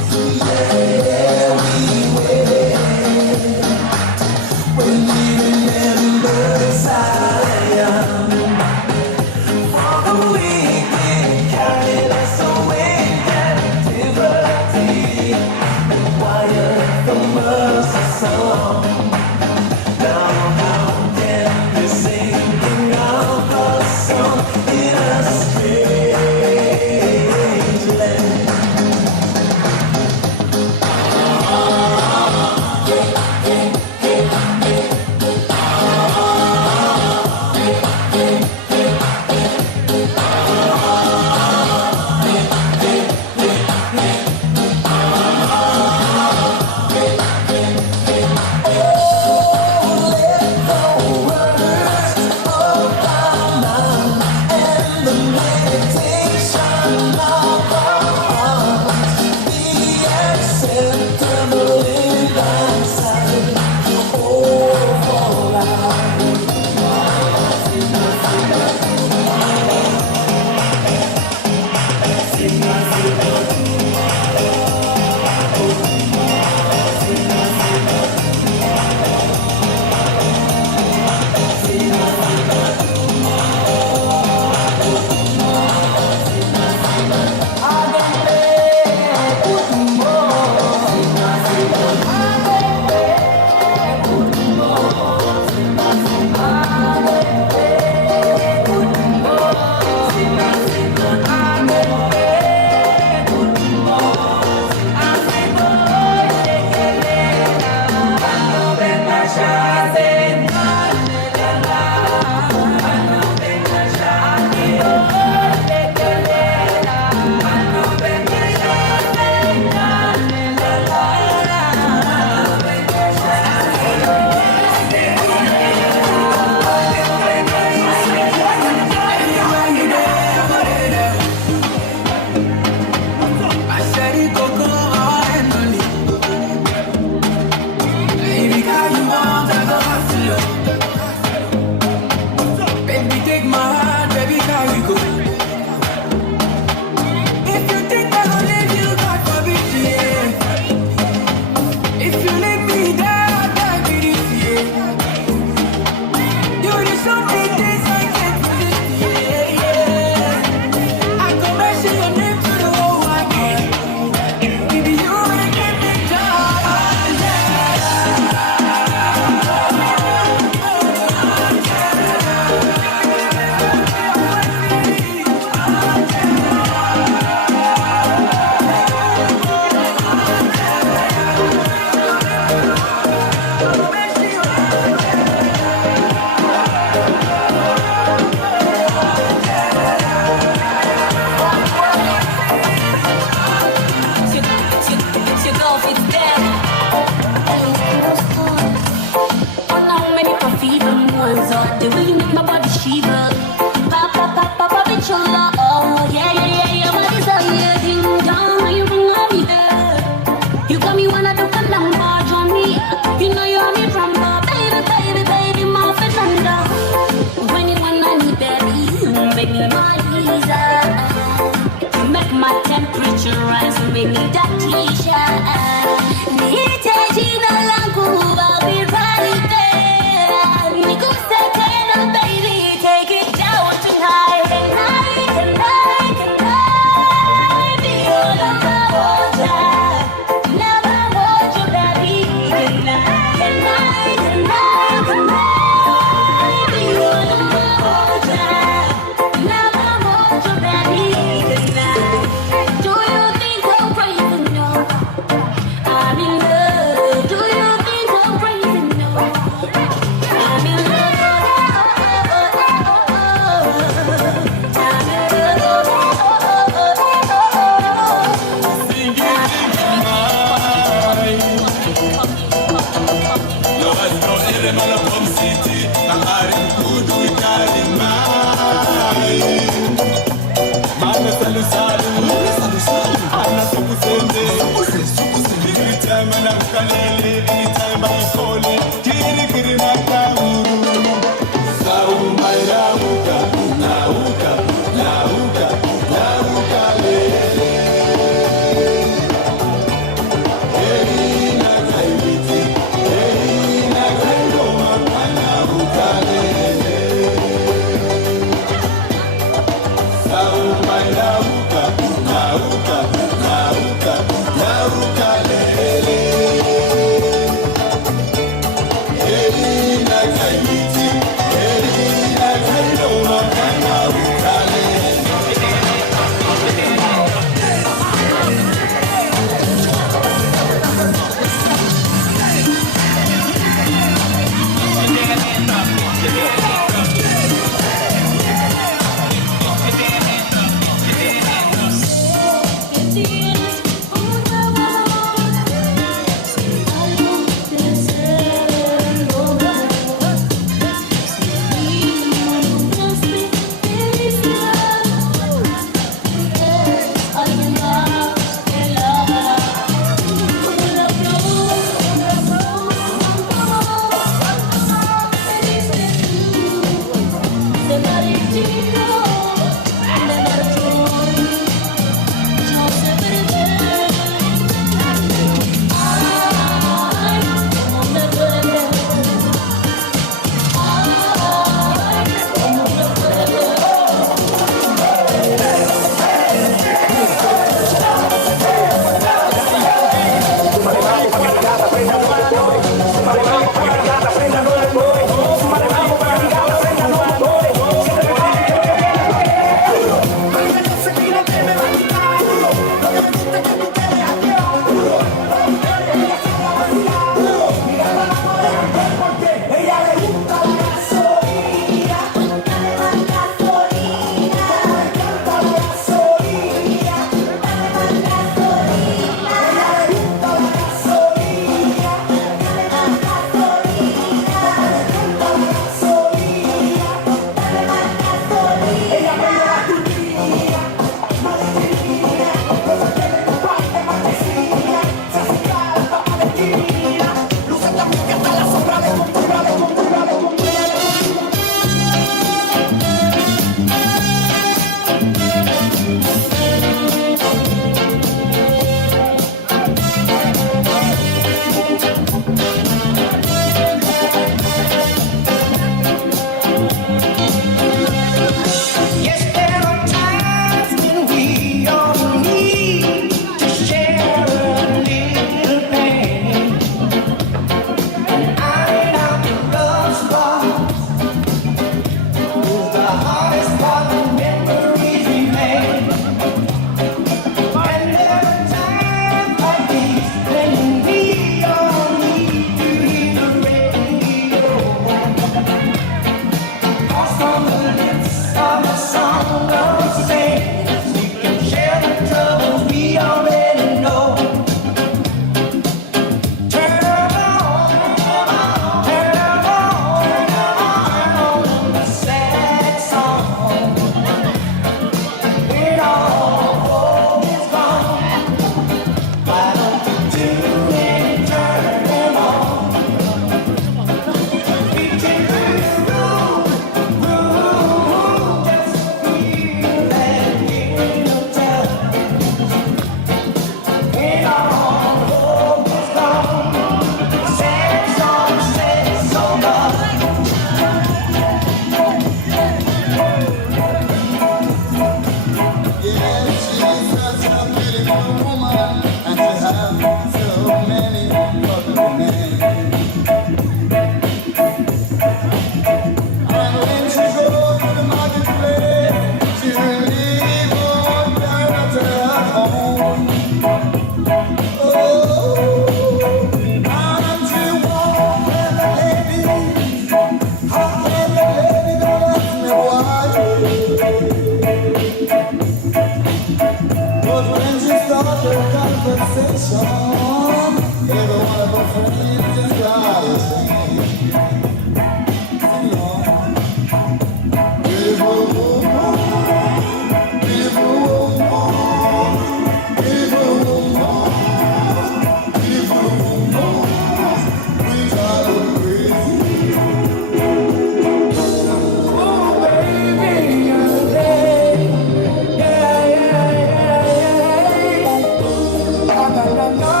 No, no, no.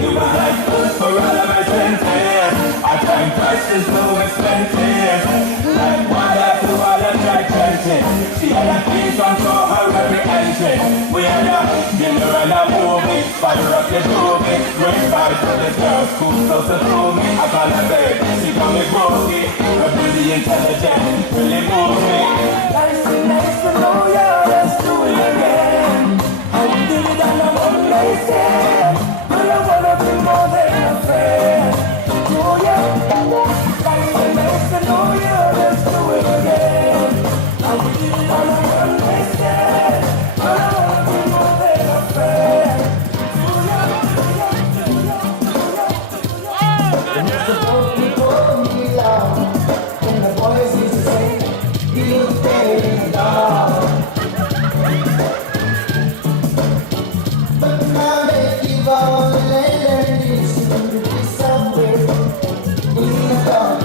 It was like food for all of my senses. Our time prices so expensive. Like one that to all of my trenches. See all the things on so how very engine. We had a dinner and a movie. Fire up the movie. Great fight for the girls. School closer to me. I call her baby. She call me Brookie. Her really intelligent. Really move me. Nice to know you. Let's do it again. I did it on a one-night stand. But I wanna be more than a friend. Oh yeah, nice to know you. Let's do it again. I did it on a one-night stand. But I wanna be more than a friend. It's supposed to go me loud. And the boys used to say, you stay down. But now they keep on letting you seem to be somewhere in the dark.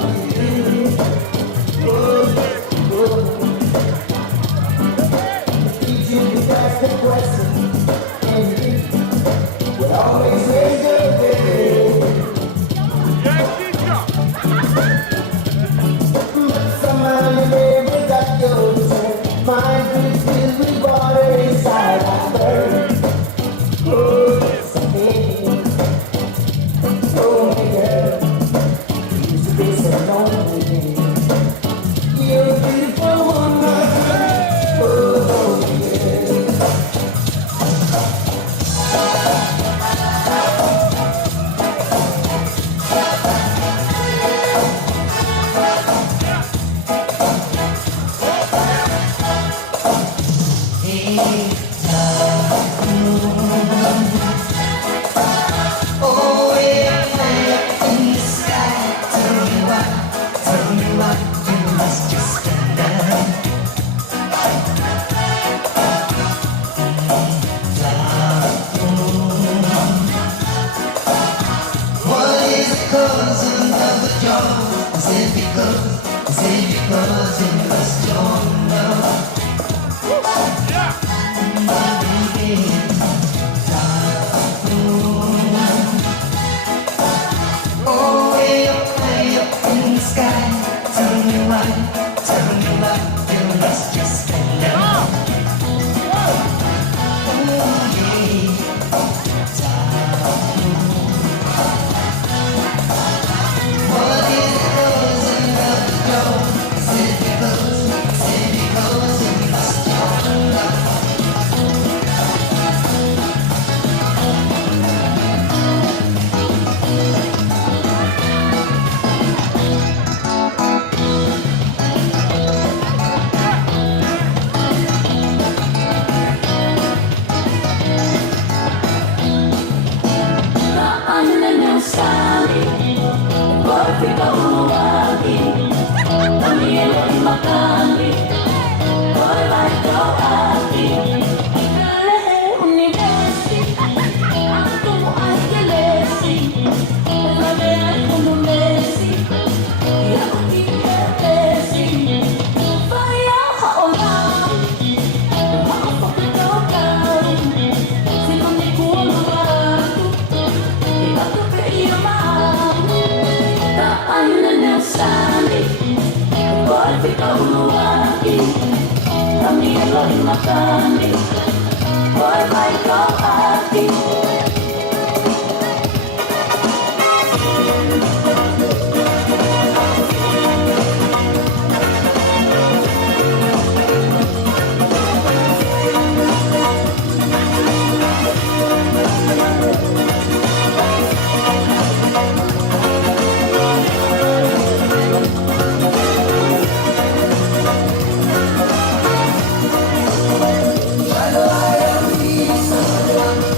Teach you to ask the question, and you would always raise your head. But somehow you never got yours. Mine could filled with water inside I burn. Oh, yes, I did. Oh, my girl, you used to be so lonely. You're a beautiful woman. Oh, yeah. Oh, yeah, in the sky. Tell me what you must just stand. What is the causing of the joy? Is it because it must join now? Oh, way up in the sky. Tell me what you must just stand down. Oh, yeah. What is the causing of the joy? Is it because it must join now? Shine a light on me, someone.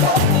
Thank you.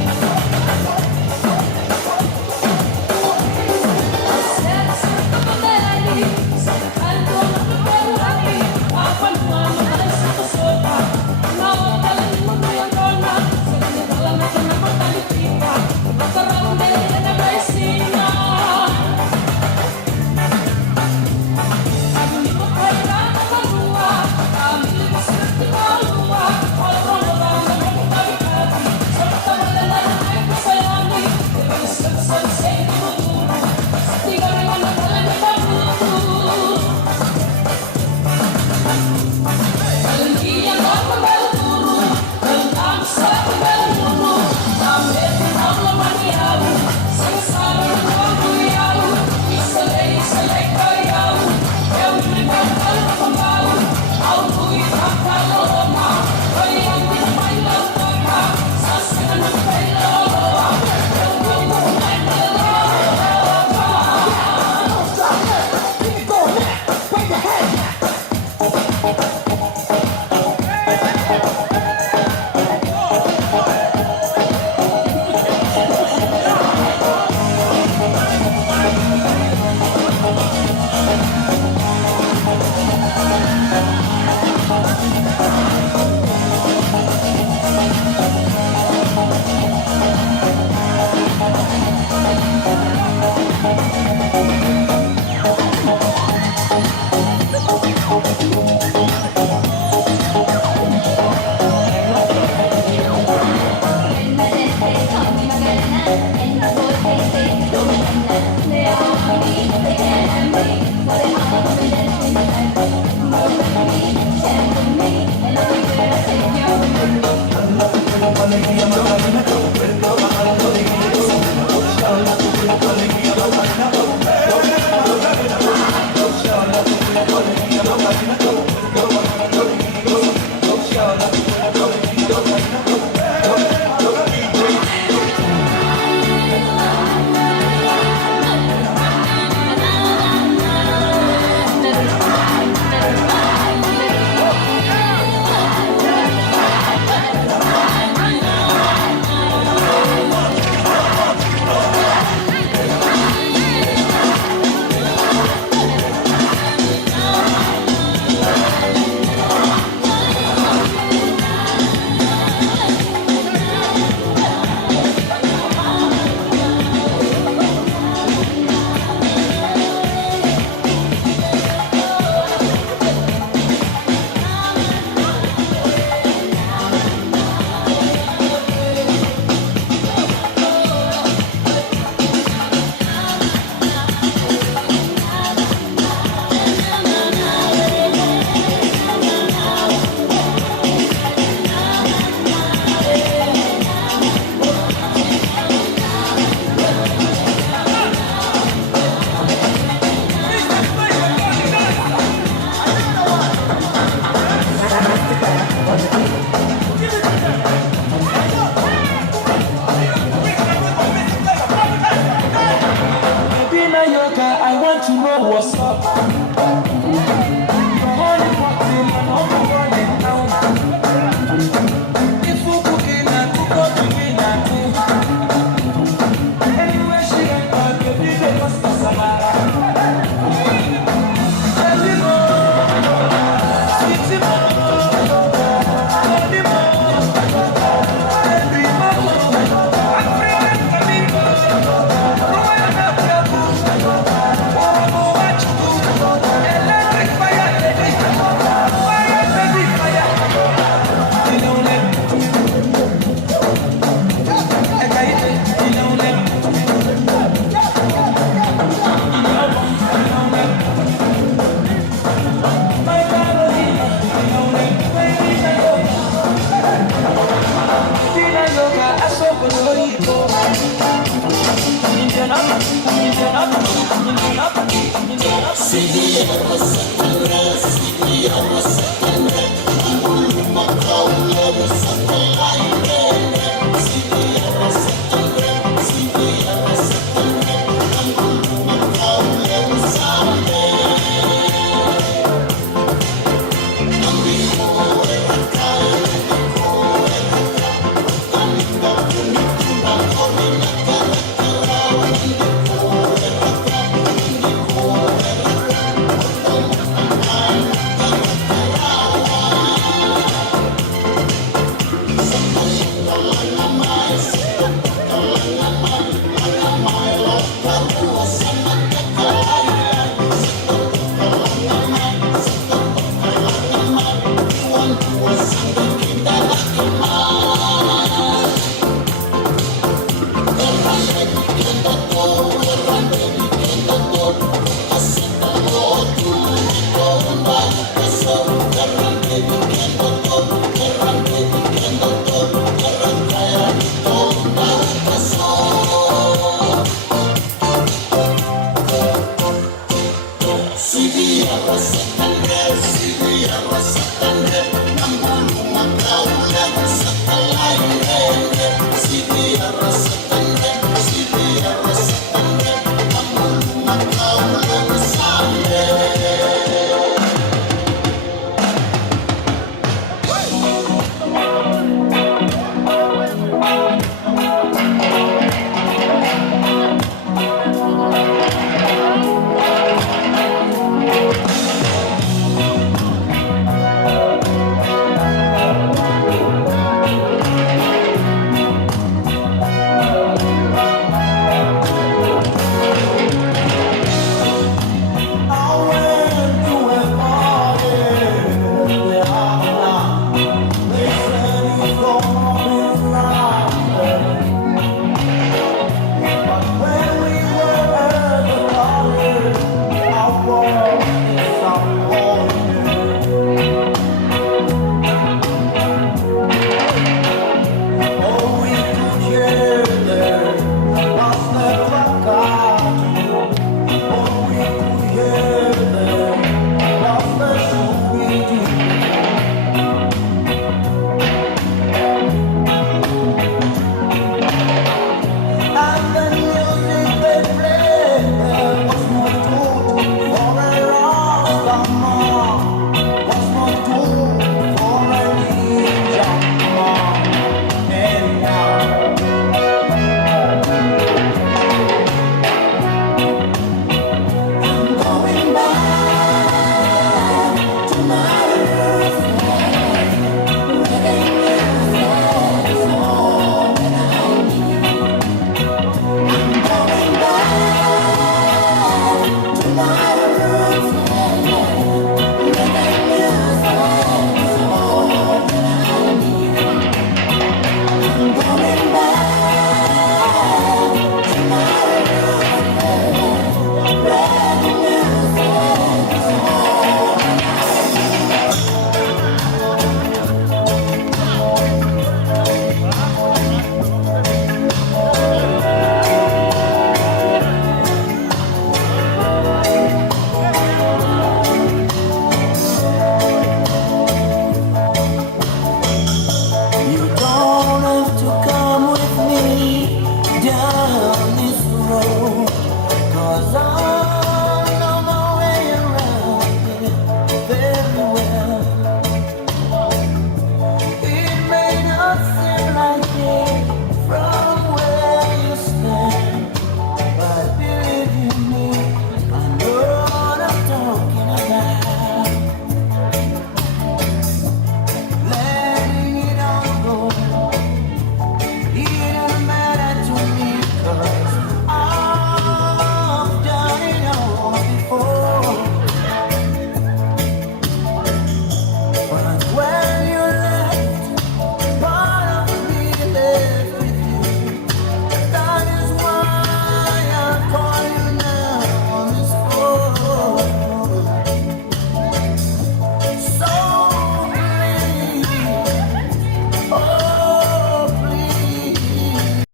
Siri arrasatane, Siri arrasatane, nambulu makau